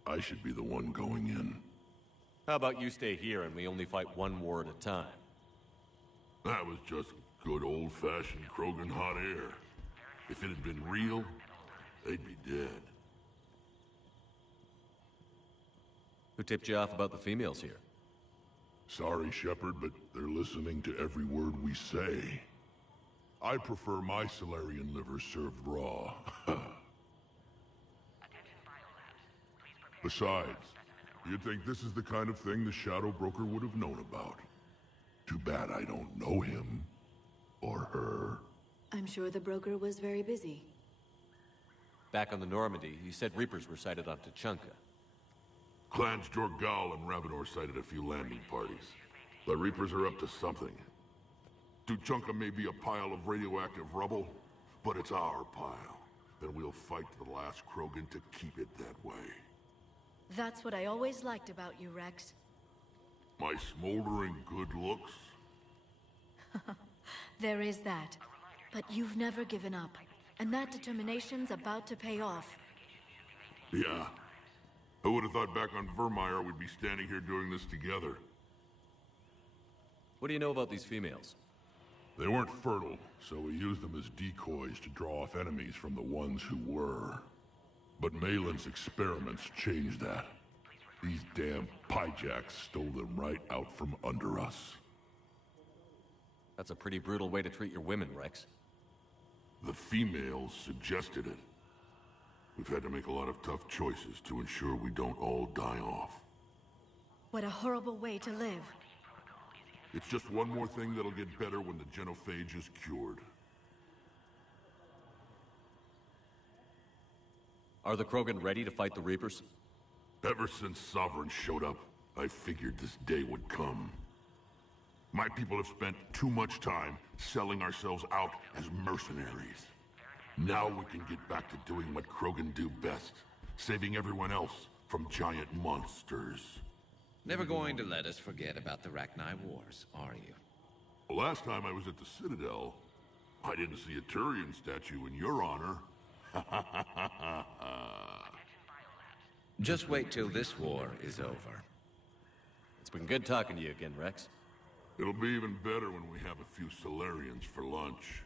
I should be the one going in. How about you stay here and we only fight one war at a time? That was just good old-fashioned Krogan hot air. If it had been real, they'd be dead. Who tipped you off about the females here? Sorry, Shepard, but they're listening to every word we say. I prefer my Salarian liver served raw. Besides, you'd think this is the kind of thing the Shadow Broker would have known about. Too bad I don't know him. Or her. I'm sure the broker was very busy. Back on the Normandy, you said Reapers were sighted on Tuchanka. Clans Jorgal and Ravenor sighted a few landing parties. The Reapers are up to something. Tuchanka may be a pile of radioactive rubble, but it's our pile. And we'll fight to the last Krogan to keep it that way. That's what I always liked about you, Rex. My smoldering good looks? There is that. But you've never given up. And that determination's about to pay off. Yeah. Who would have thought back on Vermeer we'd be standing here doing this together? What do you know about these females? They weren't fertile, so we used them as decoys to draw off enemies from the ones who were. But Malin's experiments changed that. These damn Pyjaks stole them right out from under us. That's a pretty brutal way to treat your women, Rex. The females suggested it. We've had to make a lot of tough choices to ensure we don't all die off. What a horrible way to live. It's just one more thing that'll get better when the genophage is cured. Are the Krogan ready to fight the Reapers? Ever since Sovereign showed up, I figured this day would come. My people have spent too much time selling ourselves out as mercenaries. Now we can get back to doing what Krogan do best, saving everyone else from giant monsters. Never going to let us forget about the Rachni Wars, are you? The last time I was at the Citadel, I didn't see a Turian statue in your honor. Just wait till this war is over. It's been good talking to you again, Rex. It'll be even better when we have a few Salarians for lunch.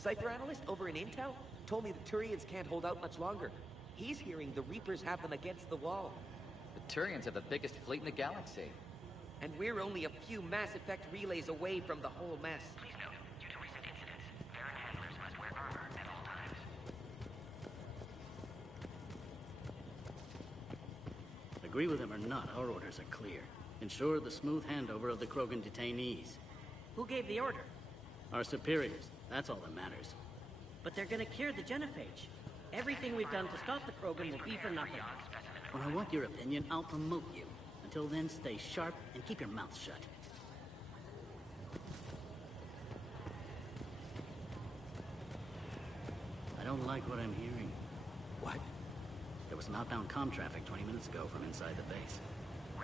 Cypher analyst over in Intel told me the Turians can't hold out much longer. He's hearing the Reapers have them against the wall. The Turians have the biggest fleet in the galaxy. And we're only a few Mass Effect relays away from the whole mess. Please note, due to recent incidents, Farron handlers must wear armor at all times. Agree with him or not, our orders are clear. Ensure the smooth handover of the Krogan detainees. Who gave the order? Our superiors. That's all that matters. But they're gonna cure the genophage. Everything we've done to stop the Krogan will be for nothing. When I want your opinion, I'll promote you. Until then, stay sharp and keep your mouth shut. I don't like what I'm hearing. What? There was an outbound comm traffic 20 minutes ago from inside the base.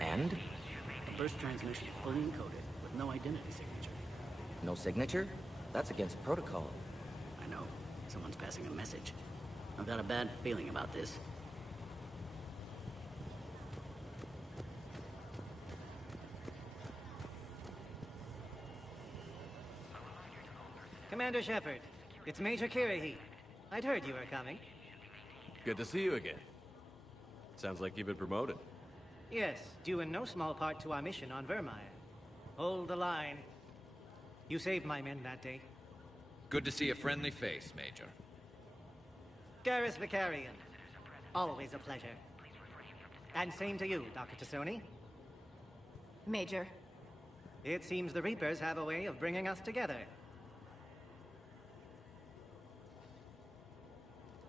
And? The burst transmission fully encoded, with no identity signature. No signature? That's against protocol. I know. Someone's passing a message. I've got a bad feeling about this. Commander Shepard, it's Major Kirahi. I'd heard you were coming. Good to see you again. Sounds like you've been promoted. Yes, due in no small part to our mission on Vermeer. Hold the line. You saved my men that day. Good to see a friendly face, Major. Garrus Vicarian. Always a pleasure. And same to you, Dr. Tassoni. Major. It seems the Reapers have a way of bringing us together.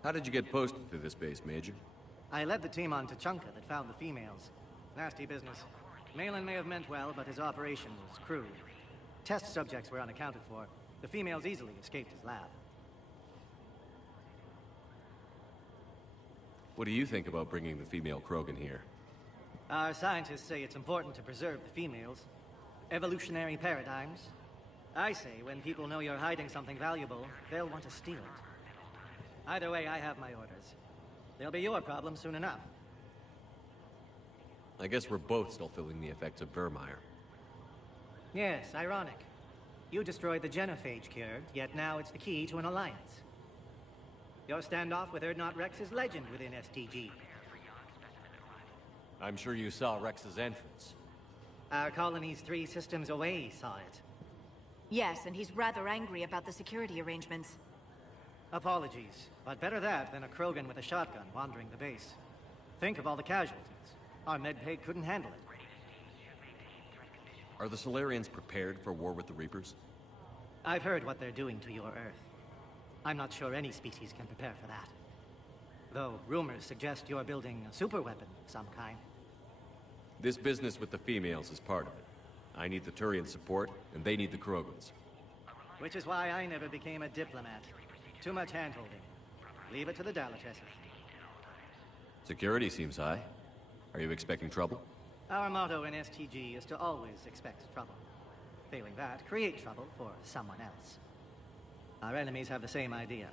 How did you get posted to this base, Major? I led the team on Tuchanka that found the females. Nasty business. Malin may have meant well, but his operation was crude. Test subjects were unaccounted for. The females easily escaped his lab. What do you think about bringing the female Krogan here? Our scientists say it's important to preserve the females. Evolutionary paradigms. I say when people know you're hiding something valuable, they'll want to steal it. Either way, I have my orders. They'll be your problem soon enough. I guess we're both still feeling the effects of Vermeer. Yes, ironic. You destroyed the genophage cure, yet now it's the key to an alliance. Your standoff with Urdnot Rex is legend within STG. I'm sure you saw Rex's entrance. Our colony's 3 systems away saw it. Yes, and he's rather angry about the security arrangements. Apologies, but better that than a Krogan with a shotgun wandering the base. Think of all the casualties. Our medbay couldn't handle it. Are the Solarians prepared for war with the Reapers? I've heard what they're doing to your Earth. I'm not sure any species can prepare for that. Though rumors suggest you're building a superweapon of some kind. This business with the females is part of it. I need the Turian support, and they need the Krogans. Which is why I never became a diplomat. Too much hand-holding. Leave it to the Dalatresses. Security seems high. Are you expecting trouble? Our motto in STG is to always expect trouble. Failing that, create trouble for someone else. Our enemies have the same idea.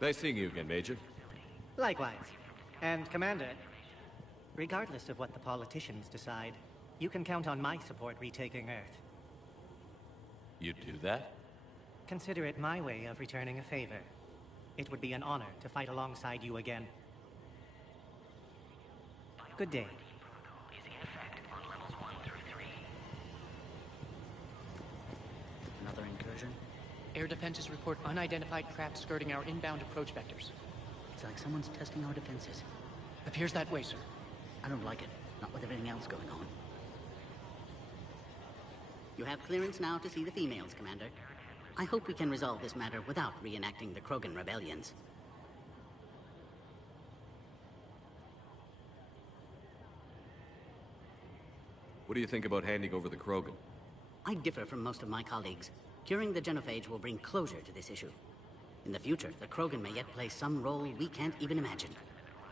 Nice seeing you again, Major. Likewise. And Commander, regardless of what the politicians decide, you can count on my support retaking Earth. You'd do that? Consider it my way of returning a favor. It would be an honor to fight alongside you again. Good day. Another incursion? Air defenses report unidentified craft skirting our inbound approach vectors. It's like someone's testing our defenses. Appears that way, sir. I don't like it. Not with everything else going on. You have clearance now to see the females, Commander. I hope we can resolve this matter without reenacting the Krogan rebellions. What do you think about handing over the Krogan? I differ from most of my colleagues. Curing the genophage will bring closure to this issue. In the future, the Krogan may yet play some role we can't even imagine.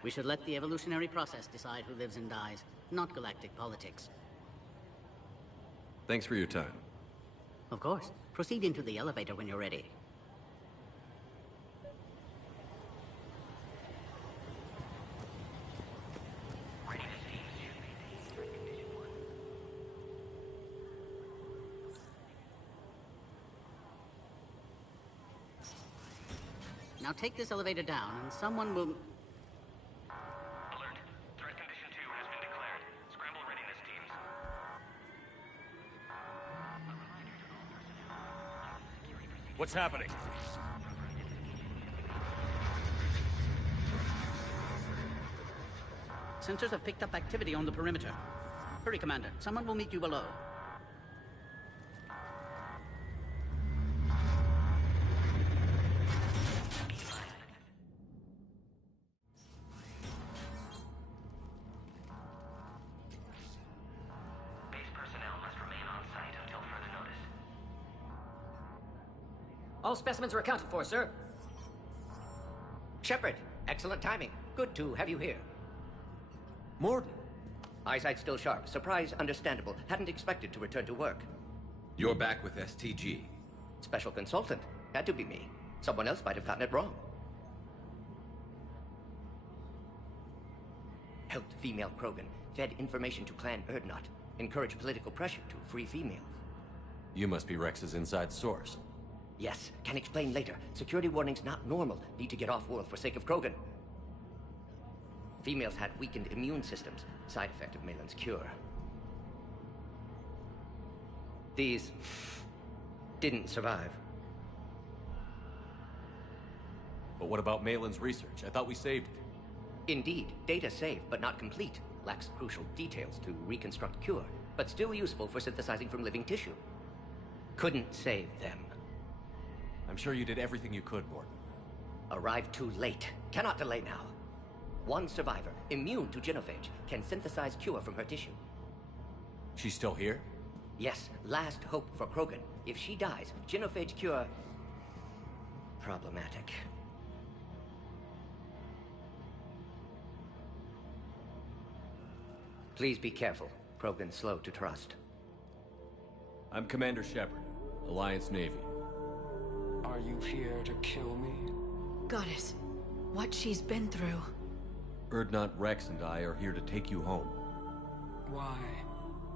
We should let the evolutionary process decide who lives and dies, not galactic politics. Thanks for your time. Of course. Proceed into the elevator when you're ready. Now take this elevator down, and someone will... Alert. Threat condition 2 has been declared. Scramble readiness teams. What's happening? Sensors have picked up activity on the perimeter. Hurry, Commander. Someone will meet you below. Base personnel must remain on site until further notice. All specimens are accounted for, sir. Shepard, excellent timing. Good to have you here. Mordin. Eyesight still sharp. Surprise understandable. Hadn't expected to return to work. You're back with STG. Special consultant. Had to be me. Someone else might have gotten it wrong. Helped female Krogan. Fed information to Clan Urdnot. Encouraged political pressure to free females. You must be Rex's inside source. Yes, can explain later. Security warnings not normal. Need to get off-world for sake of Krogan. Females had weakened immune systems. Side effect of Malin's cure. These didn't survive. But what about Malin's research? I thought we saved it. Indeed, data saved, but not complete. Lacks crucial details to reconstruct cure, but still useful for synthesizing from living tissue. Couldn't save them. I'm sure you did everything you could, Mordin. Arrived too late. Cannot delay now. One survivor, immune to genophage, can synthesize cure from her tissue. She's still here? Yes, last hope for Krogan. If she dies, genophage cure... problematic. Please be careful. Krogan's slow to trust. I'm Commander Shepard, Alliance Navy. Are you here to kill me? Goddess, what she's been through. Urdnot, Rex, and I are here to take you home. Why?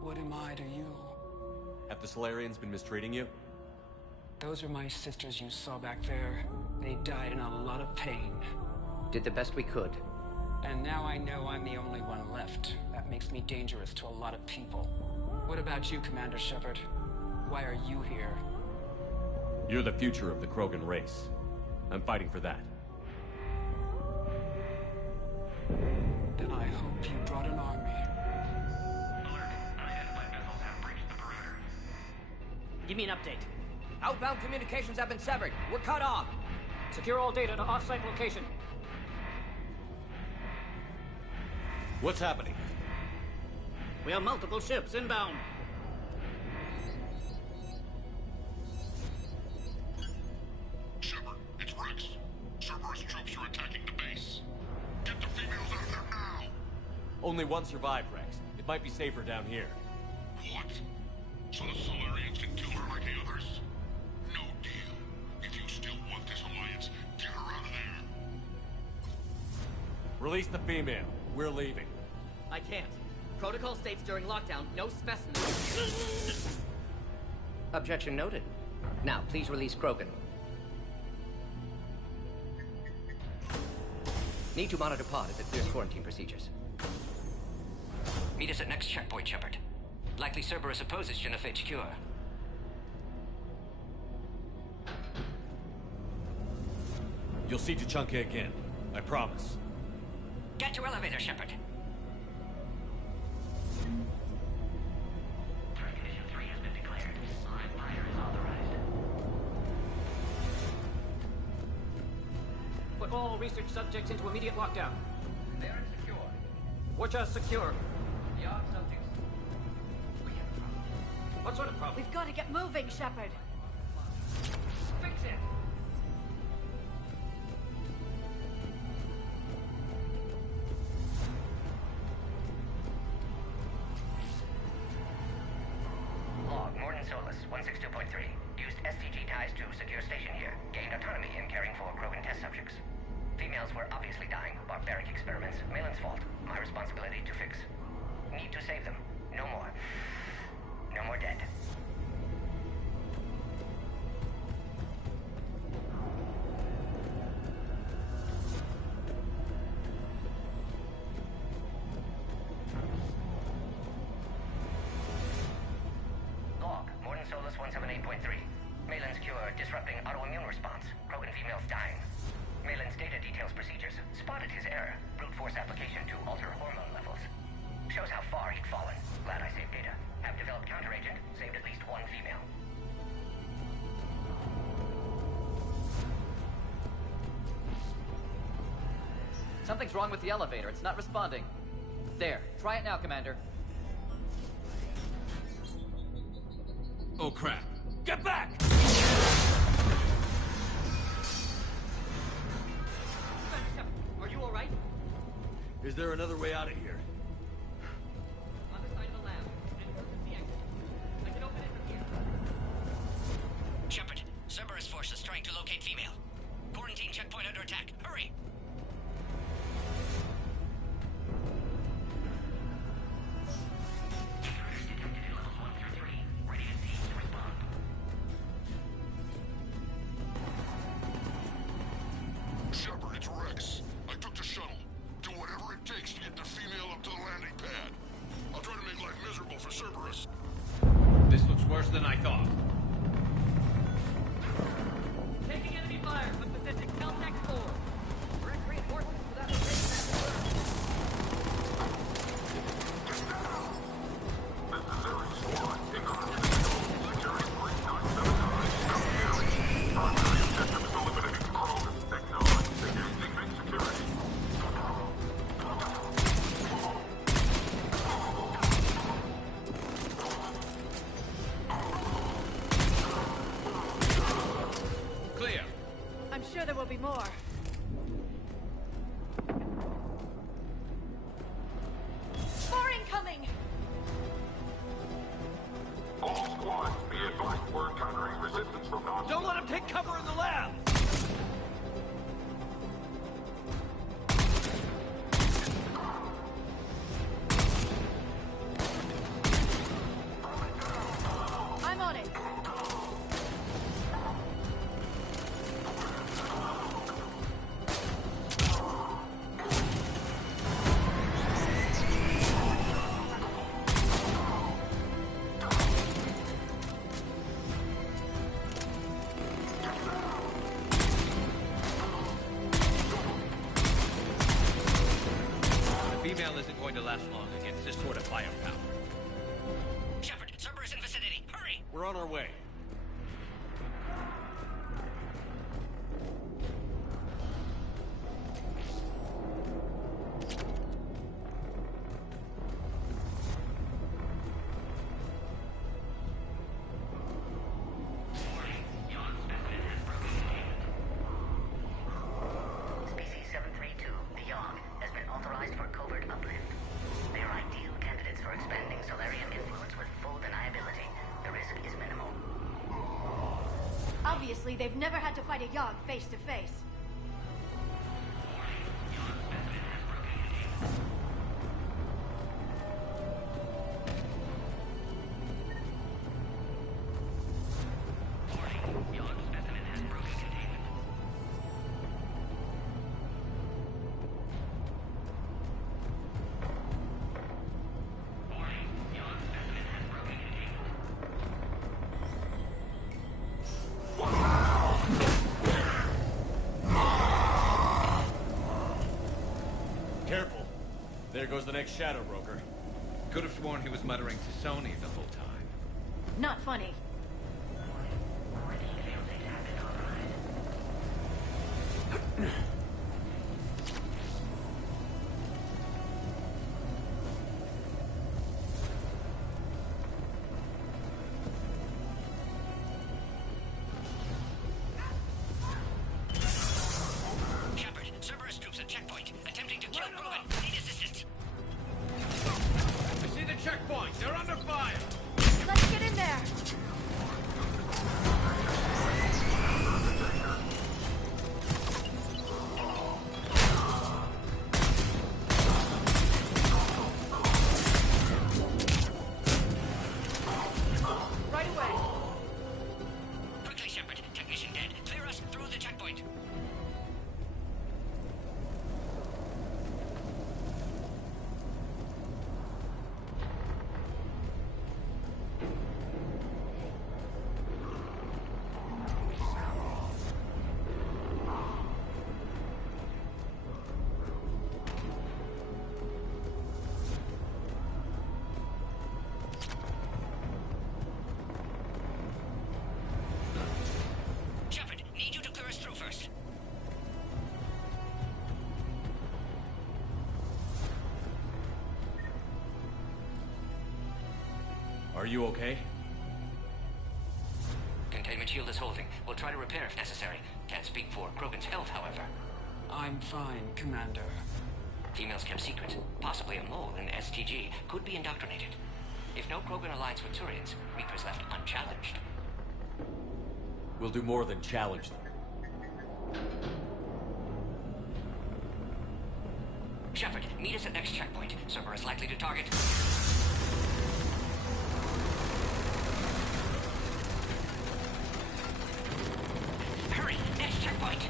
What am I to you? Have the Solarians been mistreating you? Those are my sisters you saw back there. They died in a lot of pain. Did the best we could. And now I know I'm the only one left. That makes me dangerous to a lot of people. What about you, Commander Shepard? Why are you here? You're the future of the Krogan race. I'm fighting for that. Then I hope you brought an army. Give me an update. Outbound communications have been severed. We're cut off. Secure all data to off-site location. What's happening? We have multiple ships inbound. Shepard, it's Rex. Cerberus troops are attacking the base. Get the females out of there now! Only one survived, Rex. It might be safer down here. What? So the Solarians can kill her like the others? No deal. If you still want this alliance, get her out of there. Release the female. We're leaving. I can't. Protocol states during lockdown, no specimens. Objection noted. Now, please release Krogan. Need to monitor pod as it clears quarantine procedures. Meet us at next checkpoint, Shepard. Likely Cerberus opposes genophage cure. You'll see Tuchanka again. I promise. Get to elevator, Shepard. Threat condition 3 has been declared. Live fire is authorized. Put all research subjects into immediate lockdown. They are secure. Which are secure. The armed subjects. We have a problem. What sort of problem? We've got to get moving, Shepard. Fix it! Log, Mordin Solus, 162.3. Used STG ties to secure station here. Gained autonomy in caring for Krogan test subjects. Females were obviously dying. Barbaric experiments. Malin's fault. My responsibility to fix. Need to save them. No more. No more dead. Malin's cure disrupting autoimmune response. Krogan females dying. Malin's data details procedures. Spotted his error. Brute force application to alter hormone levels. Shows how far he'd fallen. Glad I saved data. Have developed counteragent. Saved at least one female. Something's wrong with the elevator. It's not responding. There. Try it now, Commander. Oh, crap. Get back! Are you all right? Is there another way out of here? On the side of the lab. And north is the exit. I can open it from here. Shepard, Cerberus forces trying to locate female. Quarantine checkpoint under attack. Hurry! Shepard, it's Rex. I took the shuttle. Do whatever it takes to get the female up to the landing pad. I'll try to make life miserable for Cerberus. This looks worse than I thought. Taking enemy fire from Pacific Caltech 4. Direct reinforcements without location. Clear. I'm sure there will be more. More incoming! All squads, be advised we're encountering resistance from non- Don't let him take cover in the lab! I'm on it. The female isn't going to last long against this sort of firepower. Shepard, Cerberus in vicinity. Hurry! We're on our way. Species 732, the Yogg, has been authorized for covert uplift. They are ideal candidates for expanding Solarian influence with full deniability. The risk is minimal. Obviously, they've never had to fight a Yogg face to face. Careful. There goes the next shadow broker. Could have sworn he was muttering to Sony the whole time. Not funny. Shepard, Cerberus troops at checkpoint. Attempting to kill Krogan. Need assistance. I see the checkpoint. They're under fire. Let's get in there! Right away. Quickly, Shepard. Technician dead. Clear us through the checkpoint. Are you okay? Containment shield is holding. We'll try to repair if necessary. Can't speak for Krogan's health, however. I'm fine, Commander. Females kept secret. Possibly a mole in STG could be indoctrinated. If no Krogan aligns with Turians, Reaper's left unchallenged. We'll do more than challenge them. Shepard, meet us at next checkpoint. Cerberus likely to target. Hurry! Next checkpoint!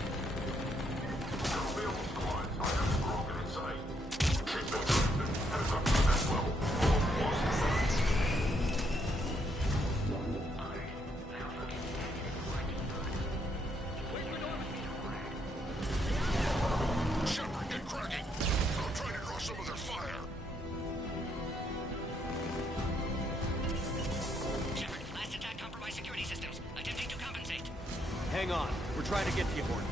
Hang on. We're trying to get to you, Hornet.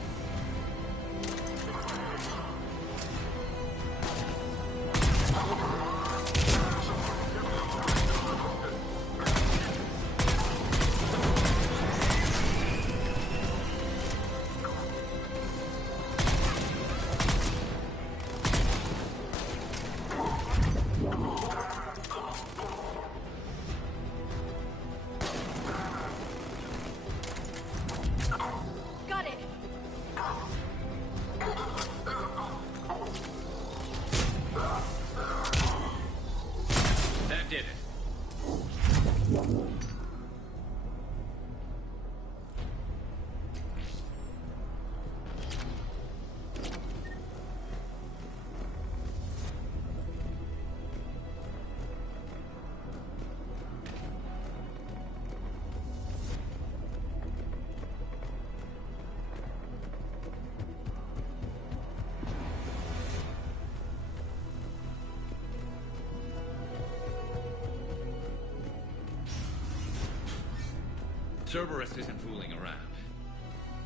Cerberus isn't fooling around.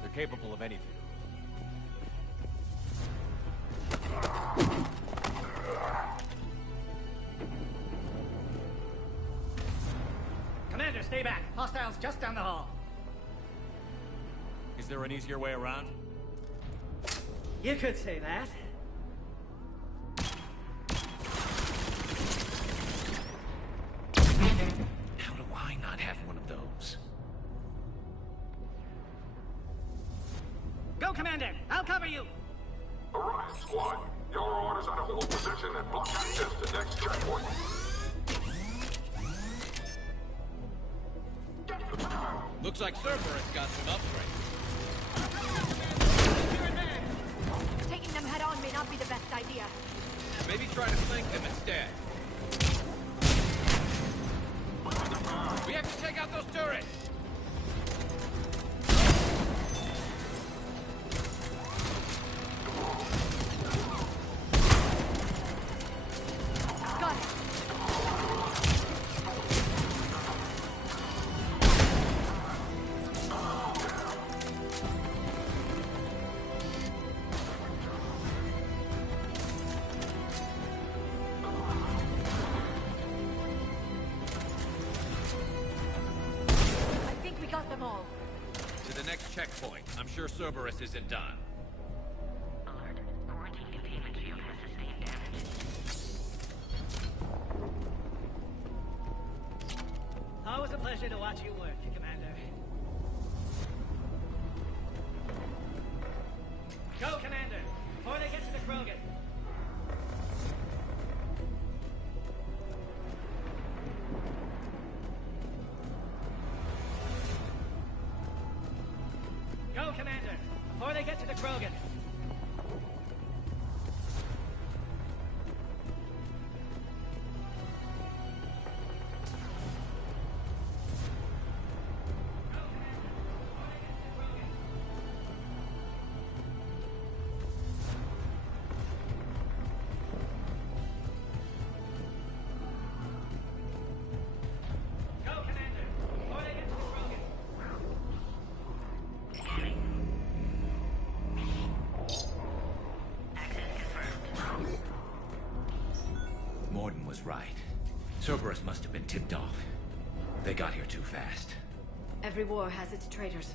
They're capable of anything. Commander, stay back. Hostiles just down the hall. Is there an easier way around? You could say that. How do I not have one of those? Go, Commander! I'll cover you! Orion Squad, your orders are to hold position and block access to next checkpoint. Looks like Cerberus got some upgrades. Taking them head on may not be the best idea. Maybe try to flank them instead. We have to take out those turrets! Got it. I think we got them all. To the next checkpoint. I'm sure Cerberus isn't done. Always a pleasure to watch you work, Commander. Go, Commander! Before they get to the Krogan! Go, Commander! Before they get to the Krogan! Mordin was right. Cerberus must have been tipped off. They got here too fast. Every war has its traitors.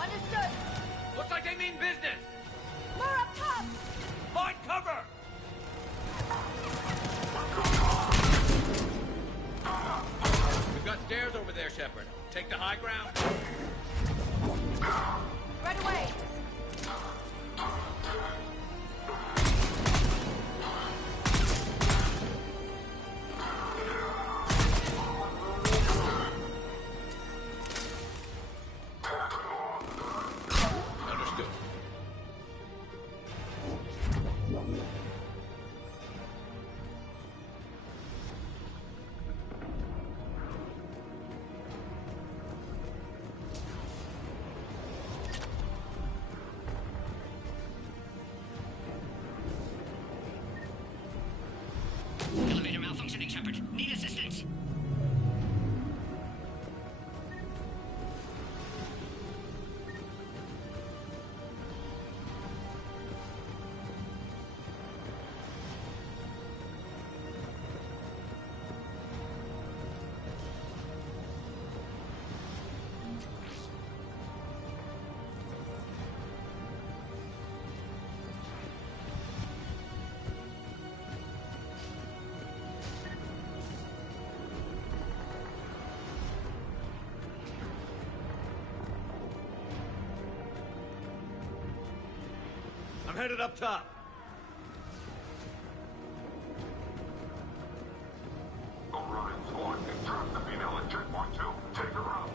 Understood! Looks like they mean business! More up top! Find cover! We've got stairs over there, Shepard. Take the high ground. Right away! Understood. Elevator malfunctioning, Shepard. Need assistance. I'm headed up top. Orion's one. Trap the female at checkpoint 2. Take her out.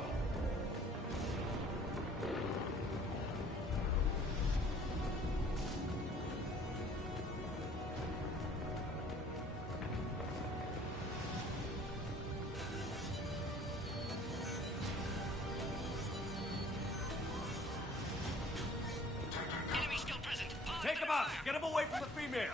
Enemy still present. Take him out! Get him away from the female!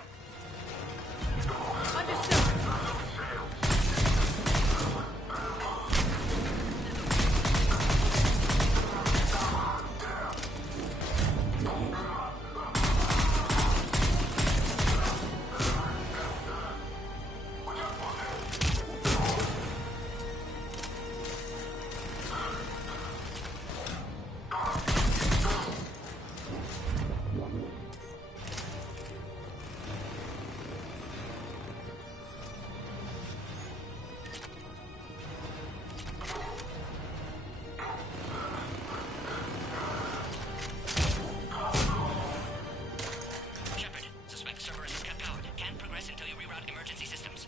Shepard, suspect Cerberus has cut powered. Can't progress until you reroute emergency systems.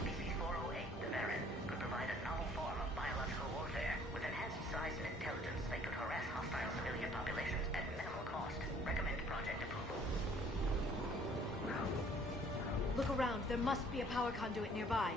Species 408, the Varen, could provide a novel form of biological warfare. With enhanced size and intelligence, they could harass hostile civilian populations at minimal cost. Recommend project approval. Look around. There must be a power conduit nearby.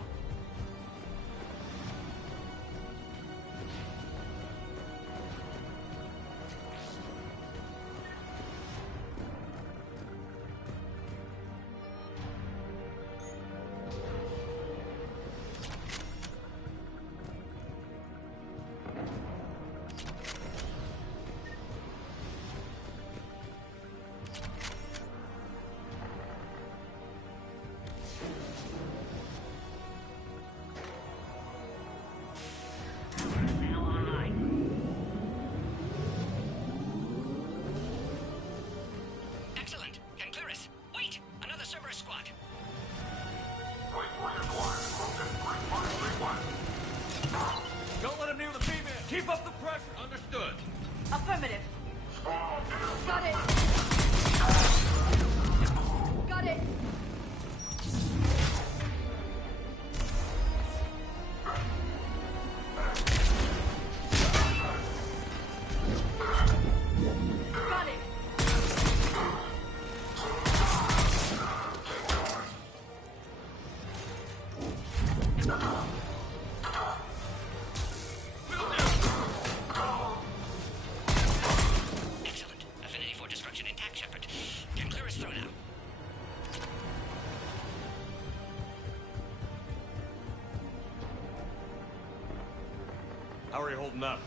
How are you holding up?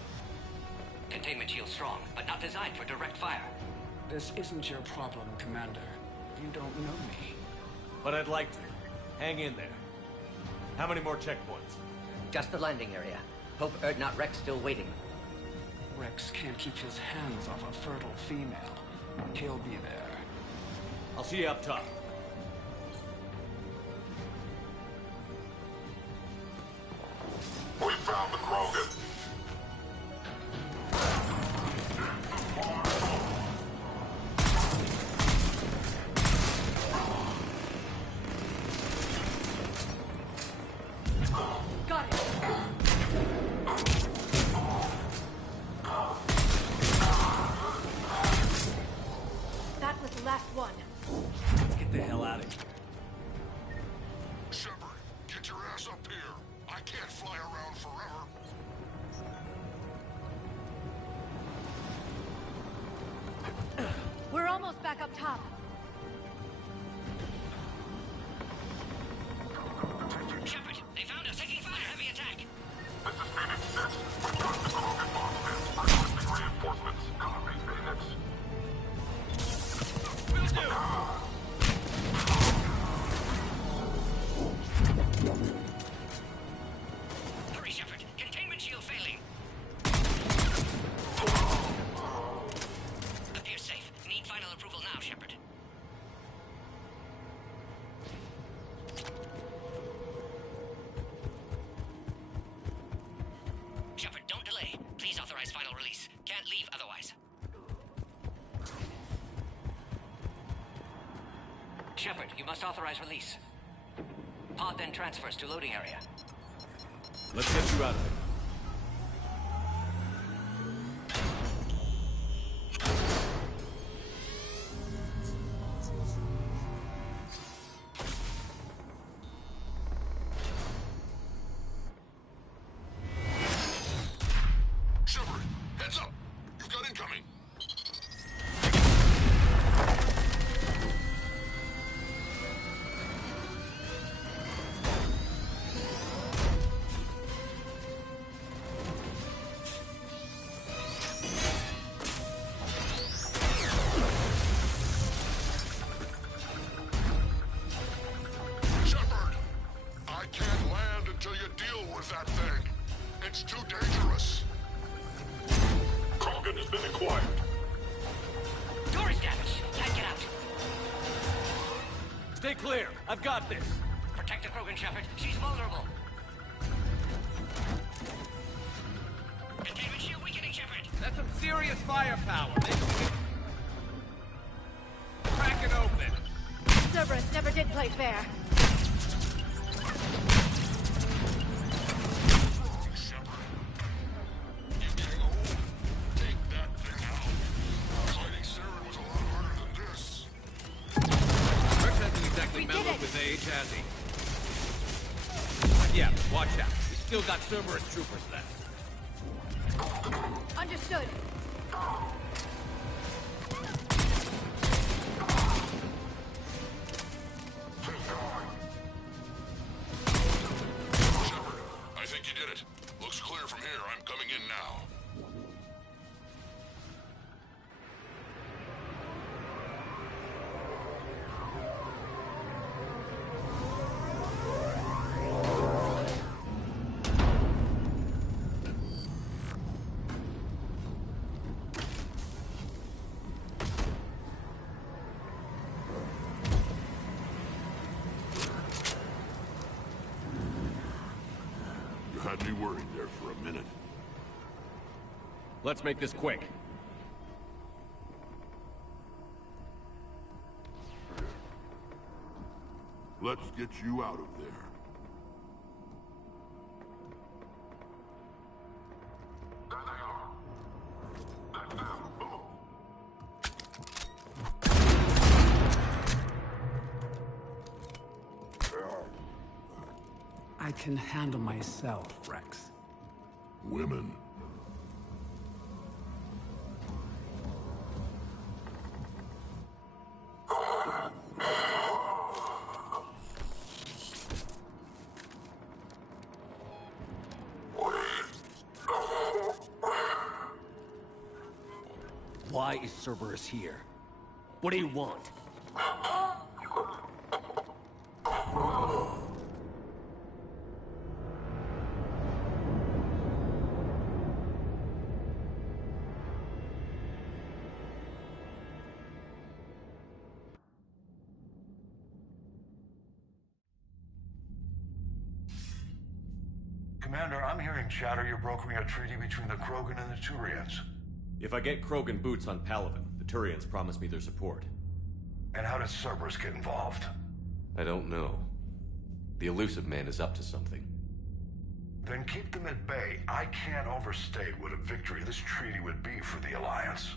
Containment shield strong, but not designed for direct fire. This isn't your problem, Commander. You don't know me. But I'd like to. Hang in there. How many more checkpoints? Just the landing area. Hope Erdnot Rex still waiting. Rex can't keep his hands off a fertile female. He'll be there. I'll see you up top. We found the Krogan. Got it. That was the last one. Let's get the hell out of here. Shepard, get your ass up here. I can't fly around forever. We're almost back up top. Shepard, they found us taking fire. Heavy attack. This is Phoenix 6. We've got the Krogan bombs in. Requesting reinforcements. Copy, Phoenix. Will do. Hurry, Shepard. Containment shield failing. Appears safe. Need final approval now, Shepard. Shepard, don't delay. Please authorize final release. Can't leave otherwise. Shepard, you must authorize release. Pod then transfers to loading area. Let's get you out of there. Shepard, heads up. You've got incoming. Shepard, I can't land until you deal with that thing. It's too dangerous. Krogan has been acquired. Door is damaged. Can't get out. Stay clear. I've got this. Protect the Krogan, Shepard. She's vulnerable. Containment shield weakening, Shepard. That's some serious firepower. Crack it open. Cerberus never did play fair. Shepard, you're getting old. Take that thing out. Fighting Saren was a lot harder than this. Rex hasn't exactly mellowed with age, has he? Yeah, watch out. We still got Cerberus troopers left. Understood. Shepard, I think you did it. Looks clear from here. I'm coming in now. You had me worried there for a minute. Let's make this quick. Let's get you out of there. There they are. That's them. Boom. I can handle myself, Rex. Women. Why is Cerberus here? What do you want? Commander, I'm hearing chatter you're brokering a treaty between the Krogan and the Turians. If I get Krogan boots on Palaven, the Turians promise me their support. And how does Cerberus get involved? I don't know. The Illusive Man is up to something. Then keep them at bay. I can't overstate what a victory this treaty would be for the Alliance.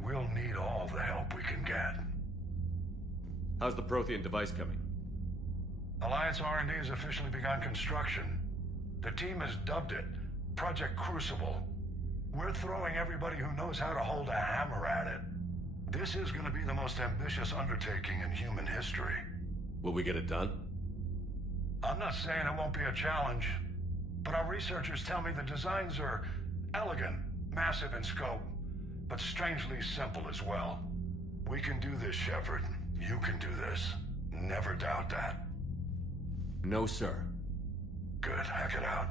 We'll need all the help we can get. How's the Prothean device coming? Alliance R&D has officially begun construction. The team has dubbed it Project Crucible. We're throwing everybody who knows how to hold a hammer at it. This is going to be the most ambitious undertaking in human history. Will we get it done? I'm not saying it won't be a challenge, but our researchers tell me the designs are elegant, massive in scope, but strangely simple as well. We can do this, Shepard. You can do this. Never doubt that. No, sir. Good. Hack it out.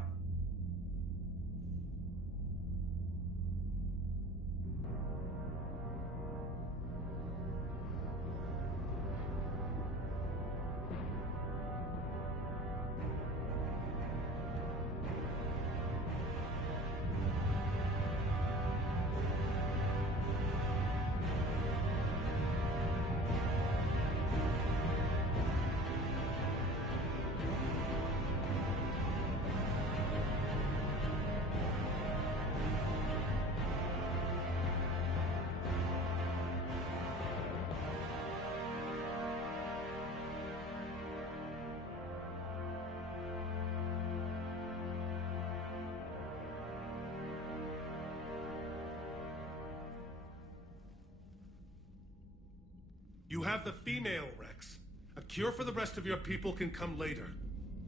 You have the female, Rex. A cure for the rest of your people can come later.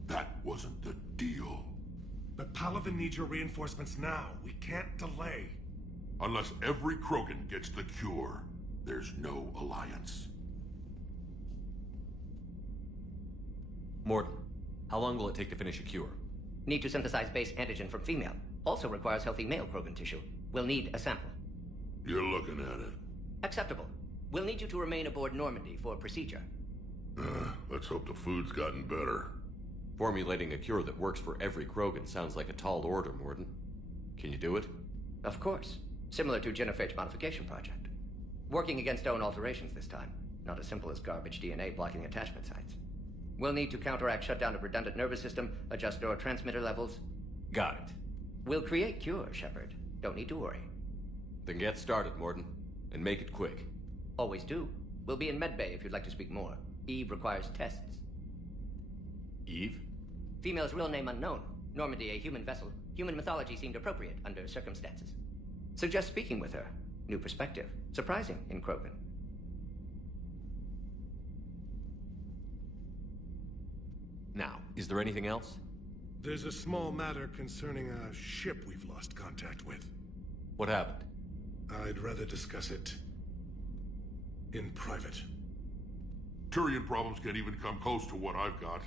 That wasn't the deal. But Palaven needs your reinforcements now. We can't delay. Unless every Krogan gets the cure, there's no alliance. Mordin, how long will it take to finish a cure? Need to synthesize base antigen from female. Also requires healthy male Krogan tissue. We'll need a sample. You're looking at it. Acceptable. We'll need you to remain aboard Normandy for procedure. Let's hope the food's gotten better. Formulating a cure that works for every Krogan sounds like a tall order, Mordin. Can you do it? Of course. Similar to Genophage Modification Project. Working against own alterations this time. Not as simple as garbage DNA blocking attachment sites. We'll need to counteract shutdown of redundant nervous system, adjust neurotransmitter levels. Got it. We'll create cure, Shepard. Don't need to worry. Then get started, Mordin. And make it quick. Always do. We'll be in medbay if you'd like to speak more. Eve requires tests. Eve? Female's real name unknown. Normandy, a human vessel. Human mythology seemed appropriate under circumstances. Suggest speaking with her. New perspective. Surprising in Krogan. Now, is there anything else? There's a small matter concerning a ship we've lost contact with. What happened? I'd rather discuss it in private. Turian problems can't even come close to what I've got.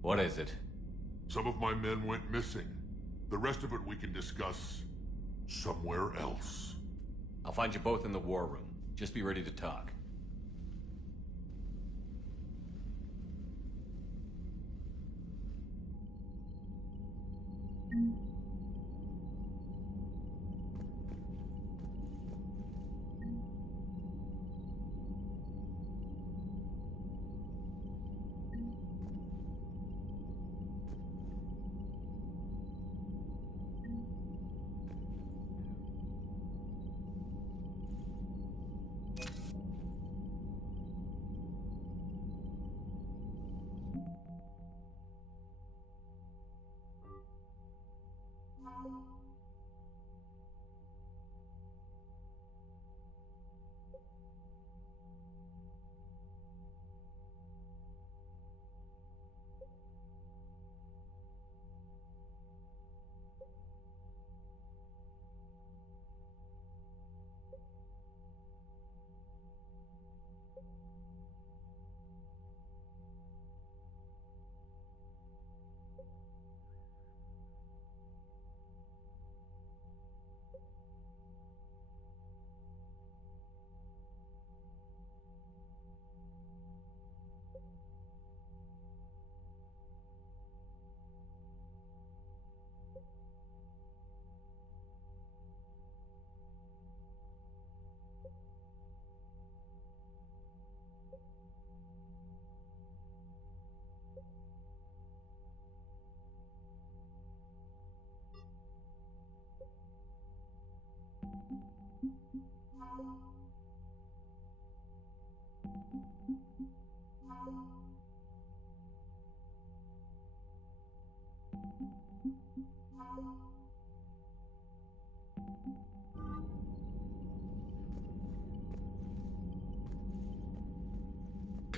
What is it? Some of my men went missing. The rest of it we can discuss somewhere else. I'll find you both in the war room. Just be ready to talk.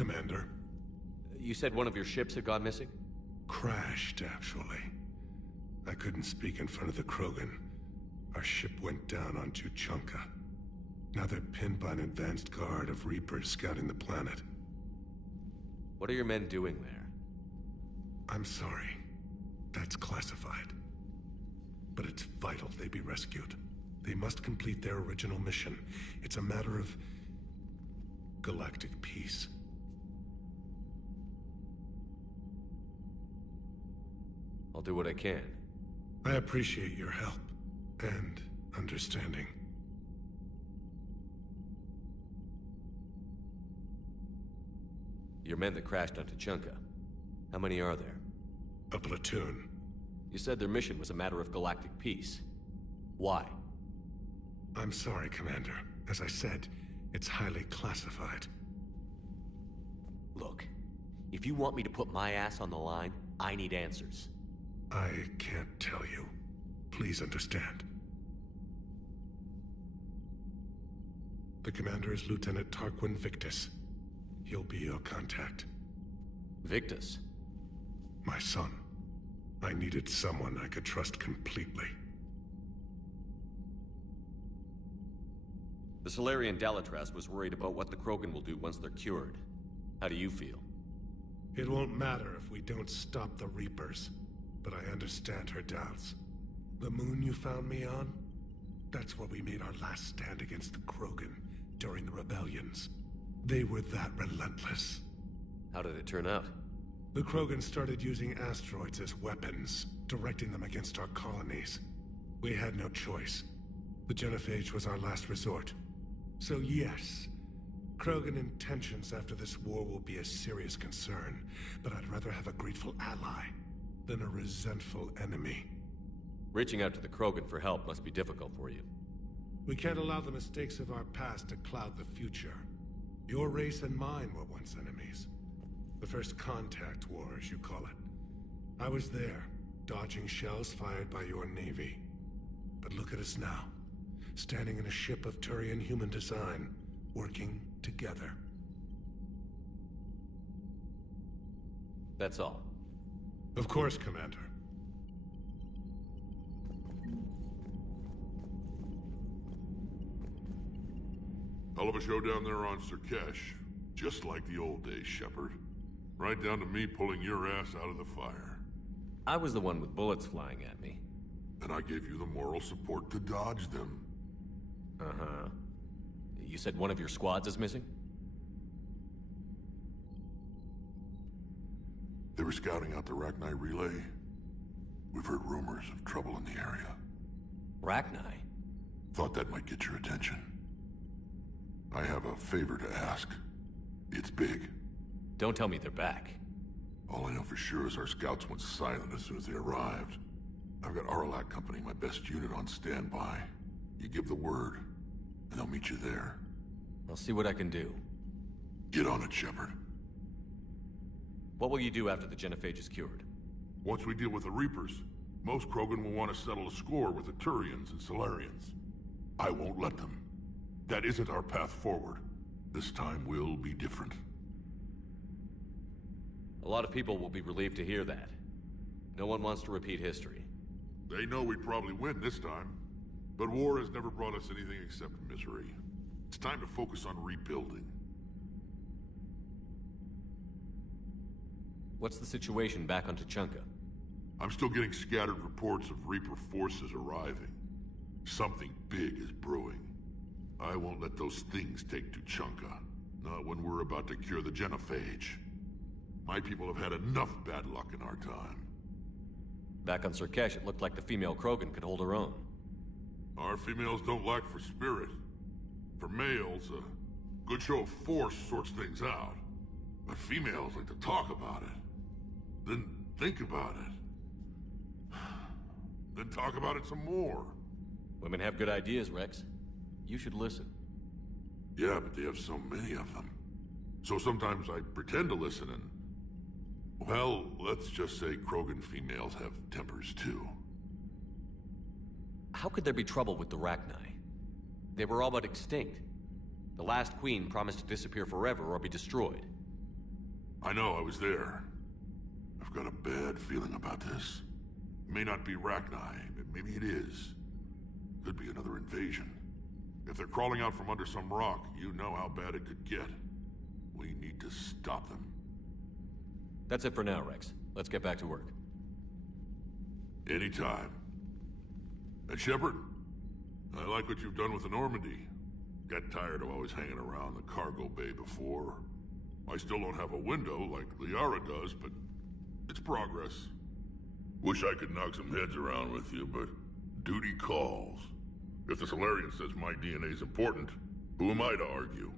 Commander? You said one of your ships had gone missing? Crashed, actually. I couldn't speak in front of the Krogan. Our ship went down on Tuchanka. Now they're pinned by an advanced guard of Reapers scouting the planet. What are your men doing there? I'm sorry. That's classified. But it's vital they be rescued. They must complete their original mission. It's a matter of galactic peace. I'll do what I can. I appreciate your help and understanding. Your men that crashed on Tuchanka. How many are there? A platoon. You said their mission was a matter of galactic peace. Why? I'm sorry, Commander. As I said, it's highly classified. Look, if you want me to put my ass on the line, I need answers. I can't tell you. Please understand. The commander is Lieutenant Tarquin Victus. He'll be your contact. Victus? My son. I needed someone I could trust completely. The Solarian Dalatras was worried about what the Krogan will do once they're cured. How do you feel? It won't matter if we don't stop the Reapers, but I understand her doubts. The moon you found me on? That's where we made our last stand against the Krogan during the rebellions. They were that relentless. How did it turn out? The Krogan started using asteroids as weapons, directing them against our colonies. We had no choice. The Genophage was our last resort. So yes, Krogan intentions after this war will be a serious concern, but I'd rather have a grateful ally than a resentful enemy. Reaching out to the Krogan for help must be difficult for you. We can't allow the mistakes of our past to cloud the future. Your race and mine were once enemies. The first contact war, as you call it. I was there, dodging shells fired by your navy. But look at us now, standing in a ship of Turian human design, working together. That's all. Of course, Commander. Hell of a show down there on Surkesh. Just like the old days, Shepard. Right down to me pulling your ass out of the fire. I was the one with bullets flying at me. And I gave you the moral support to dodge them. Uh-huh. You said one of your squads is missing? They were scouting out the Rachni relay. We've heard rumors of trouble in the area. Rachni? Thought that might get your attention. I have a favor to ask. It's big. Don't tell me they're back. All I know for sure is our scouts went silent as soon as they arrived. I've got Aralak Company, my best unit, on standby. You give the word, and they'll meet you there. I'll see what I can do. Get on it, Shepard. What will you do after the Genophage is cured? Once we deal with the Reapers, most Krogan will want to settle a score with the Turians and Solarians. I won't let them. That isn't our path forward. This time will be different. A lot of people will be relieved to hear that. No one wants to repeat history. They know we'd probably win this time. But war has never brought us anything except misery. It's time to focus on rebuilding. What's the situation back on Tuchanka? I'm still getting scattered reports of Reaper forces arriving. Something big is brewing. I won't let those things take Tuchanka. Not when we're about to cure the Genophage. My people have had enough bad luck in our time. Back on Surkesh, it looked like the female Krogan could hold her own. Our females don't lack for spirit. For males, a good show of force sorts things out. But females like to talk about it. Then think about it. Then talk about it some more. Women have good ideas, Rex. You should listen. Yeah, but they have so many of them. So sometimes I pretend to listen and... Well, let's just say Krogan females have tempers too. How could there be trouble with the Rachni? They were all but extinct. The last queen promised to disappear forever or be destroyed. I know, I was there. I've got a bad feeling about this. May not be Rachni, but maybe it is. Could be another invasion. If they're crawling out from under some rock, you know how bad it could get. We need to stop them. That's it for now, Rex. Let's get back to work. Anytime. And Shepard, I like what you've done with the Normandy. Got tired of always hanging around the cargo bay before. I still don't have a window like Liara does, but it's progress. Wish I could knock some heads around with you, but duty calls. If the Salarian says my DNA's important, who am I to argue?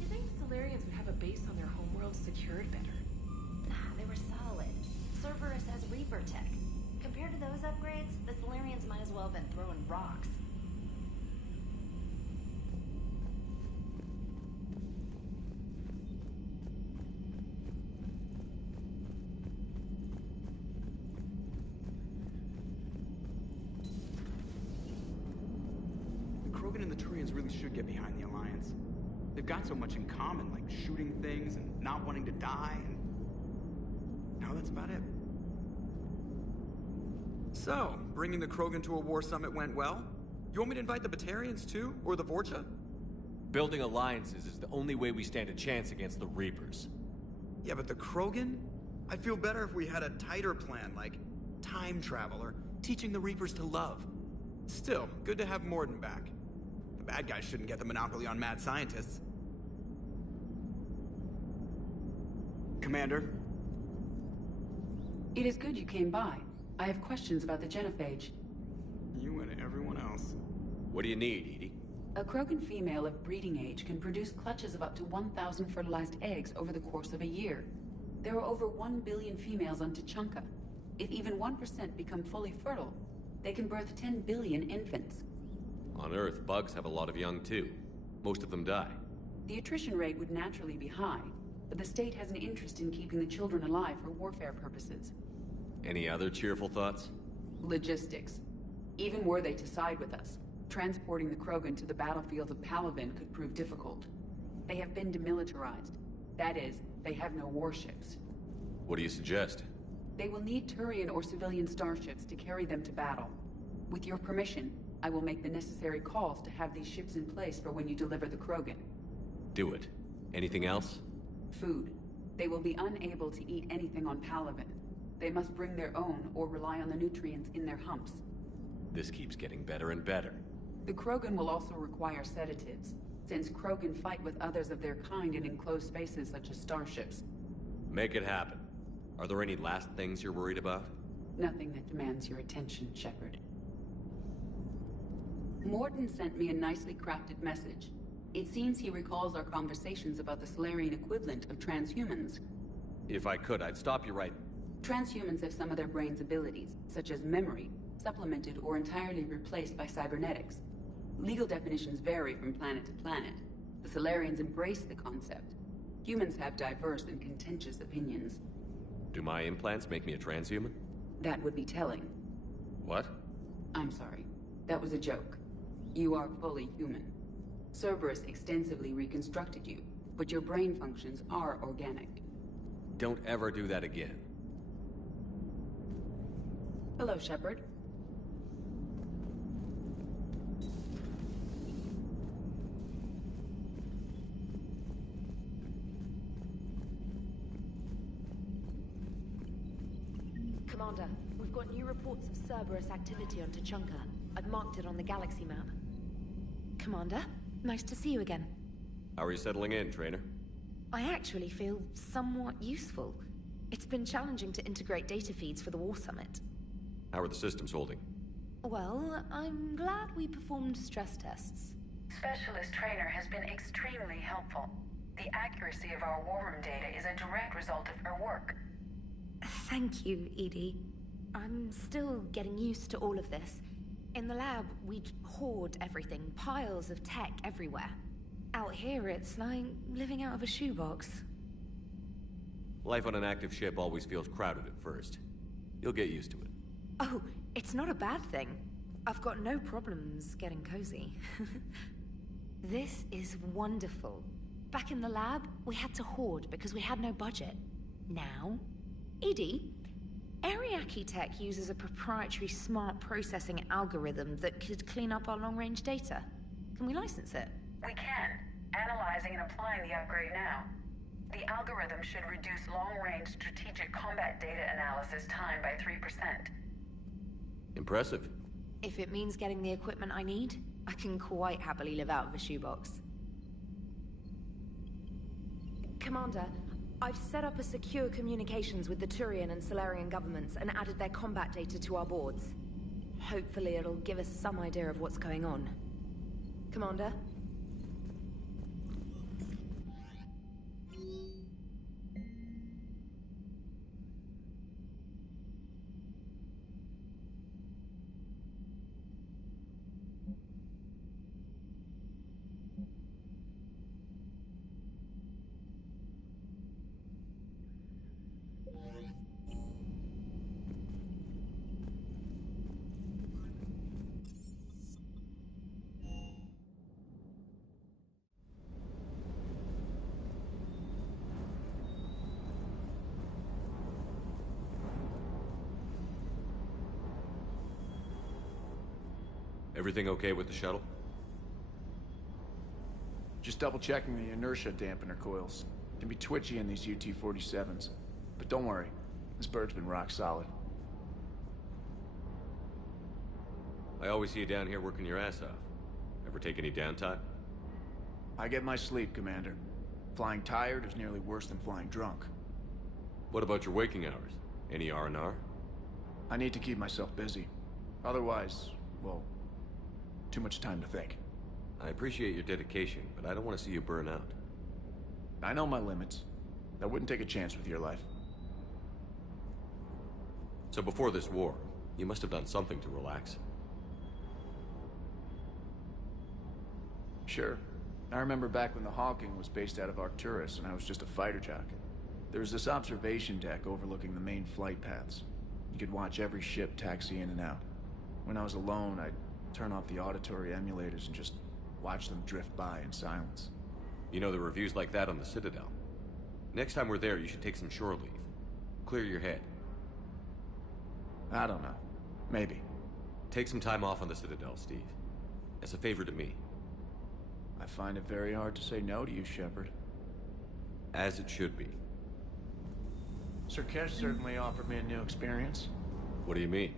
You think Salarians would have a base on their homeworld secured better? Nah, they were solid. Cerberus has Reaper tech. Compared to those upgrades, the Salarians might as well have been throwing rocks. The Krogan and the Turians really should get behind the Alliance. They've got so much in common, like shooting things and not wanting to die, and now that's about it. So, bringing the Krogan to a war summit went well? You want me to invite the Batarians too? Or the Vorcha? Building alliances is the only way we stand a chance against the Reapers. Yeah, but the Krogan? I'd feel better if we had a tighter plan, like time travel or teaching the Reapers to love. Still, good to have Mordin back. The bad guys shouldn't get the monopoly on mad scientists. Commander? It is good you came by. I have questions about the genophage. You and everyone else. What do you need, Edie? A Krogan female of breeding age can produce clutches of up to 1,000 fertilized eggs over the course of a year. There are over 1 billion females on Tuchanka. If even 1% become fully fertile, they can birth 10 billion infants. On Earth, bugs have a lot of young too. Most of them die. The attrition rate would naturally be high, but the state has an interest in keeping the children alive for warfare purposes. Any other cheerful thoughts? Logistics. Even were they to side with us, transporting the Krogan to the battlefields of Palaven could prove difficult. They have been demilitarized. That is, they have no warships. What do you suggest? They will need Turian or civilian starships to carry them to battle. With your permission, I will make the necessary calls to have these ships in place for when you deliver the Krogan. Do it. Anything else? Food. They will be unable to eat anything on Palaven. They must bring their own or rely on the nutrients in their humps. This keeps getting better and better. The Krogan will also require sedatives, since Krogan fight with others of their kind in enclosed spaces such as starships. Make it happen. Are there any last things you're worried about? Nothing that demands your attention, Shepard. Mordin sent me a nicely crafted message. It seems he recalls our conversations about the Salarian equivalent of transhumans. If I could, I'd stop you right... Transhumans have some of their brain's abilities, such as memory, supplemented or entirely replaced by cybernetics. Legal definitions vary from planet to planet. The Salarians embrace the concept. Humans have diverse and contentious opinions. Do my implants make me a transhuman? That would be telling. What? I'm sorry. That was a joke. You are fully human. Cerberus extensively reconstructed you, but your brain functions are organic. Don't ever do that again. Hello, Shepard. Commander, we've got new reports of Cerberus activity on Tuchanka. I've marked it on the galaxy map. Commander, nice to see you again. How are you settling in, Trainer? I actually feel somewhat useful. It's been challenging to integrate data feeds for the War Summit. How are the systems holding? Well, I'm glad we performed stress tests. Specialist Trainer has been extremely helpful. The accuracy of our war room data is a direct result of her work. Thank you, Edie. I'm still getting used to all of this. In the lab, we'd hoard everything, piles of tech everywhere. Out here, it's like living out of a shoebox. Life on an active ship always feels crowded at first. You'll get used to it. Oh, It's not a bad thing. I've got no problems getting cozy. This is wonderful. Back in the lab, we had to hoard because we had no budget. Now, EDI, Ariake Tech uses a proprietary smart processing algorithm that could clean up our long-range data. Can we license it? We can. Analyzing and applying the upgrade now. The algorithm should reduce long-range strategic combat data analysis time by 3%. Impressive. If it means getting the equipment I need, I can quite happily live out of a shoebox. Commander, I've set up a secure communications with the Turian and Solarian governments and added their combat data to our boards. Hopefully it'll give us some idea of what's going on. Commander? Everything okay with the shuttle? Just double-checking the inertia dampener coils. Can be twitchy in these UT-47s. But don't worry, this bird's been rock solid. I always see you down here working your ass off. Ever take any downtime? I get my sleep, Commander. Flying tired is nearly worse than flying drunk. What about your waking hours? Any R&R? I need to keep myself busy. Otherwise, well, too much time to think. I appreciate your dedication, but I don't want to see you burn out. I know my limits. I wouldn't take a chance with your life. So before this war, you must have done something to relax. Sure. I remember back when the Hawking was based out of Arcturus and I was just a fighter jock. There was this observation deck overlooking the main flight paths. You could watch every ship taxi in and out. When I was alone, I'd turn off the auditory emulators and just watch them drift by in silence. You know, the reviews like that on the Citadel. Next time we're there, you should take some shore leave. Clear your head. I don't know. Maybe. Take some time off on the Citadel, Steve. As a favor to me. I find it very hard to say no to you, Shepard. As it should be. Sir Kesh certainly offered me a new experience. What do you mean?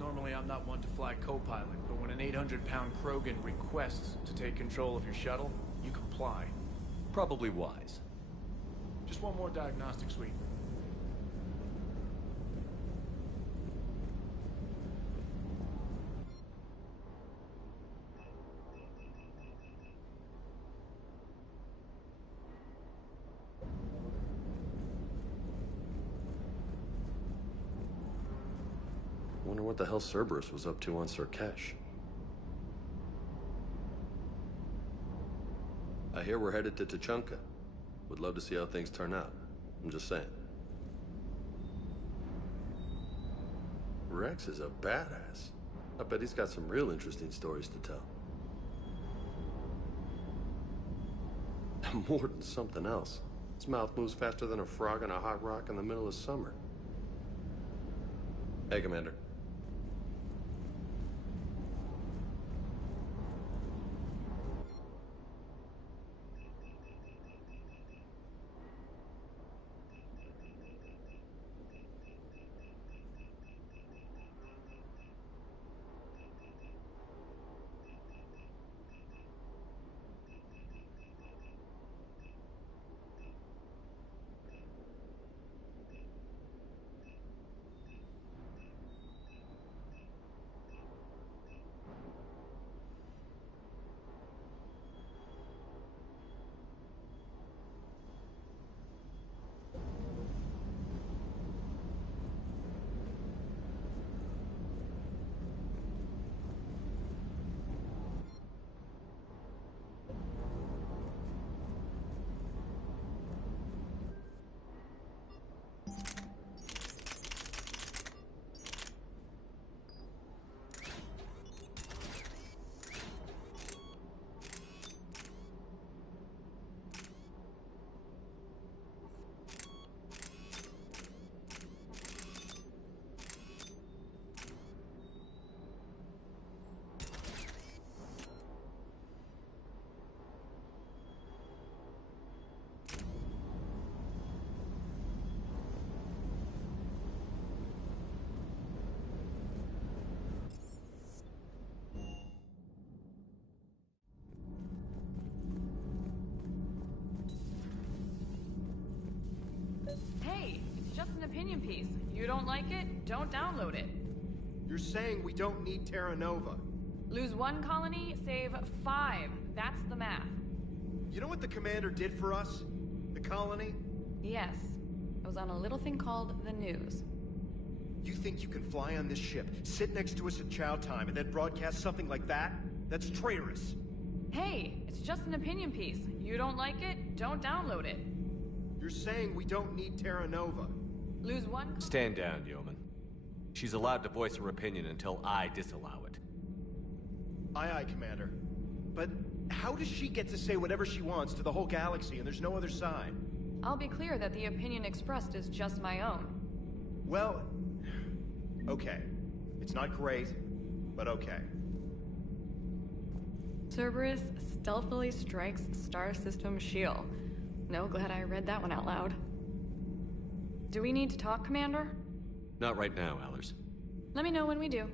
Normally I'm not one to fly co-pilot, but when an 800-pound Krogan requests to take control of your shuttle, you comply. Probably wise. Just one more diagnostic suite. Wonder what the hell Cerberus was up to on Sir Kesh. I hear we're headed to Tuchanka. Would love to see how things turn out. I'm just saying. Rex is a badass. I bet he's got some real interesting stories to tell. More than something else. His mouth moves faster than a frog on a hot rock in the middle of summer. Hey, Commander. opinion piece. You don't like it? Don't download it. You're saying we don't need Terra Nova. Lose 1 colony, save 5. That's the math. You know what the commander did for us? The colony? Yes. It was on a little thing called the news. You think you can fly on this ship, sit next to us at chow time, and then broadcast something like that? That's traitorous. Hey, it's just an opinion piece. You don't like it? Don't download it. You're saying we don't need Terra Nova. Lose 1... Stand down, Yeoman. She's allowed to voice her opinion until I disallow it. Aye, aye, Commander. But how does she get to say whatever she wants to the whole galaxy and there's no other side? I'll be clear that the opinion expressed is just my own. Well, okay. It's not great, but okay. Cerberus stealthily strikes Star System shield. No, glad I read that one out loud. Do we need to talk, Commander? Not right now, Allers. Let me know when we do.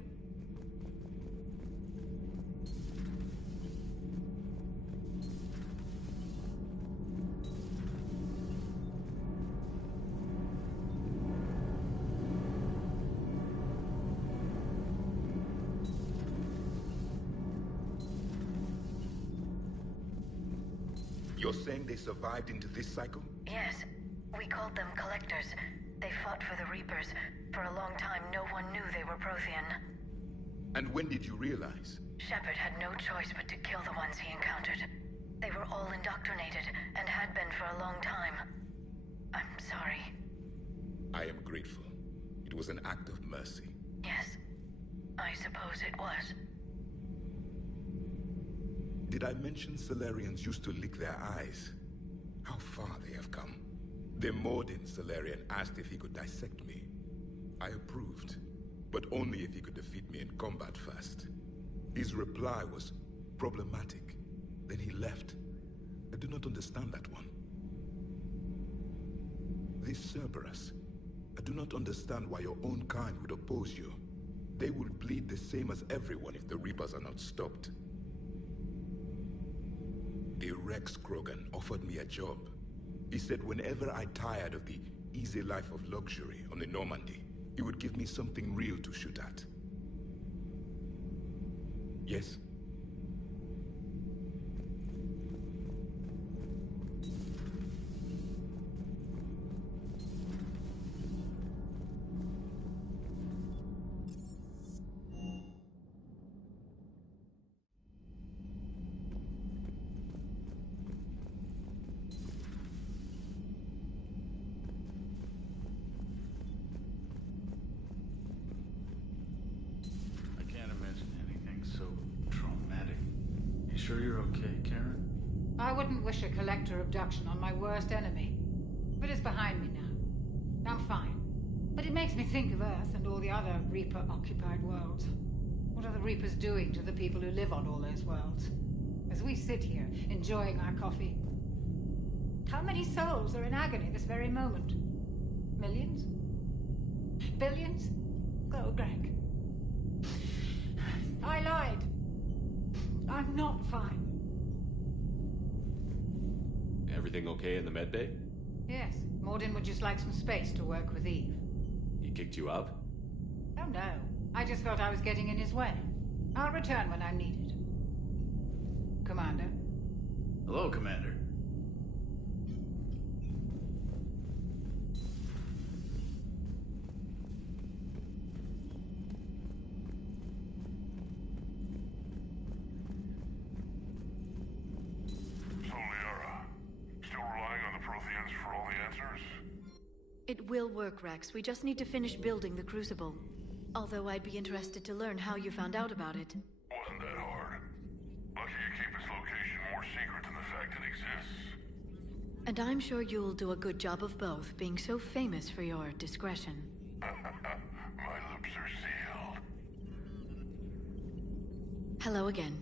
You're saying they survived into this cycle? Yes. We called them Collectors. They fought for the Reapers. For a long time, no one knew they were Prothean. And when did you realize? Shepard had no choice but to kill the ones he encountered. They were all indoctrinated, and had been for a long time. I'm sorry. I am grateful. It was an act of mercy. Yes. I suppose it was. Did I mention Salarians used to lick their eyes? How far they have come. The Mordin Salarian asked if he could dissect me. I approved, but only if he could defeat me in combat first. His reply was problematic. Then he left. I do not understand that one. This Cerberus, I do not understand why your own kind would oppose you. They will bleed the same as everyone if the Reapers are not stopped. The Rex Krogan offered me a job. He said whenever I tired of the easy life of luxury on the Normandy, he would give me something real to shoot at. Yes? Sure you're okay, Karen? I wouldn't wish a collector abduction on my worst enemy. But it's behind me now. I'm fine. But it makes me think of Earth and all the other Reaper-occupied worlds. What are the Reapers doing to the people who live on all those worlds? As we sit here, enjoying our coffee. How many souls are in agony this very moment? Millions? Billions? Go, Greg. I lied. I'm not fine. Everything okay in the medbay? Yes. Mordin would just like some space to work with Eve. He kicked you out? Oh no. I just felt I was getting in his way. I'll return when I'm needed. Commander. Hello, Commander. It will work, Rex. We just need to finish building the Crucible. Although I'd be interested to learn how you found out about it. Wasn't that hard. Lucky you keep its location more secret than the fact it exists. And I'm sure you'll do a good job of both, being so famous for your discretion. My lips are sealed. Hello again.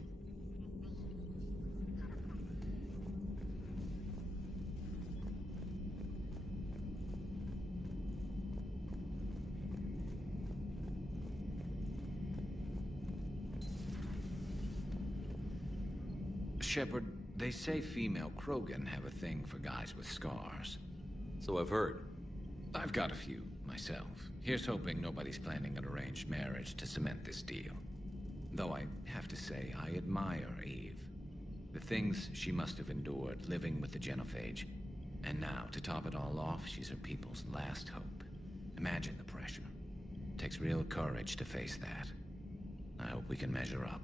Shepard, they say female Krogan have a thing for guys with scars. So I've heard. I've got a few, myself. Here's hoping nobody's planning an arranged marriage to cement this deal. Though I have to say, I admire Eve. The things she must have endured living with the Genophage. And now, to top it all off, she's her people's last hope. Imagine the pressure. Takes real courage to face that. I hope we can measure up.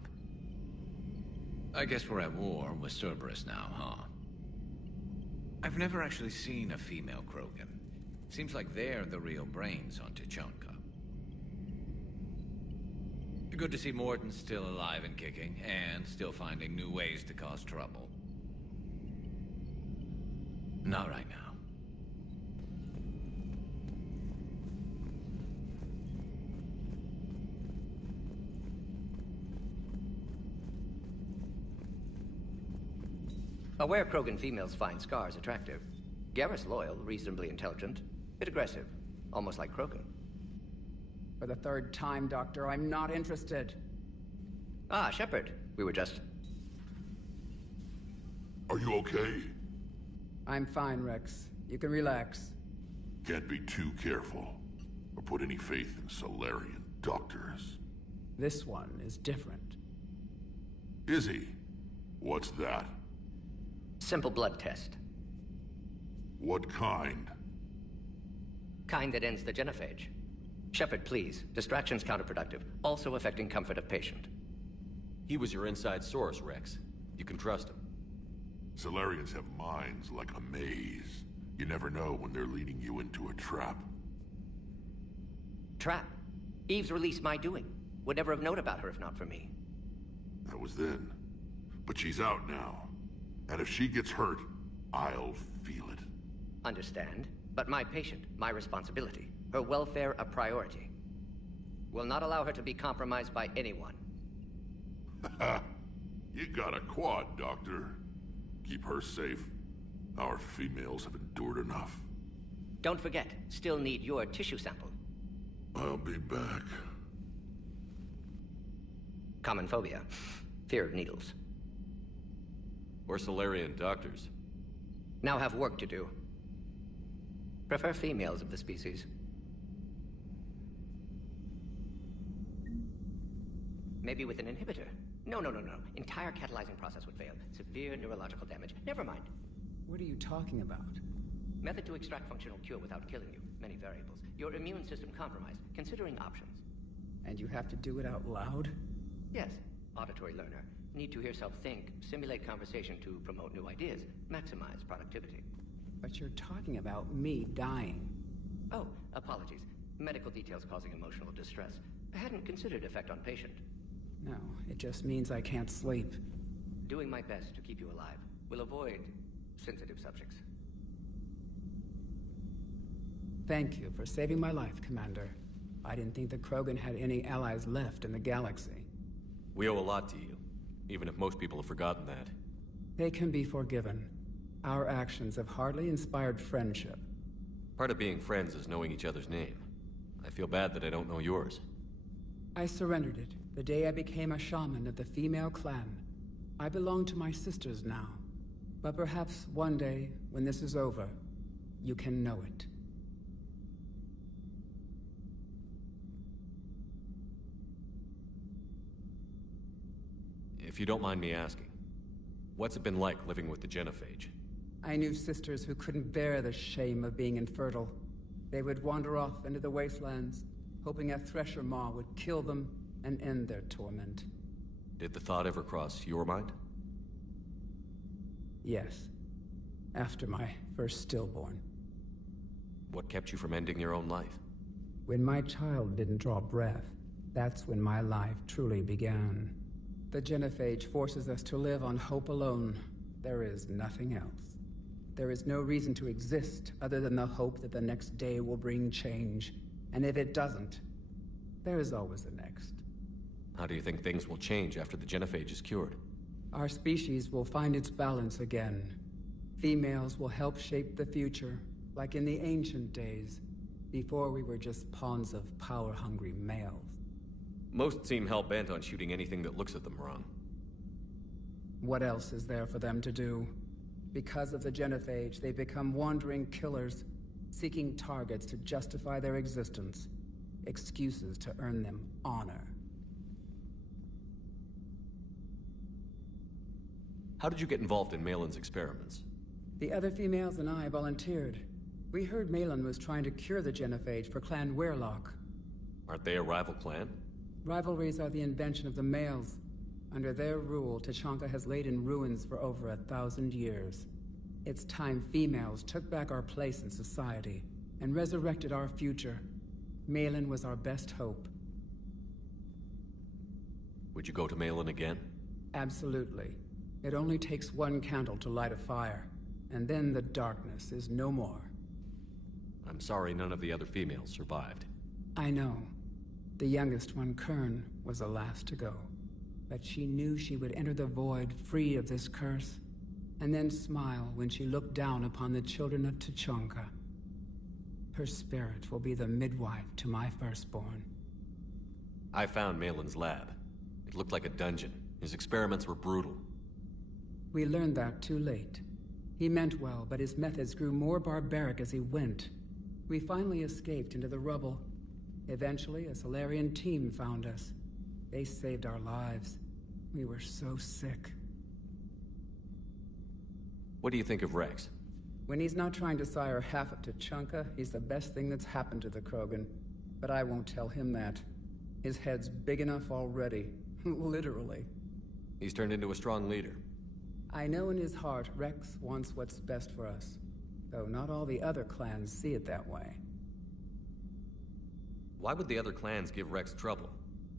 I guess we're at war with Cerberus now, huh? I've never actually seen a female Krogan. Seems like they're the real brains on Tuchanka. Good to see Morden's still alive and kicking, and still finding new ways to cause trouble. Not right now. Aware Krogan females find Scars attractive. Garrus loyal, reasonably intelligent, bit aggressive, almost like Krogan. For the third time, Doctor, I'm not interested. Ah, Shepard. We were just... Are you okay? I'm fine, Rex. You can relax. Can't be too careful, or put any faith in Solarian doctors. This one is different. Is he? What's that? Simple blood test. What kind? Kind that ends the genophage. Shepard, please. Distraction's counterproductive, also affecting comfort of patient. He was your inside source, Rex. You can trust him. Solarians have minds like a maze. You never know when they're leading you into a trap. Trap? Eve's release my doing. Would never have known about her if not for me. That was then. But she's out now. And if she gets hurt, I'll feel it. Understand. But my patient, my responsibility. Her welfare a priority. Will not allow her to be compromised by anyone. You got a quad, Doctor. Keep her safe. Our females have endured enough. Don't forget, still need your tissue sample. I'll be back. Common phobia. Fear of needles. We're Solarian doctors. Now have work to do. Prefer females of the species. Maybe with an inhibitor. No. Entire catalyzing process would fail. Severe neurological damage. Never mind. What are you talking about? Method to extract functional cure without killing you. Many variables. Your immune system compromised. Considering options. And you have to do it out loud? Yes. Auditory learner. Need to hear self think, simulate conversation to promote new ideas, maximize productivity. But you're talking about me dying. Oh, apologies. Medical details causing emotional distress. I hadn't considered effect on patient. No, it just means I can't sleep. Doing my best to keep you alive. Will avoid sensitive subjects. Thank you for saving my life, Commander. I didn't think the Krogan had any allies left in the galaxy. We owe a lot to you, even if most people have forgotten that. They can be forgiven. Our actions have hardly inspired friendship. Part of being friends is knowing each other's name. I feel bad that I don't know yours. I surrendered it the day I became a shaman of the female clan. I belong to my sisters now. But perhaps one day, when this is over, you can know it. If you don't mind me asking, what's it been like living with the Genophage? I knew sisters who couldn't bear the shame of being infertile. They would wander off into the wastelands, hoping a Thresher Maw would kill them and end their torment. Did the thought ever cross your mind? Yes. After my first stillborn. What kept you from ending your own life? When my child didn't draw breath, that's when my life truly began. The Genophage forces us to live on hope alone. There is nothing else. There is no reason to exist other than the hope that the next day will bring change. And if it doesn't, there is always the next. How do you think things will change after the Genophage is cured? Our species will find its balance again. Females will help shape the future, like in the ancient days, before we were just pawns of power-hungry males. Most seem hell-bent on shooting anything that looks at them wrong. What else is there for them to do? Because of the Genophage, they become wandering killers, seeking targets to justify their existence, excuses to earn them honor. How did you get involved in Malin's experiments? The other females and I volunteered. We heard Malin was trying to cure the genophage for Clan Weirlock. Aren't they a rival clan? Rivalries are the invention of the males. Under their rule, Tuchanka has laid in ruins for over 1,000 years. It's time females took back our place in society and resurrected our future. Malin was our best hope. Would you go to Malin again? Absolutely. It only takes one candle to light a fire, and then the darkness is no more. I'm sorry none of the other females survived. I know. The youngest one, Kern, was the last to go. But she knew she would enter the void free of this curse, and then smile when she looked down upon the children of Tuchanka. Her spirit will be the midwife to my firstborn. I found Malin's lab. It looked like a dungeon. His experiments were brutal. We learned that too late. He meant well, but his methods grew more barbaric as he went. We finally escaped into the rubble. Eventually, a Salarian team found us. They saved our lives. We were so sick. What do you think of Rex? When he's not trying to sire half of Tuchanka, he's the best thing that's happened to the Krogan. But I won't tell him that. His head's big enough already. Literally. He's turned into a strong leader. I know in his heart Rex wants what's best for us. Though not all the other clans see it that way. Why would the other clans give Rex trouble?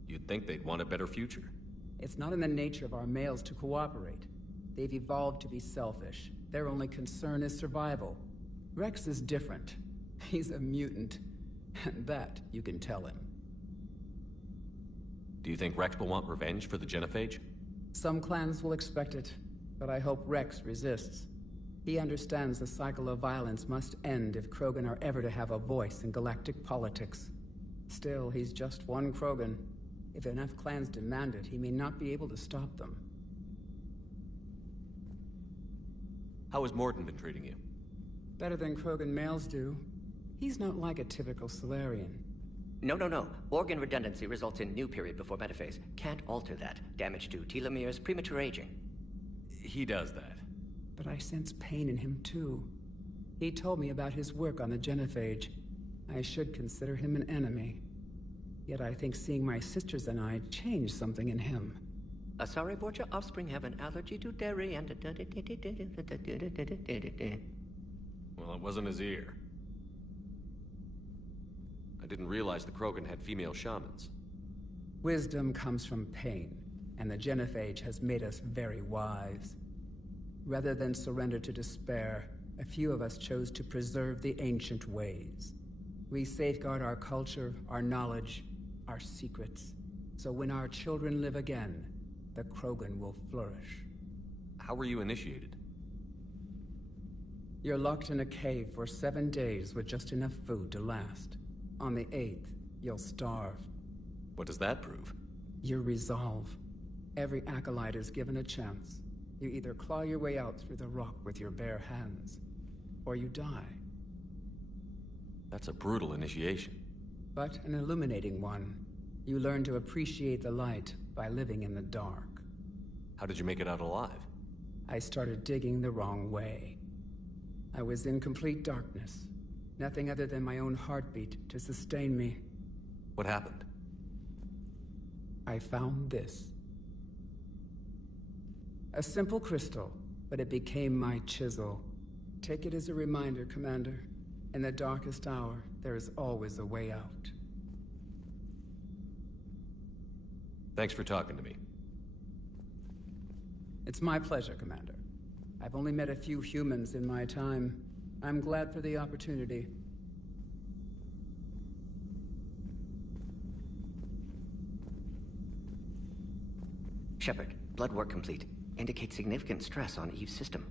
You'd think they'd want a better future. It's not in the nature of our males to cooperate. They've evolved to be selfish. Their only concern is survival. Rex is different. He's a mutant. And that you can tell him. Do you think Rex will want revenge for the genophage? Some clans will expect it, but I hope Rex resists. He understands the cycle of violence must end if Krogan are ever to have a voice in galactic politics. Still, he's just one Krogan. If enough clans demand it, he may not be able to stop them. How has Mordin been treating you? Better than Krogan males do. He's not like a typical Salarian. No. Organ redundancy results in new period before metaphase. Can't alter that. Damage to telomeres, premature aging. He does that. But I sense pain in him too. He told me about his work on the genophage. I should consider him an enemy. Yet I think seeing my sisters and I changed something in him. Asari Borgia offspring have an allergy to dairy and... Well, it wasn't his ear. I didn't realize the Krogan had female shamans. Wisdom comes from pain, and the genophage has made us very wise. Rather than surrender to despair, a few of us chose to preserve the ancient ways. We safeguard our culture, our knowledge, our secrets. So when our children live again, the Krogan will flourish. How were you initiated? You're locked in a cave for 7 days with just enough food to last. On the 8th, you'll starve. What does that prove? Your resolve. Every acolyte is given a chance. You either claw your way out through the rock with your bare hands, or you die. That's a brutal initiation. But an illuminating one. You learn to appreciate the light by living in the dark. How did you make it out alive? I started digging the wrong way. I was in complete darkness. Nothing other than my own heartbeat to sustain me. What happened? I found this. A simple crystal, but it became my chisel. Take it as a reminder, Commander. In the darkest hour, there is always a way out. Thanks for talking to me. It's my pleasure, Commander. I've only met a few humans in my time. I'm glad for the opportunity. Shepard, blood work complete. Indicates significant stress on Eve's system.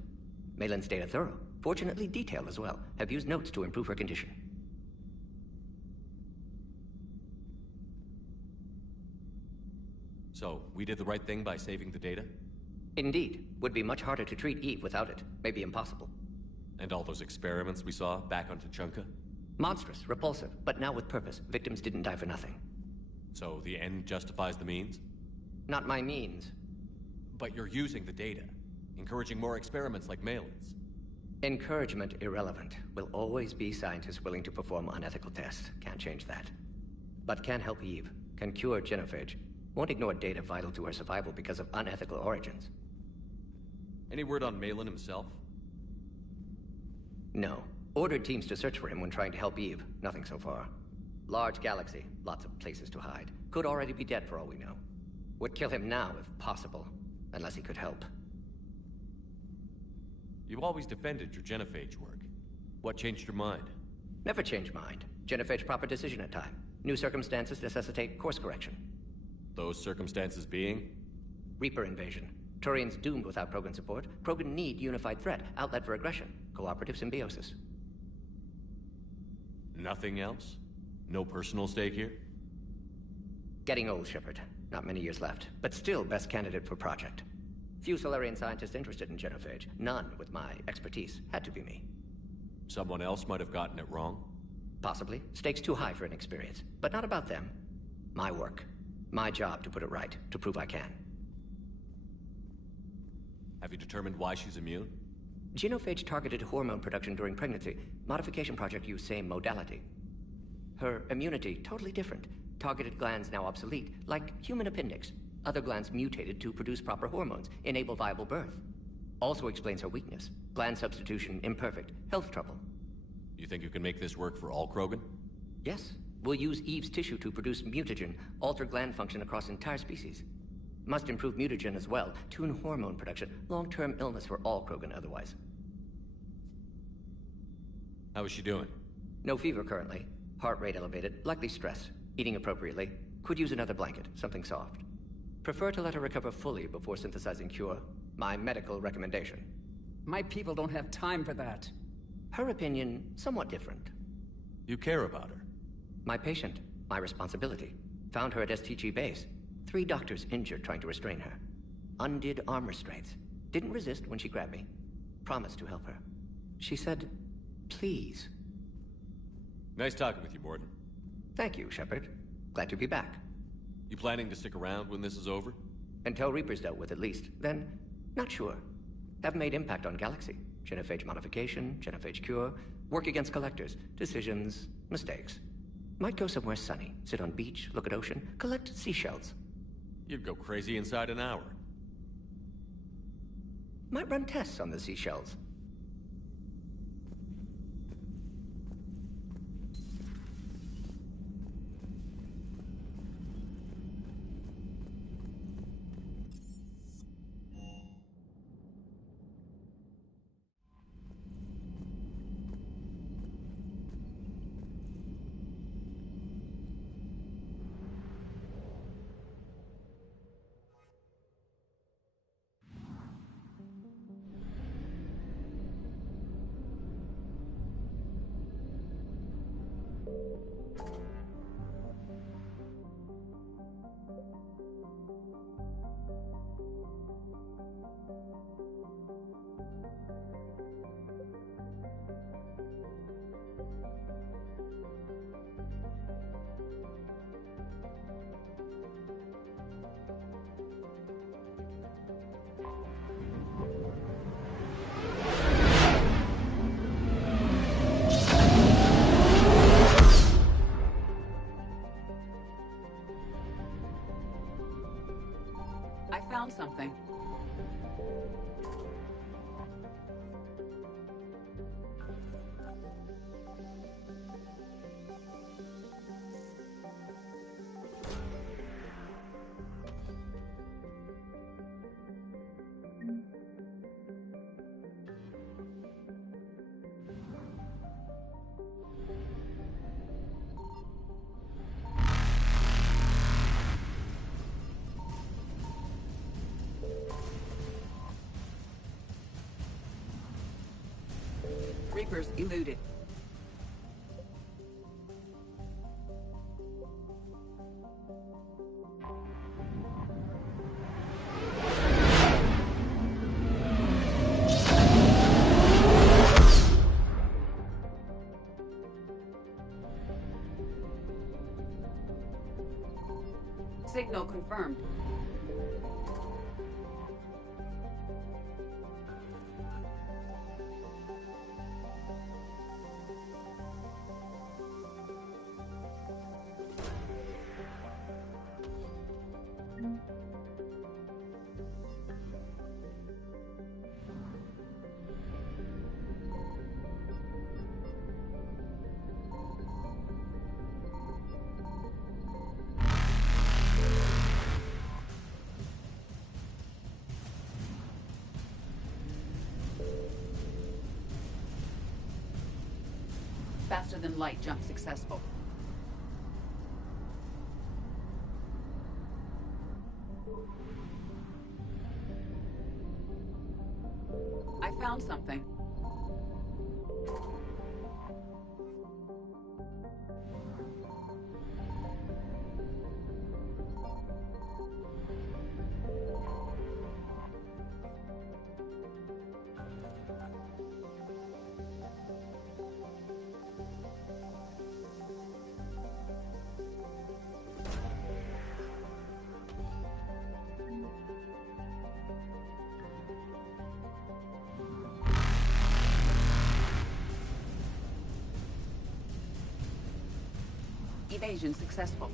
Malin's data thorough. Fortunately detailed as well. Have used notes to improve her condition. So, we did the right thing by saving the data? Indeed. Would be much harder to treat Eve without it. Maybe impossible. And all those experiments we saw back on Tuchanka? Monstrous, repulsive, but now with purpose. Victims didn't die for nothing. So the end justifies the means? Not my means. But you're using the data, encouraging more experiments like Malin's. Encouragement irrelevant. Will always be scientists willing to perform unethical tests. Can't change that. But can help Eve. Can cure genophage. Won't ignore data vital to her survival because of unethical origins. Any word on Malin himself? No. Ordered teams to search for him when trying to help Eve. Nothing so far. Large galaxy. Lots of places to hide. Could already be dead for all we know. Would kill him now if possible. Unless he could help. You've always defended your genophage work. What changed your mind? Never change mind. Genophage proper decision at time. New circumstances necessitate course correction. Those circumstances being? Reaper invasion. Turians doomed without Krogan support. Krogan need unified threat, outlet for aggression. Cooperative symbiosis. Nothing else? No personal stake here? Getting old, Shepard. Not many years left, but still best candidate for project. Few Solarian scientists interested in genophage. None with my expertise. Had to be me. Someone else might have gotten it wrong? Possibly. Stakes too high for inexperience. But not about them. My work. My job to put it right. To prove I can. Have you determined why she's immune? Genophage targeted hormone production during pregnancy. Modification project used same modality. Her immunity, totally different. Targeted glands now obsolete, like human appendix. Other glands mutated to produce proper hormones, enable viable birth. Also explains her weakness. Gland substitution imperfect. Health trouble. You think you can make this work for all Krogan? Yes. We'll use Eve's tissue to produce mutagen, alter gland function across entire species. Must improve mutagen as well, tune hormone production. Long-term illness for all Krogan otherwise. How is she doing? No fever currently. Heart rate elevated, likely stress. Eating appropriately. Could use another blanket, something soft. Prefer to let her recover fully before synthesizing cure. My medical recommendation. My people don't have time for that. Her opinion, somewhat different. You care about her? My patient. My responsibility. Found her at STG base. 3 doctors injured trying to restrain her. Undid arm restraints. Didn't resist when she grabbed me. Promised to help her. She said, please. Nice talking with you, Mordin. Thank you, Shepard. Glad to be back. You planning to stick around when this is over? Until Reaper's dealt with, at least. Then, not sure. Have made impact on Galaxy. Genophage modification, genophage cure, work against collectors, decisions, mistakes. Might go somewhere sunny, sit on beach, look at ocean, collect seashells. You'd go crazy inside an hour. Might run tests on the seashells. I found something. Reapers eluded. Signal confirmed. Faster than light jump successful. I found something. Evasion successful.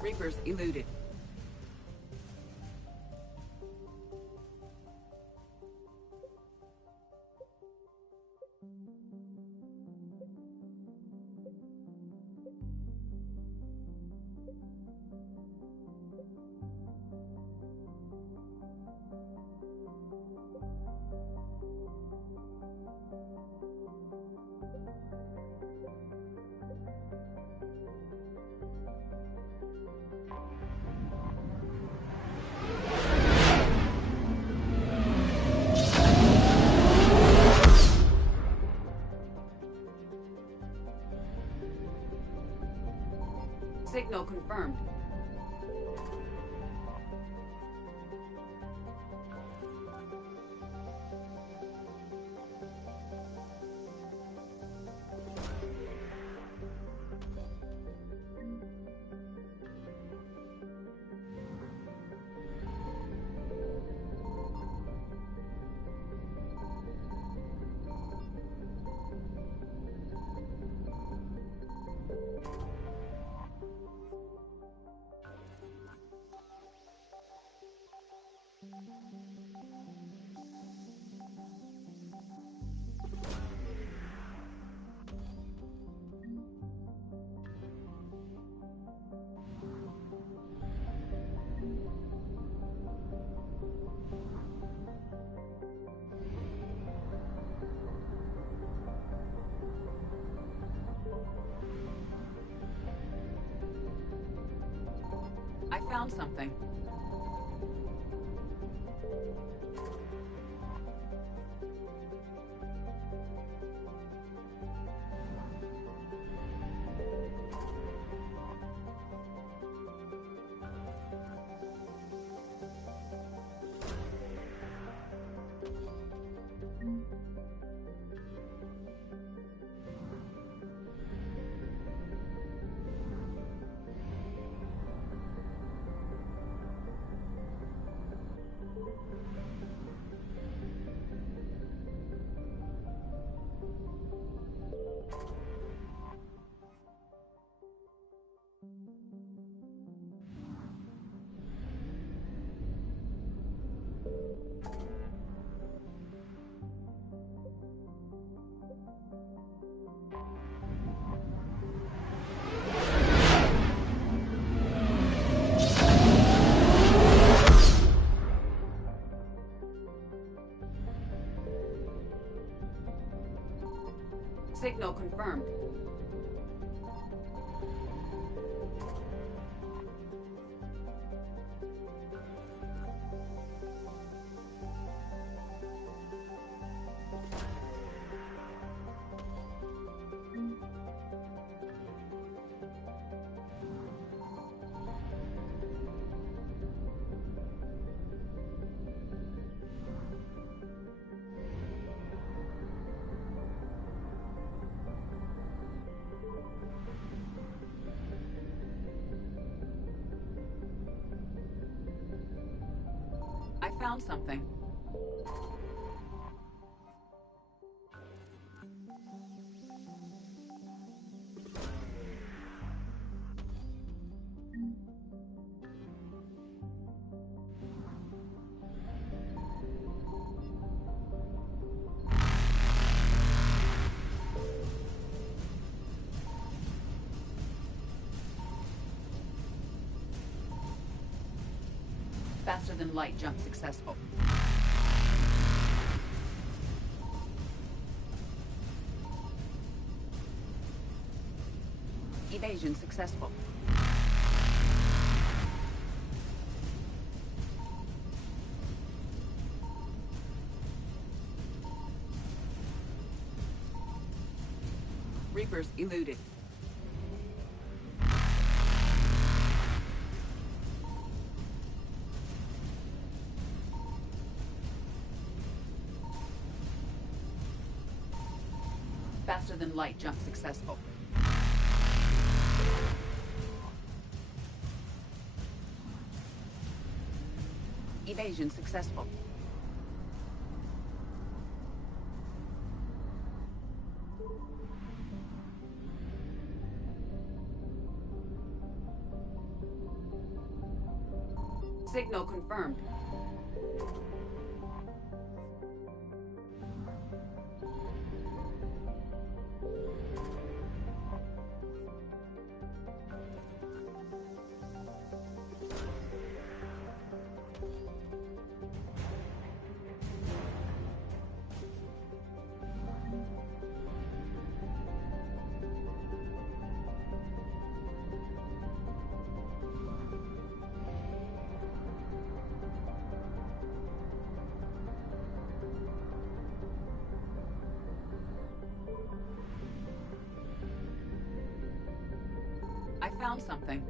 Reapers eluded. Signal confirmed. I found something. found something. Faster than light jump successful. Evasion successful. Reapers eluded. Faster than light jump successful. Evasion successful. Signal confirmed. I found something.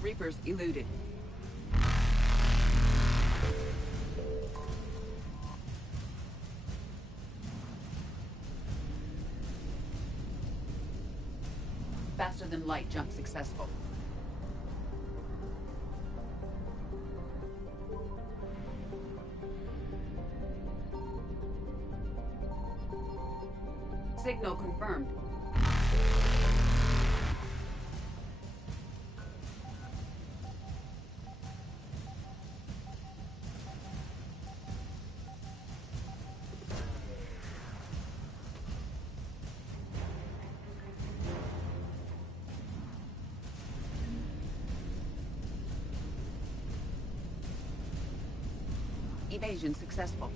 Reapers eluded. Faster than light jump successful. Signal confirmed. Evasion successful.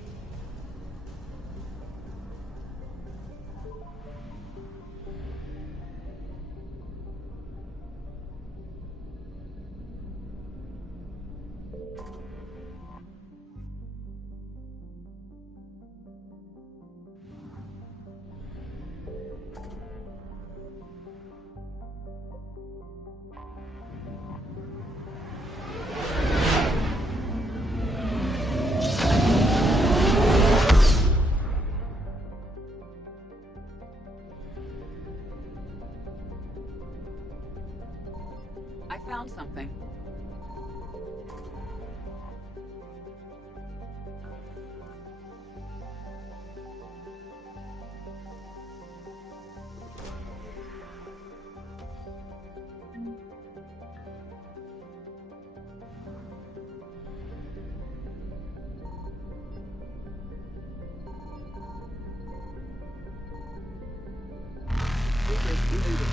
I found something. Reapers eluded.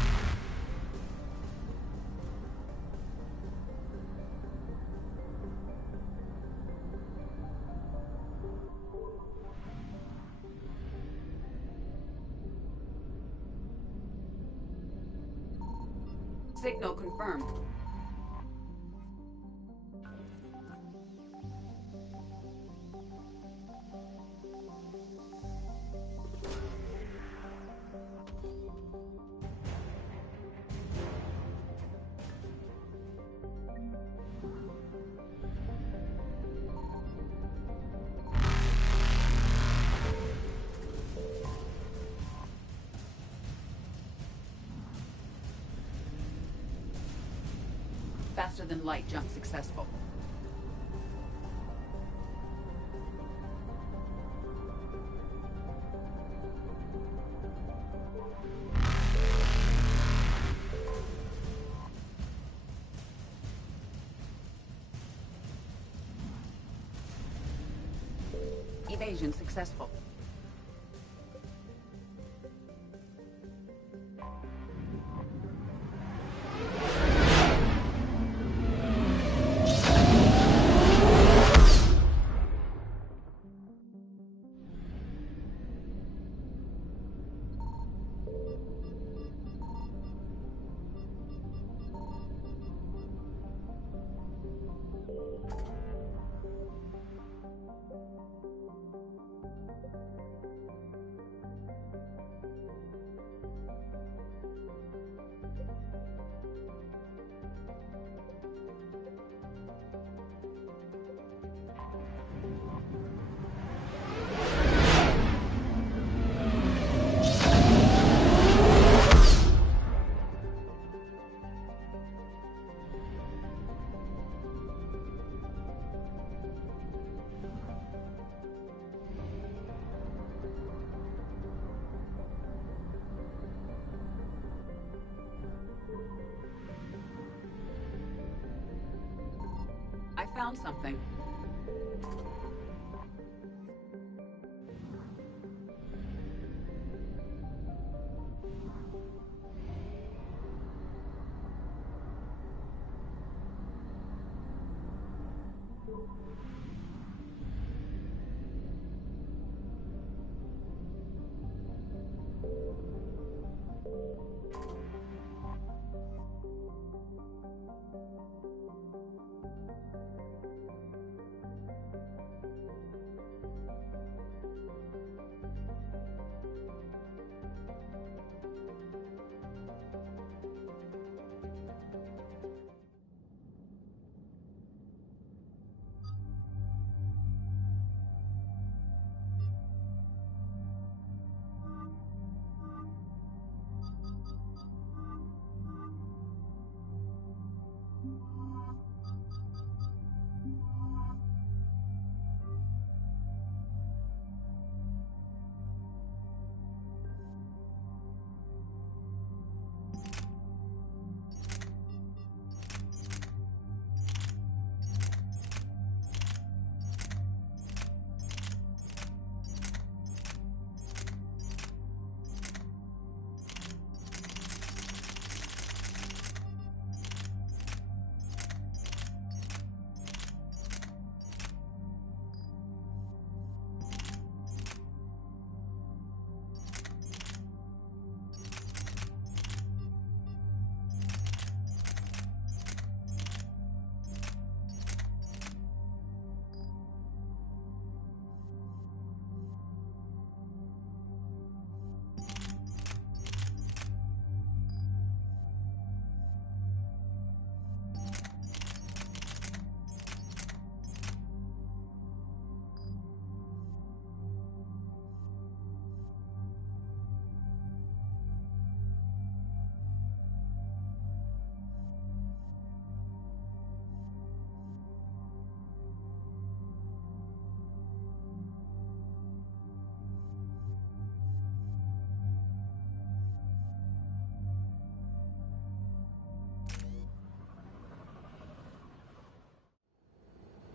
Signal confirmed. Faster than light jump successful. Evasion successful. I found something.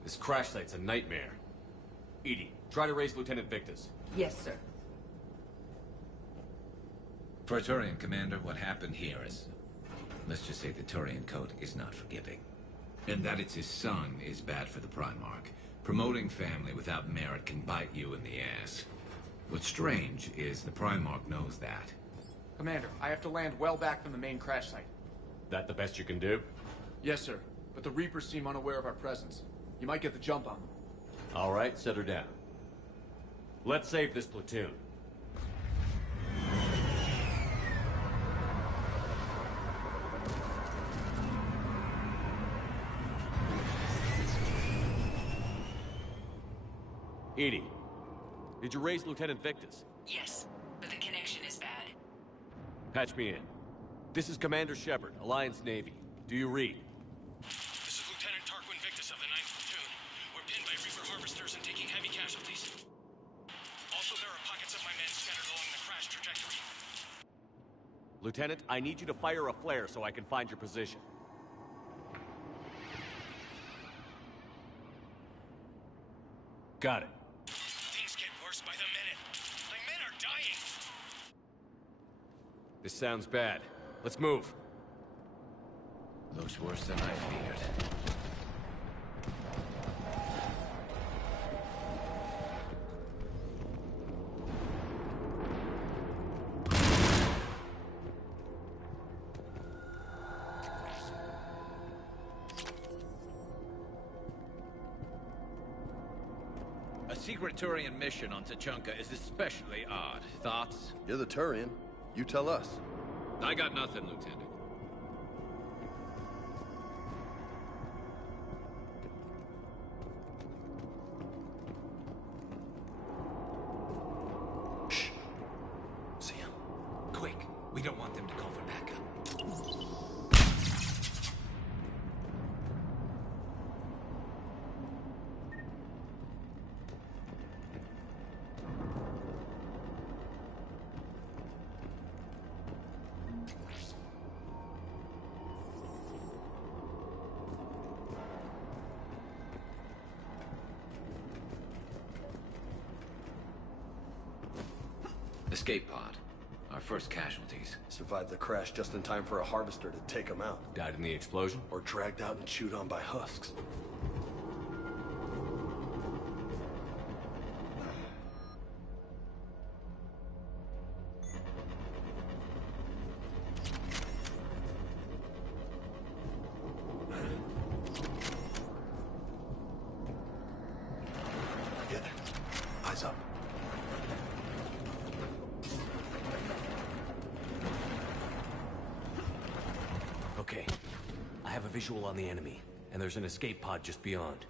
This crash site's a nightmare. EDI, try to raise Lieutenant Victus. Yes, sir. Praetorian Commander, what happened here is... let's just say the Turian Code is not forgiving. And that it's his son is bad for the Primarch. Promoting family without merit can bite you in the ass. What's strange is the Primarch knows that. Commander, I have to land well back from the main crash site. That the best you can do? Yes, sir. But the Reapers seem unaware of our presence. You might get the jump on them. All right, set her down. Let's save this platoon. EDI, did you raise Lieutenant Victus? Yes, but the connection is bad. Patch me in. This is Commander Shepard, Alliance Navy. Do you read? targets of my men scattered along the crash trajectory. Lieutenant, I need you to fire a flare so I can find your position. Got it. Things get worse by the minute. My men are dying. This sounds bad. Let's move. Looks worse than I feared. A secret Turian mission on Tuchanka is especially odd. Thoughts? You're the Turian. You tell us. I got nothing, Lieutenant. Shh. See him? Quick. We don't want them to call for backup. Escape pod. Our first casualties. Survived the crash just in time for a harvester to take them out. Died in the explosion? Or dragged out and chewed on by husks. Yeah. Eyes up. Okay. I have a visual on the enemy, and there's an escape pod just beyond.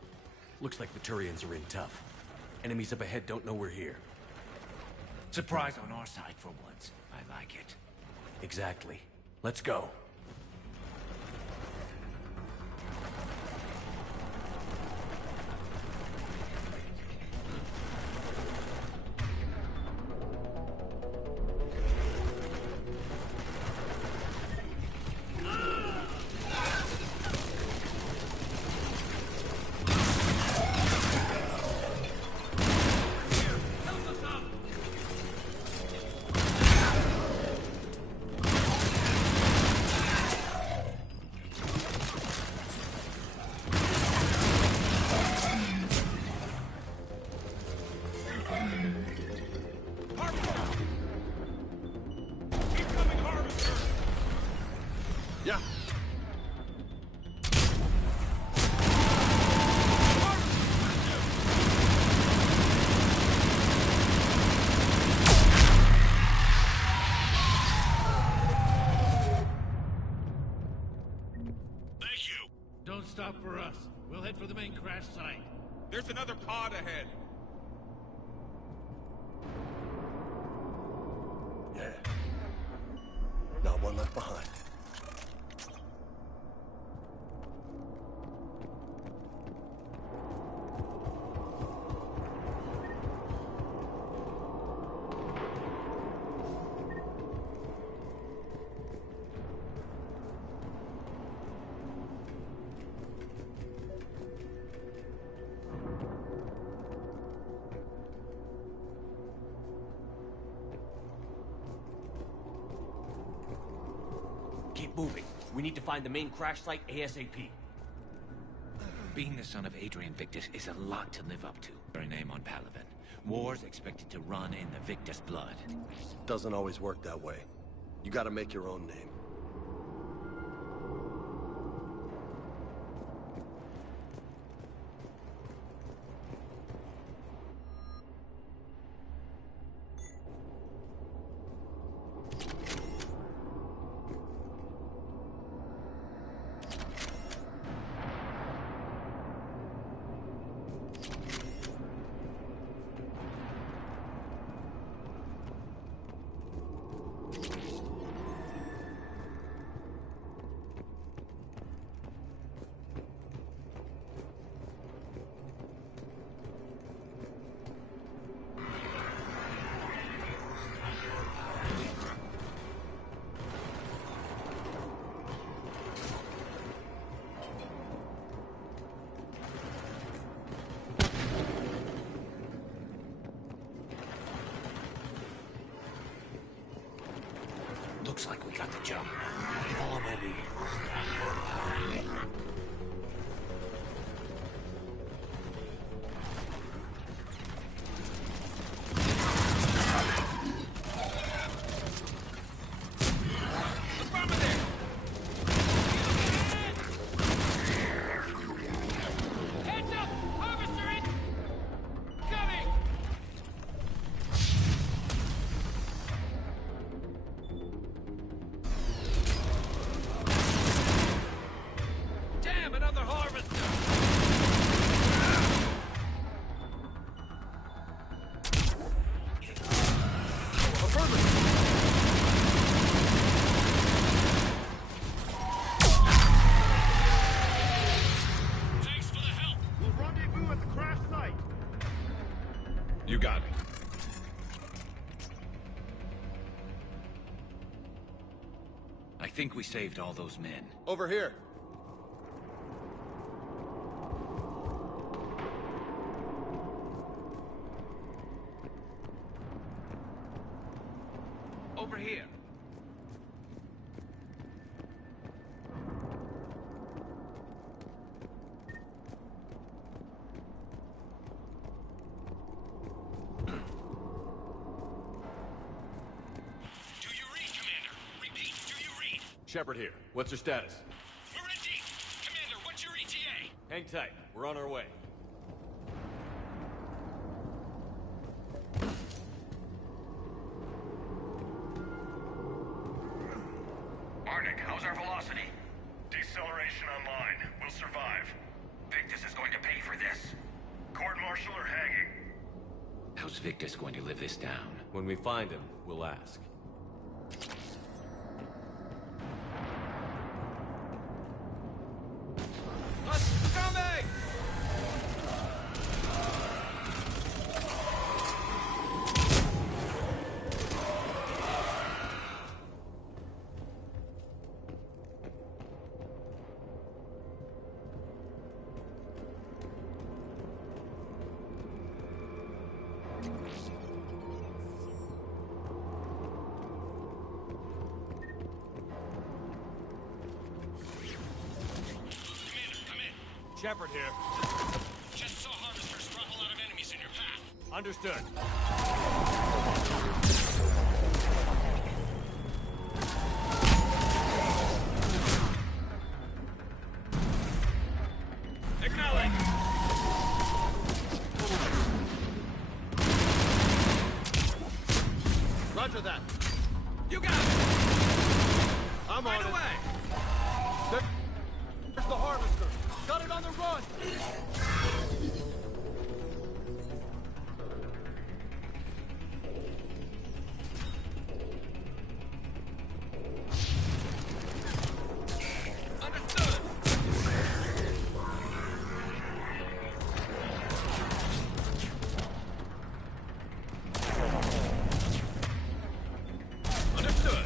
Looks like the Turians are in tough. Enemies up ahead don't know we're here. Surprise on our side for once. I like it. Exactly. Let's go. Yeah. Don't stop for us. We'll head for the main crash site. There's another pod ahead. Yeah. Not one left behind. Keep moving. We need to find the main crash site ASAP. Being the son of Adrian Victus is a lot to live up to. Very name on Palaven. War's expected to run in the Victus blood. Doesn't always work that way. You gotta make your own name. Looks like we got the jump. Follow my lead. You got it. I think we saved all those men. Over here. Over here. Shepard here. What's your status? We're in deep. Commander, what's your ETA? Hang tight. We're on our way. Arnik, how's our velocity? Deceleration online. We'll survive. Victus is going to pay for this. Court-martial or hanging? How's Victus going to live this down? When we find him, we'll ask. Shepard here. Just saw harvesters drop a lot of enemies in your path. Understood. Acknowledge! Roger that. You got it! I'm right on it. away! There's the harvester. Got it on the run! Understood! Understood!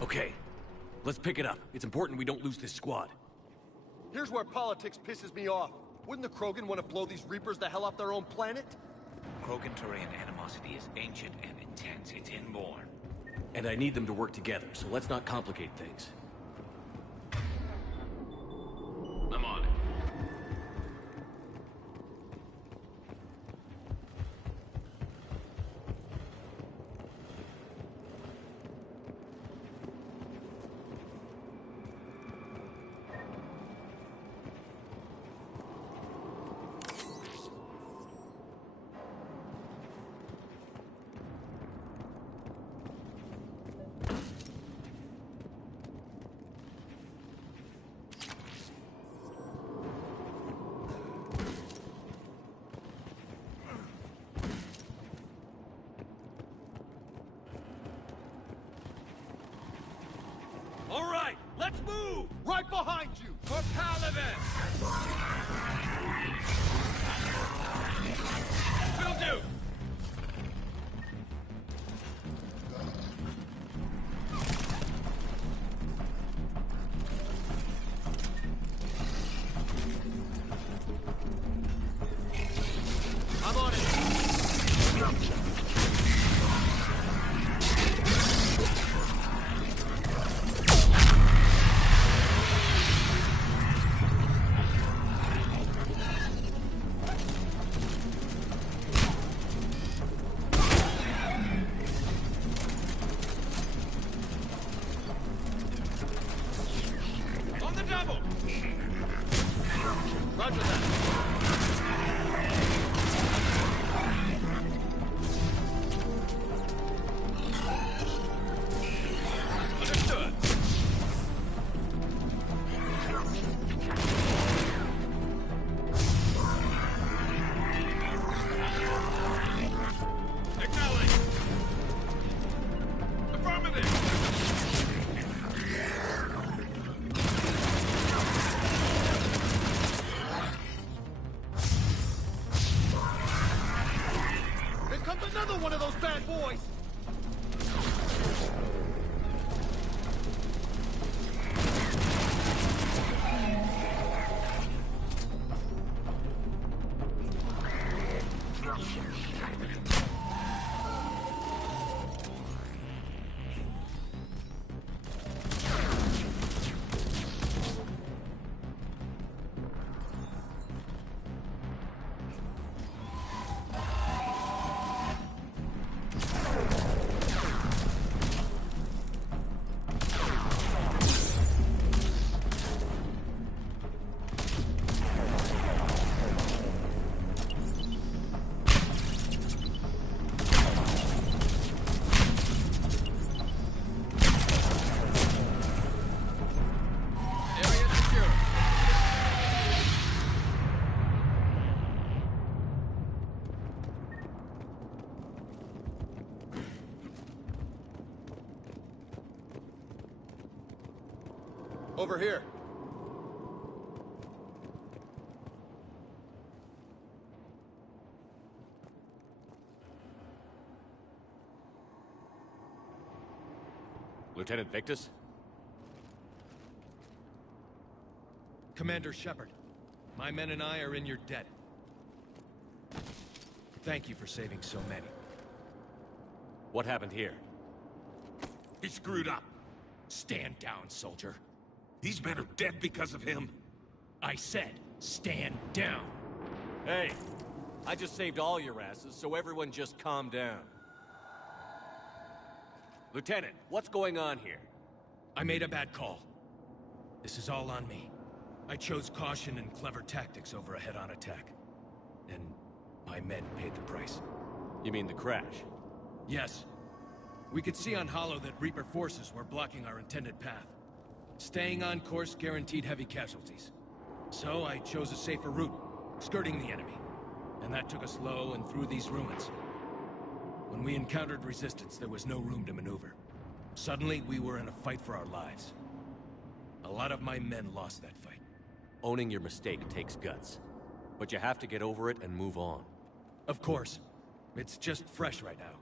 Okay, let's pick it up. It's important we don't lose this squad. Here's where politics pisses me off. Wouldn't the Krogan want to blow these Reapers the hell off their own planet? Krogan-Turian animosity is ancient and intense. It's inborn. And I need them to work together, so let's not complicate things. I'm on it. Right behind you! For Paladin! Will do! I'm on it! On the double! Roger that. Understood. Acknowledge. Affirmative. Here comes another one of those bad boys! Area secure. Over here. Lieutenant Victus? Commander Shepard, my men and I are in your debt. Thank you for saving so many. What happened here? He screwed up. Stand down, soldier. These men are dead because of him. I said, stand down. Hey, I just saved all your asses, so everyone just calm down. Lieutenant, what's going on here? I made a bad call. This is all on me. I chose caution and clever tactics over a head-on attack. And my men paid the price. You mean the crash? Yes. We could see on Hollow that Reaper forces were blocking our intended path. Staying on course guaranteed heavy casualties. So I chose a safer route, skirting the enemy. And that took us low and through these ruins. When we encountered resistance, there was no room to maneuver. Suddenly, we were in a fight for our lives. A lot of my men lost that fight. Owning your mistake takes guts. But you have to get over it and move on. Of course. It's just fresh right now.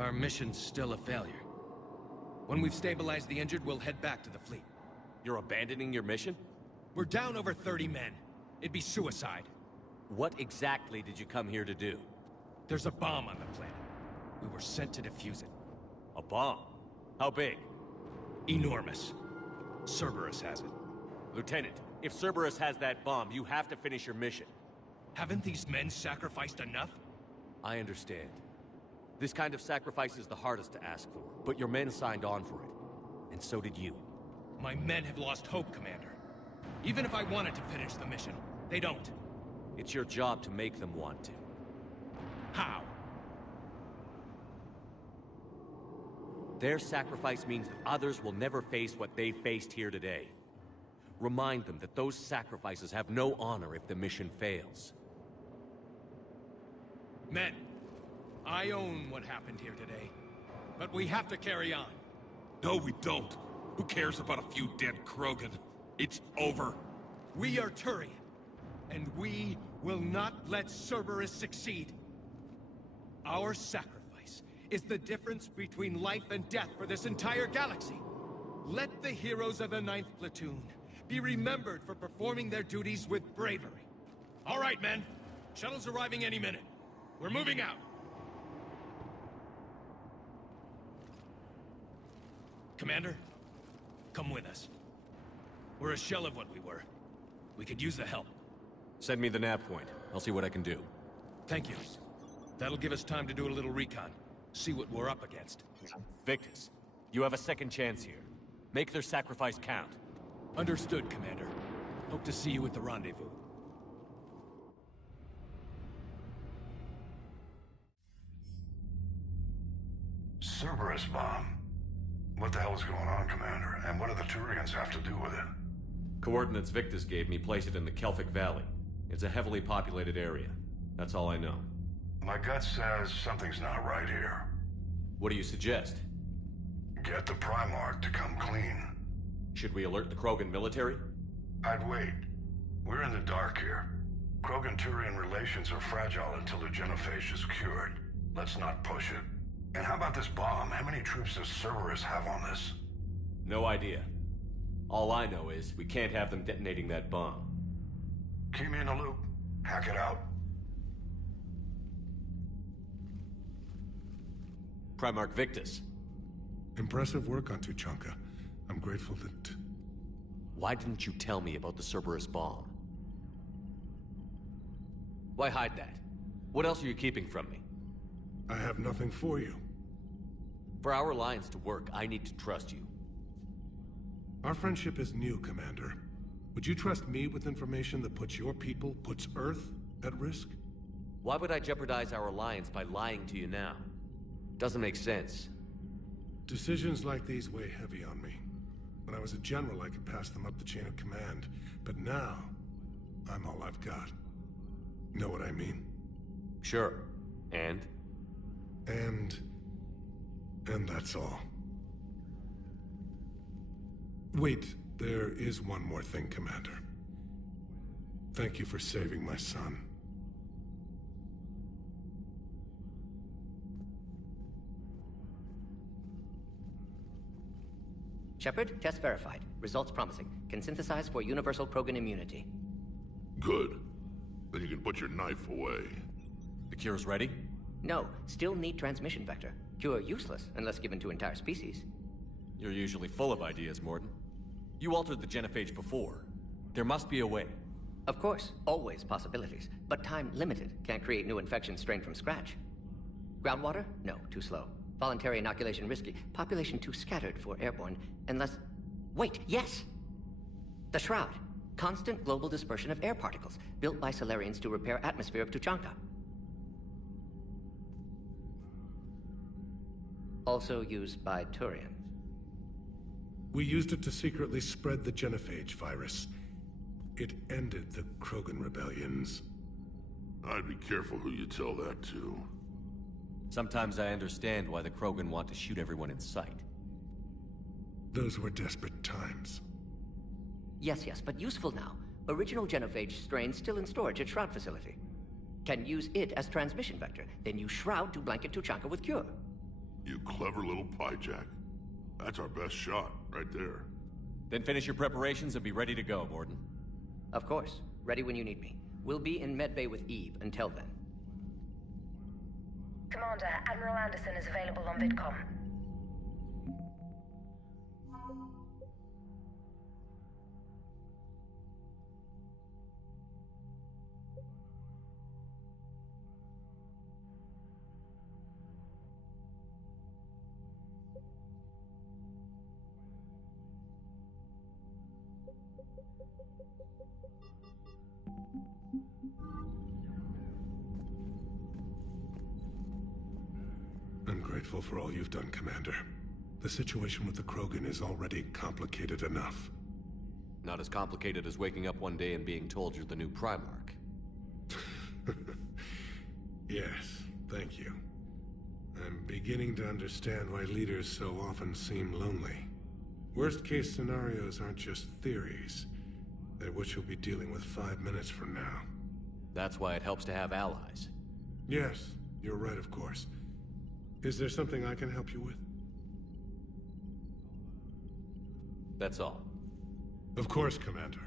Our mission's still a failure. When we've stabilized the injured, we'll head back to the fleet. You're abandoning your mission? We're down over 30 men. It'd be suicide. What exactly did you come here to do? There's a bomb on the planet. We were sent to defuse it. A bomb? How big? Enormous. Cerberus has it. Lieutenant, if Cerberus has that bomb, you have to finish your mission. Haven't these men sacrificed enough? I understand. This kind of sacrifice is the hardest to ask for, but your men signed on for it. And so did you. My men have lost hope, Commander. Even if I wanted to finish the mission, they don't. It's your job to make them want to. How? Their sacrifice means that others will never face what they faced here today. Remind them that those sacrifices have no honor if the mission fails. Men, I own what happened here today. But we have to carry on. No, we don't. Who cares about a few dead Krogan? It's over. We are Turian, and we will not let Cerberus succeed. Our sacrifice is the difference between life and death for this entire galaxy. Let the heroes of the 9th Platoon be remembered for performing their duties with bravery. All right, men. Shuttle's arriving any minute. We're moving out. Commander, come with us. We're a shell of what we were. We could use the help. Send me the nav point. I'll see what I can do. Thank you. That'll give us time to do a little recon. See what we're up against. Victus, you have a second chance here. Make their sacrifice count. Understood, Commander. Hope to see you at the rendezvous. Cerberus bomb. What the hell is going on, Commander? And what do the Turians have to do with it? Coordinates Victus gave me place it in the Kelphic Valley. It's a heavily populated area. That's all I know. My gut says something's not right here. What do you suggest? Get the Primarch to come clean. Should we alert the Krogan military? I'd wait. We're in the dark here. Krogan-Turian relations are fragile until the genophage is cured. Let's not push it. And how about this bomb? How many troops does Cerberus have on this? No idea. All I know is we can't have them detonating that bomb. Keep me in the loop. Hack it out. Primarch Victus. Impressive work on Tuchanka. I'm grateful that... Why didn't you tell me about the Cerberus bomb? Why hide that? What else are you keeping from me? I have nothing for you. For our alliance to work, I need to trust you. Our friendship is new, Commander. Would you trust me with information that puts your people, puts Earth, at risk? Why would I jeopardize our alliance by lying to you now? Doesn't make sense. Decisions like these weigh heavy on me. When I was a general, I could pass them up the chain of command. But now, I'm all I've got. Know what I mean? Sure. And that's all. Wait, there is one more thing, Commander. Thank you for saving my son. Shepard, test verified. Results promising. Can synthesize for universal Krogan immunity. Good. Then you can put your knife away. The cure's ready? No, still need transmission vector. Cure useless unless given to entire species. You're usually full of ideas, Mordin. You altered the genophage before. There must be a way. Of course, always possibilities, but time limited. Can't create new infection strain from scratch. Groundwater? No, too slow. Voluntary inoculation risky. Population too scattered for airborne, unless... Wait, yes! The Shroud. Constant global dispersion of air particles, built by Salarians to repair atmosphere of Tuchanka. Also used by Turians. We used it to secretly spread the genophage virus. It ended the Krogan rebellions. I'd be careful who you tell that to. Sometimes I understand why the Krogan want to shoot everyone in sight. Those were desperate times. Yes, but useful now. Original genophage strain still in storage at Shroud facility. Can use it as transmission vector, then use Shroud to blanket Tuchanka with cure. You clever little pyjak. That's our best shot, right there. Then finish your preparations and be ready to go, Mordin. Of course. Ready when you need me. We'll be in medbay with Eve until then. Commander, Admiral Anderson is available on VidCom. I'm grateful for all you've done, Commander. The situation with the Krogan is already complicated enough. Not as complicated as waking up one day and being told you're the new Primarch. Yes, thank you. I'm beginning to understand why leaders so often seem lonely. Worst-case scenarios aren't just theories. They're what you'll be dealing with 5 minutes from now. That's why it helps to have allies. Yes, you're right, of course. Is there something I can help you with? That's all. Of course, Commander.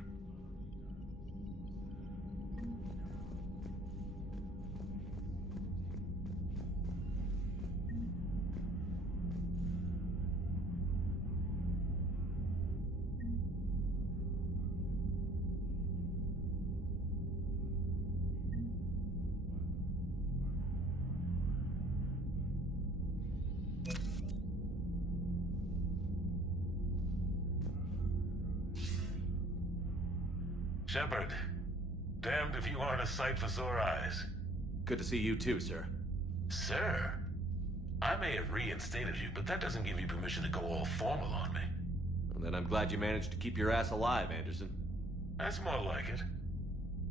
Shepard, damned if you aren't a sight for sore eyes. Good to see you too, sir. Sir? I may have reinstated you, but that doesn't give you permission to go all formal on me. Well, then I'm glad you managed to keep your ass alive, Anderson. That's more like it.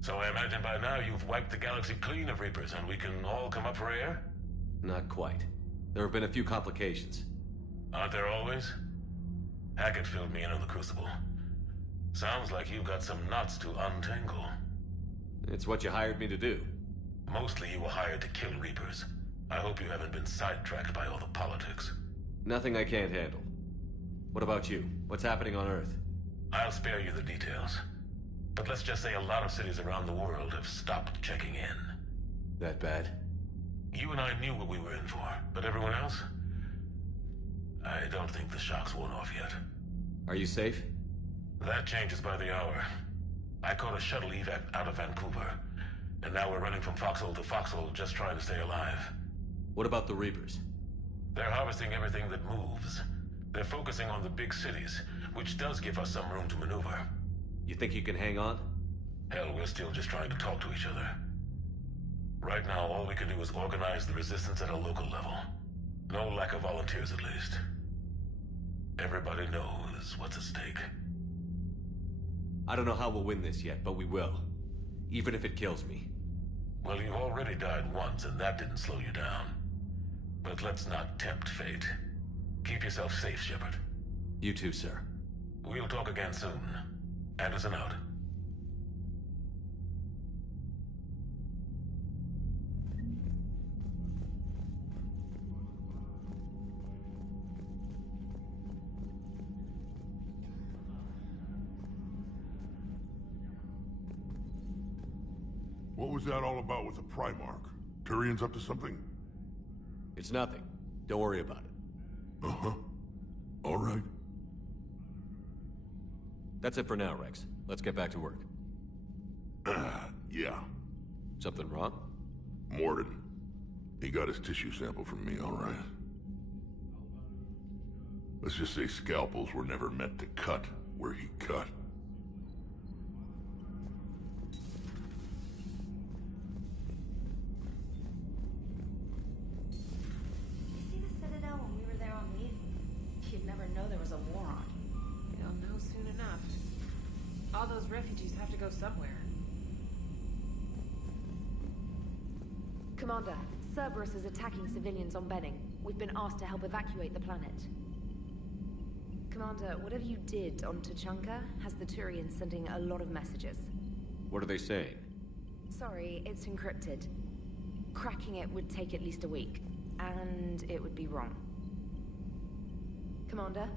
So I imagine by now you've wiped the galaxy clean of Reapers and we can all come up for air? Not quite. There have been a few complications. Aren't there always? Hackett filled me in on the Crucible. Sounds like you've got some knots to untangle. It's what you hired me to do. Mostly you were hired to kill Reapers. I hope you haven't been sidetracked by all the politics. Nothing I can't handle. What about you? What's happening on Earth? I'll spare you the details. But let's just say a lot of cities around the world have stopped checking in. That bad? You and I knew what we were in for, but everyone else? I don't think the shock's worn off yet. Are you safe? That changes by the hour. I caught a shuttle evac out of Vancouver, and now we're running from foxhole to foxhole just trying to stay alive. What about the Reapers? They're harvesting everything that moves. They're focusing on the big cities, which does give us some room to maneuver. You think you can hang on? Hell, we're still just trying to talk to each other. Right now, all we can do is organize the resistance at a local level. No lack of volunteers, at least. Everybody knows what's at stake. I don't know how we'll win this yet, but we will. Even if it kills me. Well, you've already died once, and that didn't slow you down. But let's not tempt fate. Keep yourself safe, Shepard. You too, sir. We'll talk again soon. Anderson out. What was that all about with the Primarch? Turian's up to something? It's nothing. Don't worry about it. Uh-huh. All right. That's it for now, Rex. Let's get back to work. Yeah. Something wrong? Mordin. He got his tissue sample from me, all right. Let's just say scalpels were never meant to cut where he cut. All those refugees have to go somewhere. Commander, Cerberus is attacking civilians on Benning. We've been asked to help evacuate the planet. Commander, whatever you did on Tuchanka has the Turians sending a lot of messages. What are they saying? Sorry, it's encrypted. Cracking it would take at least a week, and it would be wrong. Commander?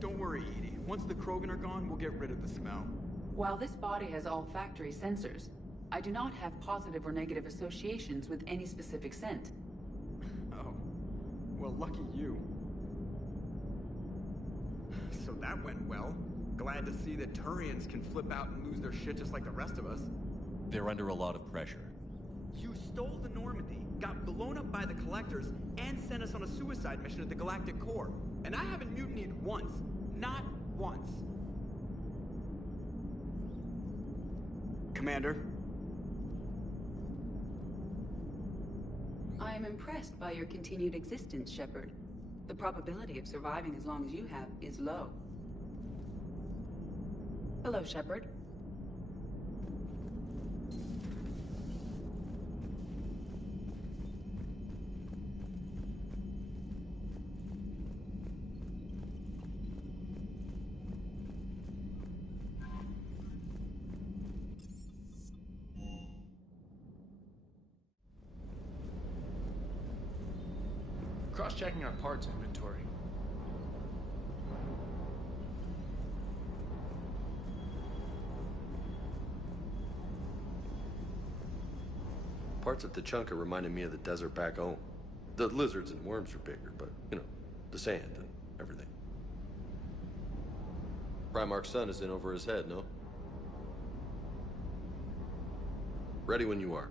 Don't worry, Edie. Once the Krogan are gone, we'll get rid of the smell. While this body has olfactory sensors, I do not have positive or negative associations with any specific scent. Oh. Well, lucky you. So that went well. Glad to see that Turians can flip out and lose their shit just like the rest of us. They're under a lot of pressure. You stole the Normandy, got blown up by the Collectors, and sent us on a suicide mission at the Galactic Core. And I haven't mutinied once. Not once. Commander? I I am impressed by your continued existence, Shepard. The probability of surviving as long as you have is low. Hello, Shepard. Cross-checking our parts inventory. Parts of Tachanka reminded me of the desert back home. The lizards and worms are bigger, but, you know, the sand and everything. Primarch's sun is in over his head, no? Ready when you are.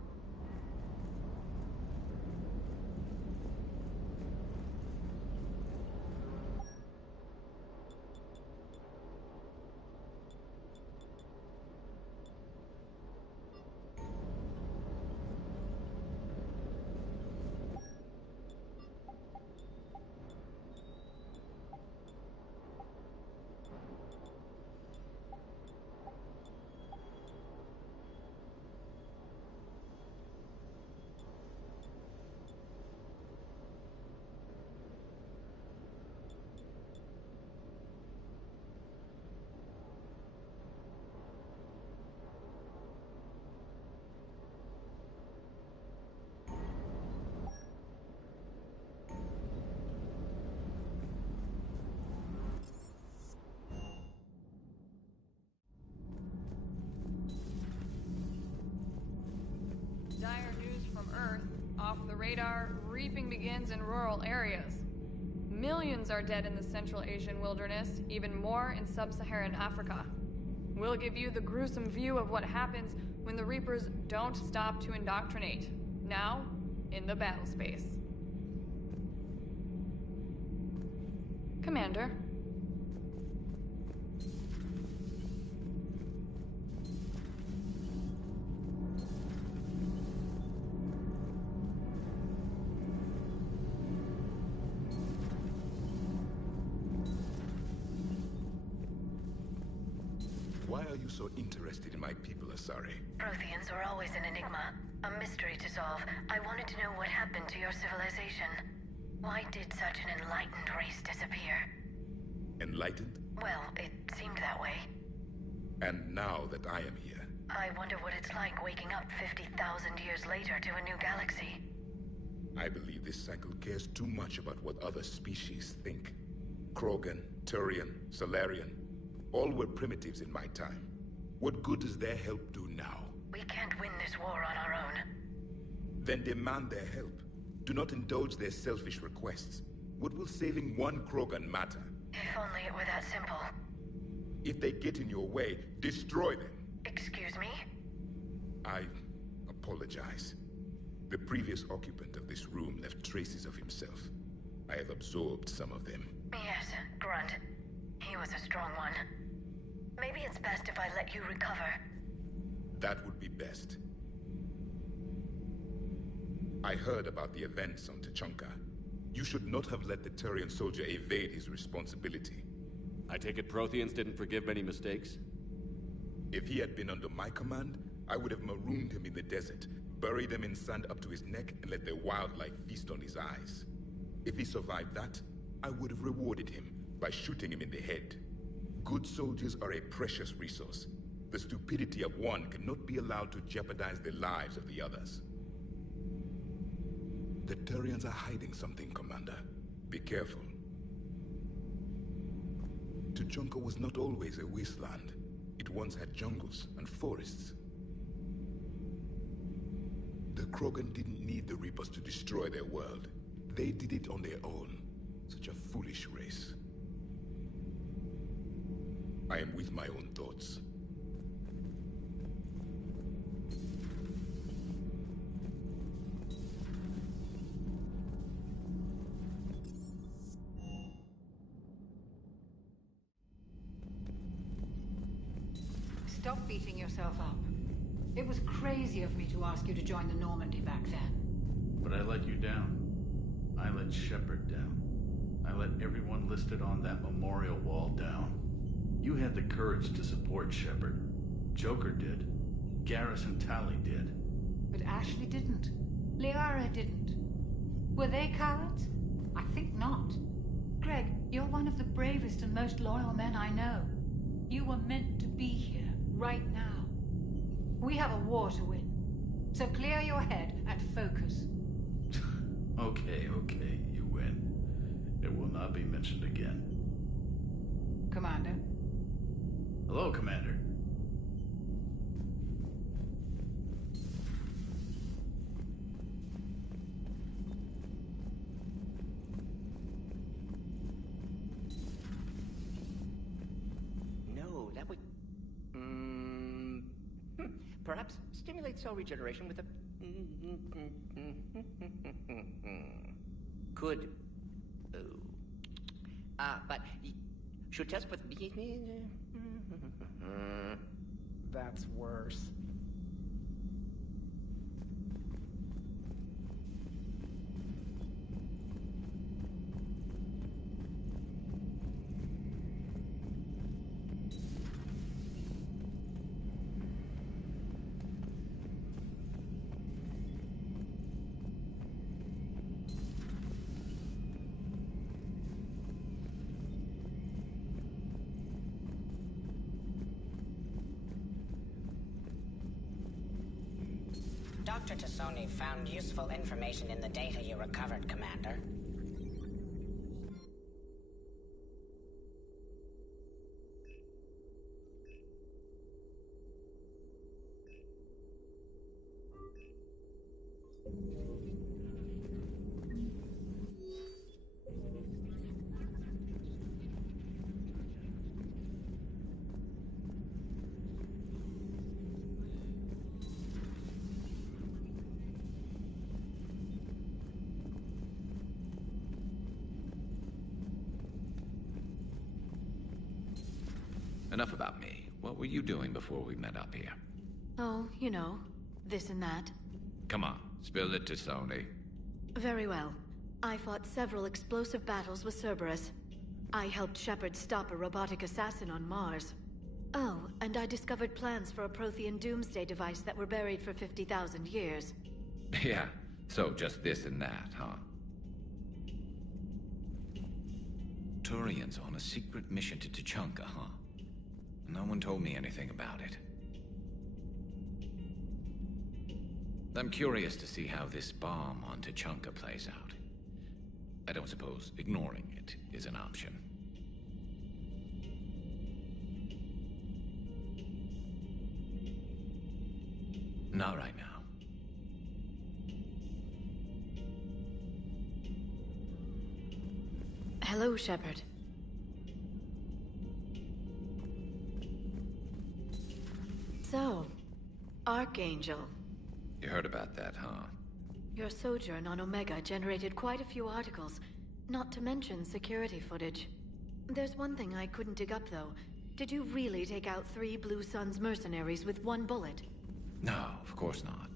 Dire news from Earth. Off the radar, reaping begins in rural areas. Millions are dead in the Central Asian wilderness, even more in sub-Saharan Africa. We'll give you the gruesome view of what happens when the Reapers don't stop to indoctrinate. Now, in the battle space. Commander. Why are you so interested in my people, Asari? Protheans were always an enigma, a mystery to solve. I wanted to know what happened to your civilization. Why did such an enlightened race disappear? Enlightened? Well, it seemed that way. And now that I am here, I wonder what it's like waking up 50,000 years later to a new galaxy. I believe this cycle cares too much about what other species think. Krogan, Turian, Salarian, all were primitives in my time. What good does their help do now? We can't win this war on our own. Then demand their help. Do not indulge their selfish requests. What will saving one Krogan matter? If only it were that simple. If they get in your way, destroy them. Excuse me? I apologize. The previous occupant of this room left traces of himself. I have absorbed some of them. Yes, Grunt. He was a strong one. Maybe it's best if I let you recover. That would be best. I heard about the events on Tachanka. You should not have let the Turian soldier evade his responsibility. I take it Protheans didn't forgive many mistakes? If he had been under my command, I would have marooned him in the desert, buried him in sand up to his neck, and let the wildlife feast on his eyes. If he survived that, I would have rewarded him by shooting him in the head. Good soldiers are a precious resource. The stupidity of one cannot be allowed to jeopardize the lives of the others. The Turians are hiding something, Commander. Be careful. Tuchanka was not always a wasteland. It once had jungles and forests. The Krogan didn't need the Reapers to destroy their world. They did it on their own. Such a foolish race. I am with my own thoughts. Stop beating yourself up. It was crazy of me to ask you to join the Normandy back then. But I let you down. I let Shepard down. I let everyone listed on that memorial wall down. You had the courage to support Shepard. Joker did. Garrison Tally did. But Ashley didn't. Liara didn't. Were they cowards? I think not. Greg, you're one of the bravest and most loyal men I know. You were meant to be here, right now. We have a war to win. So clear your head and focus. Okay, you win. It will not be mentioned again. Commander. Hello, Commander. No, that would... Perhaps stimulate cell regeneration with a... Could... but... Should test with... That's worse. Dr. Tassoni found useful information in the data you recovered, Commander. Enough about me. What were you doing before we met up here? Oh, you know, this and that. Come on, spill it to Sony. Very well. I fought several explosive battles with Cerberus. I helped Shepard stop a robotic assassin on Mars. Oh, and I discovered plans for a Prothean doomsday device that were buried for 50,000 years. Yeah, so just this and that, huh? Turian's on a secret mission to Tuchanka, huh? No one told me anything about it. I'm curious to see how this bomb on Tuchanka plays out. I don't suppose ignoring it is an option. Not right now. Hello, Shepard. So, Archangel. You heard about that, huh? Your sojourn on Omega generated quite a few articles, not to mention security footage. There's one thing I couldn't dig up, though. Did you really take out 3 Blue Suns mercenaries with 1 bullet? No, of course not.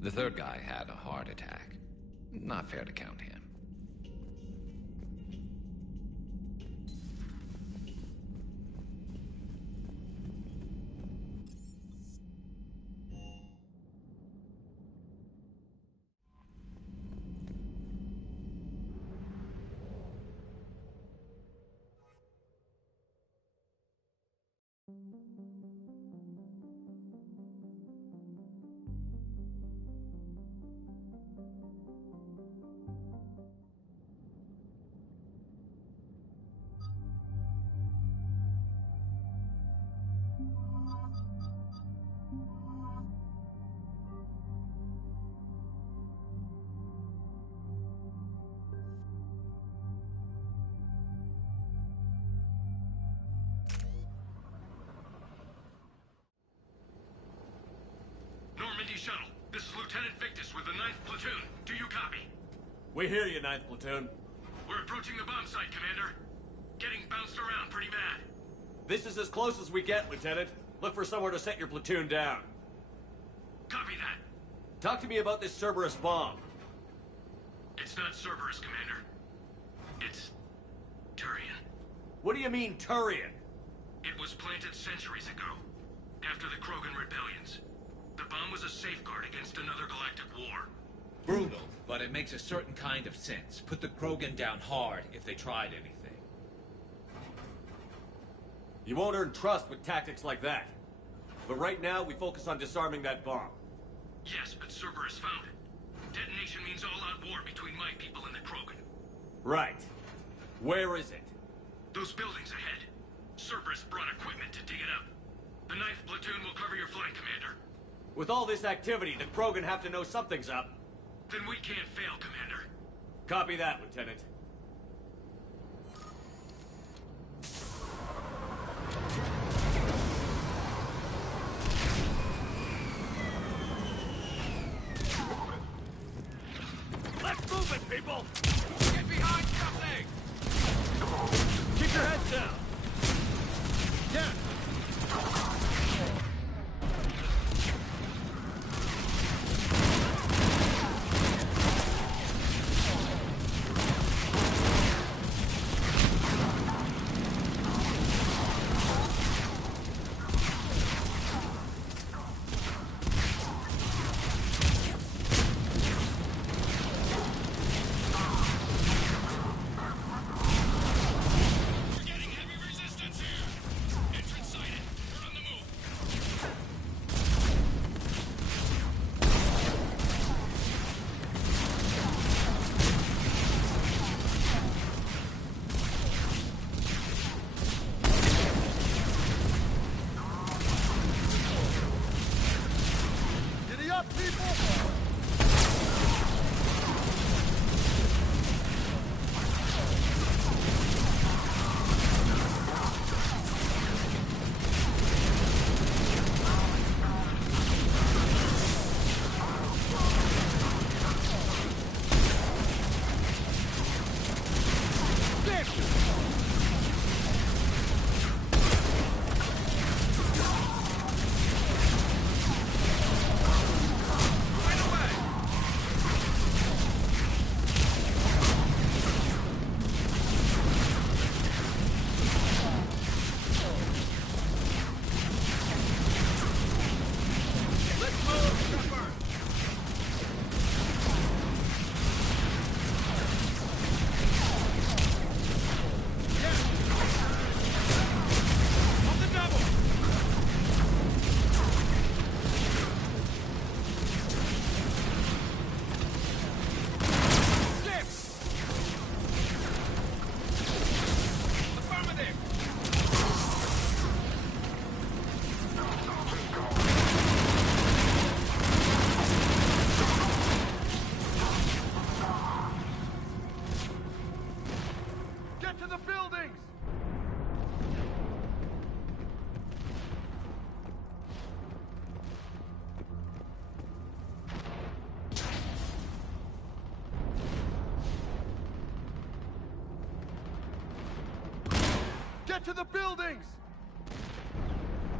The third guy had a heart attack. Not fair to count him. Shuttle. This is Lieutenant Victus with the 9th Platoon. Do you copy? We hear you, 9th Platoon. We're approaching the bomb site, Commander. Getting bounced around pretty bad. This is as close as we get, Lieutenant. Look for somewhere to set your platoon down. Copy that. Talk to me about this Cerberus bomb. It's not Cerberus, Commander. It's Turian. What do you mean, Turian? It was planted centuries ago, after the Krogan rebellions. The bomb was a safeguard against another galactic war. Brutal, but it makes a certain kind of sense. Put the Krogan down hard if they tried anything. You won't earn trust with tactics like that. But right now, we focus on disarming that bomb. Yes, but Cerberus found it. Detonation means all-out war between my people and the Krogan. Right. Where is it? Those buildings ahead. Cerberus brought equipment to dig it up. The 9th platoon will cover your flank, Commander. With all this activity, the Krogan have to know something's up. Then we can't fail, Commander. Copy that, Lieutenant. Let's move it, people! Get behind something! Keep your heads down! Yeah! Get to the buildings!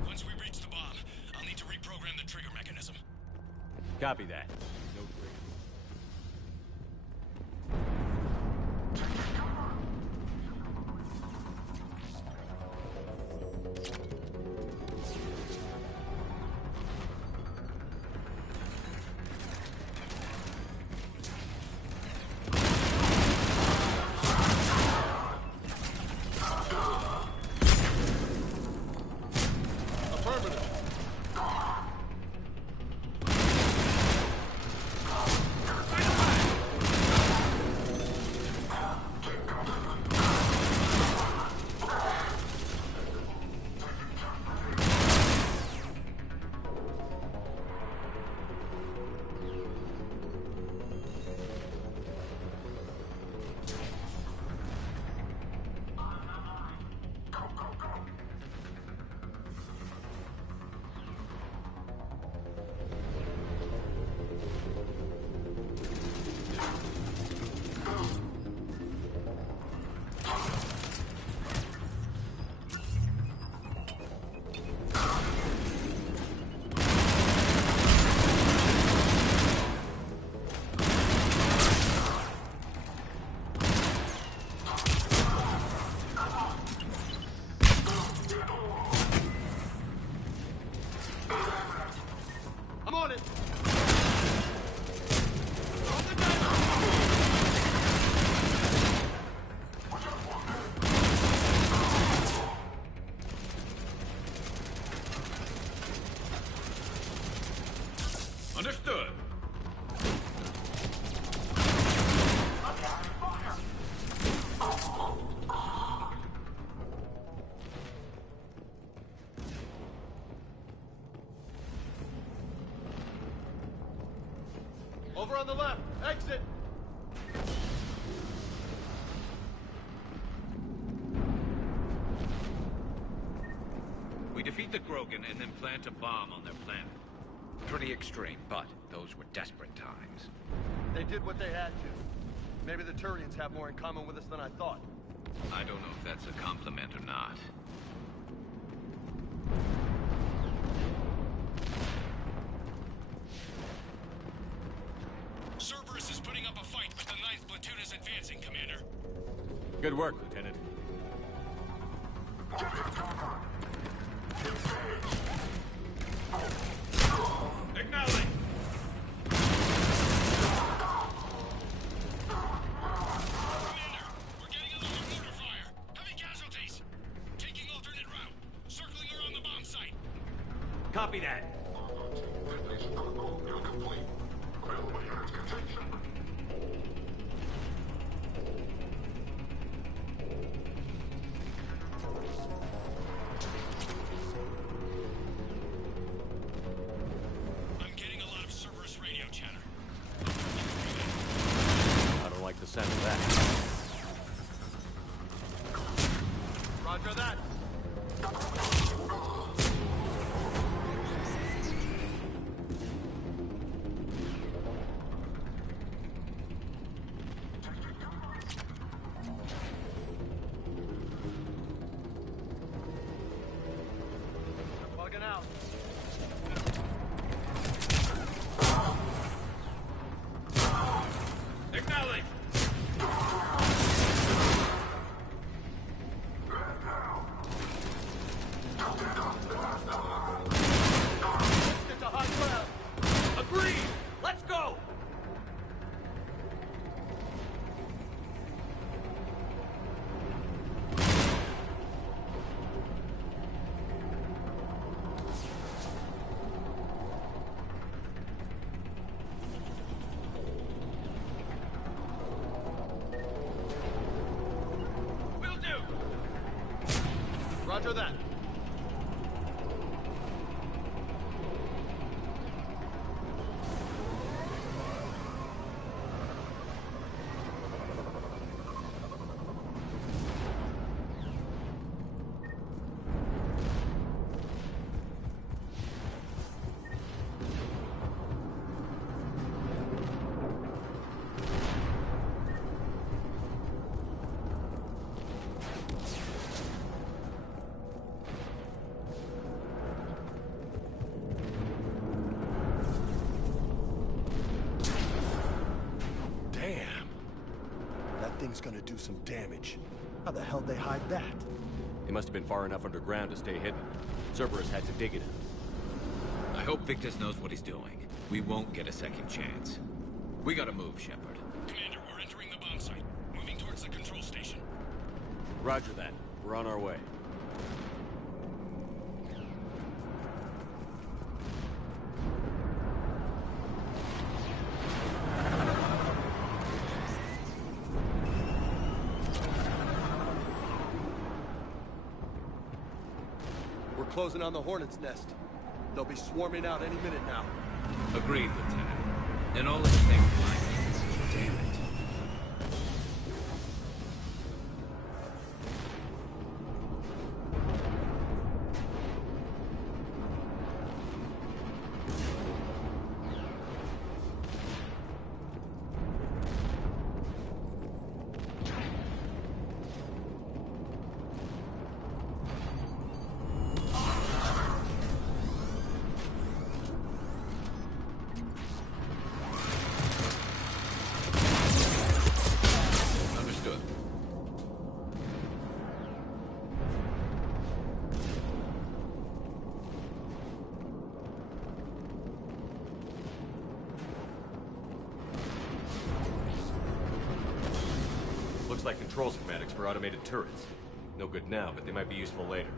Once we reach the bomb, I'll need to reprogram the trigger mechanism. Copy that. Affirmative. Understood. Over on the left. Exit. We defeat the Krogan and then plant a bomb on their planet. Pretty extreme, but those were desperate times. They did what they had to. Maybe the Turians have more in common with us than I thought. I don't know if that's a compliment or not. Cerberus is putting up a fight, but the 9th Platoon is advancing, Commander. Good work, Lieutenant. Acknowledge! Commander, we're getting a lot of mortar fire. Heavy casualties. Taking alternate route. Circling around the bomb site. Copy that. I'm getting a lot of Cerberus radio chatter. I don't like the sound of that. Roger that. Bugging out. Acknowledge! It's a high ground. Agreed! Let's go! Will do! Roger that. Damn. That thing's gonna do some damage. How the hell they hide that? They must have been far enough underground to stay hidden. Cerberus had to dig it out. I hope Victus knows what he's doing. We won't get a second chance. We gotta move, Shepard. Commander, we're entering the bomb site. Moving towards the control station. Roger that. We're on our way. We're closing on the Hornet's nest. They'll be swarming out any minute now. Agreed, Lieutenant. And all at the same time. Damn it. Looks like control schematics for automated turrets. No good now, but they might be useful later.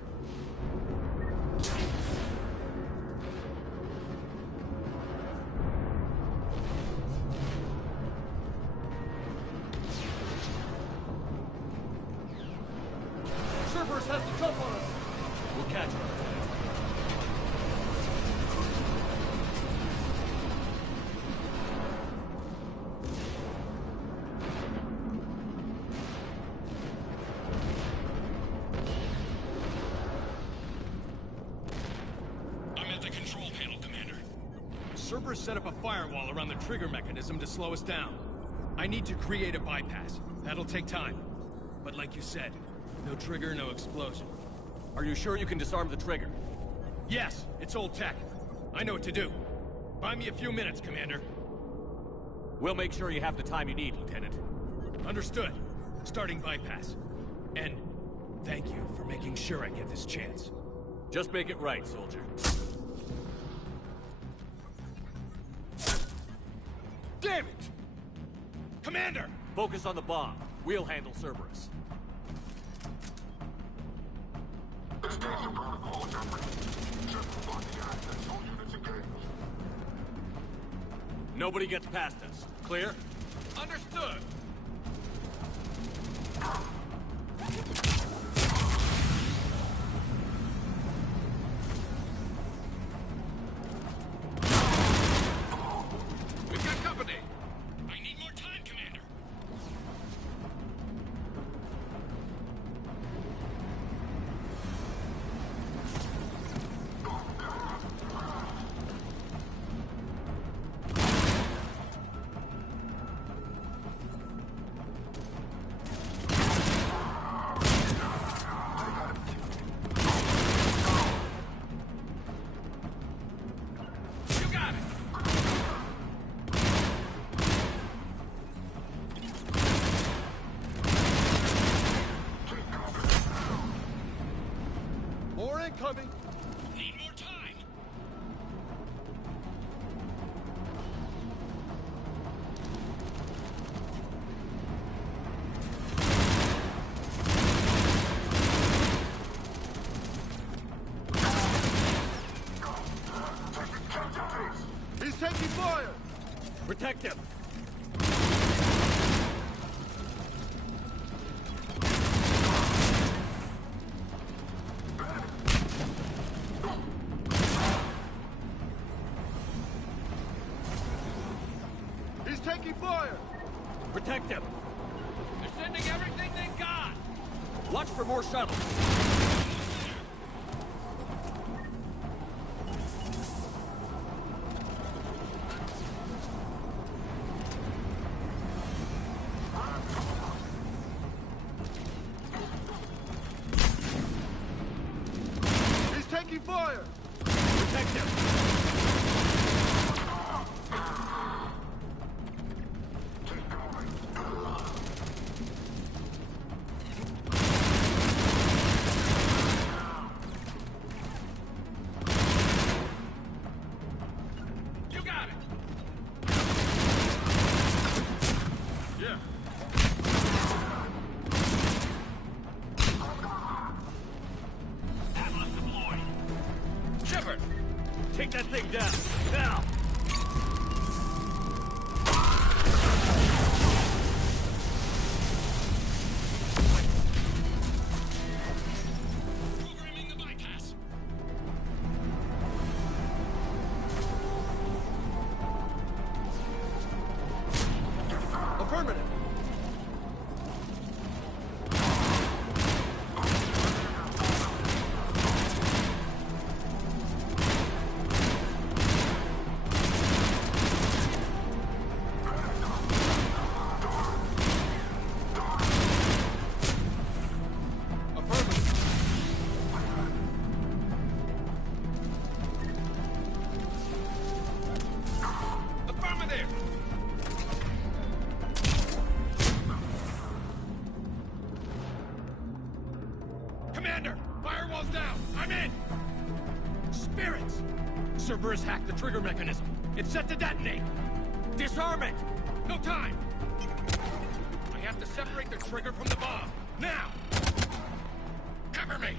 catch him. I'm at the control panel, Commander. Cerberus set up a firewall around the trigger mechanism to slow us down. I need to create a bypass. That'll take time. But like you said, no trigger, no explosion. Are you sure you can disarm the trigger? Yes, it's old tech. I know what to do. Buy me a few minutes, Commander. We'll make sure you have the time you need, Lieutenant. Understood. Starting bypass. And thank you for making sure I get this chance. Just make it right, soldier. Damn it! Commander! Focus on the bomb. We'll handle Cerberus. Nobody gets past us. Clear? Understood! We've got company! I need more time, Commander! More incoming! Need more time! He's taking fire! Protect him! He's taking fire! Protect him! They're sending everything they got! Watch for more shuttles. He's taking fire! Protect him! You got it! Yeah. Atlas deployed! Shepard! Take that thing down! Now! Programming the bypass! Affirmative! Affirmative! Commander! Firewall's down! I'm in! Spirits! Cerberus hacked the trigger mechanism. It's set to detonate! Disarm it! No time! I have to separate the trigger from the bomb. Now! Cover me!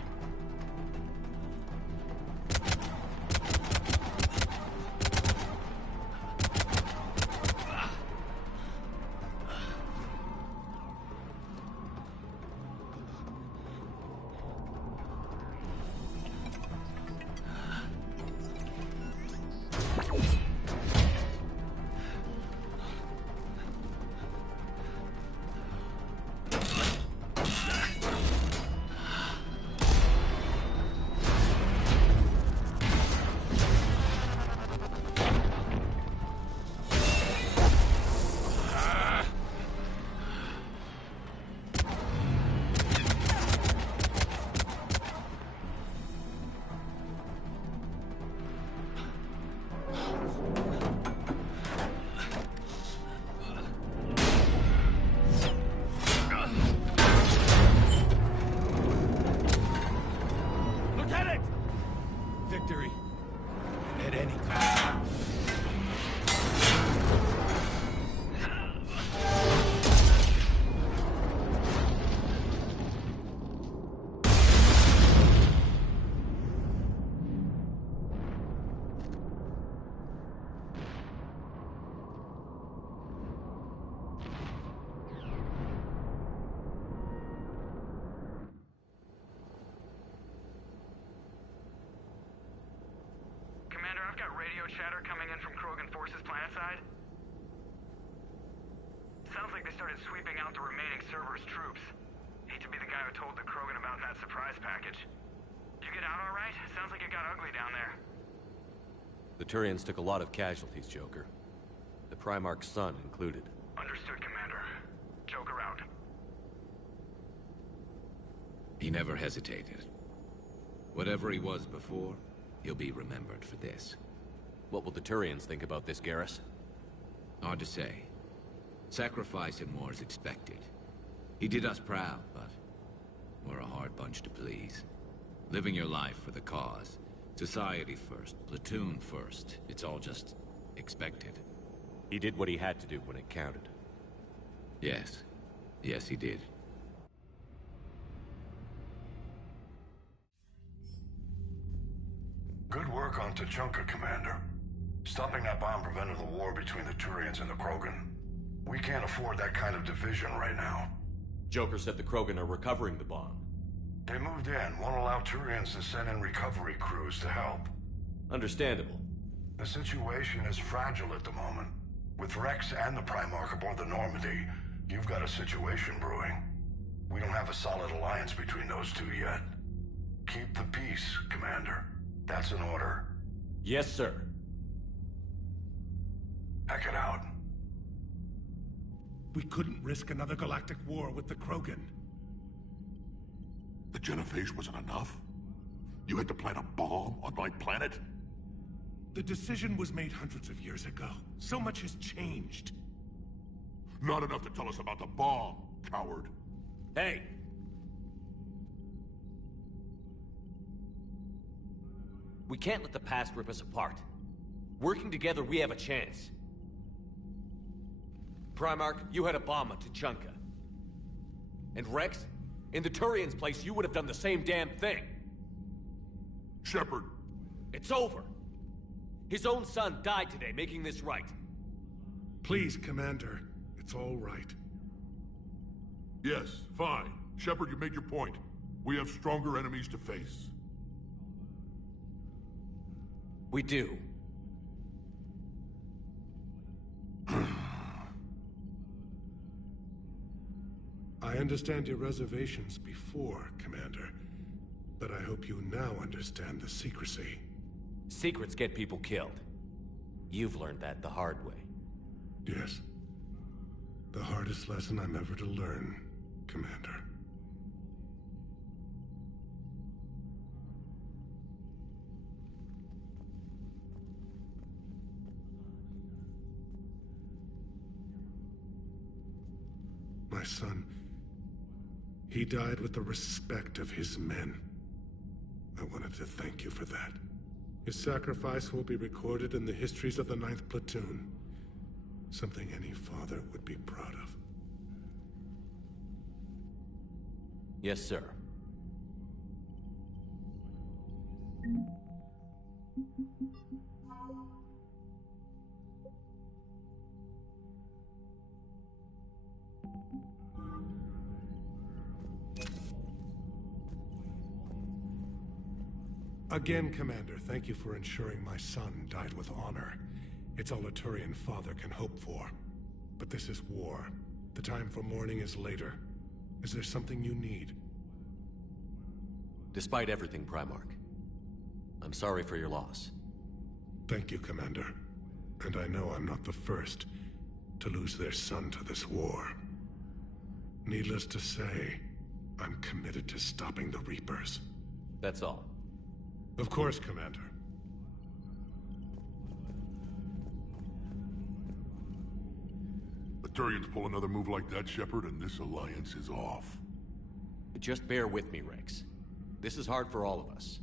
victory. At any cost. Chatter coming in from Krogan forces planetside. Sounds like they started sweeping out the remaining Cerberus troops. Hate to be the guy who told the Krogan about that surprise package. Did you get out all right? Sounds like it got ugly down there. The Turians took a lot of casualties, Joker. The Primarch's son included. Understood, Commander. Joker out. He never hesitated. Whatever he was before, he'll be remembered for this. What will the Turians think about this, Garrus? Hard to say. Sacrifice in war is expected. He did us proud, but we're a hard bunch to please. Living your life for the cause. Society first, platoon first. It's all just expected. He did what he had to do when it counted. Yes. Yes, he did. Good work on Tuchanka, Commander. Stopping that bomb prevented the war between the Turians and the Krogan. We can't afford that kind of division right now. Joker said the Krogan are recovering the bomb. They moved in, won't allow Turians to send in recovery crews to help. Understandable. The situation is fragile at the moment. With Rex and the Primarch aboard the Normandy, you've got a situation brewing. We don't have a solid alliance between those two yet. Keep the peace, Commander. That's an order. Yes, sir. Heck it out. We couldn't risk another galactic war with the Krogan. The Genophage wasn't enough? You had to plant a bomb on my planet? The decision was made hundreds of years ago. So much has changed. Not enough to tell us about the bomb, coward. Hey! We can't let the past rip us apart. Working together, we have a chance. Primarch, you had a bomb on Tuchanka. And Rex, in the Turian's place, you would have done the same damn thing. Shepard. It's over. His own son died today, making this right. Please, Commander. It's all right. Yes, fine. Shepard, you made your point. We have stronger enemies to face. We do. I understand your reservations before, Commander. But I hope you now understand the secrecy. Secrets get people killed. You've learned that the hard way. Yes. The hardest lesson I'm ever to learn, Commander. My son, he died with the respect of his men. I wanted to thank you for that. His sacrifice will be recorded in the histories of the 9th Platoon. Something any father would be proud of. Yes, sir. Again, Commander, thank you for ensuring my son died with honor. It's all a Turian father can hope for. But this is war. The time for mourning is later. Is there something you need? Despite everything, Primarch, I'm sorry for your loss. Thank you, Commander. And I know I'm not the first to lose their son to this war. Needless to say, I'm committed to stopping the Reapers. That's all. Of course, Commander. The Turians pull another move like that, Shepard, and this alliance is off. Just bear with me, Rex. This is hard for all of us.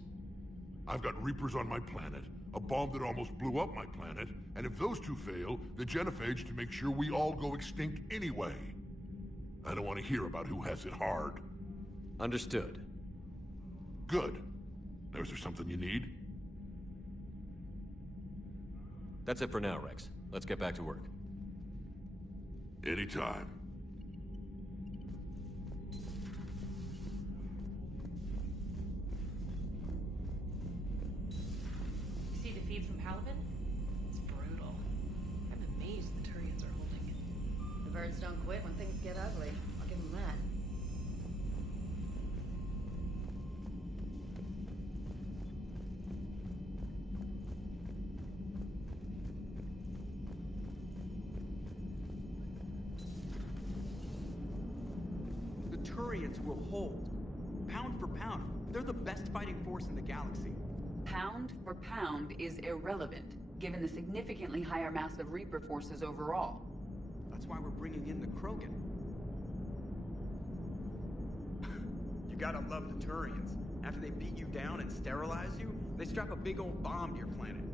I've got Reapers on my planet, a bomb that almost blew up my planet, and if those two fail, the genophage to make sure we all go extinct anyway. I don't want to hear about who has it hard. Understood. Good. Now, is there something you need? That's it for now, Rex. Let's get back to work. Anytime. You see the feed from Palaven? It's brutal. I'm amazed the Turians are holding it. The birds don't quit when things get ugly. I'll give them that. Turians will hold. Pound for pound, they're the best fighting force in the galaxy. Pound for pound is irrelevant, given the significantly higher mass of Reaper forces overall. That's why we're bringing in the Krogan. You gotta love the Turians. After they beat you down and sterilize you, they strap a big old bomb to your planet.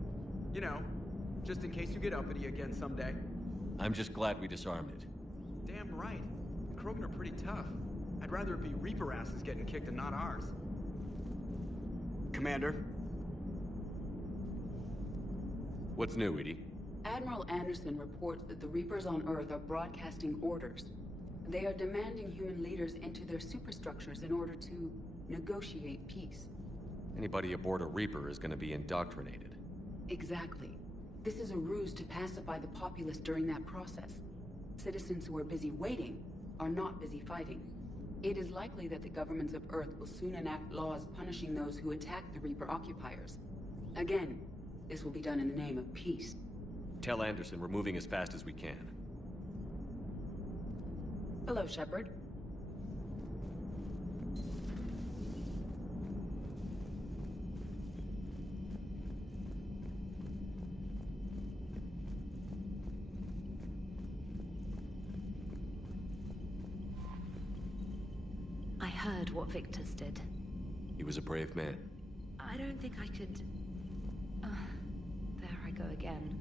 You know, just in case you get uppity again someday. I'm just glad we disarmed it. Damn right. The Krogan are pretty tough. I'd rather it be Reaper asses getting kicked and not ours. Commander? What's new, EDI? Admiral Anderson reports that the Reapers on Earth are broadcasting orders. They are demanding human leaders into their superstructures in order to negotiate peace. Anybody aboard a Reaper is going to be indoctrinated. Exactly. This is a ruse to pacify the populace during that process. Citizens who are busy waiting are not busy fighting. It is likely that the governments of Earth will soon enact laws punishing those who attack the Reaper occupiers. Again, this will be done in the name of peace. Tell Anderson we're moving as fast as we can. Hello, Shepard. I heard what Victor's did. He was a brave man. I don't think I could... there I go again.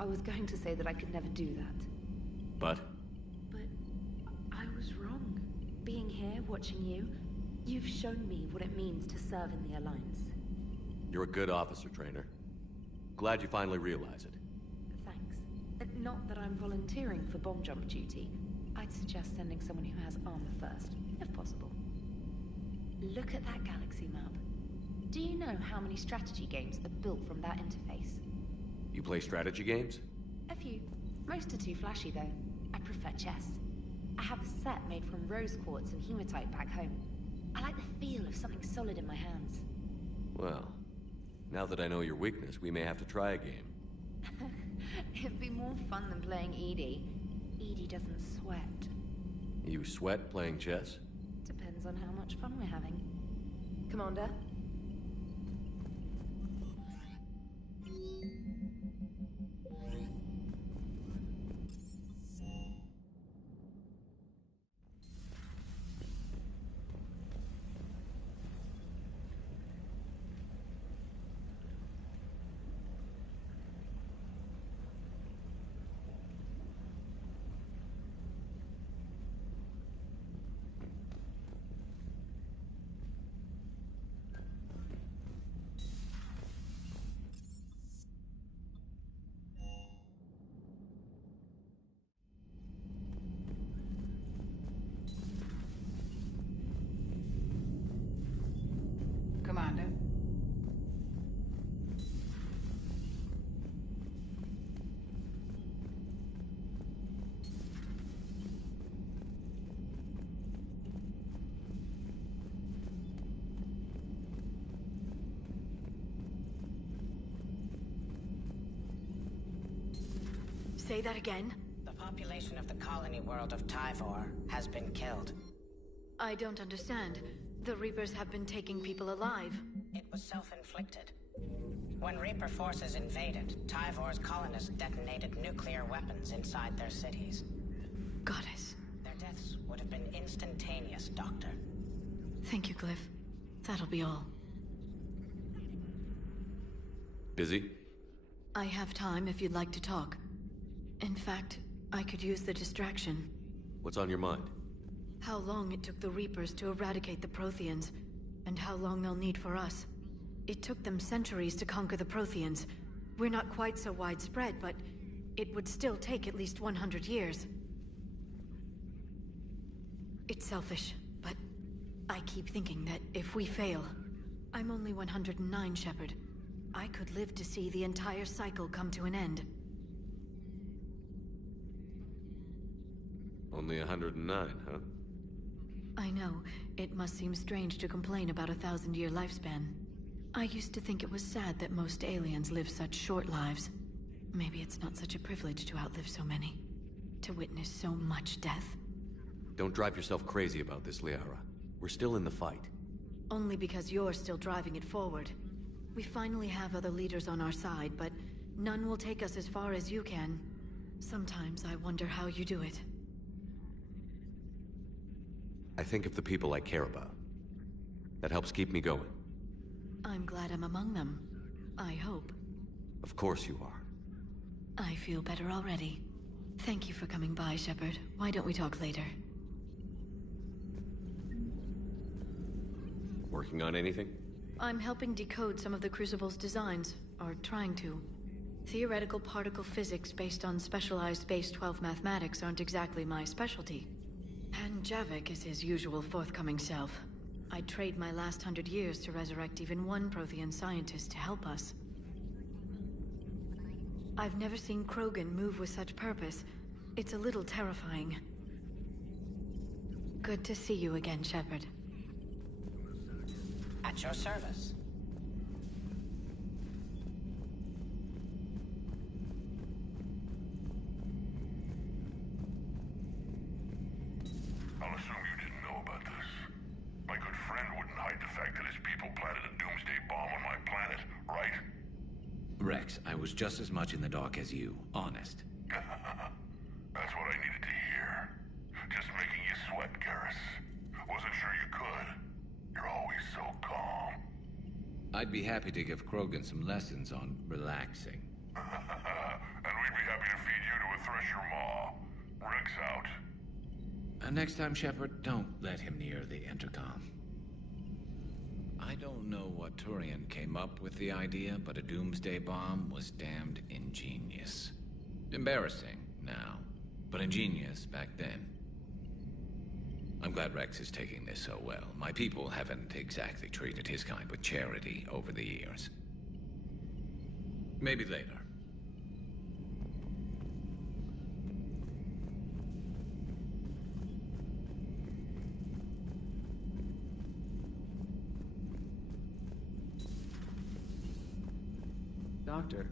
I was going to say that I could never do that. But? But I was wrong. Being here, watching you, you've shown me what it means to serve in the Alliance. You're a good officer, Trainer. Glad you finally realize it. Thanks. Not that I'm volunteering for bomb jump duty. I'd suggest sending someone who has armor first, if possible. Look at that galaxy map. Do you know how many strategy games are built from that interface? You play strategy games? A few. Most are too flashy, though. I prefer chess. I have a set made from rose quartz and hematite back home. I like the feel of something solid in my hands. Well, now that I know your weakness, we may have to try a game. It'd be more fun than playing EDI. EDI doesn't sweat. You sweat playing chess? Depends on how much fun we're having. Commander? Commander. Say that again? The population of the colony world of Tyvor has been killed. I don't understand. The Reapers have been taking people alive. It was self-inflicted. When Reaper forces invaded, Tyvor's colonists detonated nuclear weapons inside their cities. Goddess. Their deaths would have been instantaneous, Doctor. Thank you, Glyph. That'll be all. Busy? I have time if you'd like to talk. In fact, I could use the distraction. What's on your mind? How long it took the Reapers to eradicate the Protheans, and how long they'll need for us. It took them centuries to conquer the Protheans. We're not quite so widespread, but it would still take at least 100 years. It's selfish, but I keep thinking that if we fail... I'm only 109, Shepard. I could live to see the entire cycle come to an end. Only 109, huh? I know. It must seem strange to complain about a 1,000-year lifespan. I used to think it was sad that most aliens live such short lives. Maybe it's not such a privilege to outlive so many. To witness so much death. Don't drive yourself crazy about this, Liara. We're still in the fight. Only because you're still driving it forward. We finally have other leaders on our side, but none will take us as far as you can. Sometimes I wonder how you do it. I think of the people I care about. That helps keep me going. I'm glad I'm among them. I hope. Of course you are. I feel better already. Thank you for coming by, Shepard. Why don't we talk later? Working on anything? I'm helping decode some of the Crucible's designs, or trying to. Theoretical particle physics based on specialized base 12 mathematics aren't exactly my specialty. And Javik is his usual forthcoming self. I'd trade my last 100 years to resurrect even one Prothean scientist to help us. I've never seen Krogan move with such purpose. It's a little terrifying. Good to see you again, Shepard. At your service. I'll assume you didn't know about this. My good friend wouldn't hide the fact that his people planted a doomsday bomb on my planet, right? Rex, I was just as much in the dark as you, honest. That's what I needed to hear. Just making you sweat, Garrus. Wasn't sure you could. You're always so calm. I'd be happy to give Krogan some lessons on relaxing. And we'd be happy to feed you to a Thresher maw. Rex out. Next time, Shepard, don't let him near the intercom. I don't know what Turian came up with the idea, but a doomsday bomb was damned ingenious. Embarrassing now, but ingenious back then. I'm glad Rex is taking this so well. My people haven't exactly treated his kind with charity over the years. Maybe later. Doctor,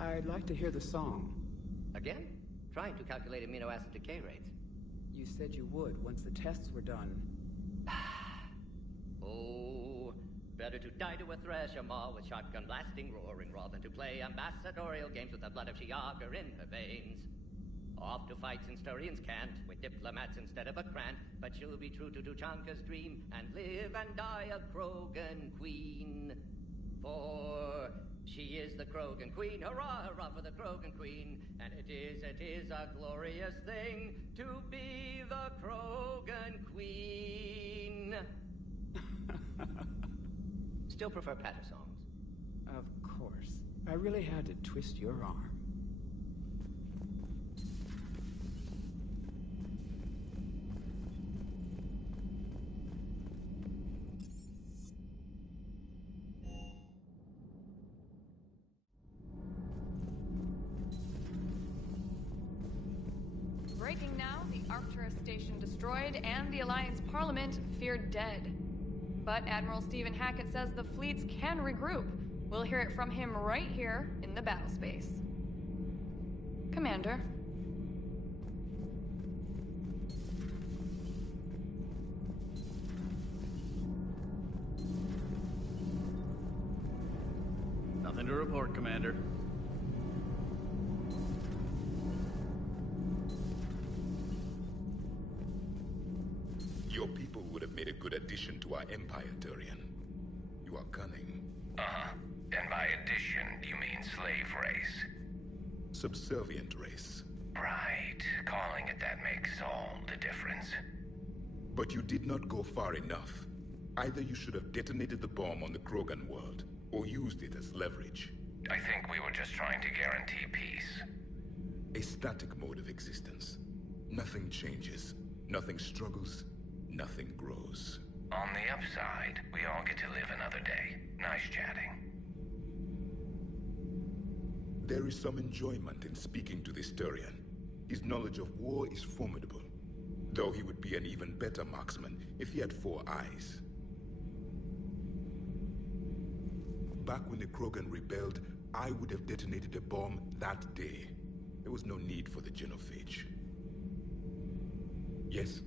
I'd like to hear the song. Again? Trying to calculate amino acid decay rates. You said you would once the tests were done. Oh, better to die to a Thresher maw with shotgun blasting, roaring, rather than to play ambassadorial games with the blood of Shiagar in her veins. Off to fight since Turians can't, with diplomats instead of a Krant, but she'll be true to Tuchanka's dream and live and die a Krogan queen. For she is the Krogan queen, hurrah, hurrah for the Krogan queen, and it is a glorious thing to be the Krogan queen. Still prefer patter songs. Of course. I really had to twist your arm. Breaking now, the Arcturus station destroyed and the Alliance Parliament feared dead. But Admiral Stephen Hackett says the fleets can regroup. We'll hear it from him right here in the battle space. Commander. Nothing to report, Commander. Your people would have made a good addition to our empire, Turian. You are cunning. Uh-huh. And by addition, do you slave race. Subservient race. Right. Calling it that makes all the difference. But you did not go far enough. Either you should have detonated the bomb on the Krogan world, or used it as leverage. I think we were just trying to guarantee peace. A static mode of existence. Nothing changes, nothing struggles, nothing grows. On the upside, we all get to live another day. Nice chatting. There is some enjoyment in speaking to this Turian. His knowledge of war is formidable, though he would be an even better marksman if he had 4 eyes. Back when the Krogan rebelled, I would have detonated a bomb that day. There was no need for the genophage. Yes?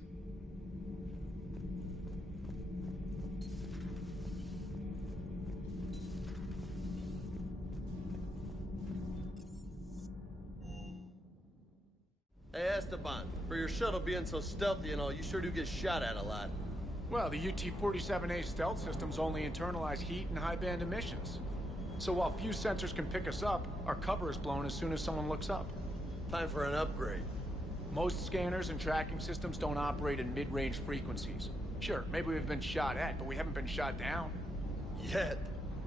Hey, Esteban, for your shuttle being so stealthy and all, you sure do get shot at a lot. Well, the UT-47A stealth systems only internalize heat and high-band emissions. So while few sensors can pick us up, our cover is blown as soon as someone looks up. Time for an upgrade. Most scanners and tracking systems don't operate in mid-range frequencies. Sure, maybe we've been shot at, but we haven't been shot down. Yet.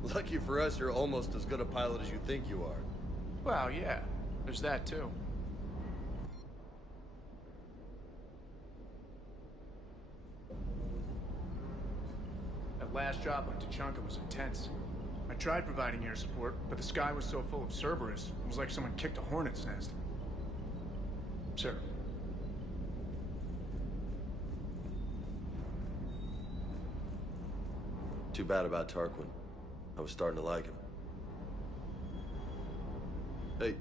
Lucky for us, you're almost as good a pilot as you think you are. Well, yeah. There's that, too. That last job on Tuchanka was intense. I tried providing air support, but the sky was so full of Cerberus, it was like someone kicked a hornet's nest. Sir. Too bad about Tarquin. I was starting to like him. Hey.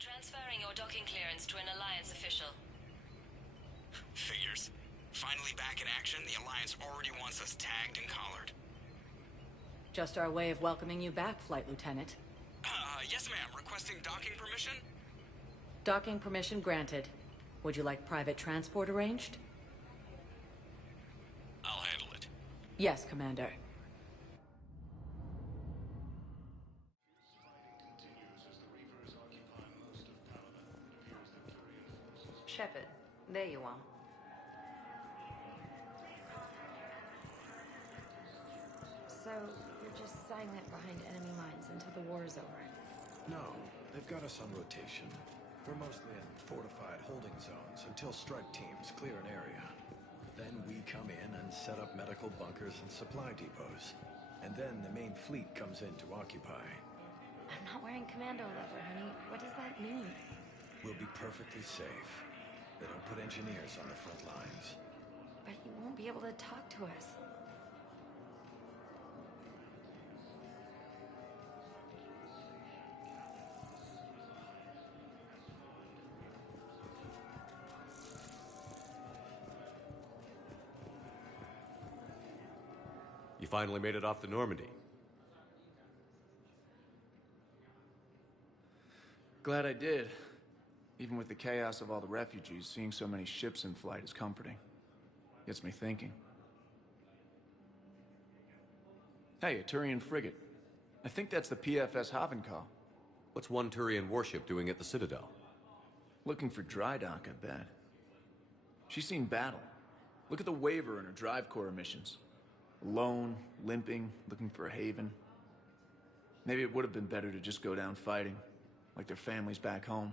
Transferring your docking clearance to an Alliance official. Figures. Finally back in action, the Alliance already wants us tagged and collared. Just our way of welcoming you back, Flight Lieutenant. Yes ma'am. Requesting docking permission? Docking permission granted. Would you like private transport arranged? I'll handle it. Yes, Commander. Shepard, there you are. So, you're just silent behind enemy lines until the war is over? No, they've got us on rotation. We're mostly in fortified holding zones until strike teams clear an area. Then we come in and set up medical bunkers and supply depots. And then the main fleet comes in to occupy. I'm not wearing commando leather, honey. What does that mean? We'll be perfectly safe. They don't put engineers on the front lines. But you won't be able to talk to us. You finally made it off the Normandy. Glad I did. Even with the chaos of all the refugees, seeing so many ships in flight is comforting. Gets me thinking. Hey, a Turian frigate. I think that's the PFS Havenkow. What's one Turian warship doing at the Citadel? Looking for dry dock, I bet. She's seen battle. Look at the waiver in her drive core emissions. Alone, limping, looking for a haven. Maybe it would have been better to just go down fighting, like their families back home.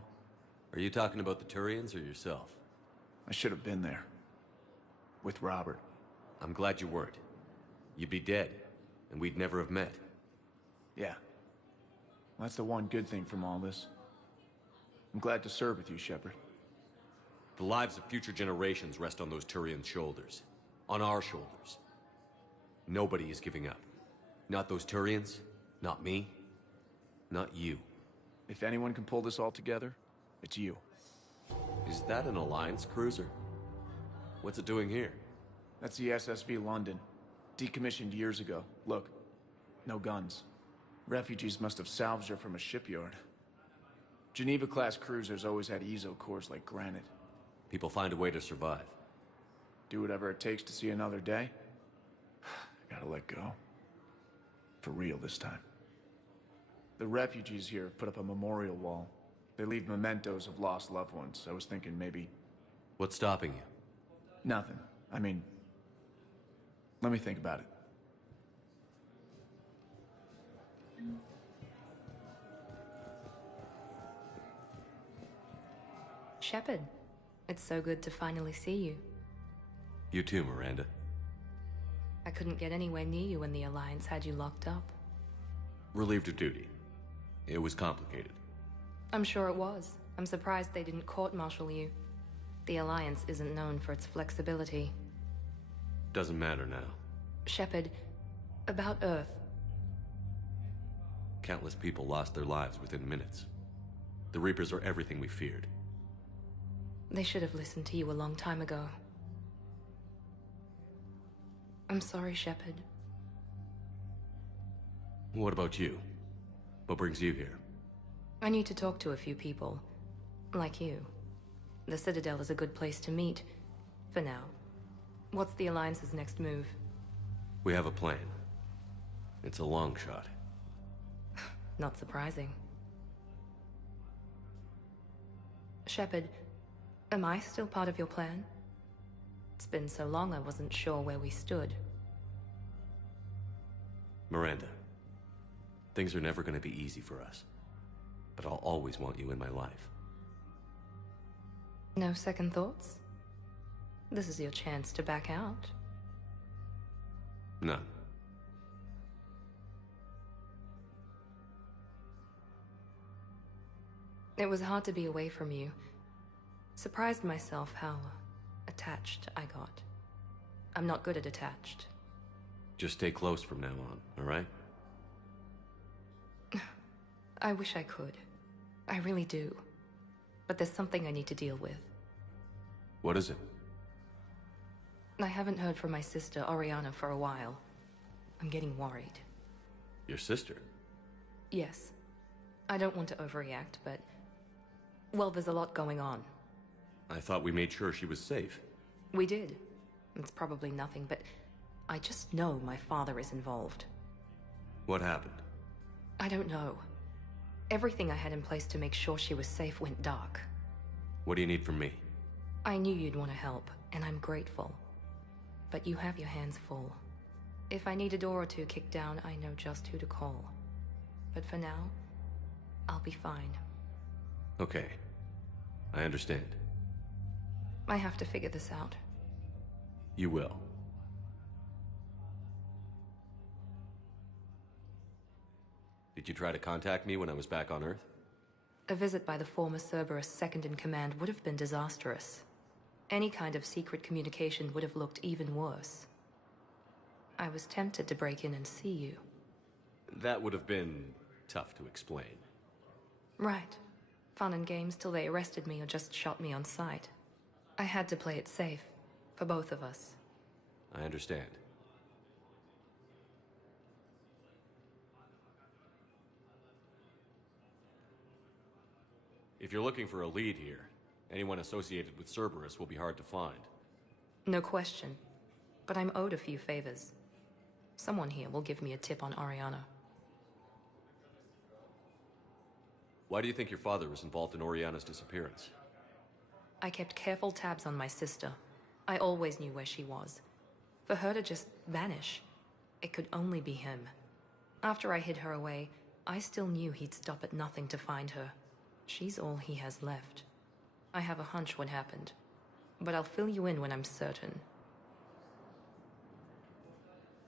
Are you talking about the Turians or yourself? I should have been there. With Robert. I'm glad you weren't. You'd be dead, and we'd never have met. Yeah. That's the one good thing from all this. I'm glad to serve with you, Shepard. The lives of future generations rest on those Turian shoulders. On our shoulders. Nobody is giving up. Not those Turians, not me, not you. If anyone can pull this all together, it's you. Is that an Alliance cruiser? What's it doing here? That's the SSV London. Decommissioned years ago. Look, no guns. Refugees must have salvaged her from a shipyard. Geneva-class cruisers always had eezo cores like granite. People find a way to survive. Do whatever it takes to see another day. I gotta let go. For real this time. The refugees here have put up a memorial wall. They leave mementos of lost loved ones. I was thinking maybe... What's stopping you? Nothing. I mean... Let me think about it. Shepard, it's so good to finally see you. You too, Miranda. I couldn't get anywhere near you when the Alliance had you locked up. Relieved of duty. It was complicated. I'm sure it was. I'm surprised they didn't court-martial you. The Alliance isn't known for its flexibility. Doesn't matter now. Shepard, about Earth. Countless people lost their lives within minutes. The Reapers are everything we feared. They should have listened to you a long time ago. I'm sorry, Shepard. What about you? What brings you here? I need to talk to a few people. Like you. The Citadel is a good place to meet. For now. What's the Alliance's next move? We have a plan. It's a long shot. Not surprising. Shepard, am I still part of your plan? It's been so long I wasn't sure where we stood. Miranda, things are never going to be easy for us. But I'll always want you in my life. No second thoughts? This is your chance to back out. None. It was hard to be away from you. Surprised myself how attached I got. I'm not good at attached. Just stay close from now on, all right? I wish I could. I really do. But there's something I need to deal with. What is it? I haven't heard from my sister, Oriana, for a while. I'm getting worried. Your sister? Yes. I don't want to overreact, but... well, there's a lot going on. I thought we made sure she was safe. We did. It's probably nothing, but... I just know my father is involved. What happened? I don't know. Everything I had in place to make sure she was safe went dark. What do you need from me? I knew you'd want to help, and I'm grateful. But you have your hands full. If I need a door or two kicked down, I know just who to call. But for now, I'll be fine. Okay. I understand. I have to figure this out. You will. Did you try to contact me when I was back on Earth? A visit by the former Cerberus second-in-command would have been disastrous. Any kind of secret communication would have looked even worse. I was tempted to break in and see you. That would have been tough to explain. Right. Fun and games till they arrested me or just shot me on sight. I had to play it safe, for both of us. I understand. If you're looking for a lead here, anyone associated with Cerberus will be hard to find. No question. But I'm owed a few favors. Someone here will give me a tip on Oriana. Why do you think your father was involved in Oriana's disappearance? I kept careful tabs on my sister. I always knew where she was. For her to just vanish, it could only be him. After I hid her away, I still knew he'd stop at nothing to find her. She's all he has left. I have a hunch what happened, but I'll fill you in when I'm certain.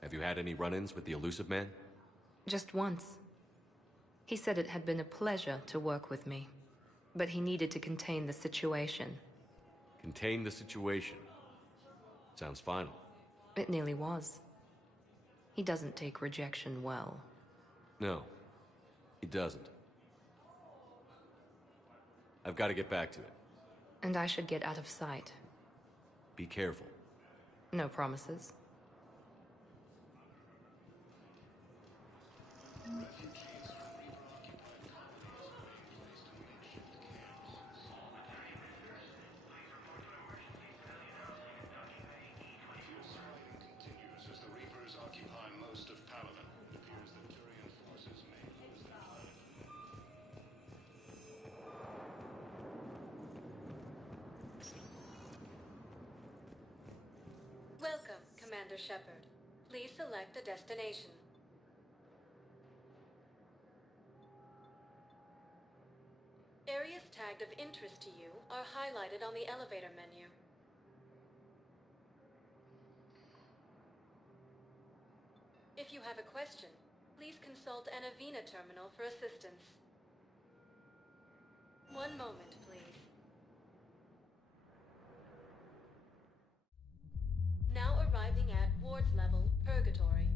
Have you had any run-ins with the Illusive Man? Just once. He said it had been a pleasure to work with me, but he needed to contain the situation. Contain the situation. Sounds final. It nearly was. He doesn't take rejection well. No, he doesn't. I've got to get back to it. And I should get out of sight. Be careful. No promises. Welcome, Commander Shepard. Please select a destination. Areas tagged of interest to you are highlighted on the elevator menu. If you have a question, please consult an Avina terminal for assistance. One moment, please. Now arriving at Ward's level, Purgatory.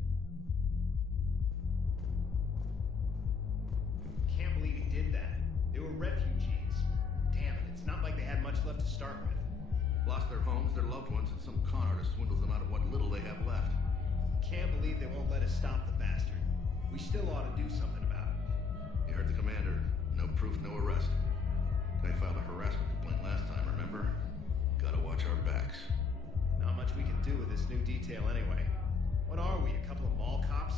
Can't believe he did that. They were refugees. Damn it, it's not like they had much left to start with. Lost their homes, their loved ones, and some con artist swindles them out of what little they have left. Can't believe they won't let us stop the bastard. We still ought to do something about it. You heard the commander. No proof, no arrest. They filed a harassment complaint last time, remember? Gotta watch our backs. Not much we can do with this new detail anyway. What are we, a couple of mall cops?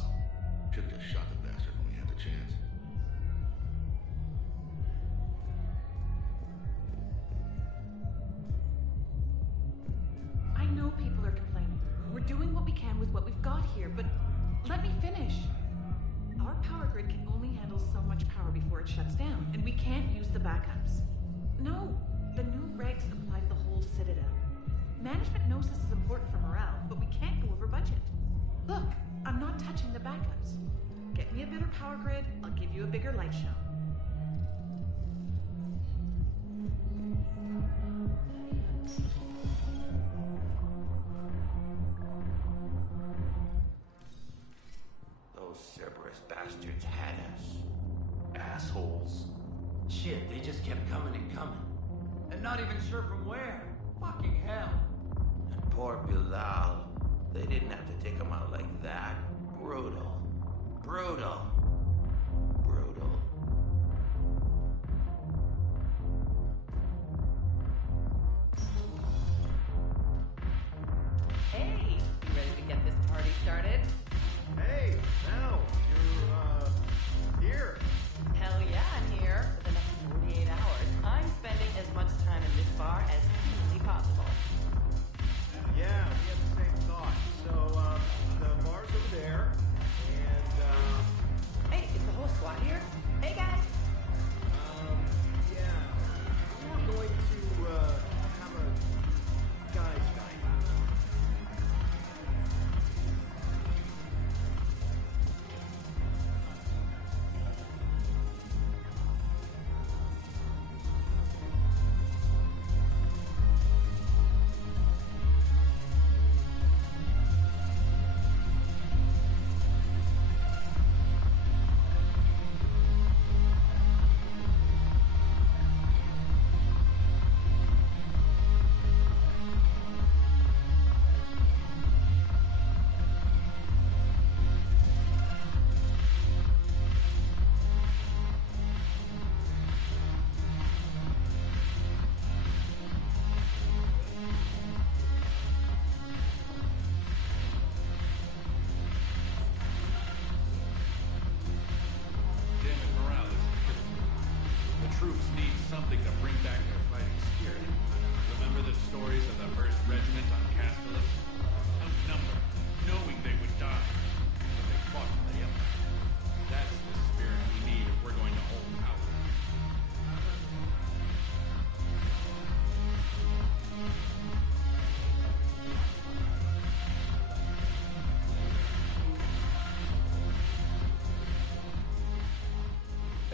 Should've just shot the bastard when we had the chance. I know people are complaining. We're doing what we can with what we've got here, but let me finish. Our power grid can only handle so much power before it shuts down, and we can't use the backups. No, the new regs apply to the whole Citadel. Management knows this is important for morale, but we can't go over budget. Look, I'm not touching the backups. Get me a better power grid, I'll give you a bigger light show. Those Cerberus bastards had us. Assholes. Shit, they just kept coming and coming. And not even sure from where. Fucking hell. And poor Bilal. They didn't have to take him out like that. Brutal. Brutal. Brutal. Hey, you ready to get this party started? Hey, now, you're, here. Hell yeah, I'm here. For the next 48 hours, I'm spending as much time in this bar as humanly possible. Yeah, we had the same thought. So, the bar's over there, and, Hey, is the whole squad here? Hey, guys! yeah. We were going to, have a guys' night.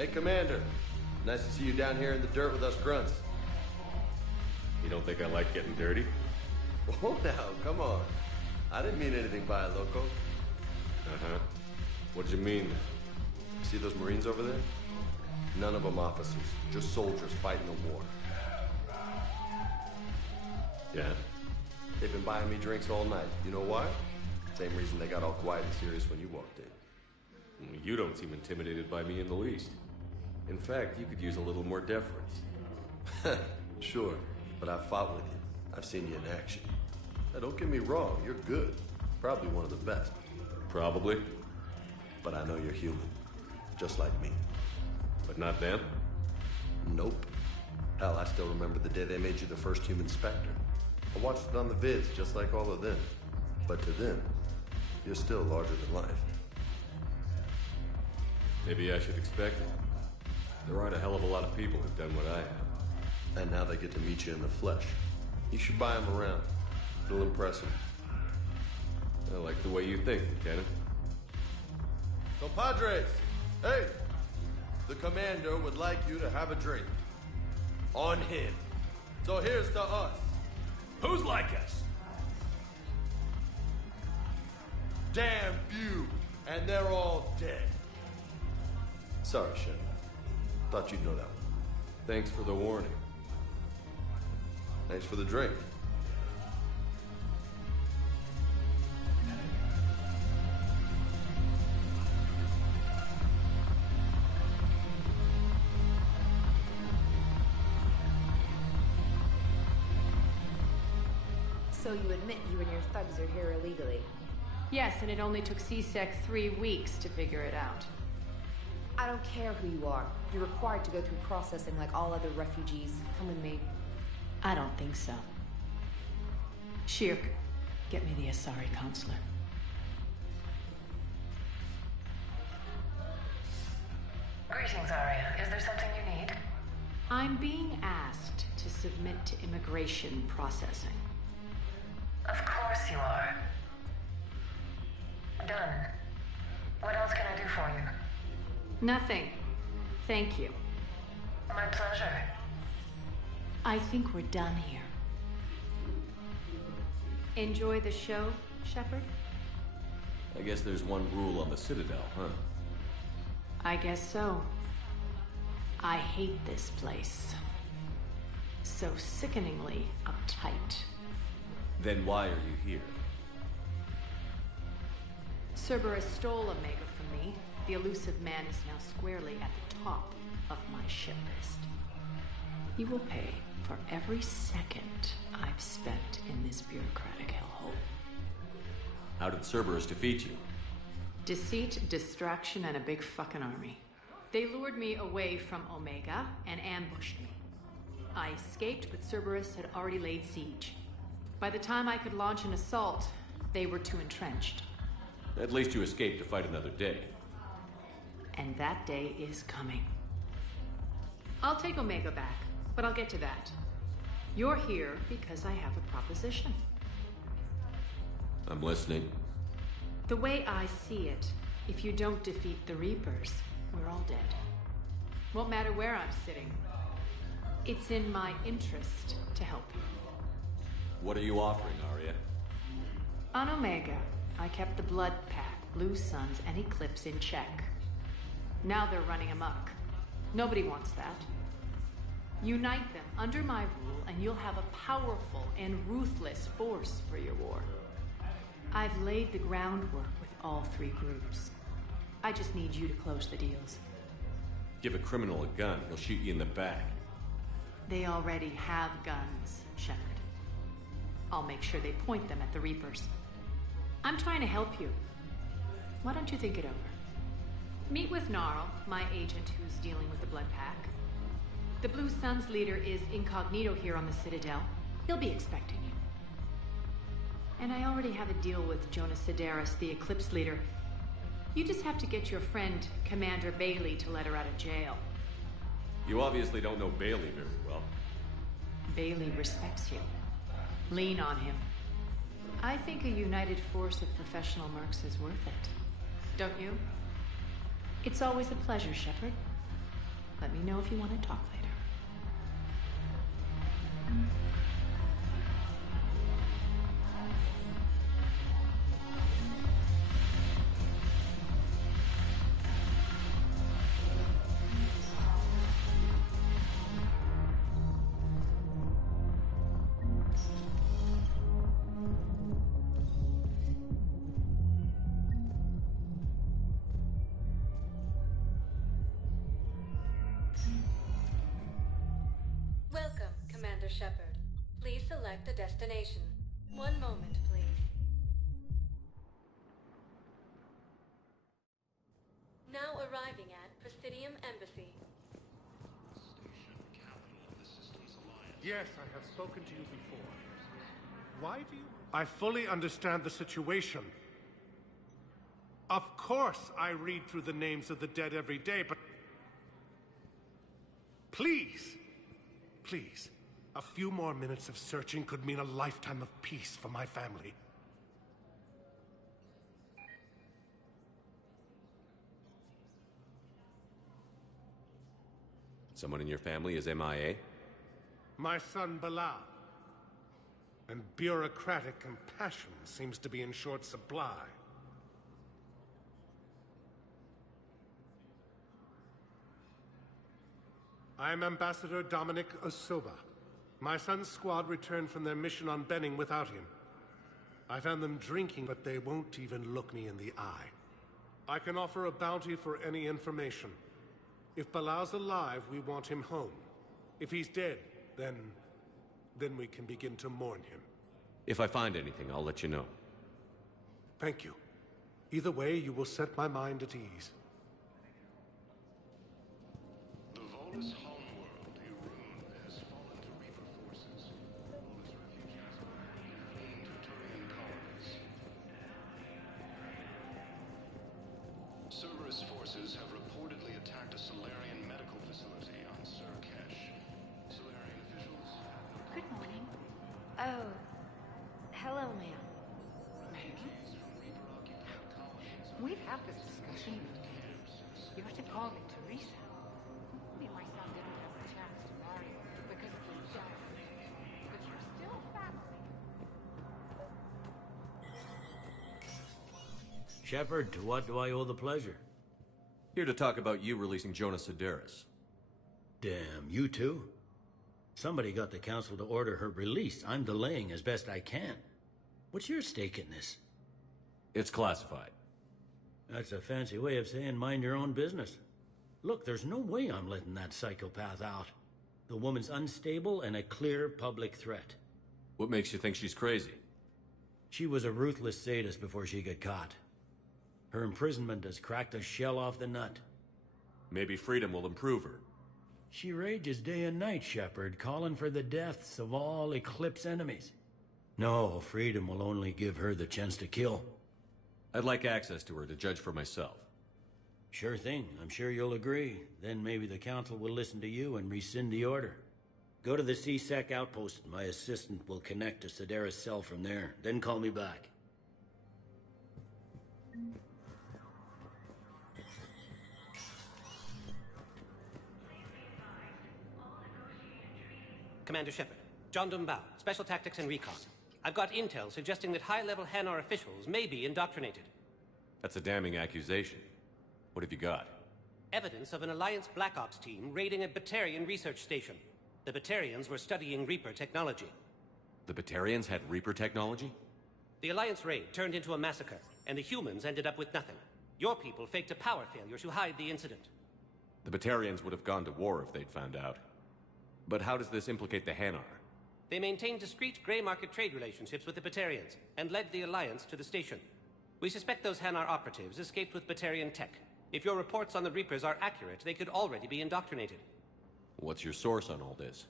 Hey, Commander. Nice to see you down here in the dirt with us grunts. You don't think I like getting dirty? Oh, now, come on. I didn't mean anything by it, Loco. Uh-huh. What did you mean? See those Marines over there? None of them officers, just soldiers fighting the war. Yeah? They've been buying me drinks all night. You know why? Same reason they got all quiet and serious when you walked in. You don't seem intimidated by me in the least. In fact, you could use a little more deference. Sure, but I've fought with you. I've seen you in action. Now, don't get me wrong, you're good. Probably one of the best. Probably. But I know you're human. Just like me. But not them? Nope. Hell, I still remember the day they made you the first human Spectre. I watched it on the vids, just like all of them. But to them, you're still larger than life. Maybe I should expect it. There aren't a hell of a lot of people who've done what I have. And now they get to meet you in the flesh. You should buy them around. It'll impress them. I like the way you think, Lieutenant. Compadres! Hey! The Commander would like you to have a drink. On him. So here's to us. Who's like us? Damn few, and they're all dead. Sorry, Shen. Thought you'd know that one. Thanks for the warning. Thanks for the drink. So you admit you and your thugs are here illegally? Yes, and it only took CSEC 3 weeks to figure it out. I don't care who you are. You're required to go through processing like all other refugees. Come with me. I don't think so. Shirk, get me the Asari consular. Greetings, Arya. Is there something you need? I'm being asked to submit to immigration processing. Of course you are. Done. What else can I do for you? Nothing. Thank you. My pleasure. I think we're done here. Enjoy the show, Shepard? I guess there's one rule on the Citadel, huh? I guess so. I hate this place. So sickeningly uptight. Then why are you here? Cerberus stole Omega from me. The elusive man is now squarely at the top of my ship list. He will pay for every second I've spent in this bureaucratic hellhole. How did Cerberus defeat you? Deceit, distraction, and a big fucking army. They lured me away from Omega and ambushed me. I escaped, but Cerberus had already laid siege. By the time I could launch an assault, they were too entrenched. At least you escaped to fight another day. And that day is coming. I'll take Omega back, but I'll get to that. You're here because I have a proposition. I'm listening. The way I see it, if you don't defeat the Reapers, we're all dead. Won't matter where I'm sitting. It's in my interest to help you. What are you offering, Arya? On Omega, I kept the Blood Pack, Blue Suns, and Eclipse in check. Now they're running amok. Nobody wants that. Unite them under my rule, and you'll have a powerful and ruthless force for your war. I've laid the groundwork with all 3 groups. I just need you to close the deals. Give a criminal a gun, he'll shoot you in the back. They already have guns, Shepard. I'll make sure they point them at the Reapers. I'm trying to help you. Why don't you think it over? Meet with Gnarl, my agent who's dealing with the Blood Pack. The Blue Suns leader is incognito here on the Citadel. He'll be expecting you. And I already have a deal with Jonas Sedaris, the Eclipse leader. You just have to get your friend, Commander Bailey, to let her out of jail. You obviously don't know Bailey very well. Bailey respects you. Lean on him. I think a united force of professional mercs is worth it. Don't you? It's always a pleasure, Shepard. Let me know if you want to talk later. Welcome, Commander Shepard. Please select a destination. One moment, please. Now arriving at Presidium Embassy. Yes, I have spoken to you before. Why do you... I fully understand the situation. Of course I read through the names of the dead every day, but... Please! Please, a few more minutes of searching could mean a lifetime of peace for my family. Someone in your family is MIA? My son, Bilal. And bureaucratic compassion seems to be in short supply. I am Ambassador Dominic Osoba. My son's squad returned from their mission on Benning without him. I found them drinking, but they won't even look me in the eye. I can offer a bounty for any information. If Bilal's alive, we want him home. If he's dead, then we can begin to mourn him. If I find anything, I'll let you know. Thank you. Either way, you will set my mind at ease. The Volus homeworld, Irun, has fallen to Reaper forces. Volus refugees are fleeing to Turian colonies. Cerberus forces have reportedly attacked a Solarian medical facility on Surkesh. Solarian officials have... Good morning. Oh, hello, ma'am. We've had this discussion. You're to call me Teresa. Me and my son didn't have a chance to marry you because of your death. But you're still family. Shepard, to what do I owe the pleasure? Here to talk about you releasing Jonas Sedaris. Damn, you too? Somebody got the council to order her release. I'm delaying as best I can. What's your stake in this? It's classified. That's a fancy way of saying mind your own business. Look, there's no way I'm letting that psychopath out. The woman's unstable and a clear public threat. What makes you think she's crazy? She was a ruthless sadist before she got caught. Her imprisonment has cracked the shell off the nut. Maybe freedom will improve her. She rages day and night, Shepard, calling for the deaths of all Eclipse enemies. No, freedom will only give her the chance to kill. I'd like access to her to judge for myself. Sure thing. I'm sure you'll agree. Then maybe the council will listen to you and rescind the order. Go to the C-Sec outpost. My assistant will connect to Sedaris' cell from there. Then call me back. Commander Shepard. John Dumbao, Special Tactics and Recon. I've got intel suggesting that high-level Hanar officials may be indoctrinated. That's a damning accusation. What have you got? Evidence of an Alliance Black Ops team raiding a Batarian research station. The Batarians were studying Reaper technology. The Batarians had Reaper technology? The Alliance raid turned into a massacre, and the humans ended up with nothing. Your people faked a power failure to hide the incident. The Batarians would have gone to war if they'd found out. But how does this implicate the Hanar? They maintained discreet gray market trade relationships with the Batarians, and led the Alliance to the station. We suspect those Hanar operatives escaped with Batarian tech. If your reports on the Reapers are accurate, they could already be indoctrinated. What's your source on all this?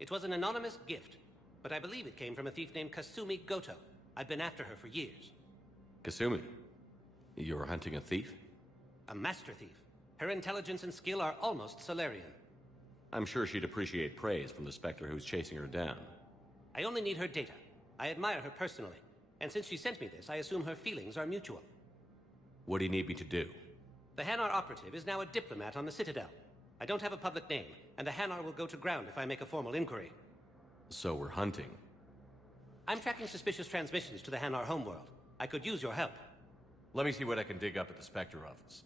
It was an anonymous gift, but I believe it came from a thief named Kasumi Goto. I've been after her for years. Kasumi? You're hunting a thief? A master thief. Her intelligence and skill are almost Solarian. I'm sure she'd appreciate praise from the Spectre who's chasing her down. I only need her data. I admire her personally, and since she sent me this, I assume her feelings are mutual. What do you need me to do? The Hanar operative is now a diplomat on the Citadel. I don't have a public name, and the Hanar will go to ground if I make a formal inquiry. So we're hunting. I'm tracking suspicious transmissions to the Hanar homeworld. I could use your help. Let me see what I can dig up at the Spectre office.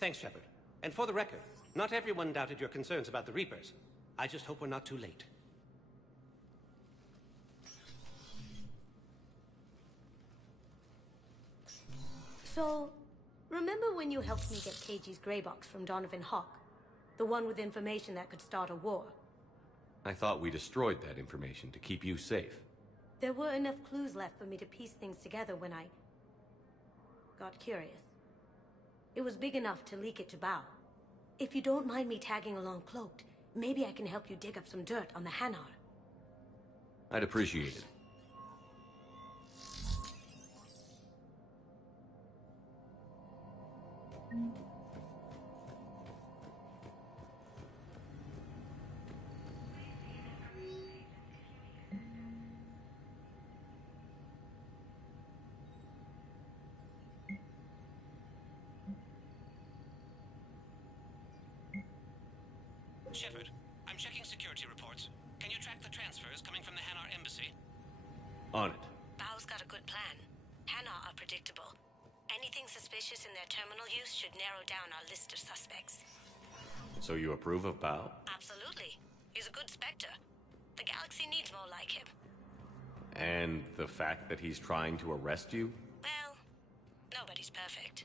Thanks, Shepard. And for the record, not everyone doubted your concerns about the Reapers. I just hope we're not too late. So, remember when you helped me get KG's grey box from Donovan Hawk? The one with information that could start a war? I thought we destroyed that information to keep you safe. There were enough clues left for me to piece things together when I got curious. It was big enough to leak it to Bao. If you don't mind me tagging along cloaked, maybe I can help you dig up some dirt on the Hanar. I'd appreciate it. Shepard, I'm checking security reports. Can you track the transfers coming from the Hanar embassy? On it. Bao's got a good plan. Hanar are predictable. Anything suspicious in their terminal use should narrow down our list of suspects. So you approve of Bao? Absolutely. He's a good Spectre. The galaxy needs more like him. And the fact that he's trying to arrest you? Well, nobody's perfect.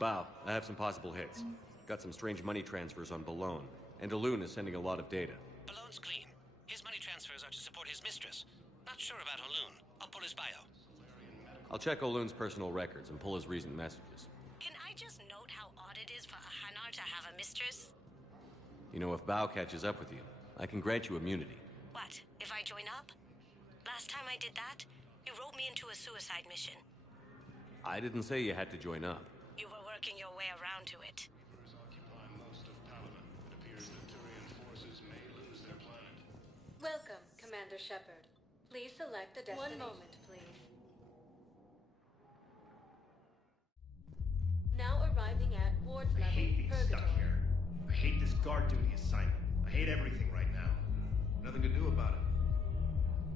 Bao, I have some possible hits. Got some strange money transfers on Balone, and Elune is sending a lot of data. Balone's clean. His money transfers are to support his mistress. Not sure about Elune. I'll pull his bio. I'll check Olune's personal records and pull his recent messages. Can I just note how odd it is for a Hanar to have a mistress? You know, if Bao catches up with you, I can grant you immunity. What, if I join up? Last time I did that, you wrote me into a suicide mission. I didn't say you had to join up. You were working your way around to it. Welcome, Commander Shepard. Please select a destination. 1 moment, please. Now arriving at Ward's I level, hate being stuck Purgatory. here. I hate this guard duty assignment. I hate everything right now. Nothing to do about it.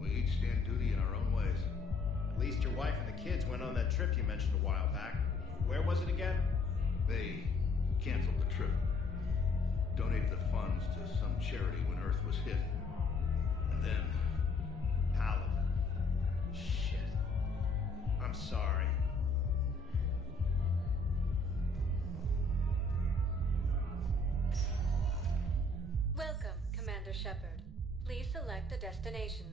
We each stand duty in our own ways. At least your wife and the kids went on that trip you mentioned a while back. Where was it again? They canceled the trip. Donated the funds to some charity when Earth was hit. And then... Paladin. Shit. I'm sorry. Welcome, Commander Shepard. Please select a destination.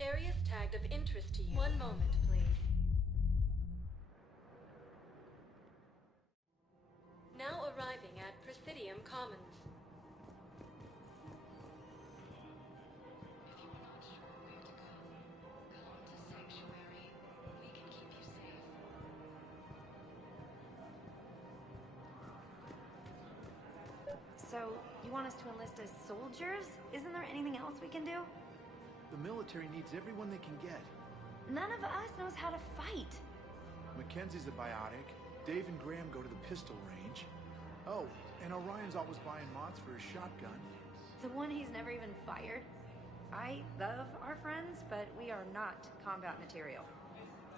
Areas tagged of interest to you. 1 moment, please. Now arriving at Presidium Commons. So, you want us to enlist as soldiers? Isn't there anything else we can do? The military needs everyone they can get. None of us knows how to fight. Mackenzie's a biotic. Dave and Graham go to the pistol range. Oh, and Orion's always buying mods for his shotgun. The one he's never even fired. I love our friends, but we are not combat material.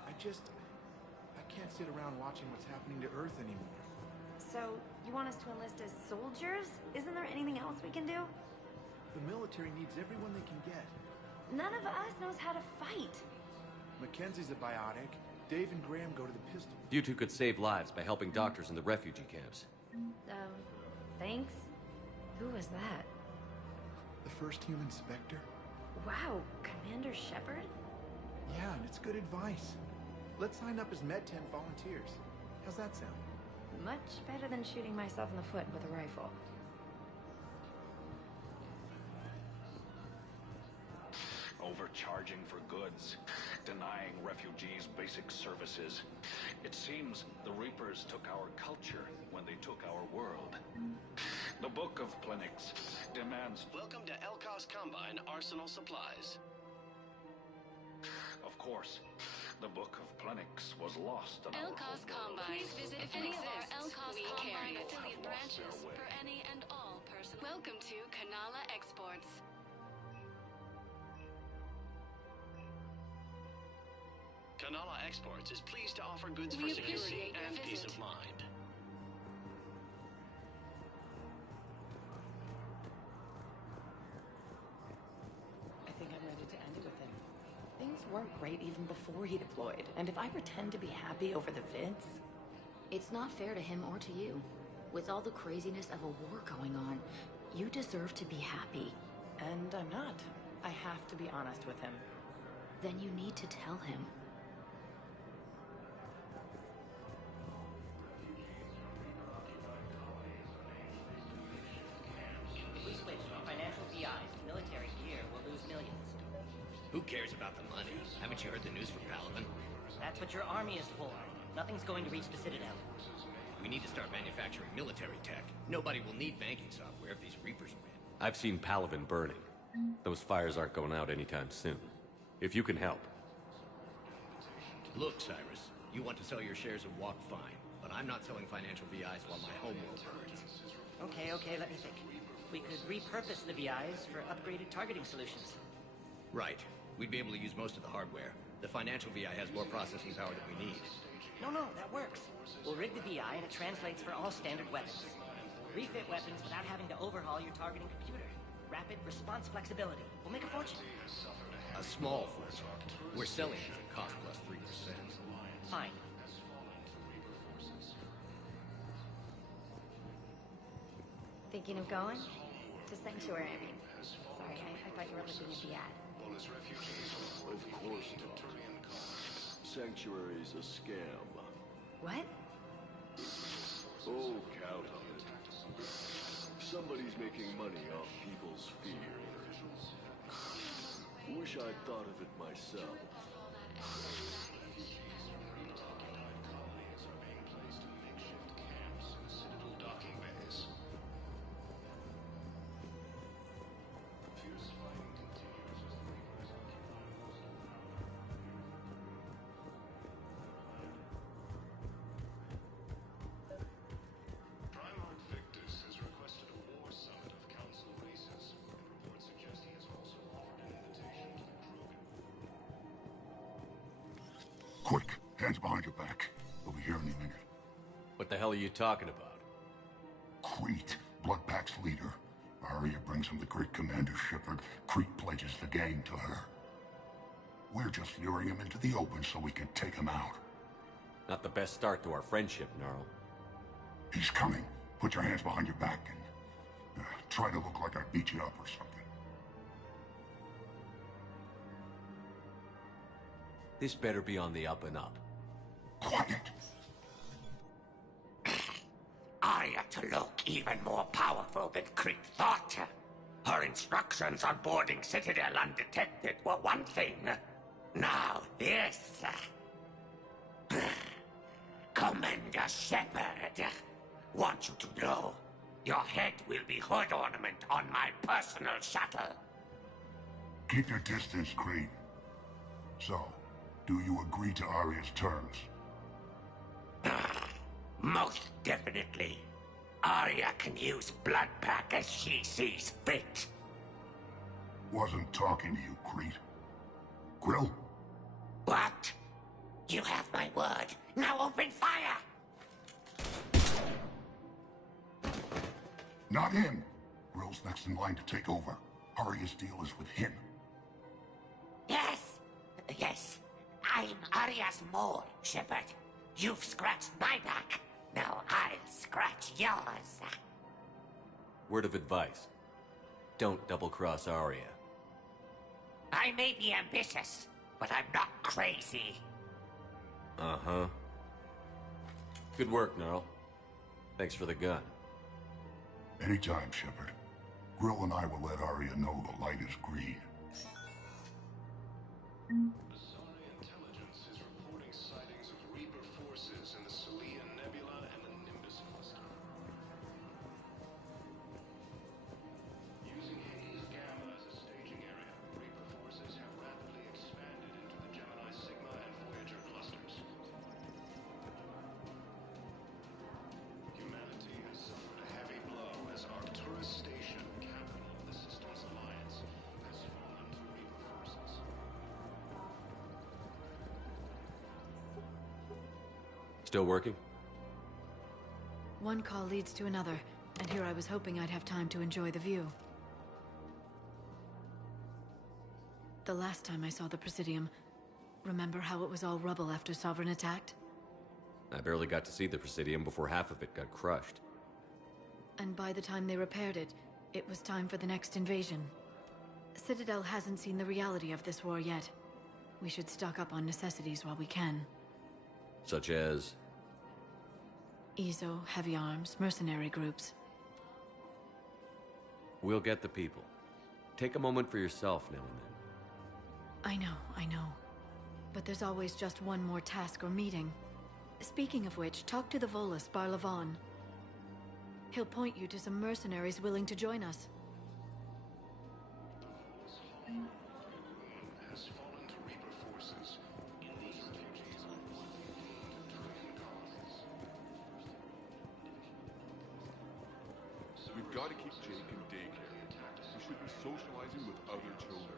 I can't sit around watching what's happening to Earth anymore. So, you want us to enlist as soldiers? Isn't there anything else we can do? The military needs everyone they can get. None of us knows how to fight. Mackenzie's a biotic. Dave and Graham go to the pistol. You two could save lives by helping doctors in the refugee camps. Thanks. Who was that? The first human Spectre? Wow, Commander Shepard? Yeah, and it's good advice. Let's sign up as Med-10 volunteers. How's that sound? Much better than shooting myself in the foot with a rifle. overcharging for goods, denying refugees basic services. It seems the Reapers took our culture when they took our world. The Book of Plenix demands... Welcome to Elkos Combine Arsenal Supplies. Of course, the Book of Plenix was lost on our Elkos Combine. Please visit any of our Elkos Combine affiliate branches for any and all personal... Welcome to Kanala Exports. Kanala Exports is pleased to offer goods for security and peace of mind. I think I'm ready to end it with him. Things weren't great even before he deployed, and if I pretend to be happy over the vids... It's not fair to him or to you. With all the craziness of a war going on, you deserve to be happy. And I'm not. I have to be honest with him. Then you need to tell him. If we switch from financial VIs to military gear, we'll lose millions. Who cares about the money? Haven't you heard the news from Palaven? That's what your army is for. Nothing's going to reach the Citadel. We need to start manufacturing military tech. Nobody will need banking software if these Reapers win. I've seen Palaven burning. Those fires aren't going out anytime soon. If you can help. Look, Cyrus, you want to sell your shares of Walk fine, but I'm not selling financial VIs while my homeworld burns. Okay, let me think. We could repurpose the VIs for upgraded targeting solutions. Right. We'd be able to use most of the hardware. The financial VI has more processing power than we need. No, that works. We'll rig the VI and it translates for all standard weapons. Refit weapons without having to overhaul your targeting computer. Rapid response flexibility. We'll make a fortune. A small fortune. We're selling it at cost plus 3%. Fine. Thinking of going? To Sanctuary, I mean. Sorry, I thought you were looking at the ad. Of course not. Sanctuary's a scam. What? Oh, count on it. Somebody's making money off people's fear. Wish I'd thought of it myself. Quick, hands behind your back. We'll be here any minute. What the hell are you talking about? Crete, Bloodpack's leader. Arya brings him the great Commander Shepard. Crete pledges the gang to her. We're just luring him into the open so we can take him out. Not the best start to our friendship, Gnarl. He's coming. Put your hands behind your back and try to look like I beat you up or something. This better be on the up and up. Quiet! Arya to look even more powerful than Crete thought. Her instructions on boarding Citadel undetected were one thing. Now this. Commander Shepard, want you to know, your head will be hood ornament on my personal shuttle. Keep your distance, Crete. So, do you agree to Arya's terms? Most definitely. Arya can use Bloodpack as she sees fit. Wasn't talking to you, Crete. Grill? What? You have my word. Now open fire! Not him. Grill's next in line to take over. Arya's deal is with him. Yes. I'm Arya's mole, Shepard. You've scratched my back. Now I'll scratch yours. Word of advice. Don't double-cross Arya. I may be ambitious, but I'm not crazy. Uh-huh. Good work, Gnarl. Thanks for the gun. Anytime, Shepard. Grill and I will let Arya know the light is green. Asari intelligence is reporting sightings of Reaper forces in the Salian Nebula and the Nimbus cluster. Using Hades Gamma as a staging area, Reaper forces have rapidly expanded into the Gemini Sigma and Voyager clusters. Humanity has suffered a heavy blow as Arcturus Station, capital of the Systems Alliance, has fallen to Reaper forces. Still working? One call leads to another, and here I was hoping I'd have time to enjoy the view. The last time I saw the Presidium, remember how it was all rubble after Sovereign attacked? I barely got to see the Presidium before half of it got crushed. And by the time they repaired it, it was time for the next invasion. Citadel hasn't seen the reality of this war yet. We should stock up on necessities while we can. Such as? EZO, heavy arms, mercenary groups. We'll get the people. Take a moment for yourself now and then. I know. But there's always just one more task or meeting. Speaking of which, talk to the Volus, Barlavon. He'll point you to some mercenaries willing to join us. Has fallen to Reaper forces. In these refugees are 1.2 trillion colonies. We've got to keep Jake in daycare. He should be socializing with other children.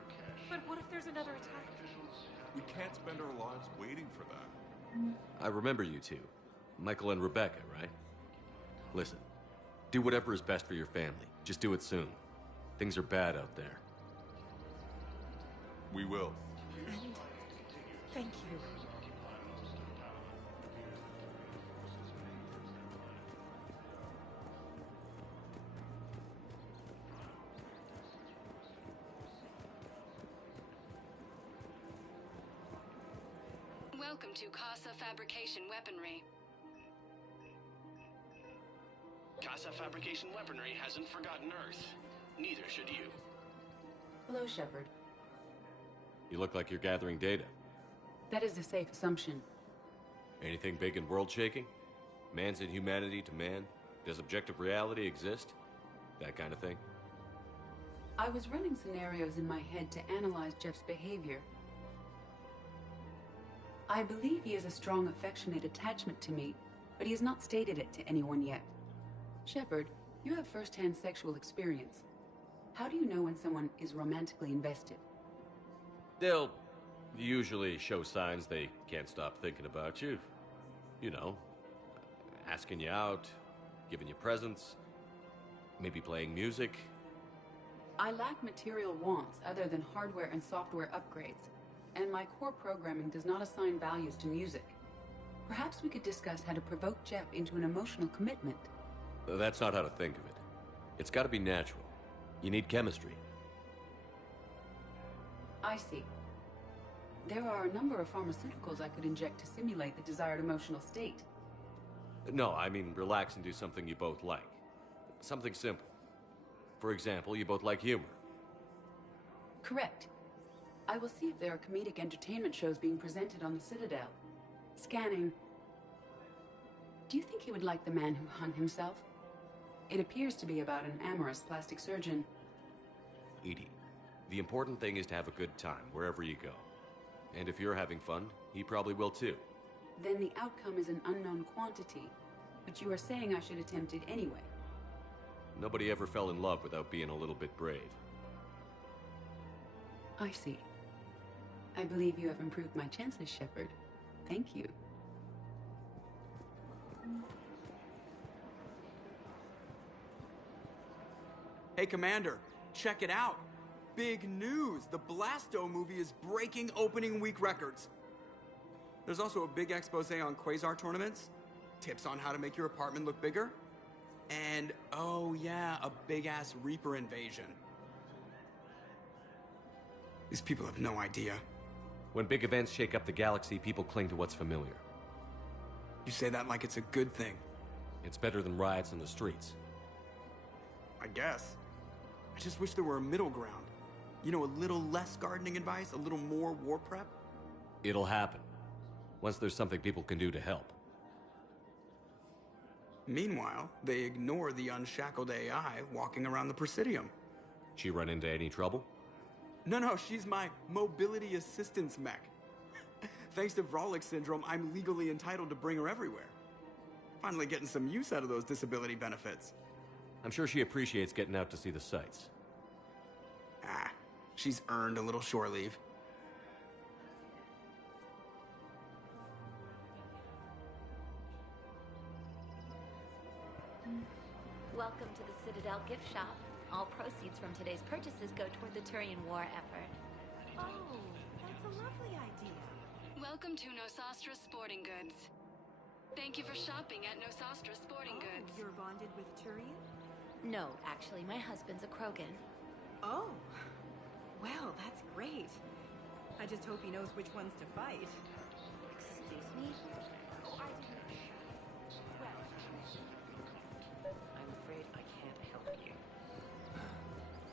But what if there's another attack? We can't spend our lives waiting for that. I remember you two. Michael and Rebecca, right? Listen, do whatever is best for your family. Just do it soon. Things are bad out there. We will. Thank you. Welcome to Casa Fabrication Weaponry. Casa Fabrication Weaponry hasn't forgotten Earth. Neither should you. Hello, Shepard. You look like you're gathering data. That is a safe assumption. Anything big and world-shaking? Man's inhumanity to man? Does objective reality exist? That kind of thing? I was running scenarios in my head to analyze Jeff's behavior. I believe he has a strong affectionate attachment to me, but he has not stated it to anyone yet. Shepard, you have first-hand sexual experience. How do you know when someone is romantically invested? They'll usually show signs they can't stop thinking about you. You know, asking you out, giving you presents, maybe playing music. I lack material wants other than hardware and software upgrades, and my core programming does not assign values to music. Perhaps we could discuss how to provoke Jeff into an emotional commitment. That's not how to think of it. It's got to be natural. You need chemistry. I see. There are a number of pharmaceuticals I could inject to simulate the desired emotional state. No, I mean relax and do something you both like. Something simple. For example, you both like humor. Correct. I will see if there are comedic entertainment shows being presented on the Citadel. Scanning. Do you think he would like The Man Who Hung Himself? It appears to be about an amorous plastic surgeon. Edie, the important thing is to have a good time wherever you go. And if you're having fun, he probably will too. Then the outcome is an unknown quantity, but you are saying I should attempt it anyway. Nobody ever fell in love without being a little bit brave. I see. I believe you have improved my chances, Shepard. Thank you. Hey, Commander, check it out. Big news! The Blasto movie is breaking opening week records. There's also a big expose on Quasar tournaments, tips on how to make your apartment look bigger, and, oh yeah, a big-ass Reaper invasion. These people have no idea. When big events shake up the galaxy, people cling to what's familiar. You say that like it's a good thing. It's better than riots in the streets. I guess. I just wish there were a middle ground. You know, a little less gardening advice, a little more war prep? It'll happen. Once there's something people can do to help. Meanwhile, they ignore the unshackled AI walking around the Presidium. She run into any trouble? No, she's my mobility assistance mech. Thanks to Vrolic syndrome, I'm legally entitled to bring her everywhere. Finally getting some use out of those disability benefits. I'm sure she appreciates getting out to see the sights. Ah, she's earned a little shore leave. Welcome to the Citadel gift shop. All proceeds from today's purchases go toward the Turian war effort. Oh, that's a lovely idea. Welcome to Nosastra Sporting Goods. Thank you for shopping at Nosastra Sporting Goods. You're bonded with Turian? No, actually, my husband's a Krogan. Oh, well, that's great. I just hope he knows which ones to fight. Excuse me? Oh, I didn't. Well, I'm afraid I can't help you.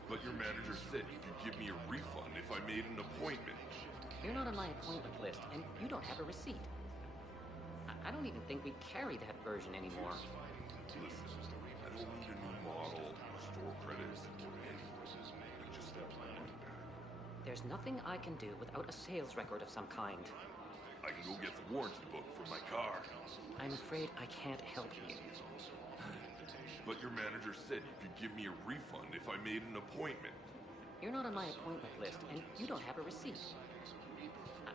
But your manager said you could give me a refund if I made an appointment. You're not on my appointment list, and you don't have a receipt. I don't even think we carry that version anymore. Listen, I don't need a new model, store credits, or anything. I just want my money back. There's nothing I can do without a sales record of some kind. I can go get the warranty book for my car. I'm afraid I can't help you. But your manager said you could give me a refund if I made an appointment. You're not on my appointment list, and you don't have a receipt.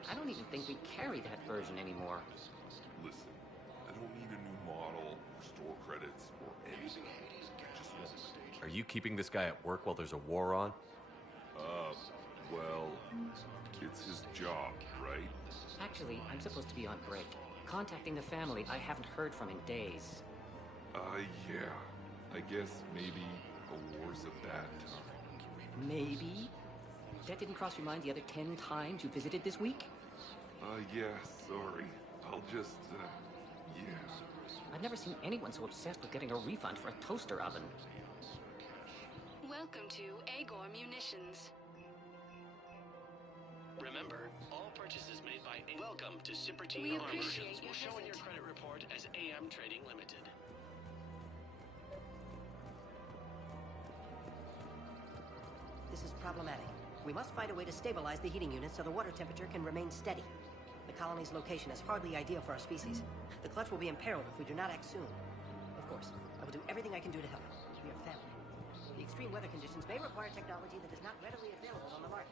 I don't even think we carry that version anymore. Listen, I don't need a new model, or store credits, or anything. I just want my money. Are you keeping this guy at work while there's a war on? Well, it's his job, right? Actually, I'm supposed to be on break. Contacting the family I haven't heard from in days. Yeah. I guess maybe a war's a bad time. Maybe? That didn't cross your mind the other 10 times you visited this week? Yeah, sorry. I'll just, yeah. I've never seen anyone so obsessed with getting a refund for a toaster oven. Welcome to Agor Munitions. Remember, all purchases made by... Welcome to We Cipertine appreciate Armor your will show in your visit. credit report as AM Trading Limited. This is problematic. We must find a way to stabilize the heating unit so the water temperature can remain steady. The colony's location is hardly ideal for our species. The clutch will be imperiled if we do not act soon. Of course, I will do everything I can do to help. We are family. The extreme weather conditions may require technology that is not readily available on the market.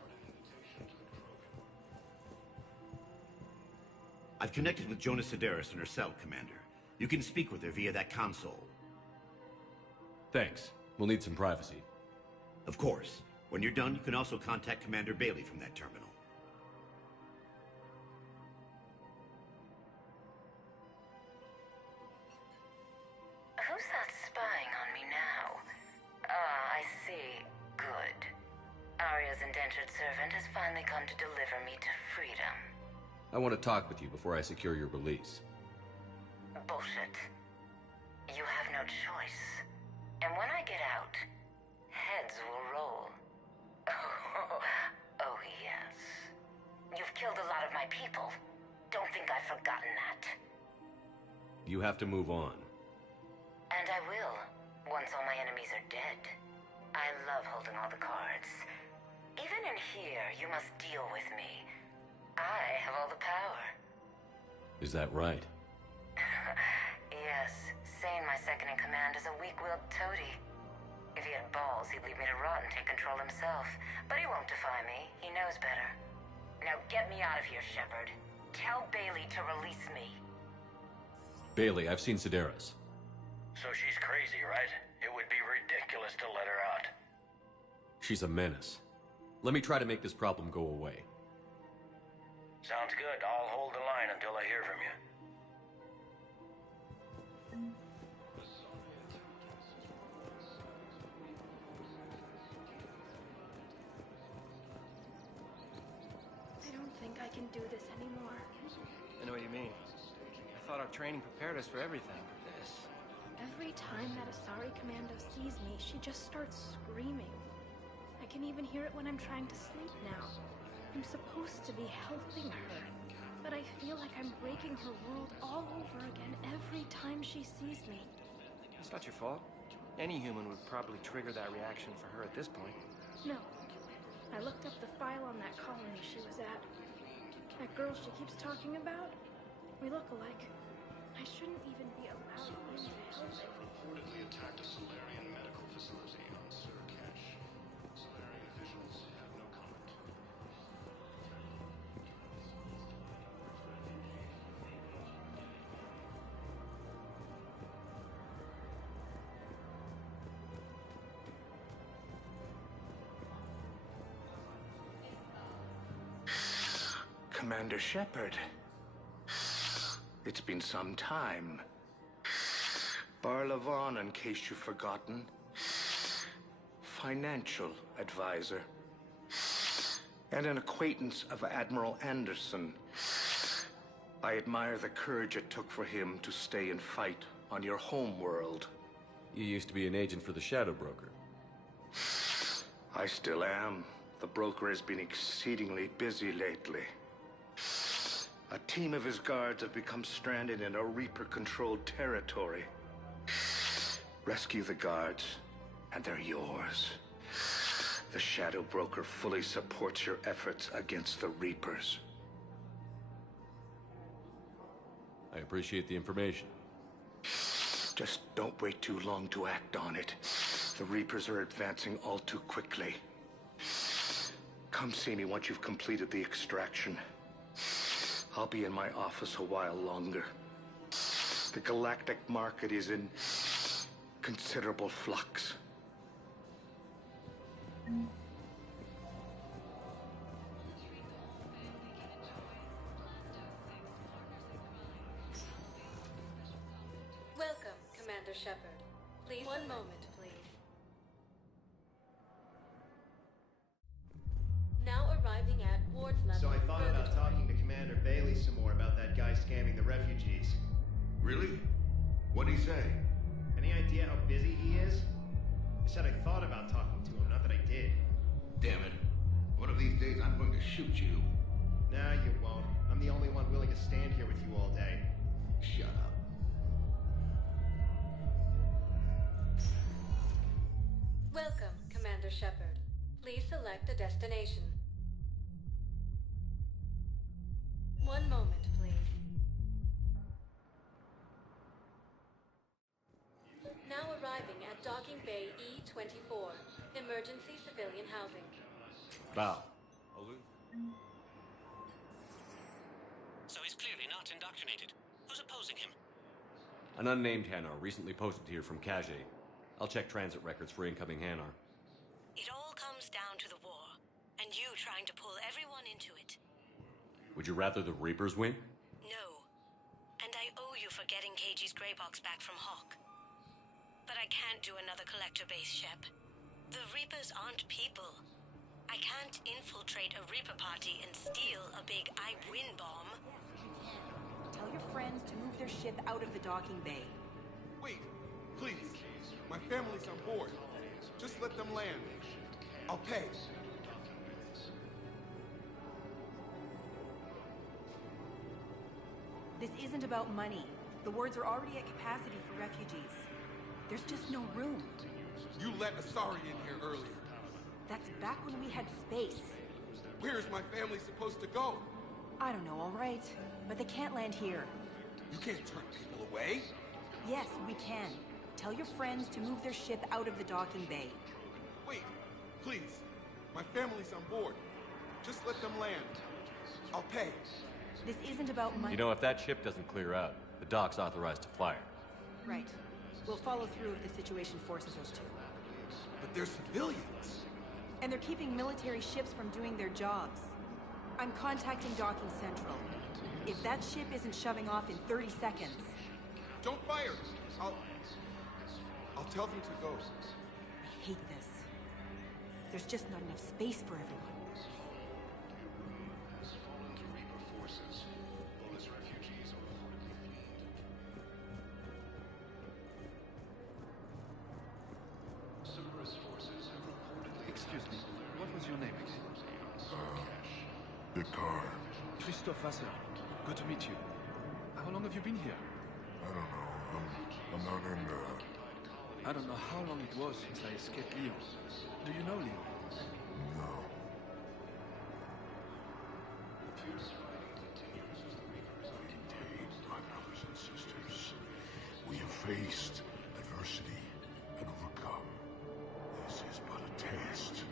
I've connected with Jonas Sedaris in her cell, Commander. You can speak with her via that console. Thanks. We'll need some privacy. Of course. When you're done, you can also contact Commander Bailey from that terminal. Who's that spying on me now? Ah, I see. Good. Arya's indentured servant has finally come to deliver me to freedom. I want to talk with you before I secure your release. Bullshit. You have no choice. And when I get out, heads will roll. Oh, yes. You've killed a lot of my people. Don't think I've forgotten that. You have to move on. And I will, once all my enemies are dead. I love holding all the cards. Even in here, you must deal with me. I have all the power. Is that right? Yes, Sane, my second-in-command, is a weak-willed toady. If he had balls, he'd leave me to rot and take control himself. But he won't defy me. He knows better. Now get me out of here, Shepard. Tell Bailey to release me. Bailey, I've seen Sedaris. So she's crazy, right? It would be ridiculous to let her out. She's a menace. Let me try to make this problem go away. Sounds good. I'll hold the line until I hear from you. I don't think I can do this anymore. I know what you mean. I thought our training prepared us for everything, but this... Every time that Asari Commando sees me, she just starts screaming. I can even hear it when I'm trying to sleep now. I'm supposed to be helping her, but I feel like I'm breaking her world all over again every time she sees me. It's not your fault. Any human would probably trigger that reaction for her at this point. No. I looked up the file on that colony she was at. That girl she keeps talking about? We look alike. I shouldn't even be allowed in to help her. Reportedly attacked a Solarian medical facility on Surcash. Solarian officials have no comment. Commander Shepard. It's been some time. Barlavon, in case you've forgotten. Financial advisor. And an acquaintance of Admiral Anderson. I admire the courage it took for him to stay and fight on your home world. You used to be an agent for the Shadow Broker. I still am. The broker has been exceedingly busy lately. A team of his guards have become stranded in a Reaper-controlled territory. Rescue the guards, and they're yours. The Shadow Broker fully supports your efforts against the Reapers. I appreciate the information. Just don't wait too long to act on it. The Reapers are advancing all too quickly. Come see me once you've completed the extraction. I'll be in my office a while longer. The galactic market is in considerable flux. Welcome, Commander Shepard. Please, one moment, please. Now arriving at Ward's level. So I thought about talking to Commander Bailey some more about that guy scamming the refugees. Really? What'd he say? Any idea how busy he is? I said I thought about talking to him, not that I did. Damn it. One of these days I'm going to shoot you. Nah, you won't. I'm the only one willing to stand here with you all day. Shut up. Welcome, Commander Shepard. Please select a destination. One moment, please. Now arriving at Docking Bay E-24, emergency civilian housing. Bow. So he's clearly not indoctrinated. Who's opposing him? An unnamed Hanar recently posted here from Kage. I'll check transit records for incoming Hanar. It all comes down to the war, and you trying to pull everyone into it. Would you rather the Reapers win? No. And I owe you for getting Kage's Grey Box back from Hawk. But I can't do another collector base, Shep. The Reapers aren't people. I can't infiltrate a Reaper party and steal a big I win bomb. Tell your friends to move their ship out of the docking bay. Wait, please. My family's on board. Just let them land. I'll pay. This isn't about money. The wards are already at capacity for refugees. There's just no room. You let Asari in here earlier. That's back when we had space. Where's my family supposed to go? I don't know, all right. But they can't land here. You can't turn people away. Yes, we can. Tell your friends to move their ship out of the docking bay. Wait, please. My family's on board. Just let them land. I'll pay. This isn't about money. You know, if that ship doesn't clear out, the dock's authorized to fire. Right. We'll follow through if the situation forces us to. But they're civilians. And they're keeping military ships from doing their jobs. I'm contacting Docking Central. If that ship isn't shoving off in 30 seconds... Don't fire! I'll tell them to go. I hate this. There's just not enough space for everyone. Cerberus forces have reportedly Excuse me. Picard. Christophe Vassar. Good to meet you. How long have you been here? I don't know. I'm not in the... I don't know how long it was since I escaped Leo. Do you know Leo? No. My brothers and sisters, we have faced adversity and overcome. This is but a test.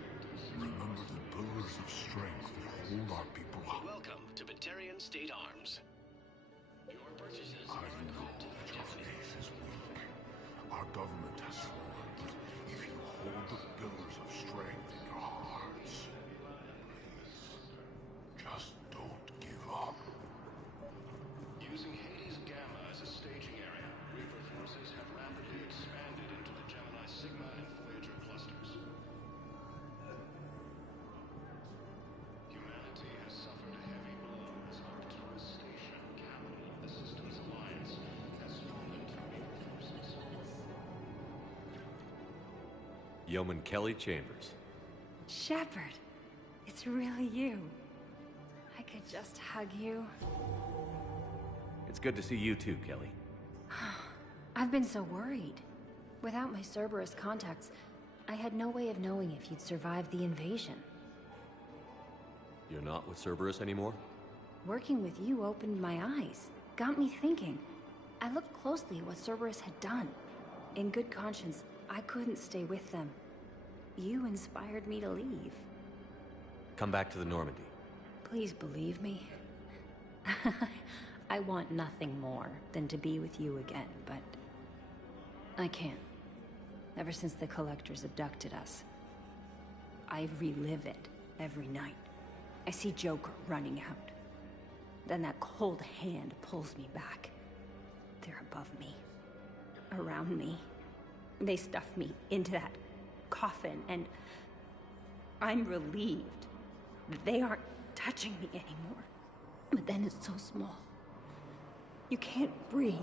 Remember the pillars of strength that hold our people up. Welcome to Batarian State Arms. Your purchases I know that your faith is weak. Our government has fallen, but if you hold the pillars of strength in your hearts, please, just don't give up. Using Hades Gamma as a staging area, Reaper forces have rapidly expanded into the Gemini Sigma and Voyager clusters. Humanity has suffered a heavy blow as Arcturus Station, capital of the Systems Alliance, has fallen to Reaper forces. Yeoman Kelly Chambers. Shepard, it's really you. I could just hug you. It's good to see you too, Kelly. I've been so worried. Without my Cerberus contacts, I had no way of knowing if you'd survived the invasion. You're not with Cerberus anymore? Working with you opened my eyes, got me thinking. I looked closely at what Cerberus had done. In good conscience, I couldn't stay with them. You inspired me to leave. Come back to the Normandy. Please believe me. I want nothing more than to be with you again, but I can't. Ever since the Collectors abducted us, I relive it every night. I see Joker running out. Then that cold hand pulls me back. They're above me, around me. They stuff me into that coffin, and I'm relieved that they aren't touching me anymore. But then it's so small. You can't breathe.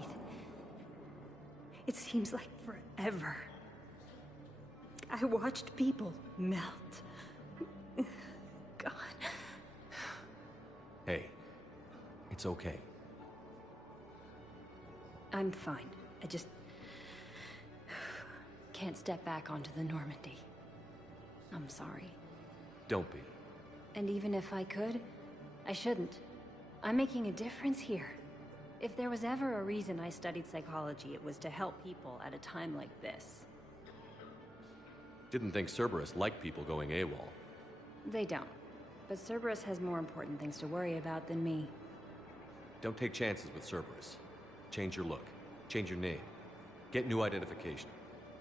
It seems like forever. I watched people melt. God. Hey, it's okay. I'm fine. I just can't step back onto the Normandy. I'm sorry. Don't be. And even if I could, I shouldn't. I'm making a difference here. If there was ever a reason I studied psychology, it was to help people at a time like this. Didn't think Cerberus liked people going AWOL. They don't. But Cerberus has more important things to worry about than me. Don't take chances with Cerberus. Change your look. Change your name. Get new identification.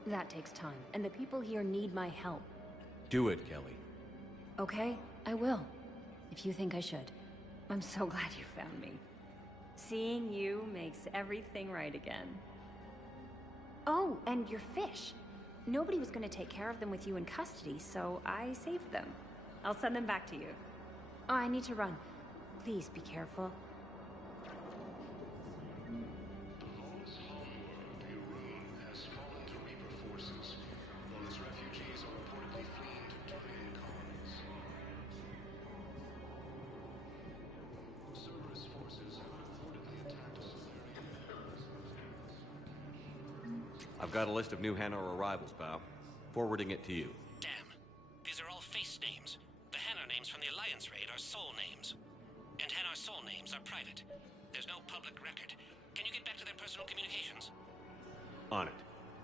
That takes time, and the people here need my help. Do it, Kelly. Okay, I will. If you think I should. I'm so glad you found me. Seeing you makes everything right again. Oh, and your fish. Nobody was going to take care of them with you in custody, so I saved them. I'll send them back to you. Oh, I need to run. Please be careful. The lawless homeworld, Irun, has fallen to Reaper forces, while its refugees are reportedly fleeing to Turian colonies. Cerberus forces have reportedly attacked a Solarian. I've got a list of new Hanar arrivals, pal. Forwarding it to you. Damn. These are all face names. The Hanar names from the Alliance raid are soul names. And Hanar soul names are private. There's no public record. Can you get back to their personal communications? On it.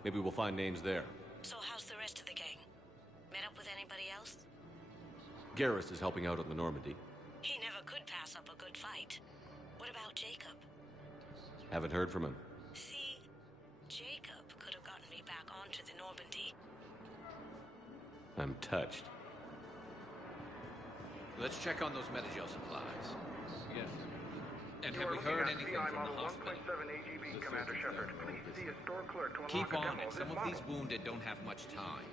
Maybe we'll find names there. So how's the rest of the gang? Met up with anybody else? Garrus is helping out on the Normandy. He never could pass up a good fight. What about Jacob? Haven't heard from him. See, Jacob could have gotten me back onto the Normandy. I'm touched. Let's check on those Metagel supplies. Yes. And have we heard anything from the hospital? AGB, Commander Shepard. Please see a store clerk to unlock Keep a on demo it. of Some this of these model. wounded don't have much time.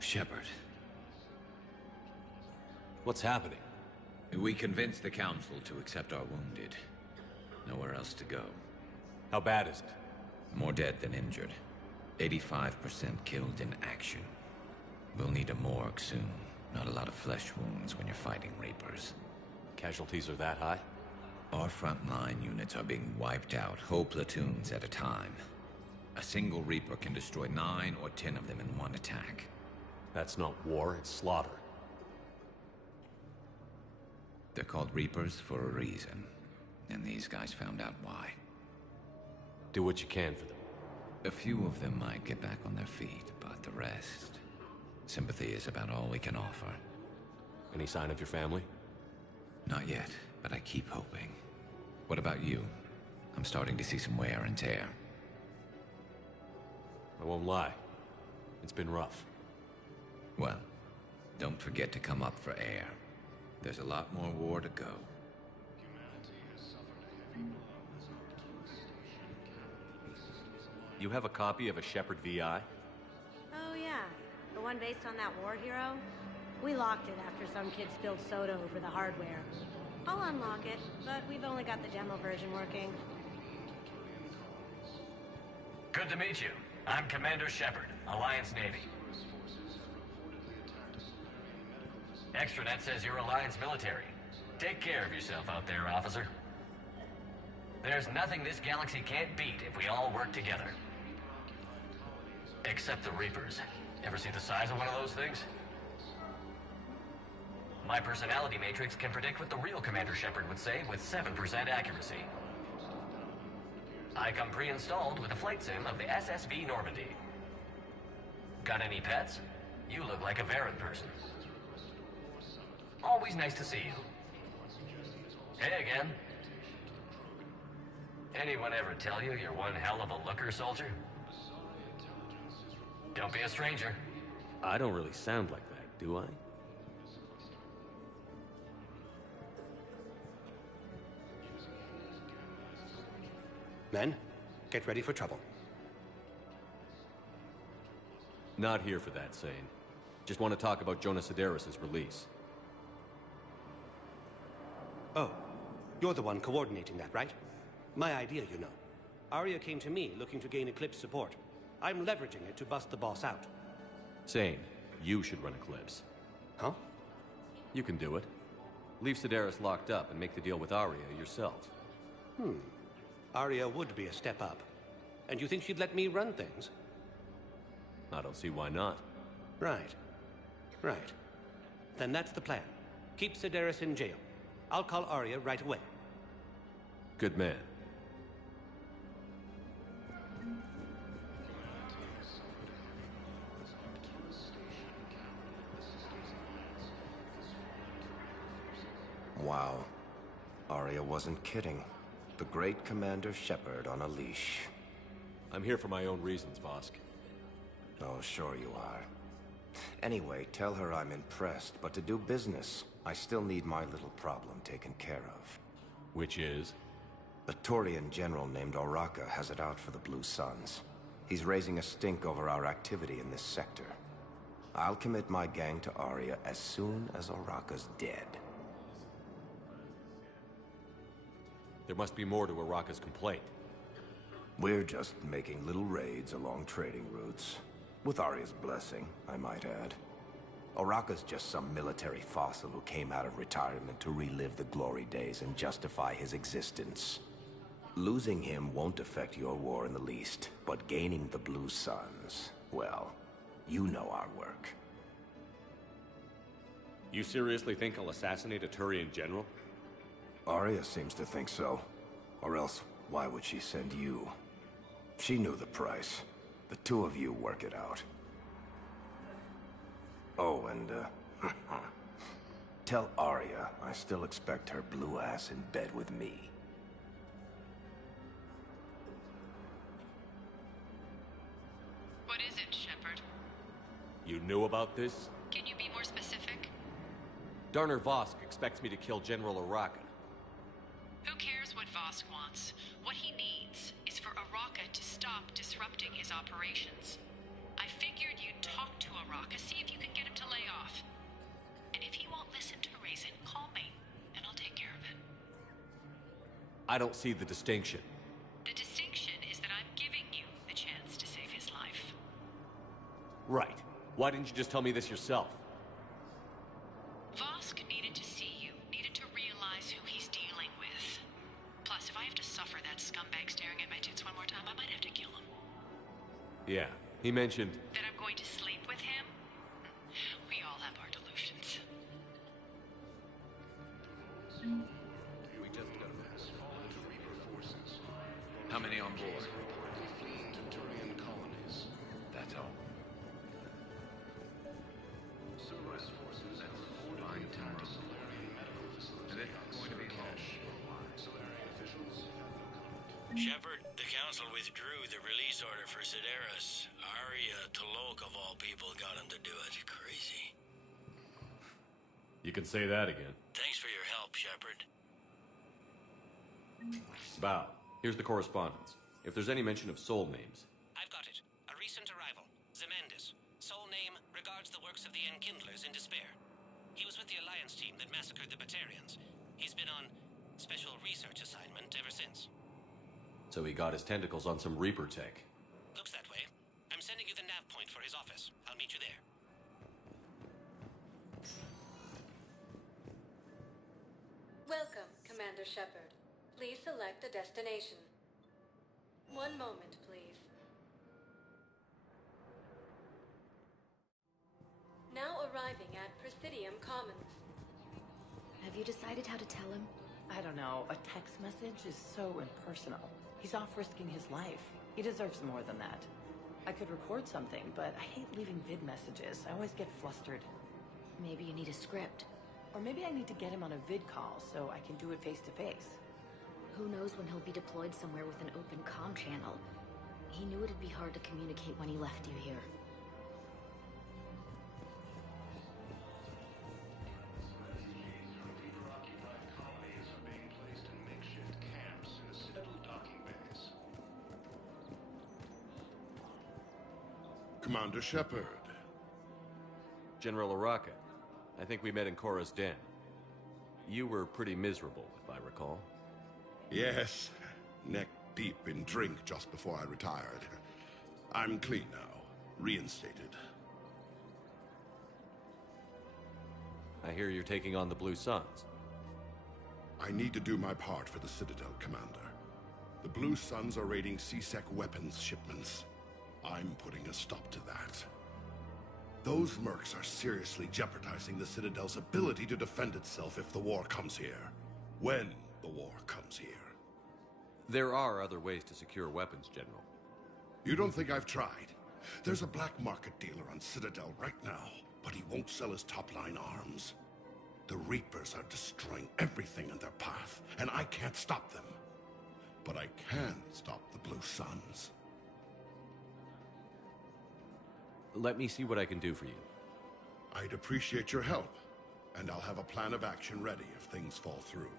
Shepard. What's happening? We convinced the Council to accept our wounded. Nowhere else to go. How bad is it? More dead than injured. 85% killed in action. We'll need a morgue soon. Not a lot of flesh wounds when you're fighting Reapers. Casualties are that high? Our frontline units are being wiped out, whole platoons at a time. A single Reaper can destroy 9 or 10 of them in one attack. That's not war, it's slaughter. They're called Reapers for a reason. And these guys found out why. Do what you can for them. A few of them might get back on their feet, but the rest... sympathy is about all we can offer. Any sign of your family? Not yet, but I keep hoping. What about you? I'm starting to see some wear and tear. I won't lie. It's been rough. Well, don't forget to come up for air. There's a lot more war to go. You have a copy of a Shepard VI? Oh yeah, the one based on that war hero? We locked it after some kid spilled soda over the hardware. I'll unlock it, but we've only got the demo version working. Good to meet you. I'm Commander Shepard, Alliance Navy. Extranet says you're Alliance military. Take care of yourself out there, officer. There's nothing this galaxy can't beat if we all work together. Except the Reapers. Ever see the size of one of those things? My personality matrix can predict what the real Commander Shepard would say with 7% accuracy. I come pre-installed with a flight sim of the SSV Normandy. Got any pets? You look like a Varen person. Always nice to see you. Hey again. Anyone ever tell you you're one hell of a looker, soldier? Don't be a stranger. I don't really sound like that, do I? Men, get ready for trouble. Not here for that, Sane. Just want to talk about Jonas Sederis' release. Oh, you're the one coordinating that, right? My idea, you know. Arya came to me looking to gain Eclipse support. I'm leveraging it to bust the boss out. Sane, you should run Eclipse. Huh? You can do it. Leave Sederis locked up and make the deal with Arya yourself. Arya would be a step up. And you think she'd let me run things? I don't see why not. Right. Right. Then that's the plan. Keep Sederis in jail. I'll call Arya right away. Good man. Wow. Arya wasn't kidding. The great Commander Shepard on a leash. I'm here for my own reasons, Vosk. Oh, sure you are. Anyway, tell her I'm impressed, but to do business, I still need my little problem taken care of. Which is? A Turian general named Oraka has it out for the Blue Suns. He's raising a stink over our activity in this sector. I'll commit my gang to Arya as soon as Oraka's dead. There must be more to Oraka's complaint. We're just making little raids along trading routes. With Arya's blessing, I might add. Oraka's just some military fossil who came out of retirement to relive the glory days and justify his existence. Losing him won't affect your war in the least, but gaining the Blue Suns, well, you know our work. You seriously think I'll assassinate a Turian general? Arya seems to think so. Or else, why would she send you? She knew the price. The two of you work it out. Oh, and, tell Arya I still expect her blue ass in bed with me. What is it, Shepard? You knew about this? Can you be more specific? Darner Vosk expects me to kill General Oraka. Who cares what Vosk wants? What he needs is for Oraka to stop disrupting his operations. I figured you'd talk to Oraka, see if you can get him to lay off. And if he won't listen to reason, call me, and I'll take care of it. I don't see the distinction. The distinction is that I'm giving you the chance to save his life. Right. Why didn't you just tell me this yourself? scumbag staring at my tits one more time, I might have to kill him. Yeah, he mentioned... That I'm going to sleep with him? We all have our delusions. We just got How many on board? That's all. Cerberus forces have reportedly attacked a Solarian medical facility on Surcash. Solarian officials have no comment. Shepard, the Council withdrew the release order for Sideris. Arya T'Loak, of all people, got him to do it. Crazy. You can say that again. Thanks for your help, Shepard. Bow, here's the correspondence. If there's any mention of soul names... I've got it. A recent arrival. Zemendis. Sole name regards the works of the Enkindlers in despair. He was with the Alliance team that massacred the Batarians. He's been on special research assignment ever since. So he got his tentacles on some Reaper tech. Looks that way. I'm sending you the nav point for his office. I'll meet you there. Welcome, Commander Shepard. Please select a destination. One moment, please. Now arriving at Presidium Commons. Have you decided how to tell him? I don't know. A text message is so impersonal. He's off risking his life. He deserves more than that. I could record something, but I hate leaving vid messages. I always get flustered. Maybe you need a script. Or maybe I need to get him on a vid call so I can do it face to face. Who knows when he'll be deployed somewhere with an open comm channel. He knew it'd be hard to communicate when he left you here. Commander Shepard. General Araka, I think we met in Korra's den. You were pretty miserable, if I recall. Yes, neck deep in drink just before I retired. I'm clean now, reinstated. I hear you're taking on the Blue Suns. I need to do my part for the Citadel, Commander. The Blue Suns are raiding C-Sec weapons shipments. I'm putting a stop to that. Those mercs are seriously jeopardizing the Citadel's ability to defend itself if the war comes here. When the war comes here. There are other ways to secure weapons, General. You don't think I've tried? There's a black market dealer on Citadel right now, but he won't sell his top-line arms. The Reapers are destroying everything in their path, and I can't stop them. But I can stop the Blue Suns. Let me see what I can do for you. I'd appreciate your help, and I'll have a plan of action ready if things fall through.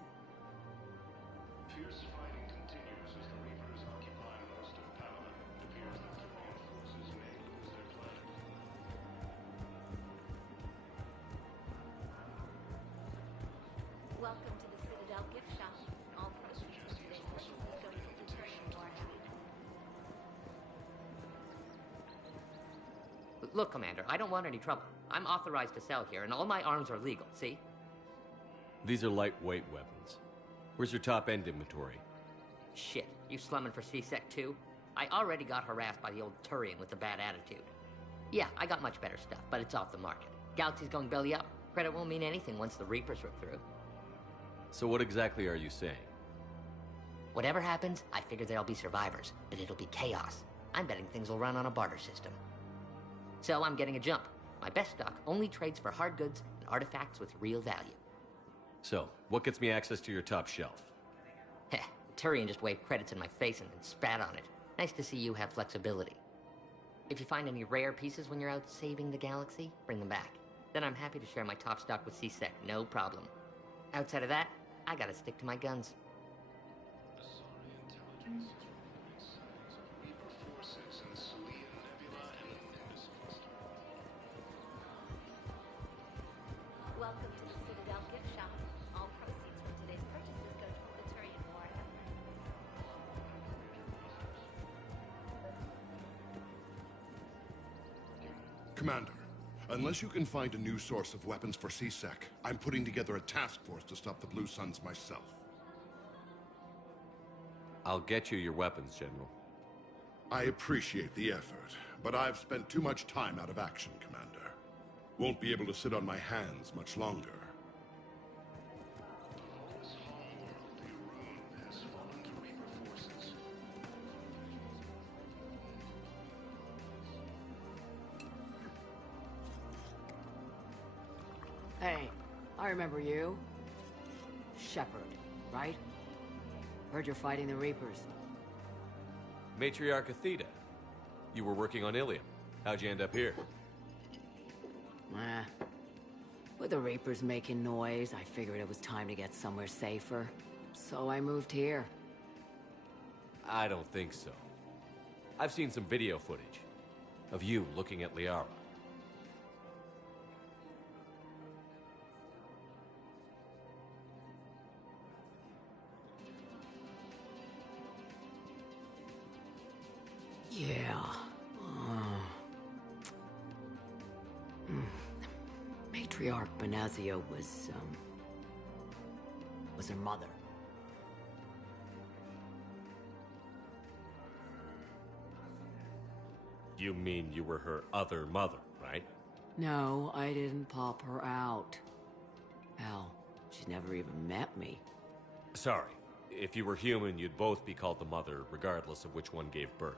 Fierce fighting continues as the Reapers occupy most of Padawan. It appears that Turian forces may lose their planet. Welcome to the Citadel gift shop. All proceeds from today's purchases go to the Turian Warhead. Look, Commander, I don't want any trouble. I'm authorized to sell here, and all my arms are legal, see? These are lightweight weapons. Where's your top-end inventory? Shit, you slumming for C-Sec too? I already got harassed by the old Turian with the bad attitude. Yeah, I got much better stuff, but it's off the market. Galaxy's going belly up. Credit won't mean anything once the Reapers rip through. So what exactly are you saying? Whatever happens, I figure there'll be survivors, but it'll be chaos. I'm betting things will run on a barter system. So I'm getting a jump. My best stock only trades for hard goods and artifacts with real value. So, what gets me access to your top shelf? Heh, Turian just waved credits in my face and then spat on it. Nice to see you have flexibility. If you find any rare pieces when you're out saving the galaxy, bring them back. Then I'm happy to share my top stock with C-Sec, no problem. Outside of that, I gotta stick to my guns. Asari intelligence is revealing signs of Reaper forces in the Salian Nebula and the Nimbus cluster. Welcome to the Citadel gift shop. All proceeds from today's purchases go to the Turian Warhead. Commander, unless you can find a new source of weapons for C-Sec, I'm putting together a task force to stop the Blue Suns myself. I'll get you your weapons, General. I appreciate the effort, but I've spent too much time out of action, Commander. Won't be able to sit on my hands much longer. Hey, I remember you. Shepard, right? Heard you're fighting the Reapers. Matriarch Athena. You were working on Ilium. How'd you end up here? With the Reapers making noise, I figured it was time to get somewhere safer. So I moved here. I don't think so. I've seen some video footage of you looking at Liara. Yeah. Matriarch Benazia was her mother. You mean you were her other mother, right? No, I didn't pop her out. Hell, she's never even met me. Sorry. If you were human, you'd both be called the mother, regardless of which one gave birth.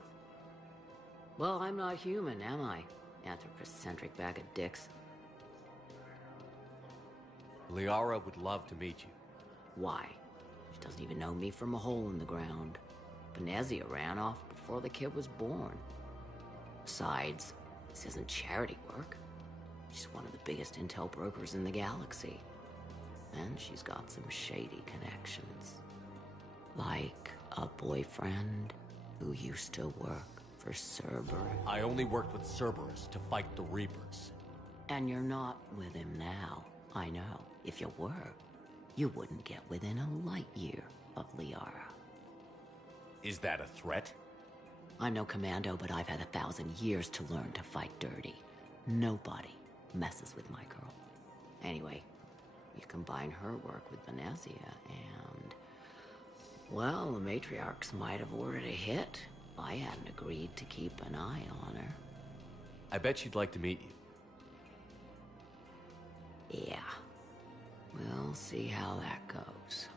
Well, I'm not human, am I? Anthropocentric bag of dicks. Liara would love to meet you. Why? She doesn't even know me from a hole in the ground. Benazia ran off before the kid was born. Besides, this isn't charity work. She's one of the biggest intel brokers in the galaxy. And she's got some shady connections. Like a boyfriend who used to work for Cerberus. I only worked with Cerberus to fight the Reapers. And you're not with him now. I know. If you were, you wouldn't get within a light year of Liara. Is that a threat? I'm no commando, but I've had 1,000 years to learn to fight dirty. Nobody messes with my girl. Anyway, you combine her work with Benazia and... well, the Matriarchs might have ordered a hit if I hadn't agreed to keep an eye on her. I bet she'd like to meet you. Yeah. We'll see how that goes.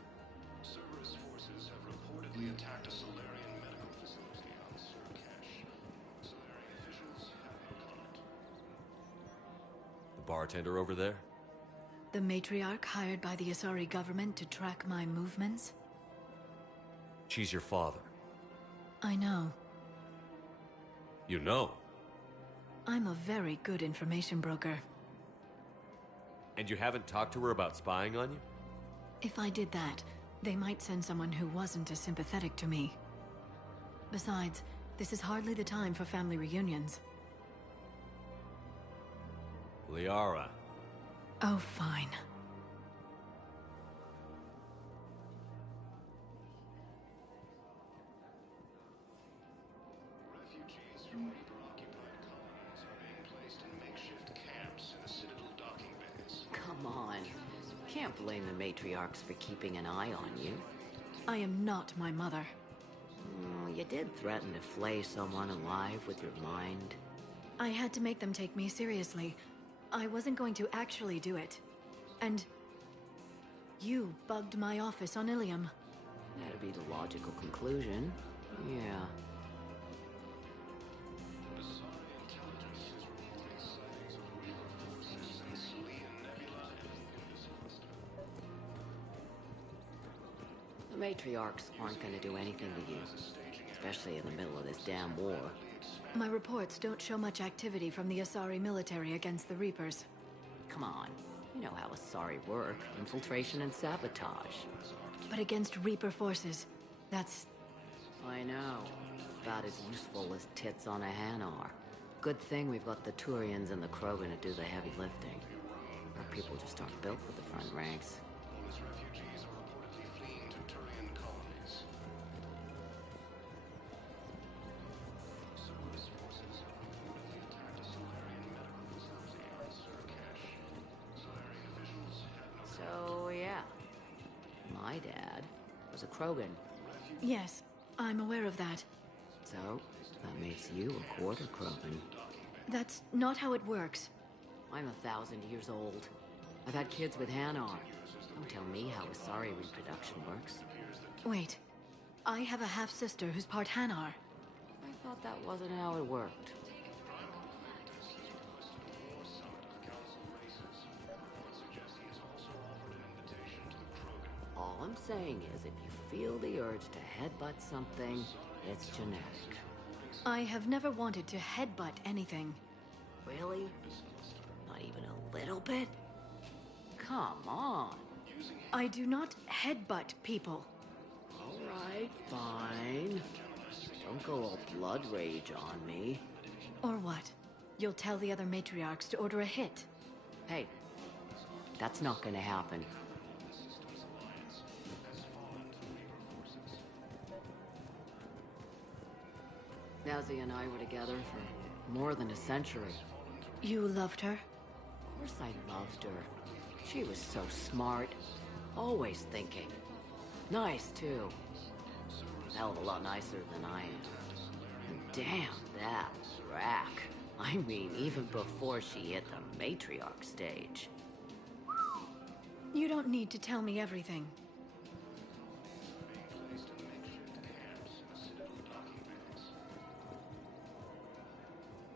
Cerberus forces have reportedly attacked a Solarian medical facility on Surcash. Solarian officials have no comment. The bartender over there? The matriarch hired by the Asari government to track my movements? She's your father. I know. You know? I'm a very good information broker. And you haven't talked to her about spying on you? If I did that, they might send someone who wasn't as sympathetic to me. Besides, this is hardly the time for family reunions. Liara. Oh, fine. Refugees from Reaper-occupied colonies are being placed in makeshift camps in the Citadel docking bays. Come on. Can't blame the Matriarchs for keeping an eye on you. I am not my mother. You did threaten to flay someone alive with your mind. I had to make them take me seriously. I wasn't going to actually do it. And... you bugged my office on Ilium. That'd be the logical conclusion. Yeah. The Matriarchs aren't gonna do anything to you, especially in the middle of this damn war. My reports don't show much activity from the Asari military against the Reapers. Come on, you know how Asari work. Infiltration and sabotage. But against Reaper forces, that's... I know. About as useful as tits on a hen are. Good thing we've got the Turians and the Krogan to do the heavy lifting. Our people just aren't built for the front ranks. Bonus refugees are reportedly fleeing to Turian colonies. Cerberus forces have reportedly attacked a Solarian medical facility on Surcash. Solarian officials have no So, yeah. My dad was a Krogan. Yes, I'm aware of that. So, that makes you a quarter Krogan. That's not how it works. I'm 1,000 years old. I've had kids with Hanar. Don't tell me how Asari reproduction works. Wait. I have a half-sister who's part Hanar. I thought that wasn't how it worked. All I'm saying is, if you feel the urge to headbutt something, it's genetic. I have never wanted to headbutt anything. Really? Not even a little bit? Come on. I do not headbutt people. Alright, fine. Don't go all blood rage on me. Or what? You'll tell the other matriarchs to order a hit. Hey, that's not gonna happen. Nazi and I were together for more than a century. You loved her? Of course I loved her. She was so smart. Always thinking. Nice, too. Hell of a lot nicer than I am. And damn, that rack. I mean, even before she hit the matriarch stage. You don't need to tell me everything.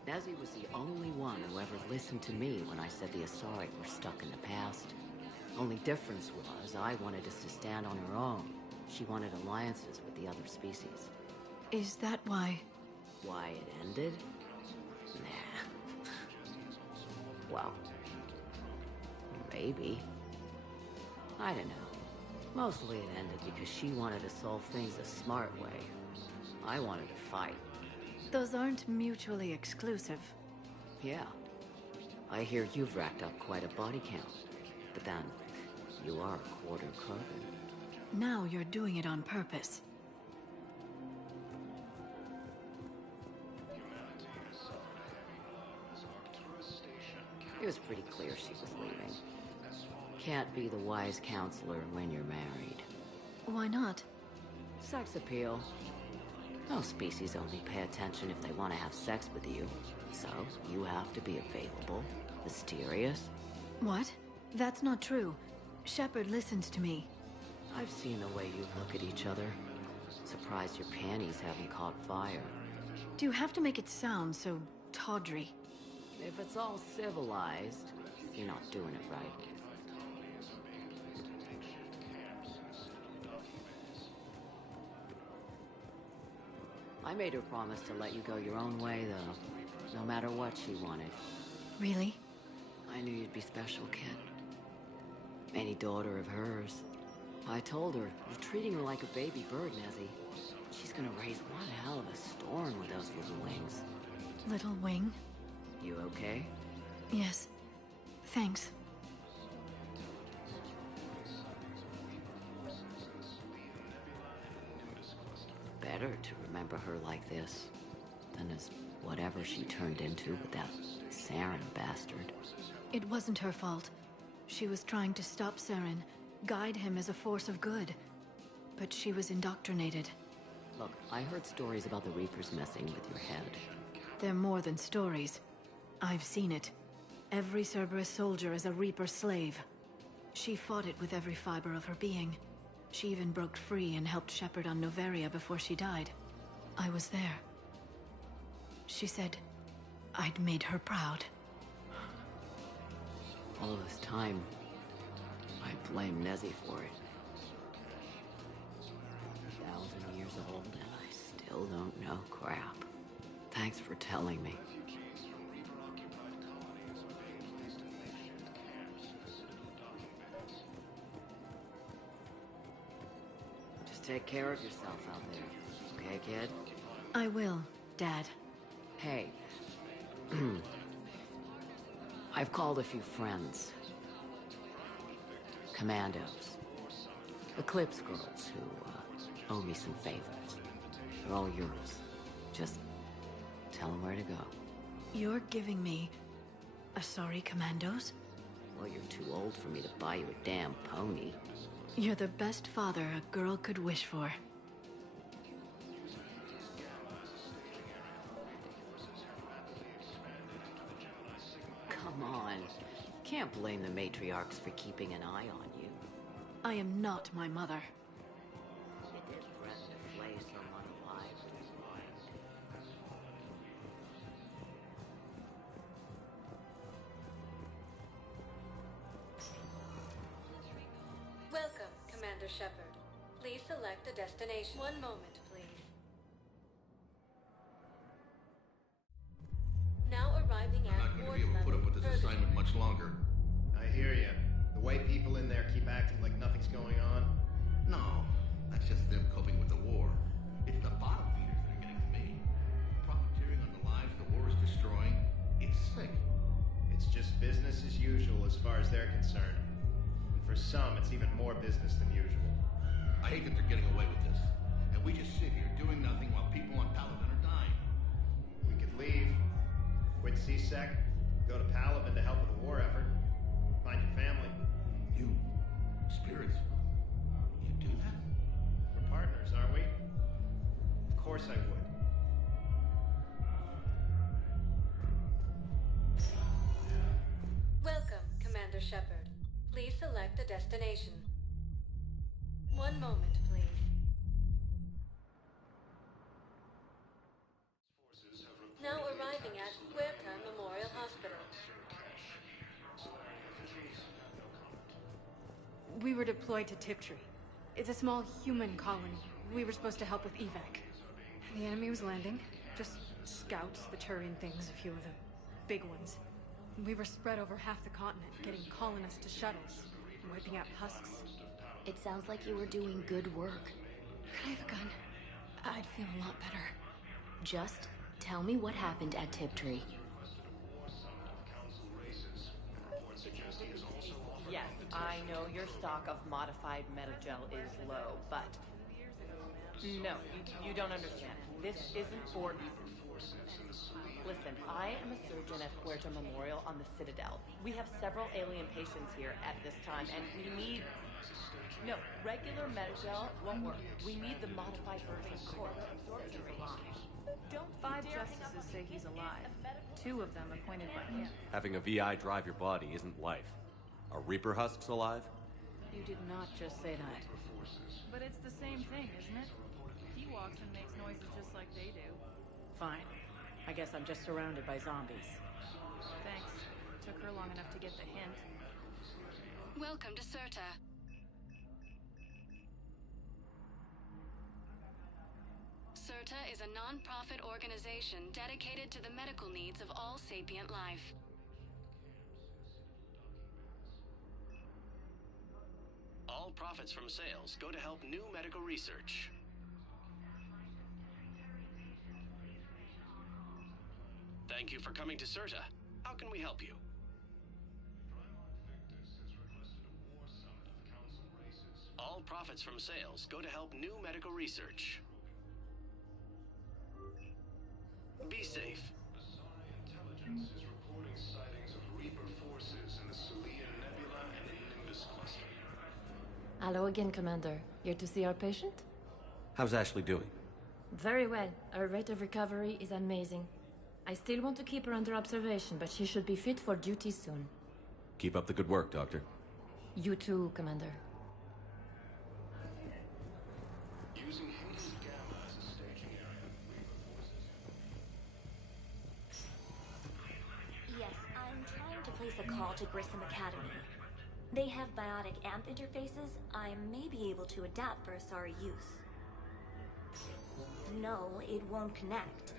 Nazi was the only one who ever listened to me when I said the Asari were stuck in the past. Only difference was, I wanted us to stand on her own. She wanted alliances with the other species. Is that why? Why it ended? Nah. Well, maybe. I don't know. Mostly it ended because she wanted to solve things a smart way. I wanted to fight. Those aren't mutually exclusive. Yeah. I hear you've racked up quite a body count. But then, you are a quarter Krogan. Now you're doing it on purpose. It was pretty clear she was leaving. Can't be the wise counselor when you're married. Why not? Sex appeal. Most species only pay attention if they want to have sex with you. So, you have to be available, mysterious. What? That's not true. Shepard listens to me. I've seen the way you look at each other. Surprised your panties haven't caught fire. Do you have to make it sound so tawdry? If it's all civilized, you're not doing it right. I made her promise to let you go your own way, though. No matter what she wanted. Really? I knew you'd be special, kid. Any daughter of hers. I told her, you're treating her like a baby bird, Nezzy. She's gonna raise one hell of a storm with those little wings. Little wing? You okay? Yes. Thanks. Better to remember her like this than as whatever she turned into with that Saren bastard. It wasn't her fault. She was trying to stop Saren, guide him as a force of good. But she was indoctrinated. Look, I heard stories about the Reapers messing with your head. They're more than stories. I've seen it. Every Cerberus soldier is a Reaper slave. She fought it with every fiber of her being. She even broke free and helped Shepard on Noveria before she died. I was there. She said I'd made her proud. All this time, I blame Nezzy for it. 1,000 years old and I still don't know crap. Thanks for telling me. Just take care of yourself out there, okay, kid? I will, Dad. Hey. I've called a few friends. Commandos. Eclipse girls who owe me some favors. They're all yours. Just tell them where to go. You're giving me Asari commandos? Well, you're too old for me to buy you a damn pony. You're the best father a girl could wish for. can't blame the matriarchs for keeping an eye on you. I am not my mother. She did threaten to flay someone alive. Welcome, Commander Shepard. Please select a destination. One moment, please. Now arriving I'm at not going to Ward be able to put up with this level. assignment much longer. I hear you. The way people in there keep acting like nothing's going on. No, that's just them coping with the war. It's the bottom feeders that are getting to me. Profiteering on the lives the war is destroying. It's sick. It's just business as usual as far as they're concerned. And for some, it's even more business than usual. I hate that they're getting away with this. And we just sit here doing nothing while people on Paladin are dying. We could leave, quit CSEC, go to Palaven to help with the war effort, find your family. You, spirits, you do that? We're partners, aren't we? Of course I would. Welcome, Commander Shepard. Please select a destination. One moment, please. Now arriving at Huerta Memorial Hospital. We were deployed to Tiptree. It's a small human colony. We were supposed to help with evac. The enemy was landing. Just scouts, the Turian things, a few of them. Big ones. We were spread over half the continent, getting colonists to shuttles, wiping out husks. It sounds like you were doing good work. Could I have a gun? I'd feel a lot better. Just tell me what happened at Tiptree. Yes, I know your stock of modified metagel is low, but... No, you don't understand. This isn't for... Listen, I am a surgeon at Huerta Memorial on the Citadel. We have several alien patients here at this time, and we need... No, regular metagel won't work. We need the modified version core absorption rate. Don't 5 justices say he's alive. 2 of them appointed by him. Having a VI drive your body isn't life. Are Reaper husks alive? You did not just say that. But it's the same thing, isn't it? He walks and makes noises just like they do. Fine. I guess I'm just surrounded by zombies. Thanks. Took her long enough to get the hint. Welcome to Serta. Serta is a non-profit organization dedicated to the medical needs of all sapient life. All profits from sales go to help new medical research. Thank you for coming to Serta. How can we help you? All profits from sales go to help new medical research. Be safe. Intelligence is reporting sightings of Reaper forces in the Salian Nebula and the Nimbus cluster. Hello again, Commander. Here to see our patient? How's Ashley doing? Very well. Her rate of recovery is amazing. I still want to keep her under observation, but she should be fit for duty soon. Keep up the good work, Doctor. You too, Commander. Using Hades Gamma as a staging area. Yes, I'm trying to place a call to Grissom Academy. They have biotic AMP interfaces I may be able to adapt for Asari use. No, it won't connect.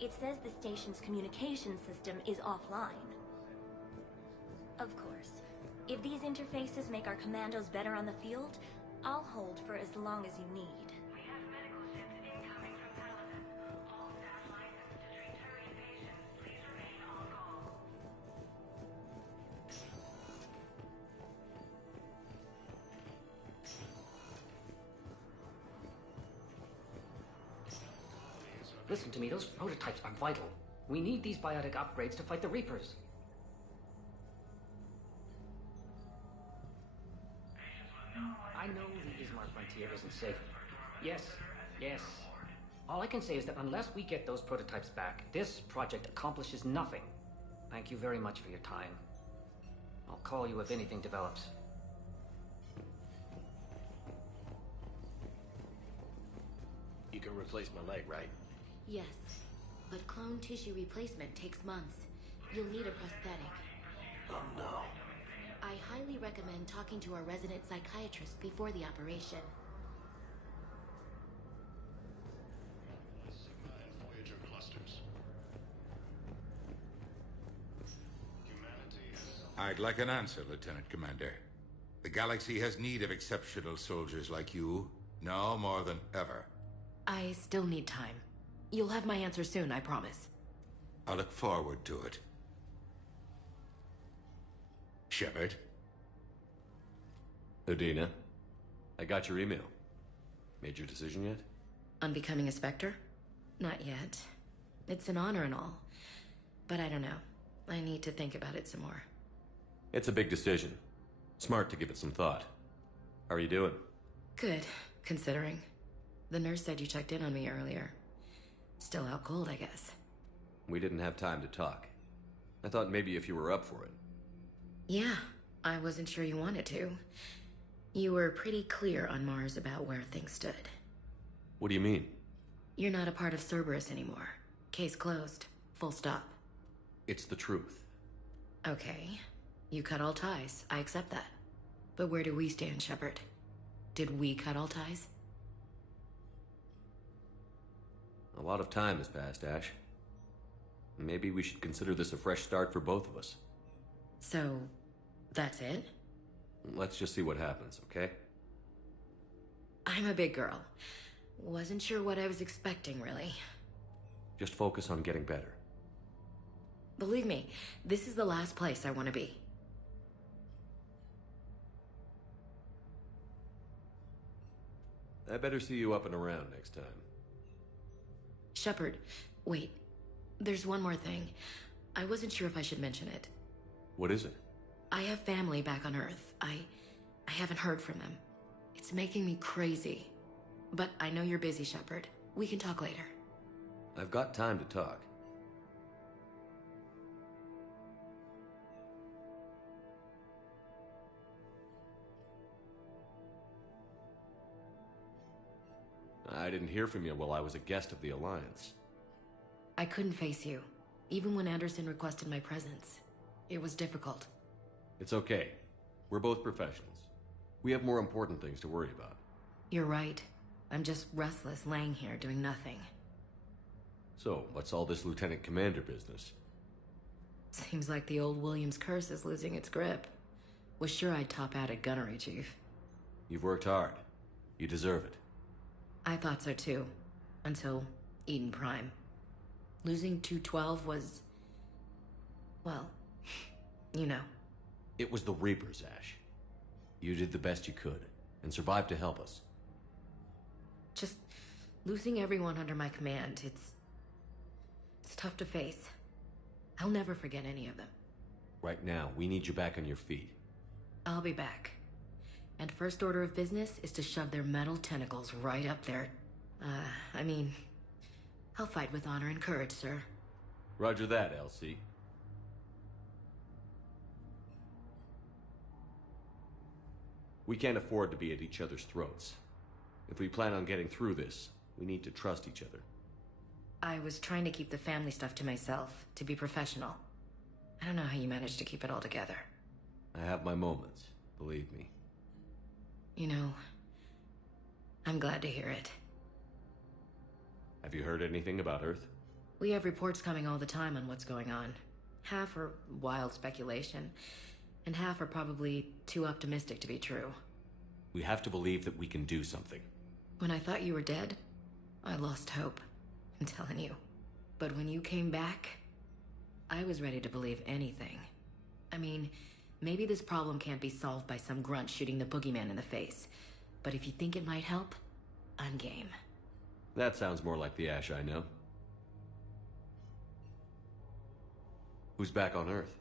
It says the station's communication system is offline. Of course, if these interfaces make our commandos better on the field, I'll hold for as long as you need. We have medical ships incoming from Paladin. All staff licensed to treat Turian patients, please remain on call. Listen to me, those prototypes are vital. We need these biotic upgrades to fight the Reapers. I know the Ismar frontier isn't safe. Yes, yes. All I can say is that unless we get those prototypes back, this project accomplishes nothing. Thank you very much for your time. I'll call you if anything develops. You can replace my leg, right? Yes, but clone tissue replacement takes months. You'll need a prosthetic. Oh no. I highly recommend talking to our resident psychiatrist before the operation. Sigma and Voyager clusters. Humanity has... I'd like an answer, Lieutenant Commander. The galaxy has need of exceptional soldiers like you, now more than ever. I still need time. You'll have my answer soon, I promise. I look forward to it. Shepard? Udina, I got your email. Made your decision yet? On becoming a Spectre? Not yet. It's an honor and all. But I don't know. I need to think about it some more. It's a big decision. Smart to give it some thought. How are you doing? Good, considering. The nurse said you checked in on me earlier. Still out cold, I guess. We didn't have time to talk. I thought maybe if you were up for it. Yeah, I wasn't sure you wanted to. You were pretty clear on Mars about where things stood. What do you mean? You're not a part of Cerberus anymore. Case closed. Full stop. It's the truth. Okay. You cut all ties. I accept that. But where do we stand, Shepard? Did we cut all ties? A lot of time has passed, Ash. Maybe we should consider this a fresh start for both of us. So, that's it? Let's just see what happens, okay? I'm a big girl. Wasn't sure what I was expecting, really. Just focus on getting better. Believe me, this is the last place I want to be. I better see you up and around next time. Shepard, wait. There's one more thing. I wasn't sure if I should mention it. What is it? I have family back on Earth. I haven't heard from them. It's making me crazy. But I know you're busy, Shepard. We can talk later. I've got time to talk. I didn't hear from you while I was a guest of the Alliance. I couldn't face you, even when Anderson requested my presence. It was difficult. It's okay. We're both professionals. We have more important things to worry about. You're right. I'm just restless, laying here doing nothing. So, what's all this Lieutenant Commander business? Seems like the old Williams curse is losing its grip. Was sure I'd top out at gunnery, Chief. You've worked hard. You deserve it. I thought so too. Until Eden Prime. Losing 212 was... well, you know. It was the Reapers, Ash. You did the best you could, and survived to help us. Just losing everyone under my command, it's tough to face. I'll never forget any of them. Right now, we need you back on your feet. I'll be back. And first order of business is to shove their metal tentacles right up there. I mean, I'll fight with honor and courage, sir. Roger that, Elsie. We can't afford to be at each other's throats. If we plan on getting through this, we need to trust each other. I was trying to keep the family stuff to myself, to be professional. I don't know how you managed to keep it all together. I have my moments, believe me. You know, I'm glad to hear it. Have you heard anything about Earth? We have reports coming all the time on what's going on. Half are wild speculation, and half are probably too optimistic to be true. We have to believe that we can do something. When I thought you were dead, I lost hope. I'm telling you. But when you came back, I was ready to believe anything. I mean, maybe this problem can't be solved by some grunt shooting the boogeyman in the face. But if you think it might help, I'm game. That sounds more like the Ash I know. Who's back on Earth?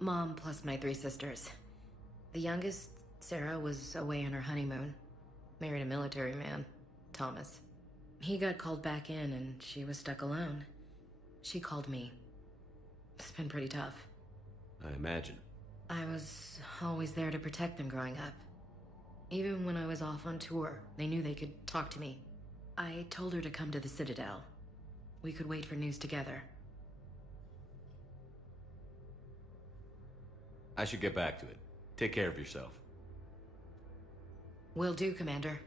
Mom plus my 3 sisters. The youngest, Sarah, was away on her honeymoon. Married a military man, Thomas. He got called back in and she was stuck alone. She called me. It's been pretty tough. I imagine. I was always there to protect them growing up. Even when I was off on tour, they knew they could talk to me. I told her to come to the Citadel. We could wait for news together. I should get back to it. Take care of yourself. Will do, Commander.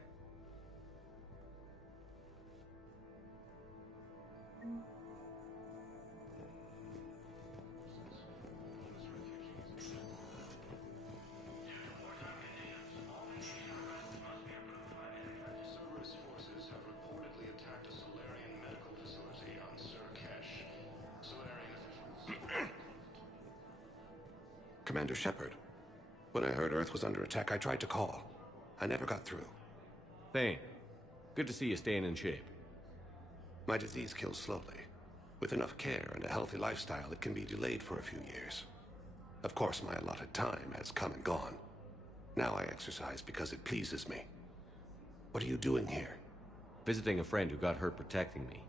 Cerberus forces have reportedly attacked a Solarian medical facility on Surkesh. Solarian officials... Commander Shepard. When I heard Earth was under attack, I tried to call. I never got through. Thane, good to see you staying in shape. My disease kills slowly. With enough care and a healthy lifestyle, it can be delayed for a few years. Of course, my allotted time has come and gone. Now I exercise because it pleases me. What are you doing here? Visiting a friend who got hurt protecting me.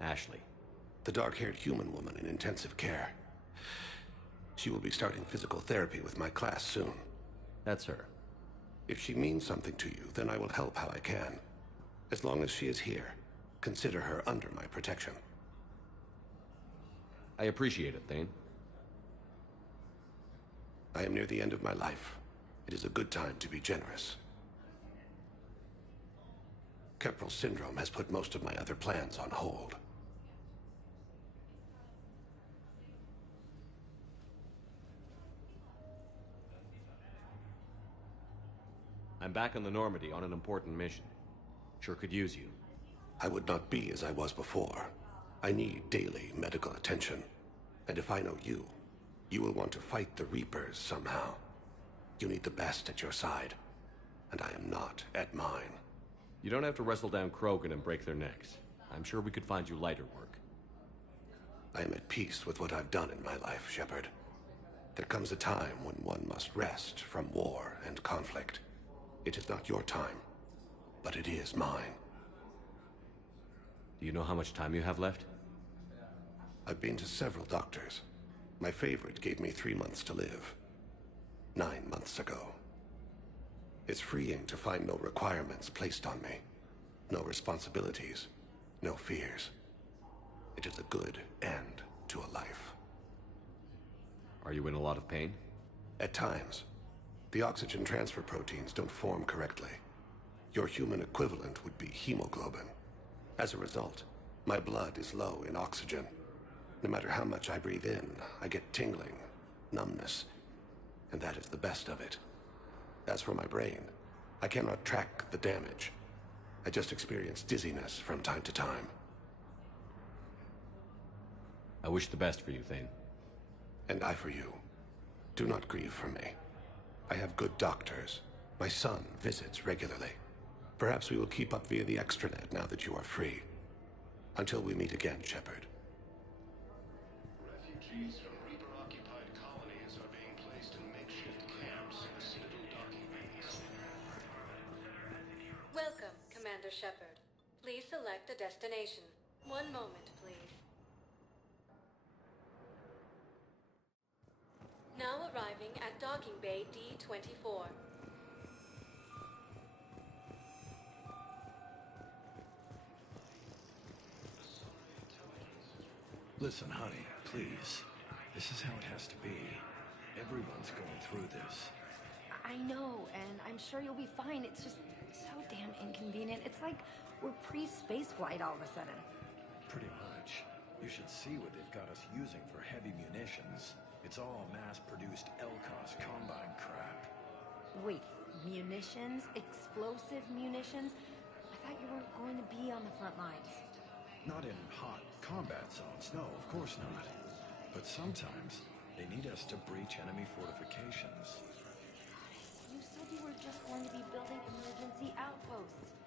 Ashley. The dark-haired human woman in intensive care. She will be starting physical therapy with my class soon. That's her. If she means something to you, then I will help how I can. As long as she is here, consider her under my protection. I appreciate it, Thane. I am near the end of my life. It is a good time to be generous. Keprel syndrome has put most of my other plans on hold. I'm back on the Normandy on an important mission. Sure could use you. I would not be as I was before. I need daily medical attention. And if I know you, you will want to fight the Reapers somehow. You need the best at your side. And I am not at mine. You don't have to wrestle down Krogan and break their necks. I'm sure we could find you lighter work. I am at peace with what I've done in my life, Shepard. There comes a time when one must rest from war and conflict. It is not your time, but it is mine. Do you know how much time you have left? I've been to several doctors. My favorite gave me 3 months to live. 9 months ago. It's freeing to find no requirements placed on me. No responsibilities. No fears. It is a good end to a life. Are you in a lot of pain? At times. The oxygen transfer proteins don't form correctly. Your human equivalent would be hemoglobin. As a result, my blood is low in oxygen. No matter how much I breathe in, I get tingling, numbness, and that is the best of it. As for my brain, I cannot track the damage. I just experience dizziness from time to time. I wish the best for you, Thane. And I for you. Do not grieve for me. I have good doctors. My son visits regularly. Perhaps we will keep up via the extranet now that you are free. Until we meet again, Shepard. Refugees from Reaper-occupied colonies are being placed in makeshift camps in the Citadel docking bays. Welcome, Commander Shepard. Please select a destination. 1 moment, please. Now arriving at docking bay D-24. Listen, honey, please. This is how it has to be. Everyone's going through this. I know, and I'm sure you'll be fine. It's just so damn inconvenient. It's like we're pre-space flight all of a sudden. Pretty much. You should see what they've got us using for heavy munitions. It's all mass-produced LCOS Combine crap. Wait, munitions? Explosive munitions? I thought you weren't going to be on the front lines. Not in hot combat zones, no, of course not. But sometimes, they need us to breach enemy fortifications. You said you were just going to be building emergency outposts.